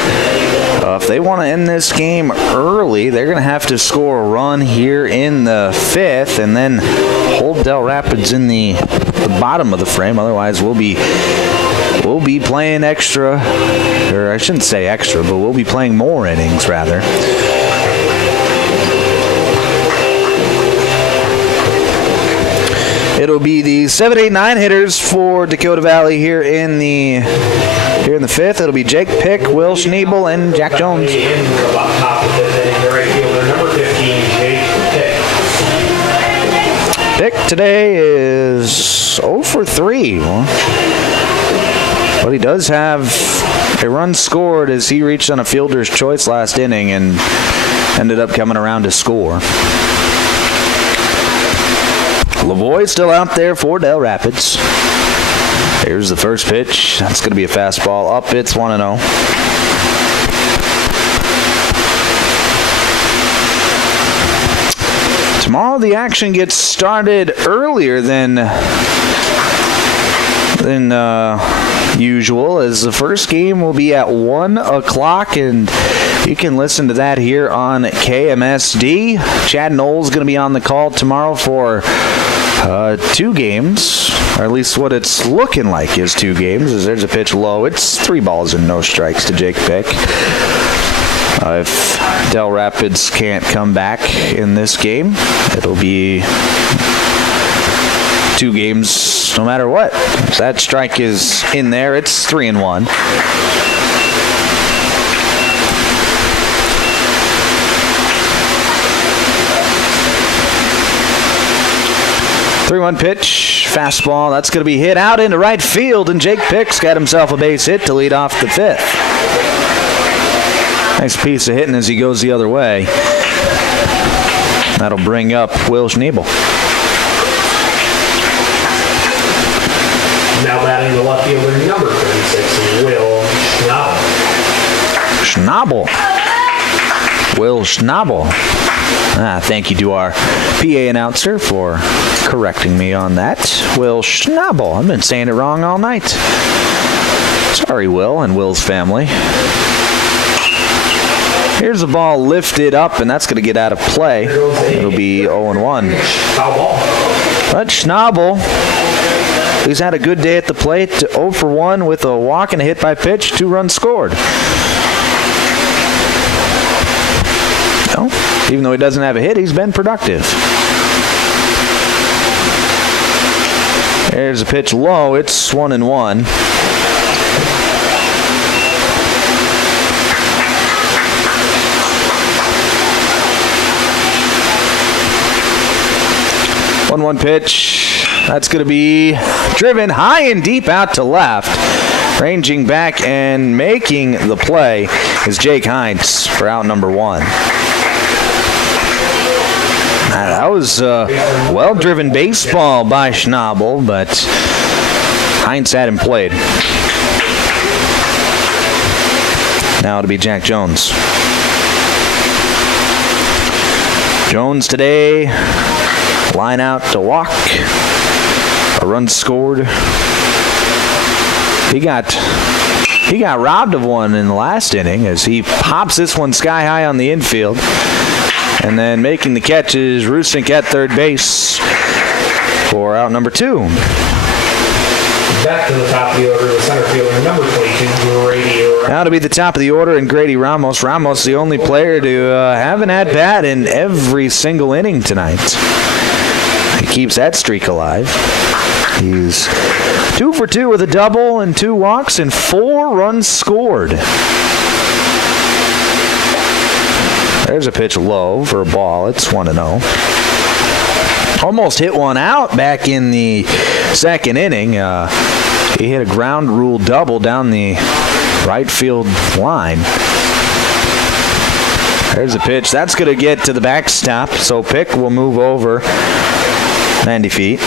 If they want to end this game early, they're going to have to score a run here in the fifth and then hold Del Rapids in the bottom of the frame. Otherwise, we'll be playing extra, or I shouldn't say extra, but we'll be playing more innings rather. It'll be the 7, 8, 9 hitters for Dakota Valley here in the fifth. It'll be Jake Pick, Will Schneebel, and Jack Jones. Pick today is 0 for 3. But he does have a run scored as he reached on a fielder's choice last inning and ended up coming around to score. Lavoie still out there for Del Rapids. Here's the first pitch. That's going to be a fastball up. It's 1-0. Tomorrow the action gets started earlier than usual, as the first game will be at 1 o'clock, and you can listen to that here on KMSD. Chad Knowles going to be on the call tomorrow for 2 games, or at least what it's looking like is 2 games, as there's a pitch low. It's 3 balls and no strikes to Jake Pick. If Del Rapids can't come back in this game, it'll be 2 games no matter what. If that strike is in there, it's 3-1. 3-1 pitch, fastball. That's going to be hit out into right field, and Jake Pick's got himself a base hit to lead off the 5th. Nice piece of hitting as he goes the other way. That'll bring up Will Schneebel. Now batting the left fielder, number 36, Will Schnabel. Will Schnabel. Thank you to our PA announcer for correcting me on that. Will Schnabel. I've been saying it wrong all night. Sorry, Will and Will's family. Here's the ball lifted up, and that's going to get out of play. It'll be 0-1. But Schnabel, he's had a good day at the plate. 0 for 1 with a walk and a hit by pitch. 2 runs scored. Even though he doesn't have a hit, he's been productive. There's a pitch low. It's 1-1. One pitch. That's going to be driven high and deep out to left. Ranging back and making the play is Jake Hines for out number 1. That was well-driven baseball by Schnabel, but Hines had him played. Now it'll be Jack Jones. Jones today, line out to walk. A run scored. He got robbed of one in the last inning as he pops this one sky high on the infield. And then making the catch is Rusink at third base for out number 2. Back to the top of the order, the center fielder, number 22, Grady Ramos. Now to be the top of the order, and Grady Ramos. Ramos, the only player to have an at-bat in every single inning tonight. He keeps that streak alive. He's 2 for 2 with a double and 2 walks and 4 runs scored. There's a pitch low for a ball. It's 1-0. Almost hit one out back in the second inning. He hit a ground rule double down the right field line. There's a pitch. That's going to get to the backstop, so Pick will move over 90 feet.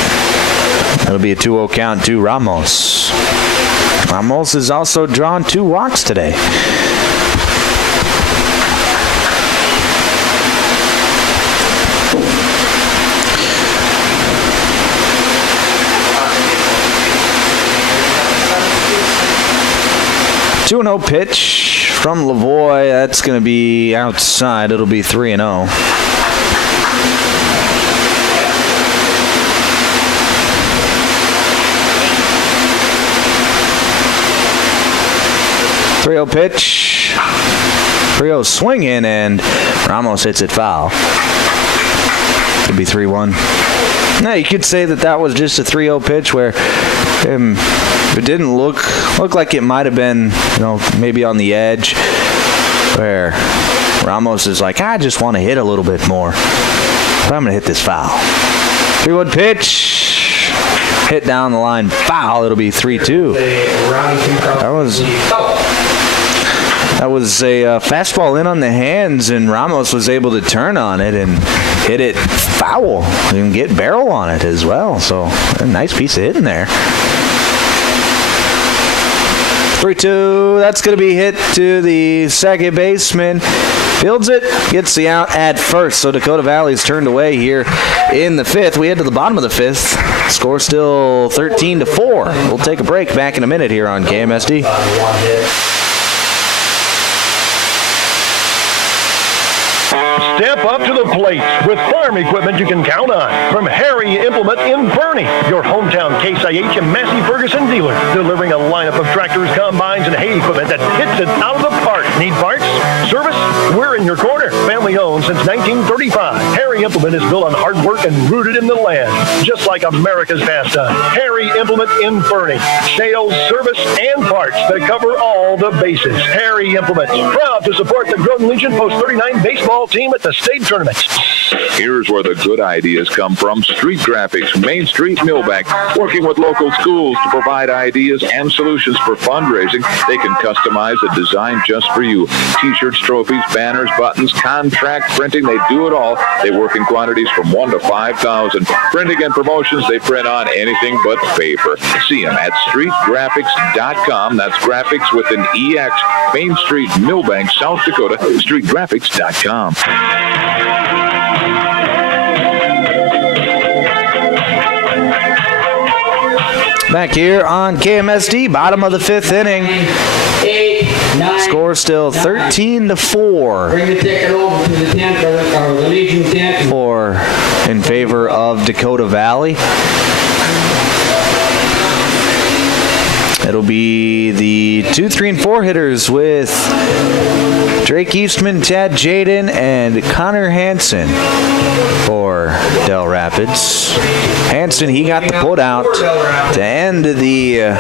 It'll be a 2-0 count to Ramos. Ramos has also drawn 2 walks today. Two-0 pitch from Lavoie. That's going to be outside. It'll be 3-0. Three-0 pitch. 3-0 swing in, and Ramos hits it foul. Could be 3-1. Now you could say that was just a 3-0 pitch where it didn't look like it might have been, maybe on the edge, where Ramos is like, I just want to hit a little bit more, but I'm going to hit this foul. 3-1 pitch, hit down the line, foul. It'll be 3-2. That was a fastball in on the hands, and Ramos was able to turn on it and hit it foul and get barrel on it as well. So a nice piece of hitting there. 3-2, that's going to be hit to the second baseman. Fields it, gets the out at first. So Dakota Valley's turned away here in the 5th. We head to the bottom of the 5th. Score still 13-4. We'll take a break. Back in a minute here on KMSD. Step up to the plate with farm equipment you can count on. From Harry Implement in Bernie, your hometown Case IH and Massey Ferguson dealer, delivering a lineup of tractors, combines, and hay equipment that hits it out of the park. Need parts? Service? We're in your corner. Family owned since 1935. Harry Implement is built on hard work and rooted in the land. Just like America's pastime. Harry Implement in Fernie. Sales, service, and parts that cover all the bases. Harry Implement. Proud to support the Groton Legion Post 39 baseball team at the state tournament. Here's where the good ideas come from. Street Graphics, Main Street, Milbank, working with local schools to provide ideas and solutions for fundraising. They can customize a design just for you. T-shirts, trophies, banners, buttons, contract printing, they do it all. They work in quantities from 1 to 5,000. Printing and promotions, they print on anything but paper. See them at streetgraphics.com. That's graphics with an EX. Main Street, Milbank, South Dakota, streetgraphics.com. Back here on KMSD, bottom of the 5th inning. 8, 9. Score still 13-4. Bring the ticket over to the tent or the Legion tent. 4 in favor of Dakota Valley. It'll be the 2, 3, and 4 hitters with Drake Eastman, Tad Jaden, and Connor Hansen for Del Rapids. Hansen, he got the put out to end the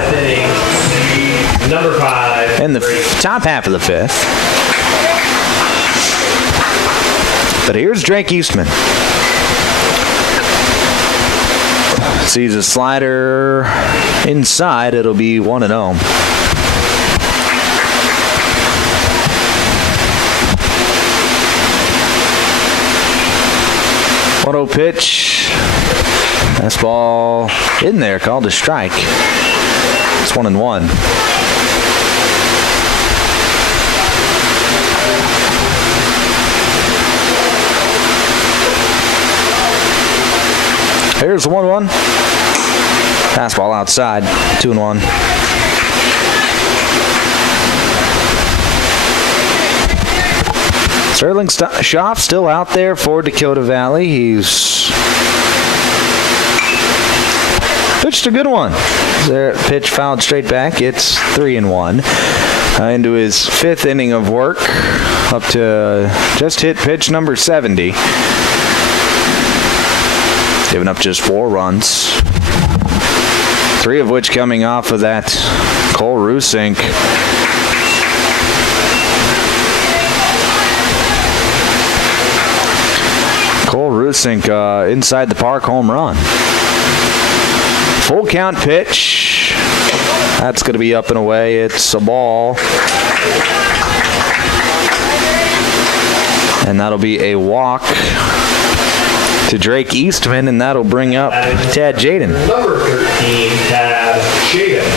number 5 in the top half of the 5th. But here's Drake Eastman. Sees a slider inside. It'll be 1-0. One-0 pitch. Fastball in there, called a strike. It's 1-1. Here's the 1-1. Fastball outside, 2-1. Sterling Schaff still out there for Dakota Valley. He's pitched a good one. There, pitch fouled straight back. It's 3-1. Into his 5th inning of work. Up to just hit pitch number 70. Giving up just 4 runs. 3 of which coming off of that Cole Rusink. Cole Rusink inside the park home run. Full count pitch. That's going to be up and away. It's a ball. And that'll be a walk to Drake Eastman, and that'll bring up Tad Jaden. Number 13, Tad Jaden.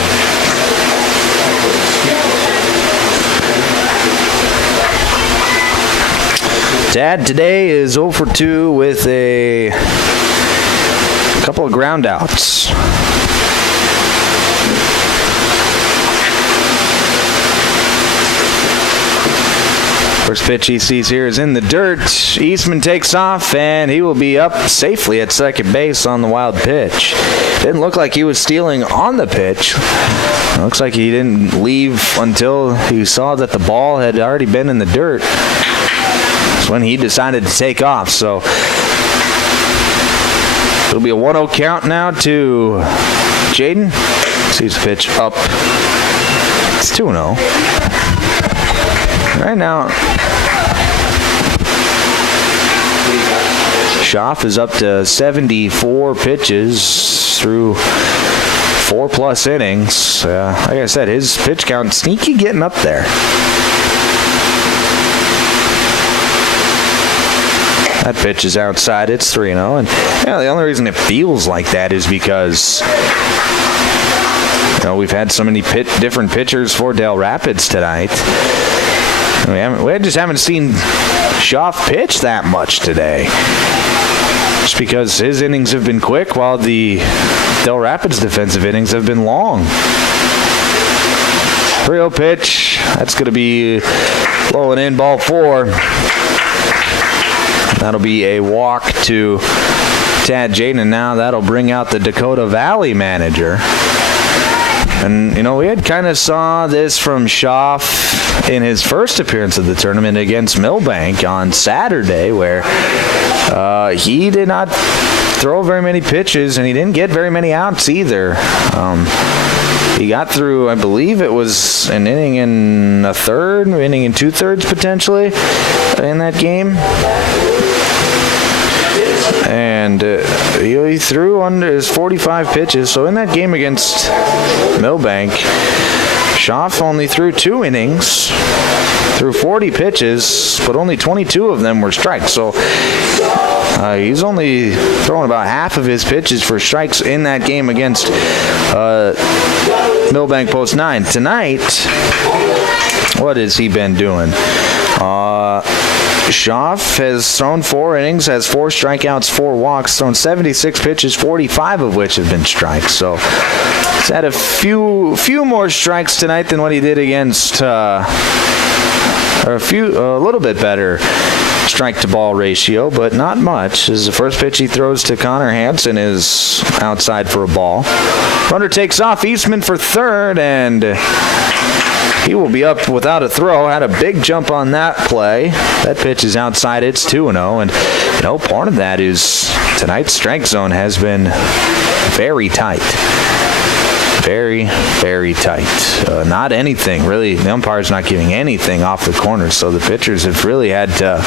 Tad today is 0 for 2 with a couple of ground outs. First pitch he sees here is in the dirt. Eastman takes off, and he will be up safely at second base on the wild pitch. Didn't look like he was stealing on the pitch. Looks like he didn't leave until he saw that the ball had already been in the dirt. That's when he decided to take off. So it'll be a 1-0 count now to Jaden. Sees the pitch up. It's 2-0. Right now, Schaff is up to 74 pitches through 4+ innings. Like I said, his pitch count sneaky getting up there. That pitch is outside. It's 3-0. And the only reason it feels like that is because we've had so many different pitchers for Del Rapids tonight. We just haven't seen Schaff pitch that much today. Just because his innings have been quick while the Del Rapids defensive innings have been long. 3-0 pitch. That's going to be low and in, ball 4. That'll be a walk to Tad Jaden, and now that'll bring out the Dakota Valley manager. And, we had kind of saw this from Schaff in his first appearance of the tournament against Milbank on Saturday, where he did not throw very many pitches, and he didn't get very many outs either. He got through, I believe it was an inning and a third, inning and two-thirds potentially in that game. And he threw under his 45 pitches. So in that game against Milbank, Schaff only threw 2 innings, threw 40 pitches, but only 22 of them were strikes. So he's only throwing about half of his pitches for strikes in that game against Milbank Post 9. Tonight, what has he been doing? Schaff has thrown 4 innings, has 4 strikeouts, 4 walks, thrown 76 pitches, 45 of which have been strikes. So he's had a few more strikes tonight than what he did against, a little bit better strike-to-ball ratio, but not much. As the first pitch he throws to Connor Hansen is outside for a ball. Runner takes off, Eastman for third, and he will be up without a throw. Had a big jump on that play. That pitch is outside. It's 2-0. And, part of that is tonight's strike zone has been very tight. Very, very tight. Not anything, really. The umpire's not giving anything off the corners, so the pitchers have really had to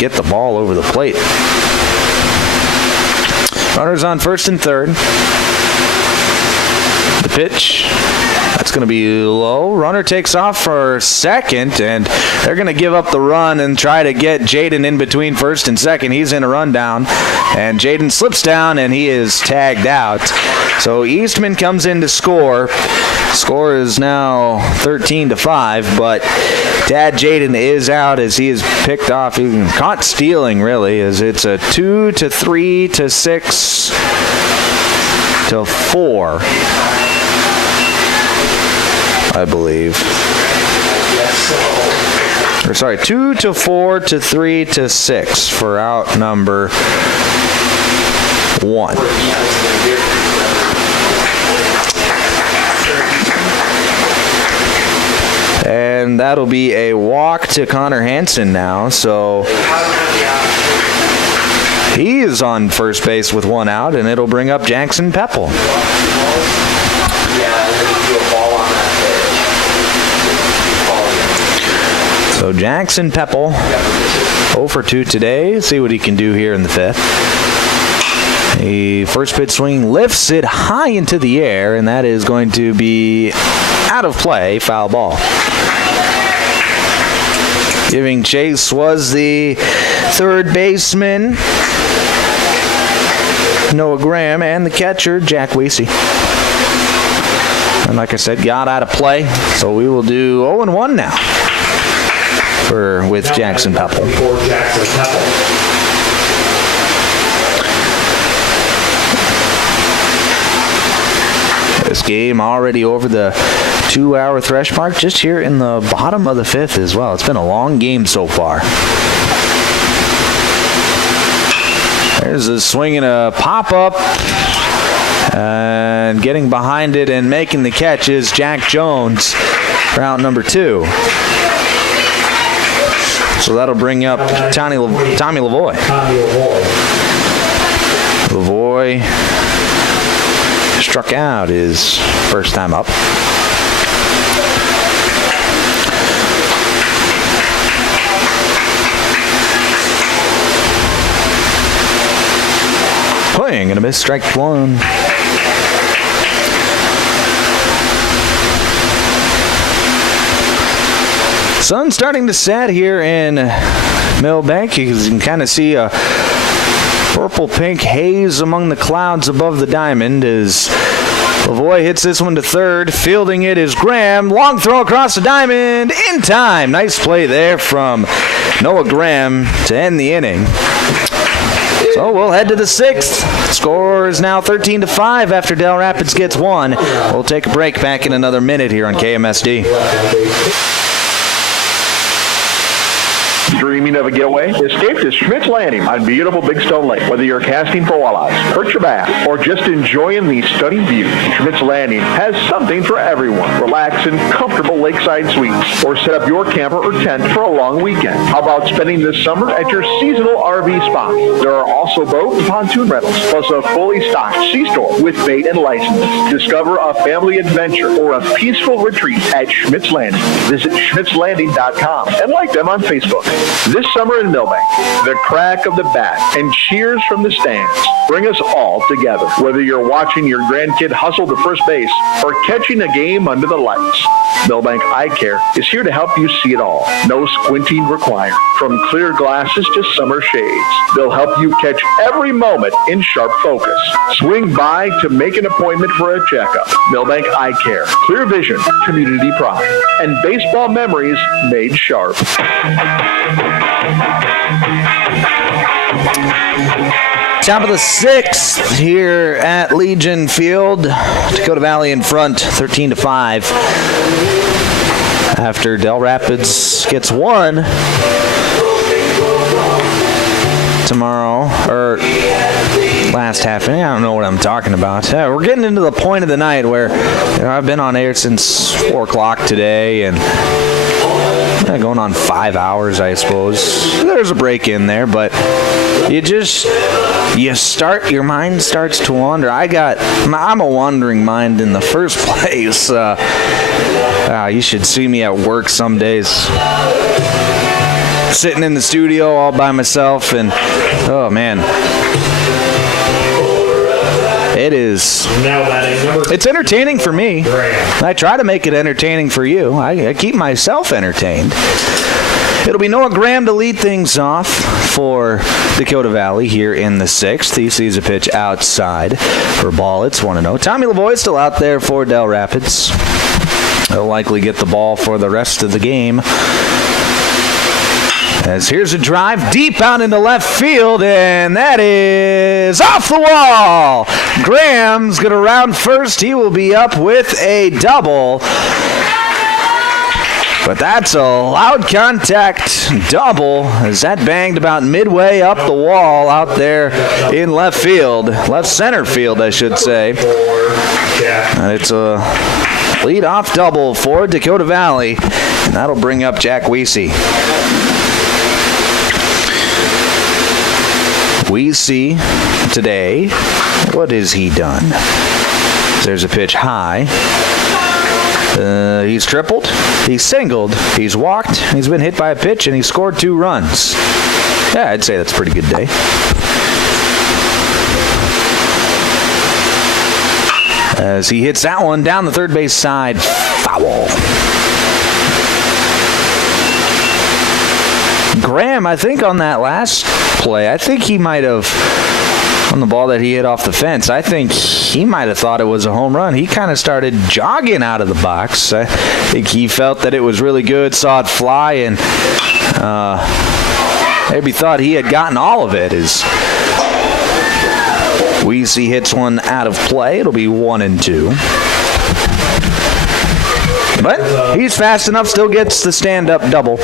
get the ball over the plate. Runners on first and third. The pitch, that's going to be low. Runner takes off for second, and they're going to give up the run and try to get Jaden in between first and second. He's in a rundown, and Jaden slips down, and he is tagged out. So Eastman comes in to score. Score is now 13-5, but Dad Jaden is out as he is picked off. He caught stealing, really, as it's a 2-3-6-4, I believe. Or sorry, 2-4-3-6 for out number 1. And that'll be a walk to Connor Hansen now. So he is on first base with 1 out, and it'll bring up Jackson Peppel. So Jackson Peppel, 0 for 2 today. See what he can do here in the 5th. The first pitch swing lifts it high into the air, and that is going to be out of play, foul ball. Giving chase was the third baseman, Noah Graham, and the catcher, Jack Weesey. And like I said, got out of play, so we will do 0-1 now with Jackson Peppel. This game already over the 2-hour thresh mark, just here in the bottom of the 5th as well. It's been a long game so far. There's a swing and a pop-up. And getting behind it and making the catch is Jack Jones for out number 2. So that'll bring up Tommy Lavoie. Lavoie struck out his first time up. Swing and a miss, strike 1. Sun's starting to set here in Milbank. You can kind of see a purple-pink haze among the clouds above the diamond as Lavoie hits this one to third. Fielding it is Graham. Long throw across the diamond in time. Nice play there from Noah Graham to end the inning. So we'll head to the 6th. Score is now 13-5 after Del Rapids gets 1. We'll take a break, back in another minute here on KMSD. Streaming Dreaming of a getaway? Escape to Schmidt's Landing on beautiful Big Stone Lake. Whether you're casting for walleyes, perch your bass, or just enjoying the stunning view, Schmidt's Landing has something for everyone. Relax in comfortable lakeside suites, or set up your camper or tent for a long weekend. How about spending this summer at your seasonal RV spot? There are also boat and pontoon rentals, plus a fully stocked C-store with bait and licenses. Discover a family adventure or a peaceful retreat at Schmidt's Landing. Visit schmidtslanding.com and like them on Facebook. This summer in Milbank, the crack of the bat and cheers from the stands bring us all together. Whether you're watching your grandkid hustle to first base or catching a game under the lights, Milbank Eye Care is here to help you see it all. No squinting required. From clear glasses to summer shades, they'll help you catch every moment in sharp focus. Swing by to make an appointment for a checkup. Milbank Eye Care. Clear vision, community pride, and baseball memories made sharp. Top of the 6th here at Legion Field. Dakota Valley in front, 13-5. After Del Rapids gets one tomorrow, or last half inning. I don't know what I'm talking about. We're getting into the point of the night where I've been on air since 4 o'clock today, and going on 5 hours, I suppose. There's a break in there, but your mind starts to wander. I'm a wandering mind in the first place. You should see me at work some days. Sitting in the studio all by myself, and oh man. It's entertaining for me. I try to make it entertaining for you. I keep myself entertained. It'll be Noah Graham to lead things off for Dakota Valley here in the 6th. He sees a pitch outside for a ball. It's 1-0. Tommy Lavoie still out there for Del Rapids. He'll likely get the ball for the rest of the game. As here's a drive deep out into left field, and that is off the wall. Graham's going to round first. He will be up with a double. But that's a loud contact double as that banged about midway up the wall out there in left field. Left center field, I should say. And it's a lead-off double for Dakota Valley, and that'll bring up Jack Weesey. Weesey today, what has he done? There's a pitch high. He's tripled, he's singled, he's walked, he's been hit by a pitch, and he scored 2 runs. Yeah, I'd say that's a pretty good day. As he hits that one down the third base side, foul. Graham, I think on that last play, I think he might have, on the ball that he hit off the fence, I think he might have thought it was a home run. He kind of started jogging out of the box. I think he felt that it was really good, saw it fly, and maybe thought he had gotten all of it. As Weesey hits one out of play, it'll be 1-2. But he's fast enough, still gets the stand-up double.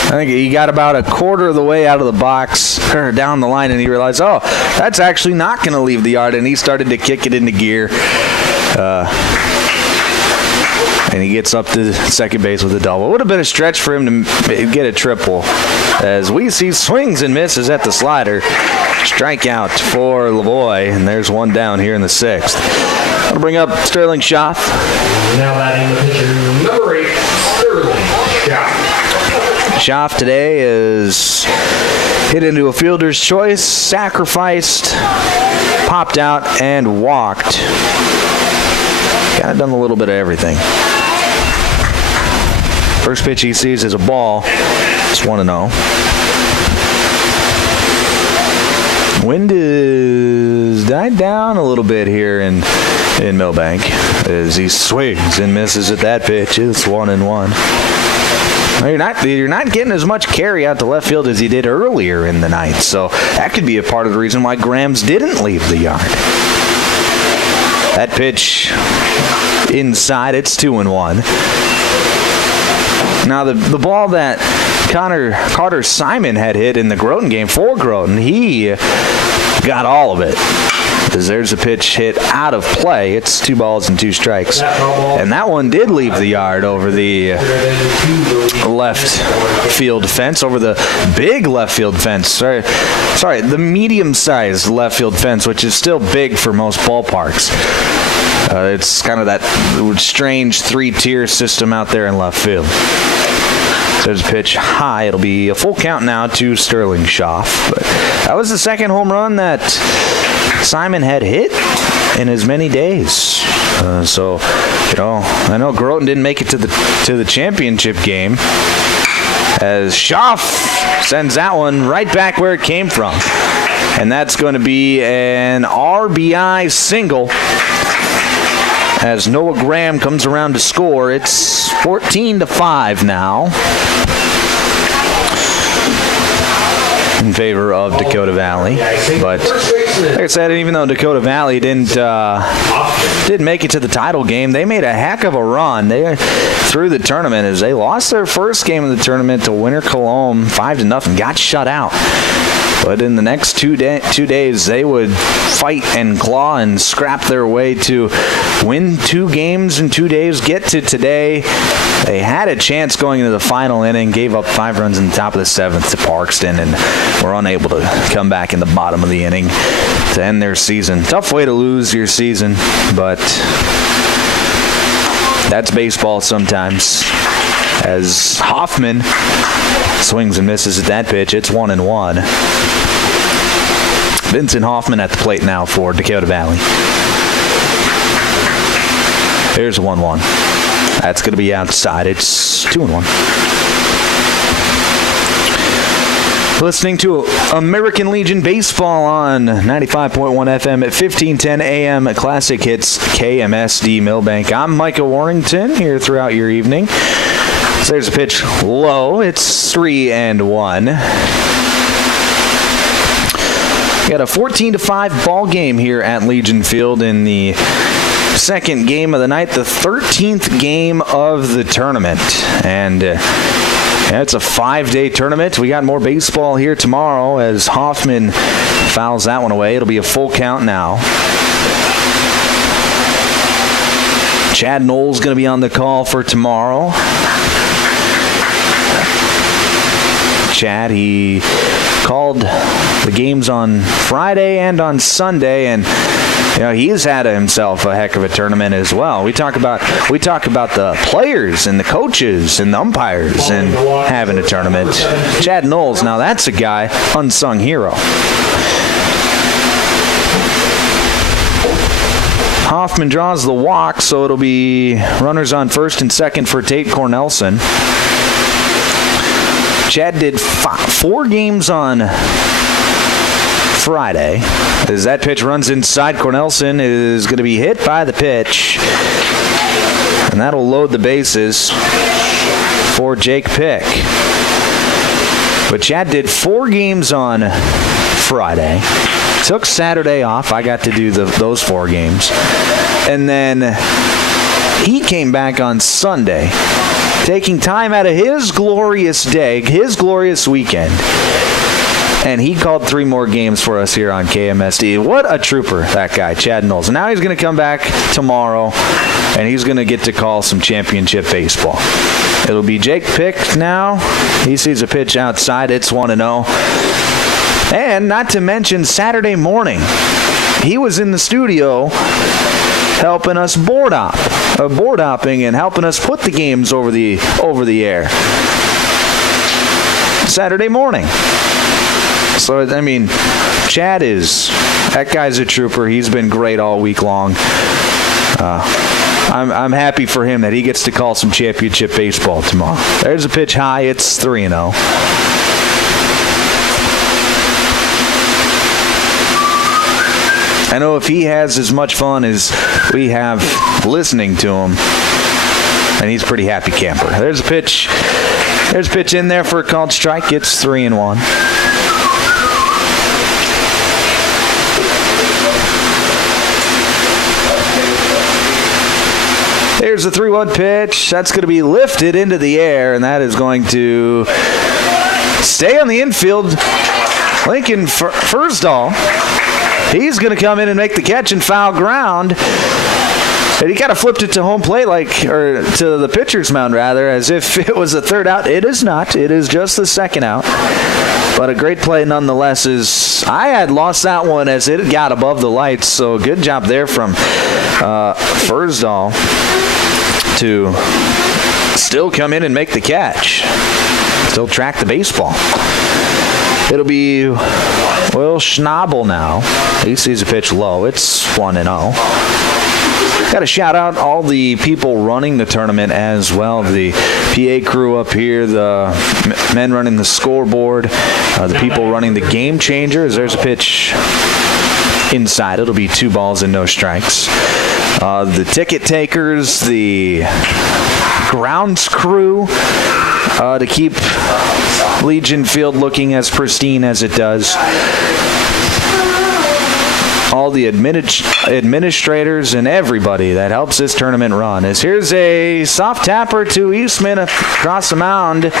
I think he got about a quarter of the way out of the box, or down the line, and he realized, oh, that's actually not going to leave the yard, and he started to kick it into gear. And he gets up to second base with a double. It would have been a stretch for him to get a triple. As Weesey swings and misses at the slider. Strikeout for Lavoie, and there's one down here in the 6th. I'll bring up Sterling Schaff. Now batting the pitcher, number 8, Sterling Schaff. Schaff today is hit into a fielder's choice, sacrificed, popped out, and walked. Kind of done a little bit of everything. First pitch he sees is a ball. It's 1-0. Wind has died down a little bit here in Milbank as he swings and misses at that pitch. It's 1-1. You're not getting as much carry out to left field as he did earlier in the night, so that could be a part of the reason why Grams didn't leave the yard. That pitch inside, it's 2-1. Now, the ball that Carter Simon had hit in the Groton game for Groton, he got all of it. As there's a pitch hit out of play. It's 2 balls and 2 strikes. And that one did leave the yard over the left field fence, over the big left field fence. Sorry, the medium-sized left field fence, which is still big for most ballparks. It's kind of that strange 3-tier system out there in left field. There's a pitch high. It'll be a full count now to Sterling Schaff. But that was the second home run that Simon had hit in as many days. So, I know Groton didn't make it to the championship game, as Schaff sends that one right back where it came from. And that's going to be an RBI single as Noah Graham comes around to score. It's 14-5 now in favor of Dakota Valley. But like I said, even though Dakota Valley didn't make it to the title game, they made a heck of a run through the tournament as they lost their first game of the tournament to Winter Cologne 5-0, got shut out. But in the next 2 days, they would fight and claw and scrap their way to win 2 games in 2 days, get to today. They had a chance going into the final inning, gave up 5 runs in the top of the 7th to Parkston, and were unable to come back in the bottom of the inning to end their season. Tough way to lose your season, but that's baseball sometimes. As Hoffman swings and misses at that pitch, it's 1-1. Vincent Hoffman at the plate now for Dakota Valley. There's a 1-1. That's going to be outside. It's 2-1. Listening to American Legion Baseball on 95.1 FM at 1510 AM Classic Hits KMSD Milbank. I'm Micah Warrington here throughout your evening. So there's a pitch low. It's 3-1. We got a 14-5 ball game here at Legion Field in the second game of the night, the 13th game of the tournament. And it's a 5-day tournament. We got more baseball here tomorrow as Hoffman fouls that one away. It'll be a full count now. Chad Knowles going to be on the call for tomorrow. Chad, he called the games on Friday and on Sunday, and he's had himself a heck of a tournament as well. We talk about the players and the coaches and the umpires and having a tournament. Chad Knowles, now that's a guy, unsung hero. Hoffman draws the walk, so it'll be runners on first and second for Tate Cornelson. Chad did 4 games on Friday. As that pitch runs inside, Cornelson is going to be hit by the pitch. And that'll load the bases for Jake Pick. But Chad did 4 games on Friday. Took Saturday off. I got to do those 4 games. And then he came back on Sunday, taking time out of his glorious day, his glorious weekend. And he called 3 more games for us here on KMSD. What a trooper, that guy, Chad Knowles. And now he's going to come back tomorrow, and he's going to get to call some championship baseball. It'll be Jake Pick now. He sees a pitch outside. It's 1-0. And not to mention Saturday morning, he was in the studio helping us board hopping and helping us put the games over the air. Saturday morning. So, that guy's a trooper. He's been great all week long. I'm happy for him that he gets to call some championship baseball tomorrow. There's a pitch high. It's 3-0. I know if he has as much fun as we have listening to him, and he's a pretty happy camper. There's a pitch. There's a pitch in there for a called strike. It's 3-1. There's Here's the 3-1 pitch. That's going to be lifted into the air, and that is going to stay on the infield. Lincoln Fursdahl, he's going to come in and make the catch and foul ground. And he kind of flipped it to home plate, or to the pitcher's mound, rather, as if it was a third out. It is not. It is just the second out. But a great play nonetheless. I had lost that one as it got above the lights, so good job there from Fursdahl to still come in and make the catch. Still track the baseball. It'll be Will Schnabel now. He sees a pitch low. It's 1-0. Got to shout out all the people running the tournament as well. The PA crew up here, the men running the scoreboard, the people running the game changers. There's a pitch inside. It'll be 2 balls and no strikes. The ticket takers, the grounds crew, to keep Legion Field looking as pristine as it does. All the administrators and everybody that helps this tournament run. Here's a soft tapper to Eastman across the mound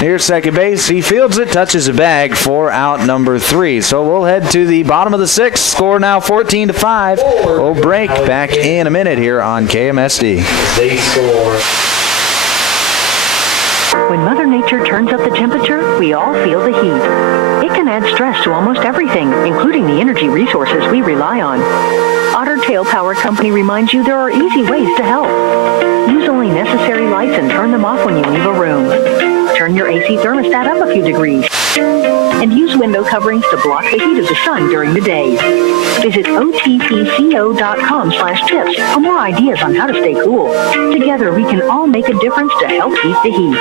near second base. He fields it, touches a bag for out number 3. So we'll head to the bottom of the 6th. Score now 14-5. We'll break back in a minute here on KMSD. They score. When Mother Nature turns up the temperature, we all feel the heat. It can add stress to almost everything, including the energy resources we rely on. Otter Tail Power Company reminds you there are easy ways to help. Use only necessary lights and turn them off when you leave a room. Turn your AC thermostat up a few degrees. And use window coverings to block the heat of the sun during the day. Visit otpco.com/tips for more ideas on how to stay cool. Together, we can all make a difference to help keep the heat.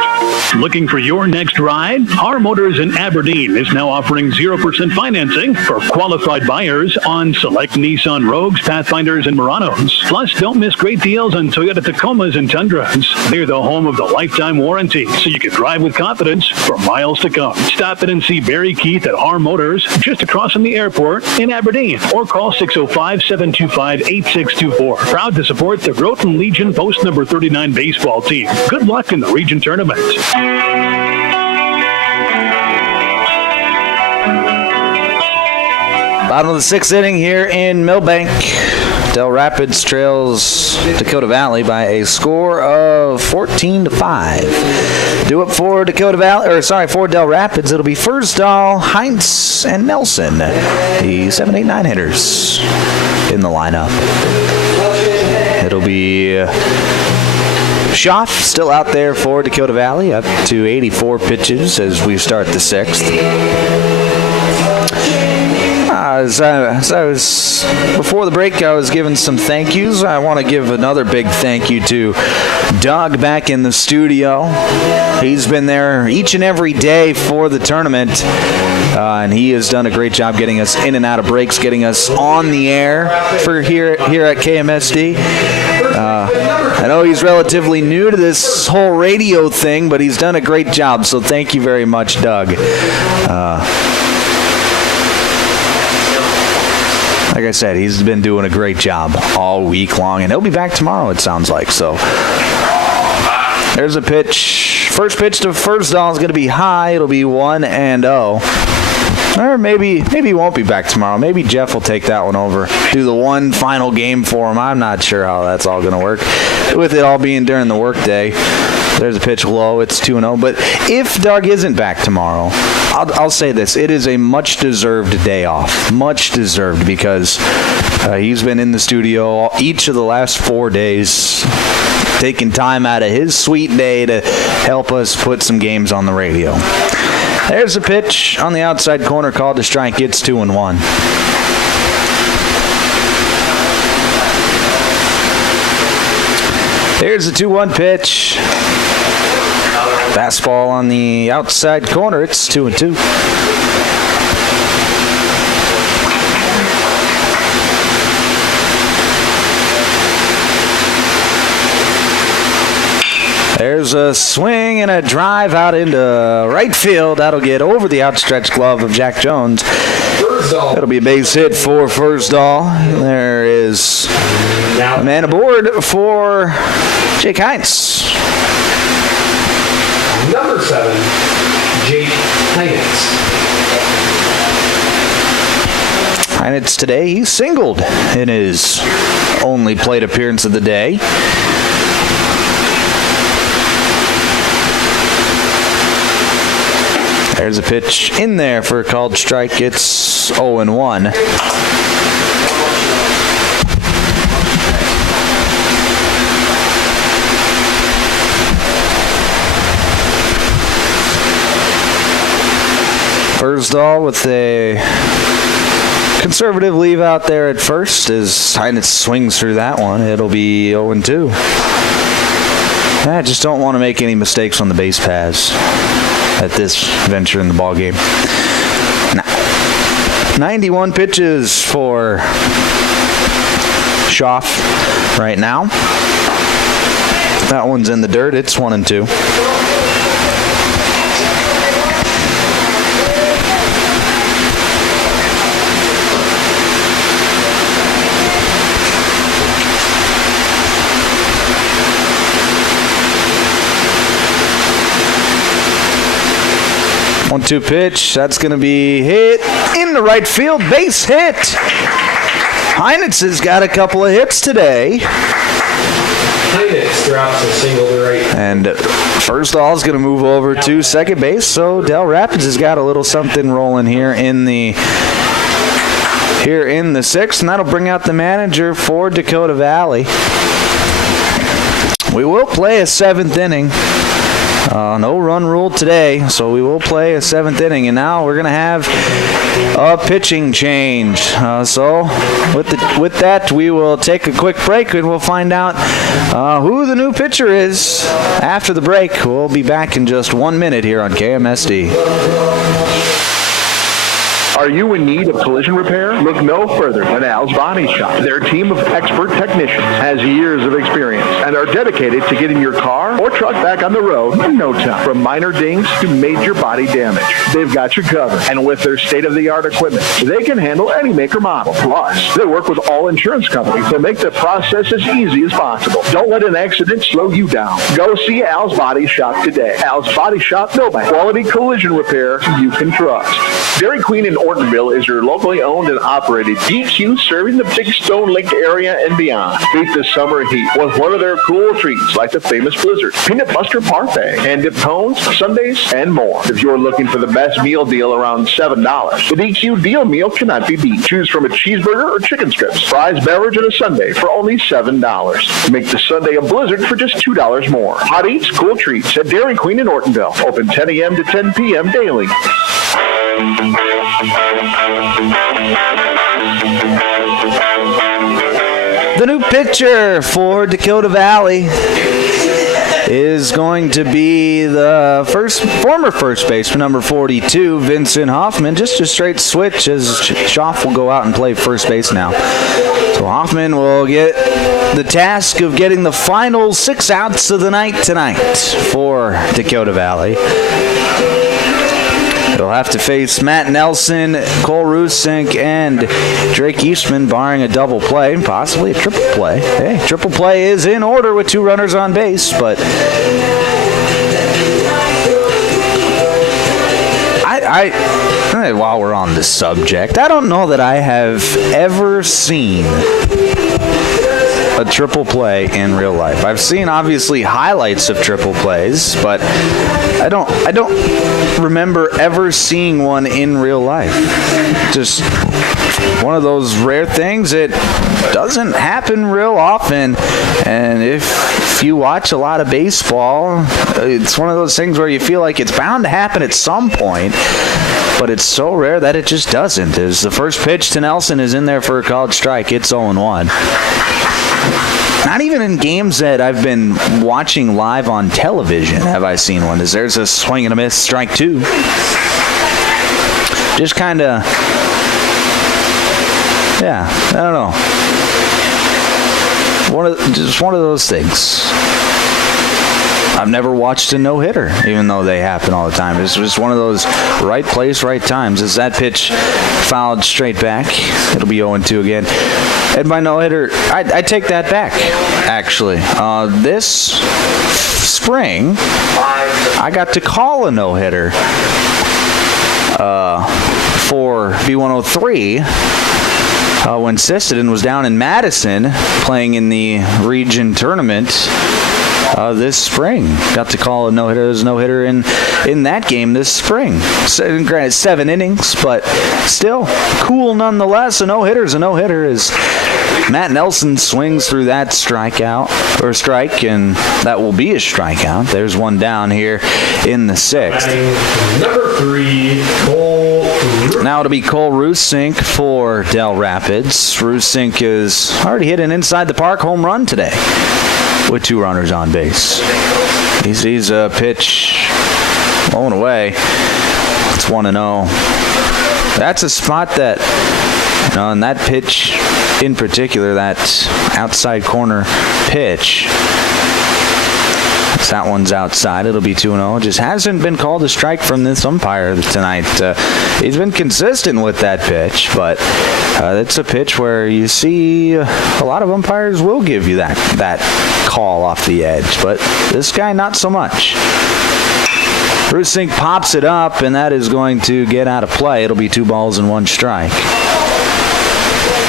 Looking for your next ride? Our Motors in Aberdeen is now offering 0% financing for qualified buyers on select Nissan Rogues, Pathfinders, and Muranos. Plus, don't miss great deals on Toyota Tacomas and Tundras. They're the home of the lifetime warranty, so you can drive with confidence for miles to come. Stop in and see Barry Keith at R Motors, just across from the airport in Aberdeen, or call 605-725-8624. Proud to support the Groton Legion Post number 39 baseball team. Good luck in the region tournament. Bottom of the 6th inning here in Milbank. Del Rapids trails Dakota Valley by a score of 14-5. Do it for for Del Rapids. It'll be Fursdahl, Heinz, and Nelson, the 7, 8, 9 hitters in the lineup. It'll be Schaff still out there for Dakota Valley, up to 84 pitches as we start the 6th. As I was before the break, I was giving some thank yous. I want to give another big thank you to Doug back in the studio. He's been there each and every day for the tournament, and he has done a great job getting us in and out of breaks, getting us on the air for here at KMSD. I know he's relatively new to this whole radio thing, but he's done a great job, so thank you very much, Doug. Like I said, he's been doing a great job all week long, and he'll be back tomorrow, it sounds like. So there's a pitch. First pitch to Fursdahl is going to be high. It'll be 1-0. Or maybe he won't be back tomorrow. Maybe Jeff will take that one over, do the one final game for him. I'm not sure how that's all going to work, with it all being during the workday. There's a pitch low. It's 2-0. But if Doug isn't back tomorrow, I'll say this. It is a much-deserved day off. Much deserved, because he's been in the studio each of the last 4 days, taking time out of his sweet day to help us put some games on the radio. There's a pitch on the outside corner called to strike. It's 2-1. There's the 2-1 pitch. Fastball on the outside corner. It's 2-2. There's a swing and a drive out into right field. That'll get over the outstretched glove of Jack Jones. Firstall. That'll be a base hit for Firstall. There is a man aboard for Jake Heinz. Number 7, Jake Heinz. Heinz today, he singled in his only plate appearance of the day. There's a pitch in there for a called strike. It's 0-1. Firstall with a conservative leave out there at first as Heinz swings through that one. It'll be 0-2. I just don't want to make any mistakes on the base paths at this venture in the ball game. 91 pitches for Schaff right now. That one's in the dirt. It's 1-2. One-two pitch. That's going to be hit in the right field. Base hit. Heinz has got a couple of hits today. Heinz drops a single to right. And Firstall is going to move over to second base. So Del Rapids has got a little something rolling here in the sixth, and that'll bring out the manager for Dakota Valley. We will play a seventh inning. No run rule today, so we will play a seventh inning, and now we're going to have a pitching change. So with that, we will take a quick break, and we'll find out who the new pitcher is after the break. We'll be back in just 1 minute here on KMSD. Are you in need of collision repair? Look no further than Al's Body Shop. Their team of expert technicians has years of experience and are dedicated to getting your car or truck back on the road in no time. From minor dings to major body damage, they've got you covered. And with their state-of-the-art equipment, they can handle any make or model. Plus, they work with all insurance companies to make the process as easy as possible. Don't let an accident slow you down. Go see Al's Body Shop today. Al's Body Shop, Milbank. Quality collision repair you can trust. Dairy Queen in Ortonville is your locally owned and operated DQ, serving the Big Stone Lake area and beyond. Beat the summer heat with one of their cool treats like the famous Blizzard, Peanut Buster Parfait, and dipped cones, sundaes, and more. If you're looking for the best meal deal around $7, the DQ deal meal cannot be beat. Choose from a cheeseburger or chicken strips, fries, beverage, and a sundae for only $7. Make the sundae a Blizzard for just $2 more. Hot eats, cool treats at Dairy Queen in Ortonville. Open 10 a.m. to 10 p.m. daily. The new pitcher for Dakota Valley is going to be the former first baseman, number 42, Vincent Hoffman. Just a straight switch as Schaff will go out and play first base now. So Hoffman will get the task of getting the final 6 outs of the night tonight for Dakota Valley. He'll have to face Matt Nelson, Cole Rusink, and Drake Eastman, barring a double play, possibly a triple play. Hey, triple play is in order with 2 runners on base, but while we're on this subject, I don't know that I have ever seen a triple play in real life. I've seen obviously highlights of triple plays, but I don't remember ever seeing one in real life. Just one of those rare things. It doesn't happen real often, and if you watch a lot of baseball, it's one of those things where you feel like it's bound to happen at some point, but it's so rare that it just doesn't. As the first pitch to Nelson is in there for a called strike, it's 0-1. Not even in games that I've been watching live on television have I seen one. There's a swing and a miss, strike 2. Just kind of, yeah, I don't know. Just one of those things. I've never watched a no-hitter, even though they happen all the time. It's just one of those right place, right times. As that pitch fouled straight back, it'll be 0-2 again. And my no-hitter, I take that back, actually. This spring, I got to call a no-hitter for B103 when Sisseton was down in Madison playing in the region tournament this spring. Got to call a no-hitter. There's a no-hitter in that game this spring. Granted, 7 innings, but still cool nonetheless. A no-hitter's a no-hitter as Matt Nelson swings through that strike, and that will be a strikeout. There's one down here in the 6th. Number 3, Cole. Now it'll be Cole Rusink for Del Rapids. Rusink has already hit an inside the park home run today with 2 runners on base. He sees a pitch blown away. It's 1-0. That's a spot that, and that pitch in particular, that outside corner pitch, that one's outside. It'll be 2-0. Just hasn't been called a strike from this umpire tonight. He's been consistent with that pitch, but it's a pitch where you see a lot of umpires will give you that call off the edge, but this guy not so much. Rusink pops it up, and that is going to get out of play. It'll be 2 balls and 1 strike.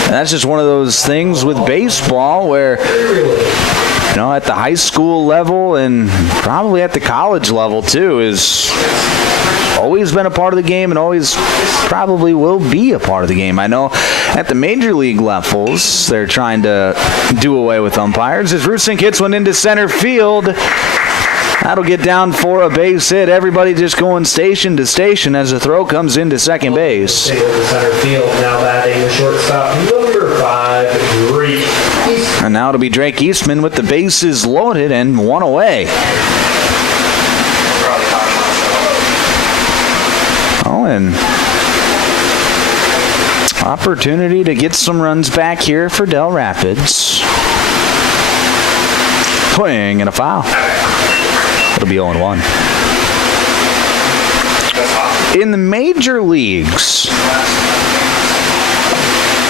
And that's just one of those things with baseball where, at the high school level and probably at the college level too, is always been a part of the game and always probably will be a part of the game. I know at the major league levels, they're trying to do away with umpires. As Rusink hits one into center field, that'll get down for a base hit. Everybody just going station to station as the throw comes into second base. Take it to center field, now batting the shortstop, number 5, Drake Eastman. And now it'll be Drake Eastman with the bases loaded and 1 away. Oh, and opportunity to get some runs back here for Del Rapids. Swing and a foul. It'll be 0-1. In the major leagues,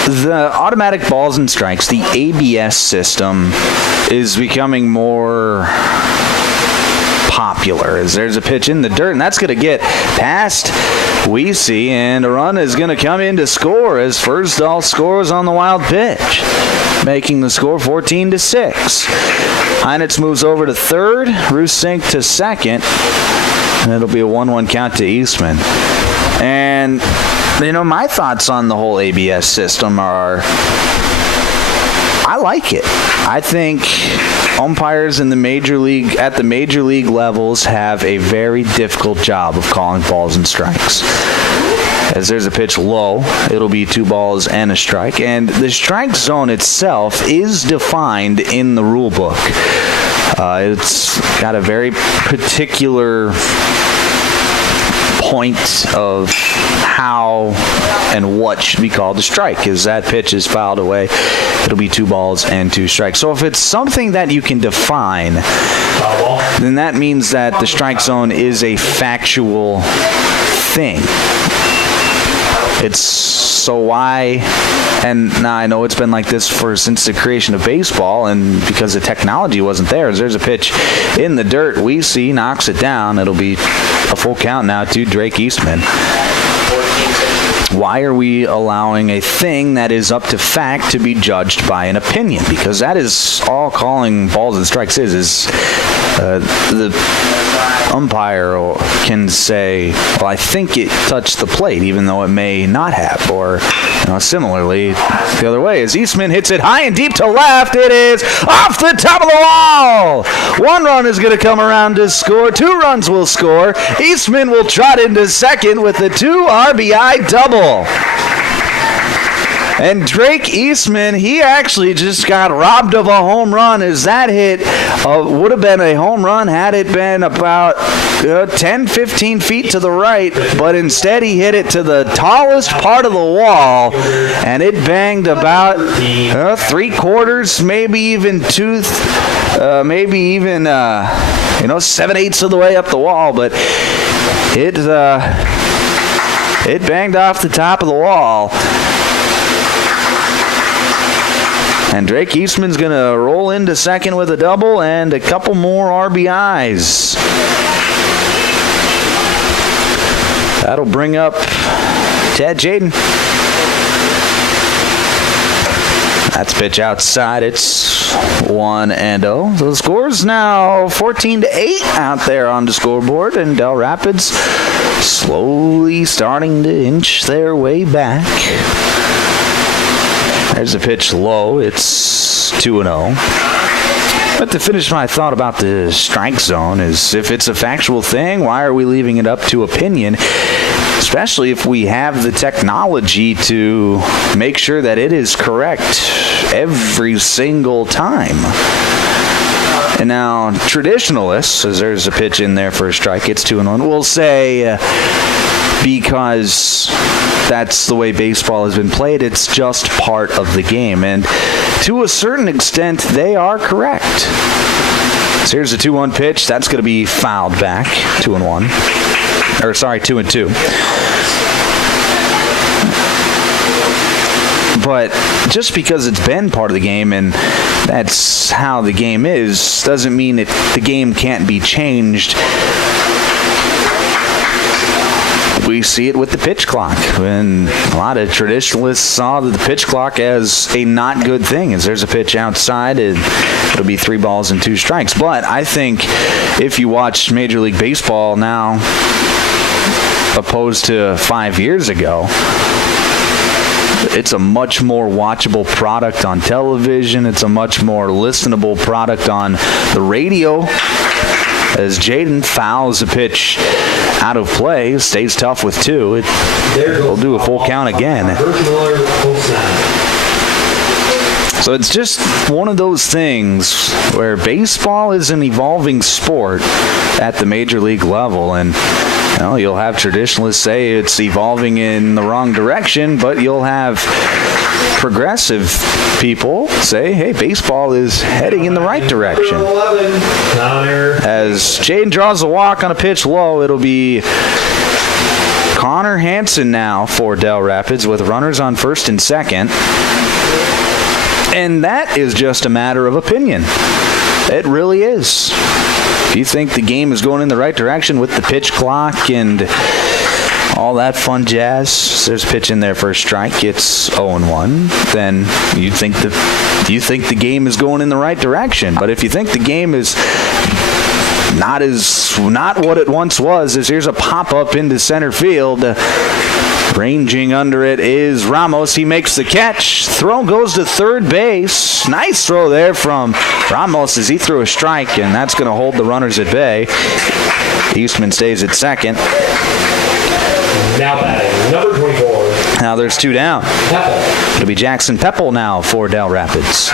the automatic balls and strikes, the ABS system, is becoming more popular as there's a pitch in the dirt, and that's going to get past Weesey, and a run is going to come in to score as Firstall scores on the wild pitch, making the score 14-6. Heinitz moves over to third, Rusink to second, and it'll be a 1-1 count to Eastman. And, my thoughts on the whole ABS system are, I like it. I think umpires at the major league levels have a very difficult job of calling balls and strikes. As there's a pitch low, it'll be 2 balls and a strike. And the strike zone itself is defined in the rule book. It's got a very particular point of how and what should be called a strike. As that pitch is fouled away, it'll be 2 balls and 2 strikes. So if it's something that you can define, then that means that the strike zone is a factual thing. It's so why, and now I know it's been like this since the creation of baseball, and because the technology wasn't there. As there's a pitch in the dirt, Weesey knocks it down. It'll be a full count now to Drake Eastman. Why are we allowing a thing that is up to fact to be judged by an opinion? Because that is all calling balls and strikes is the umpire can say, well, I think it touched the plate, even though it may not have. Or similarly, the other way, as Eastman hits it high and deep to left, it is off the top of the wall. 1 run is going to come around to score. 2 runs will score. Eastman will trot into second with the 2 RBI double. And Drake Eastman, he actually just got robbed of a home run, as that hit would have been a home run had it been about 10, 15 feet to the right, but instead he hit it to the tallest part of the wall, and it banged about 3/4, maybe even 7/8 of the way up the wall, but it banged off the top of the wall. And Drake Eastman's going to roll into second with a double and a couple more RBIs. That'll bring up Ted Jaden. That's pitch outside. It's 1-0. So the score's now 14-8 out there on the scoreboard, and Del Rapids slowly starting to inch their way back. There's a pitch low. It's 2-0. But to finish my thought about the strike zone is, if it's a factual thing, why are we leaving it up to opinion? Especially if we have the technology to make sure that it is correct every single time. And now, traditionalists, as there's a pitch in there for a strike, it's 2-1, will say, because that's the way baseball has been played, it's just part of the game. And to a certain extent, they are correct. So here's a 2-1 pitch. That's going to be fouled back. 2-1. Or sorry, 2-2. But just because it's been part of the game and that's how the game is, doesn't mean that the game can't be changed. We see it with the pitch clock, and a lot of traditionalists saw the pitch clock as a not good thing, as there's a pitch outside and it'll be 3 balls and 2 strikes. But I think if you watch Major League Baseball now opposed to 5 years ago, it's a much more watchable product on television. It's a much more listenable product on the radio. As Jaden fouls a pitch out of play, stays tough with 2. We'll do a full count again. So it's just one of those things where baseball is an evolving sport at the major league level, and you'll have traditionalists say it's evolving in the wrong direction, but you'll have progressive people say, hey, baseball is heading in the right direction. As Jaden draws a walk on a pitch low, it'll be Connor Hansen now for Del Rapids with runners on first and second. And that is just a matter of opinion. It really is. If you think the game is going in the right direction with the pitch clock and all that fun jazz, there's a pitch in there for a strike, it's 0-1, then you think the game is going in the right direction. But if you think the game is not what it once was, as here's a pop-up into center field, ranging under it is Ramos. He makes the catch. Throw goes to third base. Nice throw there from Ramos as he threw a strike, and that's going to hold the runners at bay. Eastman stays at second. Now batting, number 24. Now there's 2 down. Peppel. It'll be Jackson Peppel now for Del Rapids.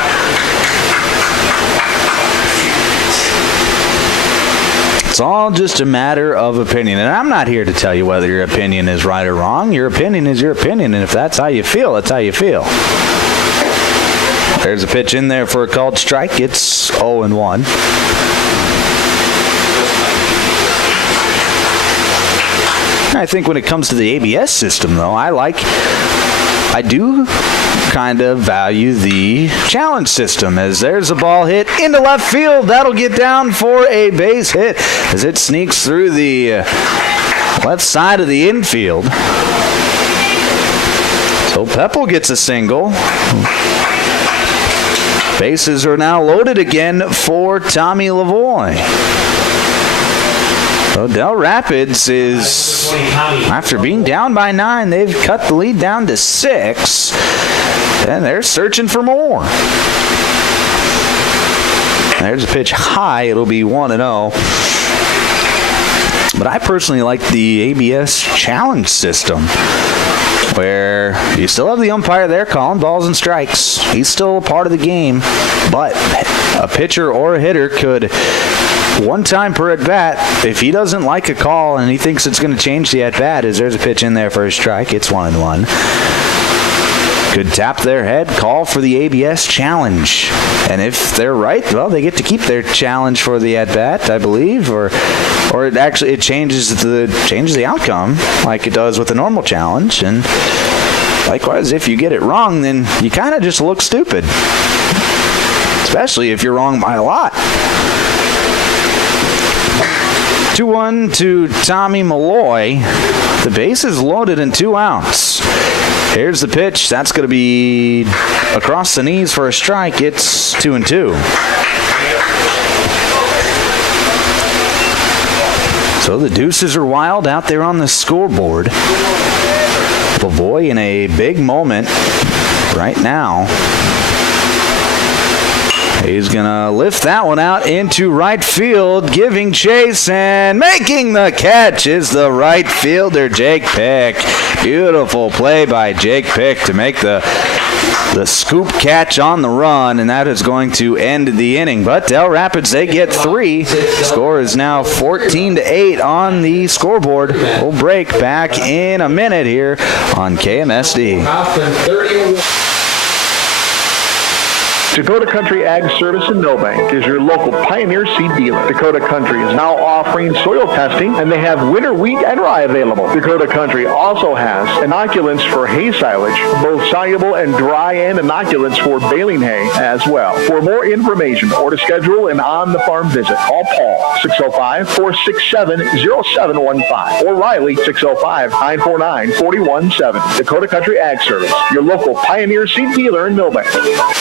It's all just a matter of opinion. And I'm not here to tell you whether your opinion is right or wrong. Your opinion is your opinion. And if that's how you feel, that's how you feel. There's a pitch in there for a called strike. It's 0-1. I think when it comes to the ABS system, though, I do kind of value the challenge system, as there's a ball hit into left field. That'll get down for a base hit as it sneaks through the left side of the infield. So Peppel gets a single. Bases are now loaded again for Tommy Lavoie. So Del Rapids is, after being down by 9, they've cut the lead down to 6, and they're searching for more. There's a pitch high. It'll be 1-0. But I personally like the ABS challenge system, where you still have the umpire there calling balls and strikes. He's still a part of the game, but a pitcher or a hitter could, one time per at-bat, if he doesn't like a call and he thinks it's going to change the at-bat, as there's a pitch in there for a strike, it's 1-1. could tap their head, call for the ABS challenge. And if they're right, well, they get to keep their challenge for the at-bat, I believe, or it changes the outcome like it does with a normal challenge. And likewise, if you get it wrong, then you kind of just look stupid, especially if you're wrong by a lot. 2-1 to Tommy Malloy. The base is loaded and 2 outs. Here's the pitch. That's going to be across the knees for a strike. It's 2-2. So the deuces are wild out there on the scoreboard. Lavoie in a big moment right now. He's going to lift that one out into right field, giving chase, and making the catch is the right fielder, Jake Pick. Beautiful play by Jake Pick to make the scoop catch on the run, and that is going to end the inning. But Del Rapids, they get 3. Score is now 14-8 on the scoreboard. We'll break back in a minute here on KMSD. Dakota Country Ag Service in Milbank is your local Pioneer seed dealer. Dakota Country is now offering soil testing, and they have winter wheat and rye available. Dakota Country also has inoculants for hay silage, both soluble and dry, and inoculants for baling hay as well. For more information or to schedule an on-the-farm visit, call Paul 605-467-0715 or Riley 605-949-417. Dakota Country Ag Service, your local Pioneer seed dealer in Milbank.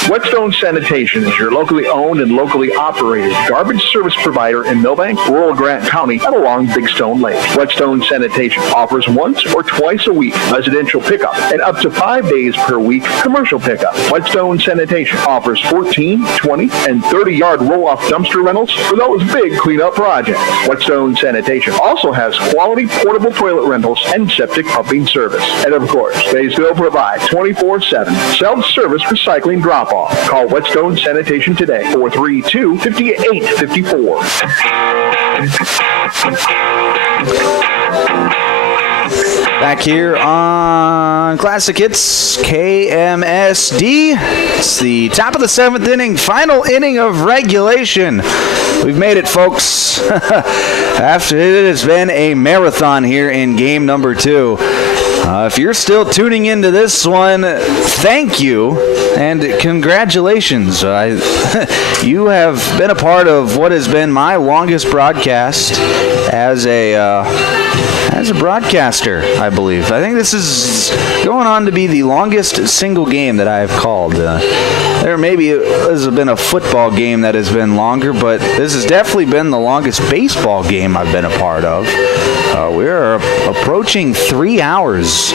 Whetstone Sanitation is your locally owned and locally operated garbage service provider in Milbank, rural Grant County, and along Big Stone Lake. Whetstone Sanitation offers once or twice a week residential pickup and up to 5 days per week commercial pickup. Whetstone Sanitation offers 14, 20, and 30-yard roll-off dumpster rentals for those big cleanup projects. Whetstone Sanitation also has quality portable toilet rentals and septic pumping service. And of course, they still provide 24/7 self-service recycling drop-off. Call Whetstone Sanitation today, 432-5854. Back here on Classic Hits KMSD. It's the top of the 7th inning, final inning of regulation. We've made it, folks. After it has been a marathon here in game number 2. If you're still tuning into this one, thank you and congratulations. You have been a part of what has been my longest broadcast as a broadcaster, I believe. I think this is going on to be the longest single game that I have called. There maybe has been a football game that has been longer, but this has definitely been the longest baseball game I've been a part of. We're approaching 3 hours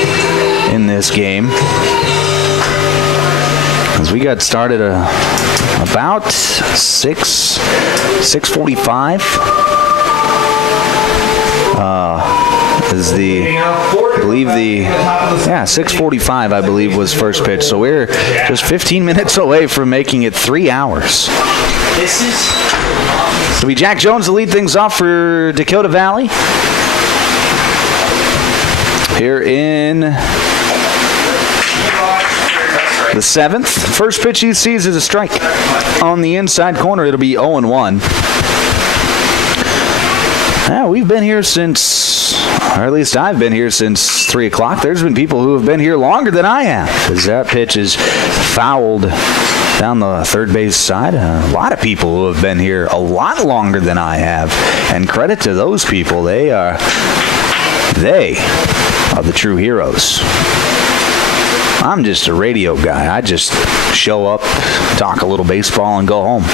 in this game, as we got started about 6:45. Is the, I believe 6:45 I believe was first pitch. So we're just 15 minutes away from making it 3 hours. It'll be Jack Jones to lead things off for Dakota Valley here in the 7th. First pitch he sees is a strike on the inside corner. It'll be 0-1. Yeah, we've been here since, or at least I've been here since 3 o'clock. There's been people who have been here longer than I have, as that pitch is fouled down the third base side. A lot of people who have been here a lot longer than I have, and credit to those people. They are the true heroes. I'm just a radio guy. I just show up, talk a little baseball, and go home.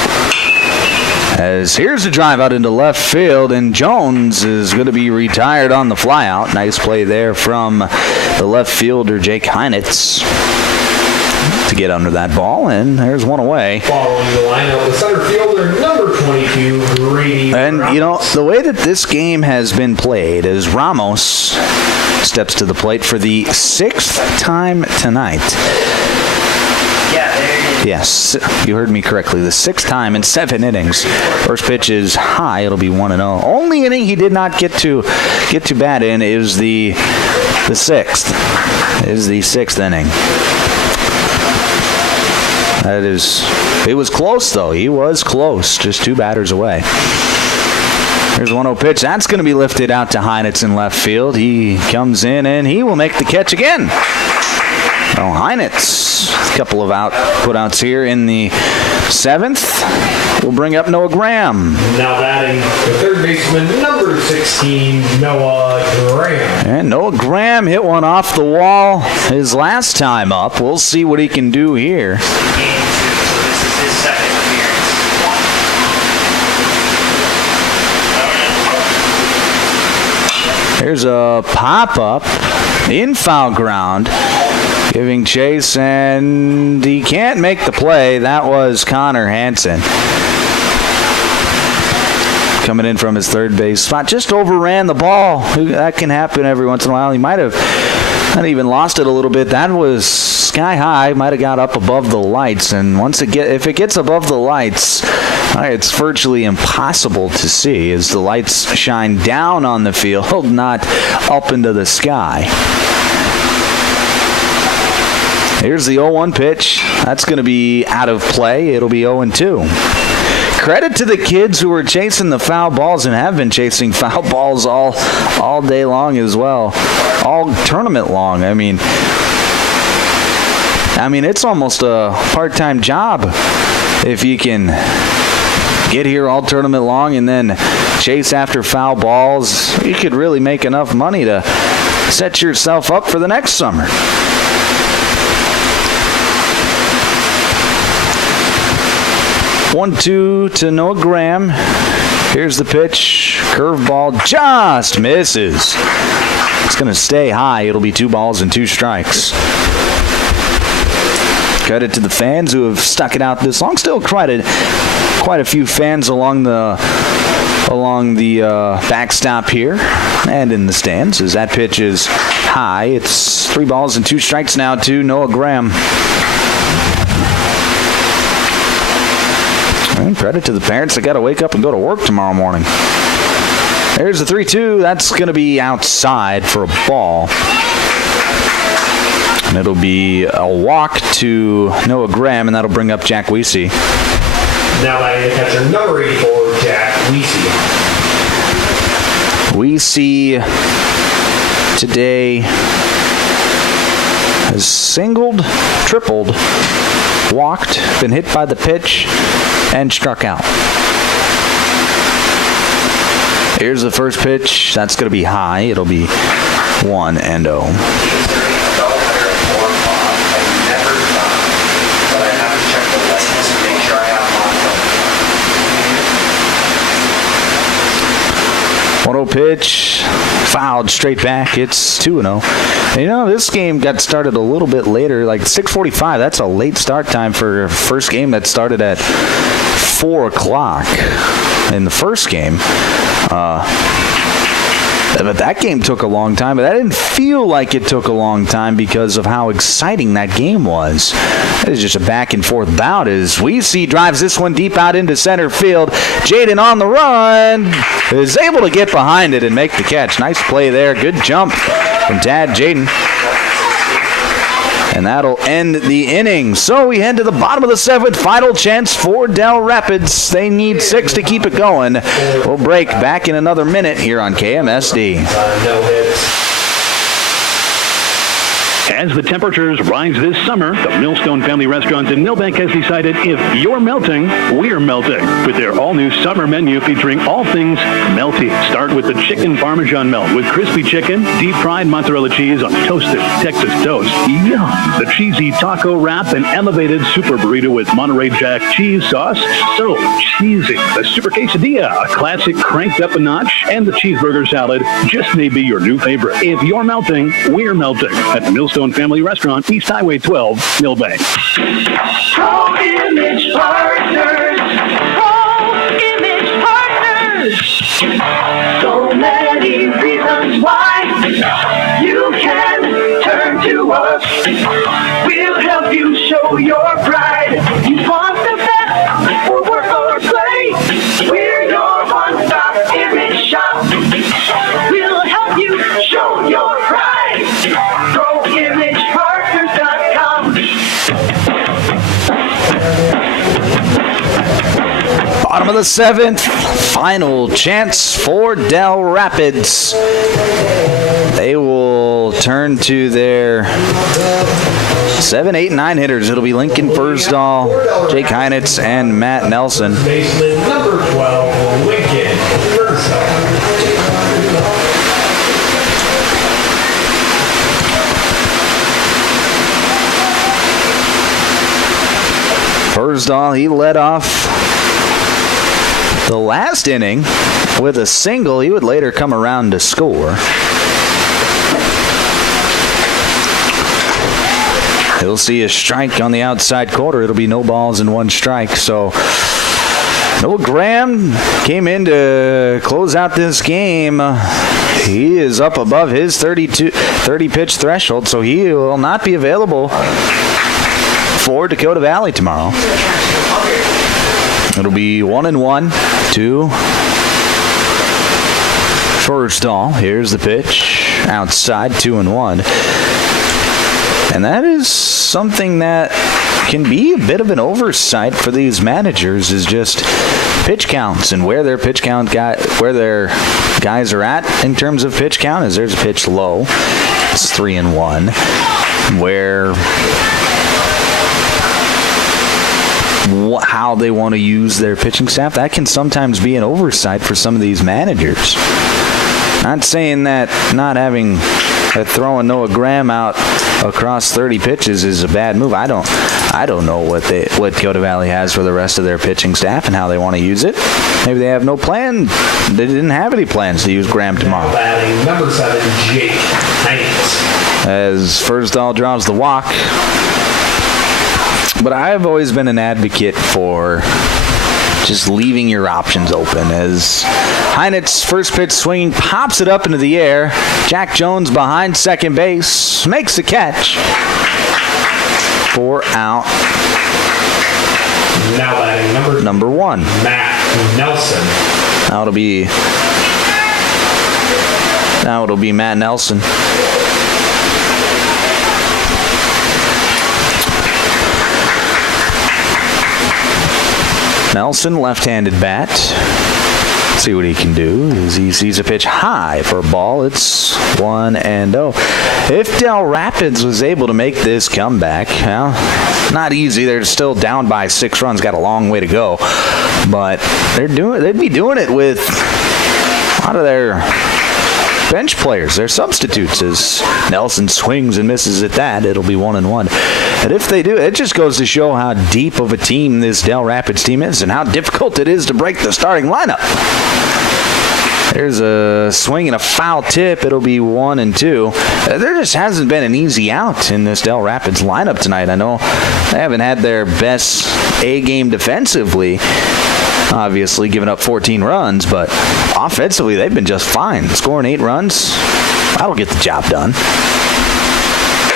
As here's a drive out into left field, and Jones is going to be retired on the flyout. Nice play there from the left fielder, Jake Heinitz, to get under that ball, and there's one away. Following the lineup, the center fielder, number 22, Grady. And, you know, the way that this game has been played is Ramos steps to the plate for the 6th time tonight. Yes, you heard me correctly. The 6th time in 7 innings. First pitch is high. It'll be 1-0. Only inning he did not get to bat in is the 6th. Is the 6th inning. It was close, though. He was close. Just 2 batters away. Here's 1-0 pitch. That's going to be lifted out to Heinitz in left field. He comes in, and he will make the catch again. Well, Heinitz, a couple of put-outs here in the 7th. We'll bring up Noah Graham. Now batting the third baseman, number 16, Noah Graham. And Noah Graham hit one off the wall his last time up. We'll see what he can do here. Game 2, so this is his second appearance. Here's a pop-up in foul ground, giving chase, and he can't make the play. That was Connor Hansen. Coming in from his third base spot. Just overran the ball. That can happen every once in a while. He might have not even lost it a little bit. That was sky high. Might have got up above the lights. And if it gets above the lights, it's virtually impossible to see as the lights shine down on the field, not up into the sky. Here's the 0-1 pitch. That's going to be out of play. It'll be 0-2. Credit to the kids who were chasing the foul balls and have been chasing foul balls all day long as well, all tournament long. I mean, it's almost a part-time job if you can get here all tournament long and then chase after foul balls. You could really make enough money to set yourself up for the next summer. 1-2 to Noah Graham. Here's the pitch. Curveball just misses. It's going to stay high. It'll be 2 balls and 2 strikes. Credit to the fans who have stuck it out this long. Still quite a few fans along the backstop here and in the stands as that pitch is high. It's 3 balls and 2 strikes now to Noah Graham. And credit to the parents that got to wake up and go to work tomorrow morning. There's the 3-2. That's going to be outside for a ball. And it'll be a walk to Noah Graham, and that'll bring up Jack Weesey. Now batting the catcher, number 84, Jack Weesey. Weesey today has singled, tripled, walked, been hit by the pitch, and struck out. Here's the first pitch. That's going to be high. It'll be 1-0. Pitch, fouled straight back. It's 2-0. This game got started a little bit later, like 6:45. That's a late start time for a first game that started at 4 o'clock in the first game. But that game took a long time, but that didn't feel like it took a long time because of how exciting that game was. It was just a back-and-forth bout as Weesey drives this one deep out into center field. Jaden on the run is able to get behind it and make the catch. Nice play there. Good jump from Dad Jaden. And that'll end the inning. So we head to the bottom of the 7th. Final chance for Del Rapids. They need 6 to keep it going. We'll break back in another minute here on KMSD. No hits. As the temperatures rise this summer, the Millstone Family Restaurant in Milbank has decided if you're melting, we're melting. With their all-new summer menu featuring all things melty. Start with the chicken parmesan melt with crispy chicken, deep-fried mozzarella cheese on toasted Texas toast. Yum! The cheesy taco wrap and elevated super burrito with Monterey Jack cheese sauce. So cheesy. The super quesadilla, a classic cranked up a notch. And the cheeseburger salad just may be your new favorite. If you're melting, we're melting. At the Millstone Family Restaurant, East Highway 12, Milbank. Pro Image Partners. Pro Image Partners. So many reasons why you can turn to us. We'll help you show your pride. You want the best for work or play. We're your one-stop image shop. We'll help you show your pride. ProImagePartners.com. Bottom of the 7th, final chance for Del Rapids. They will turn to their 7, 8, 9 hitters. It'll be Lincoln Fursdahl, Jake Heinitz, and Matt Nelson. Baseman number 12, Lincoln Fursdahl. Fursdahl, he led off the last inning with a single. He would later come around to score. He'll see a strike on the outside corner. It'll be no balls and 1 strike. So Noah Graham came in to close out this game. He is up above his 30 pitch threshold, so he will not be available for Dakota Valley tomorrow. It'll be 1-1 to Fursdahl. Here's the pitch outside, 2-1. And that is something that can be a bit of an oversight for these managers, is just pitch counts and where their pitch count where their guys are at in terms of pitch count. Is there's a pitch low, it's 3-1, where how they want to use their pitching staff. That can sometimes be an oversight for some of these managers. Not saying that not having throwing Noah Graham out across 30 pitches is a bad move. I don't know what Dakota Valley has for the rest of their pitching staff and how they want to use it. Maybe they have no plan. They didn't have any plans to use Graham tomorrow. Batting number 7, Jake Heinitz. As Fursdahl draws the walk. But I've always been an advocate for just leaving your options open. As Heinitz, first pitch swinging, pops it up into the air. Jack Jones behind second base, makes the catch. 4 out. Now batting number 1. Matt Nelson. Now it'll be Matt Nelson. Nelson, left-handed bat. See what he can do. As he sees a pitch high for a ball. It's 1-0. If Del Rapids was able to make this comeback, well, not easy. They're still down by 6 runs. Got a long way to go. But they'd be doing it with a lot of their bench players, their substitutes. As Nelson swings and misses at that, it'll be 1-1. And if they do, it just goes to show how deep of a team this Del Rapids team is and how difficult it is to break the starting lineup. There's a swing and a foul tip. It'll be 1-2. There just hasn't been an easy out in this Del Rapids lineup tonight. I know they haven't had their best A game defensively, obviously giving up 14 runs, but offensively they've been just fine. Scoring 8 runs, that'll get the job done.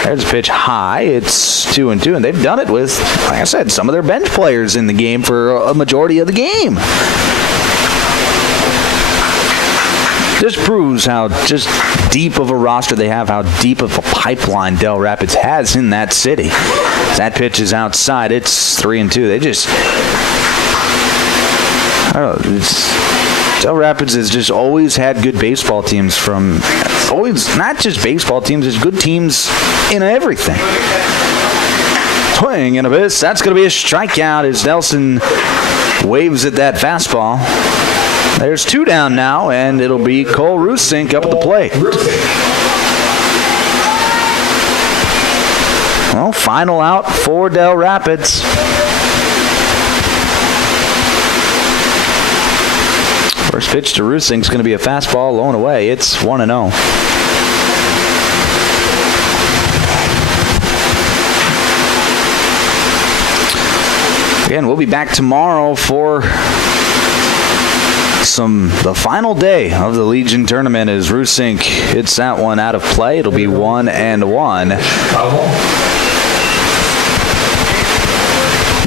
There's a pitch high. It's 2-2, and they've done it with, like I said, some of their bench players in the game for a majority of the game. This proves how just deep of a roster they have, how deep of a pipeline Del Rapids has in that city. That pitch is outside. It's 3-2. They just, I don't know, Del Rapids has just always had good baseball teams from, always, not just baseball teams, it's good teams in everything. Swing and a miss. That's going to be a strikeout as Nelson waves at that fastball. There's 2 down now, and it'll be Cole Rusink up at the plate. Well, final out for Del Rapids. First pitch to Rusink's going to be a fastball, low and away. It's 1-0. Again, we'll be back tomorrow for the final day of the Legion tournament as Rusink hits that one out of play. It'll be 1-1.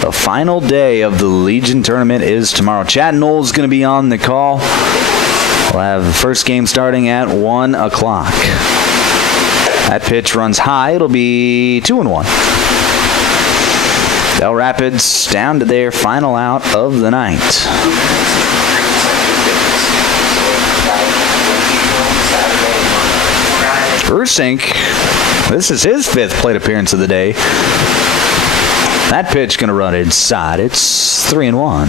The final day of the Legion tournament is tomorrow. Chad Knoll's going to be on the call. We'll have the first game starting at 1 o'clock. That pitch runs high. It'll be 2-1. Del Rapids down to their final out of the night. Rusink, this is his 5th plate appearance of the day. That pitch going to run inside. It's 3-1.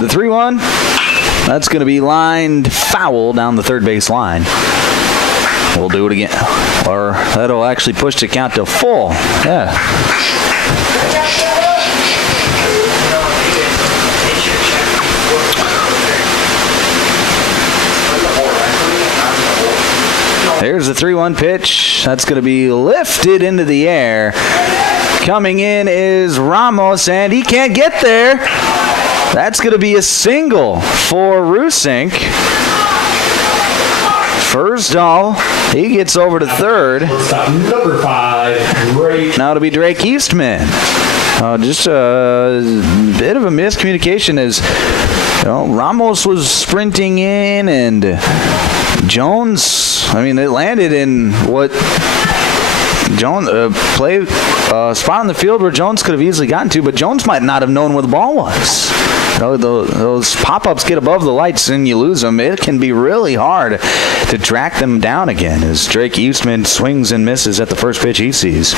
The 3-1, that's going to be lined foul down the third base line. We'll do it again. Or that'll actually push the count to full. Yeah. There's the 3-1 pitch. That's going to be lifted into the air. Coming in is Ramos, and he can't get there. That's going to be a single for Rusink. Firstall, he gets over to third. Number 5, Drake. Now it'll be Drake Eastman. Just a bit of a miscommunication as Ramos was sprinting in, and Jones, it landed in what Jones spot on the field where Jones could have easily gotten to, but Jones might not have known where the ball was. Those pop-ups get above the lights and you lose them. It can be really hard to track them down again as Drake Eastman swings and misses at the first pitch he sees.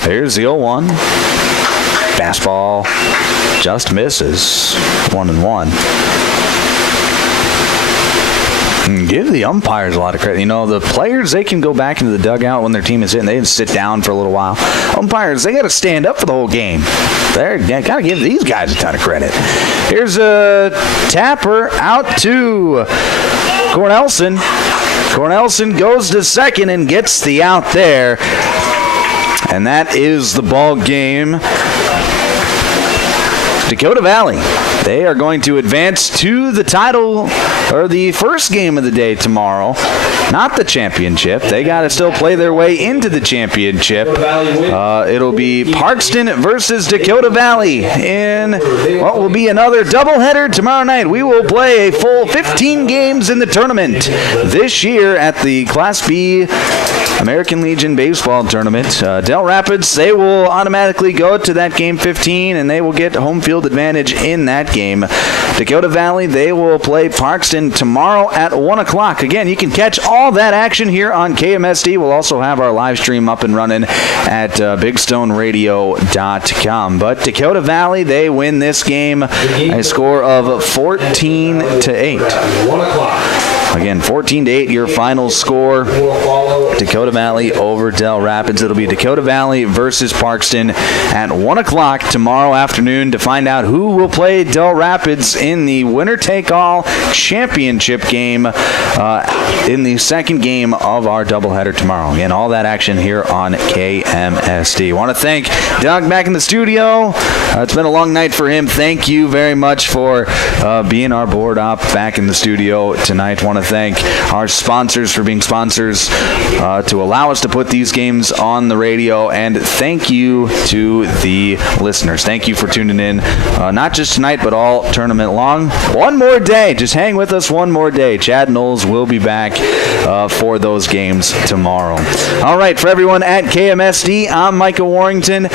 Here's the 0-1. Fastball just misses. 1-1. Give the umpires a lot of credit. The players, they can go back into the dugout when their team is hitting. They can sit down for a little while. Umpires, they got to stand up for the whole game. They got to give these guys a ton of credit. Here's a tapper out to Cornelson. Cornelson goes to second and gets the out there. And that is the ball game. Dakota Valley, they are going to advance to the title, or the first game of the day tomorrow, not the championship. They got to still play their way into the championship. It'll be Parkston versus Dakota Valley in what will be another doubleheader tomorrow night. We will play a full 15 games in the tournament this year at the Class B American Legion Baseball Tournament. Del Rapids, they will automatically go to that game 15, and they will get home field advantage in that game. Dakota Valley, they will play Parkston tomorrow at 1 o'clock. Again, you can catch all that action here on KMSD. We'll also have our live stream up and running at BigStoneRadio.com. But Dakota Valley, they win this game a score of 14-8. 1 o'clock. Again, 14-8, your final score. Dakota Valley over Del Rapids. It'll be Dakota Valley versus Parkston at 1 o'clock tomorrow afternoon to find out who will play Del Rapids in the winner-take-all championship game in the second game of our doubleheader tomorrow. Again, all that action here on KMSD. I want to thank Doug back in the studio. It's been a long night for him. Thank you very much for being our board op back in the studio tonight. I want to thank our sponsors for being sponsors to allow us to put these games on the radio, and thank you to the listeners. Thank you for tuning in, not just tonight, but all tournament long. One more day. Just hang with us one more day. Chad Knowles will be back for those games tomorrow. All right, for everyone at KMSD, I'm Micah Warrington.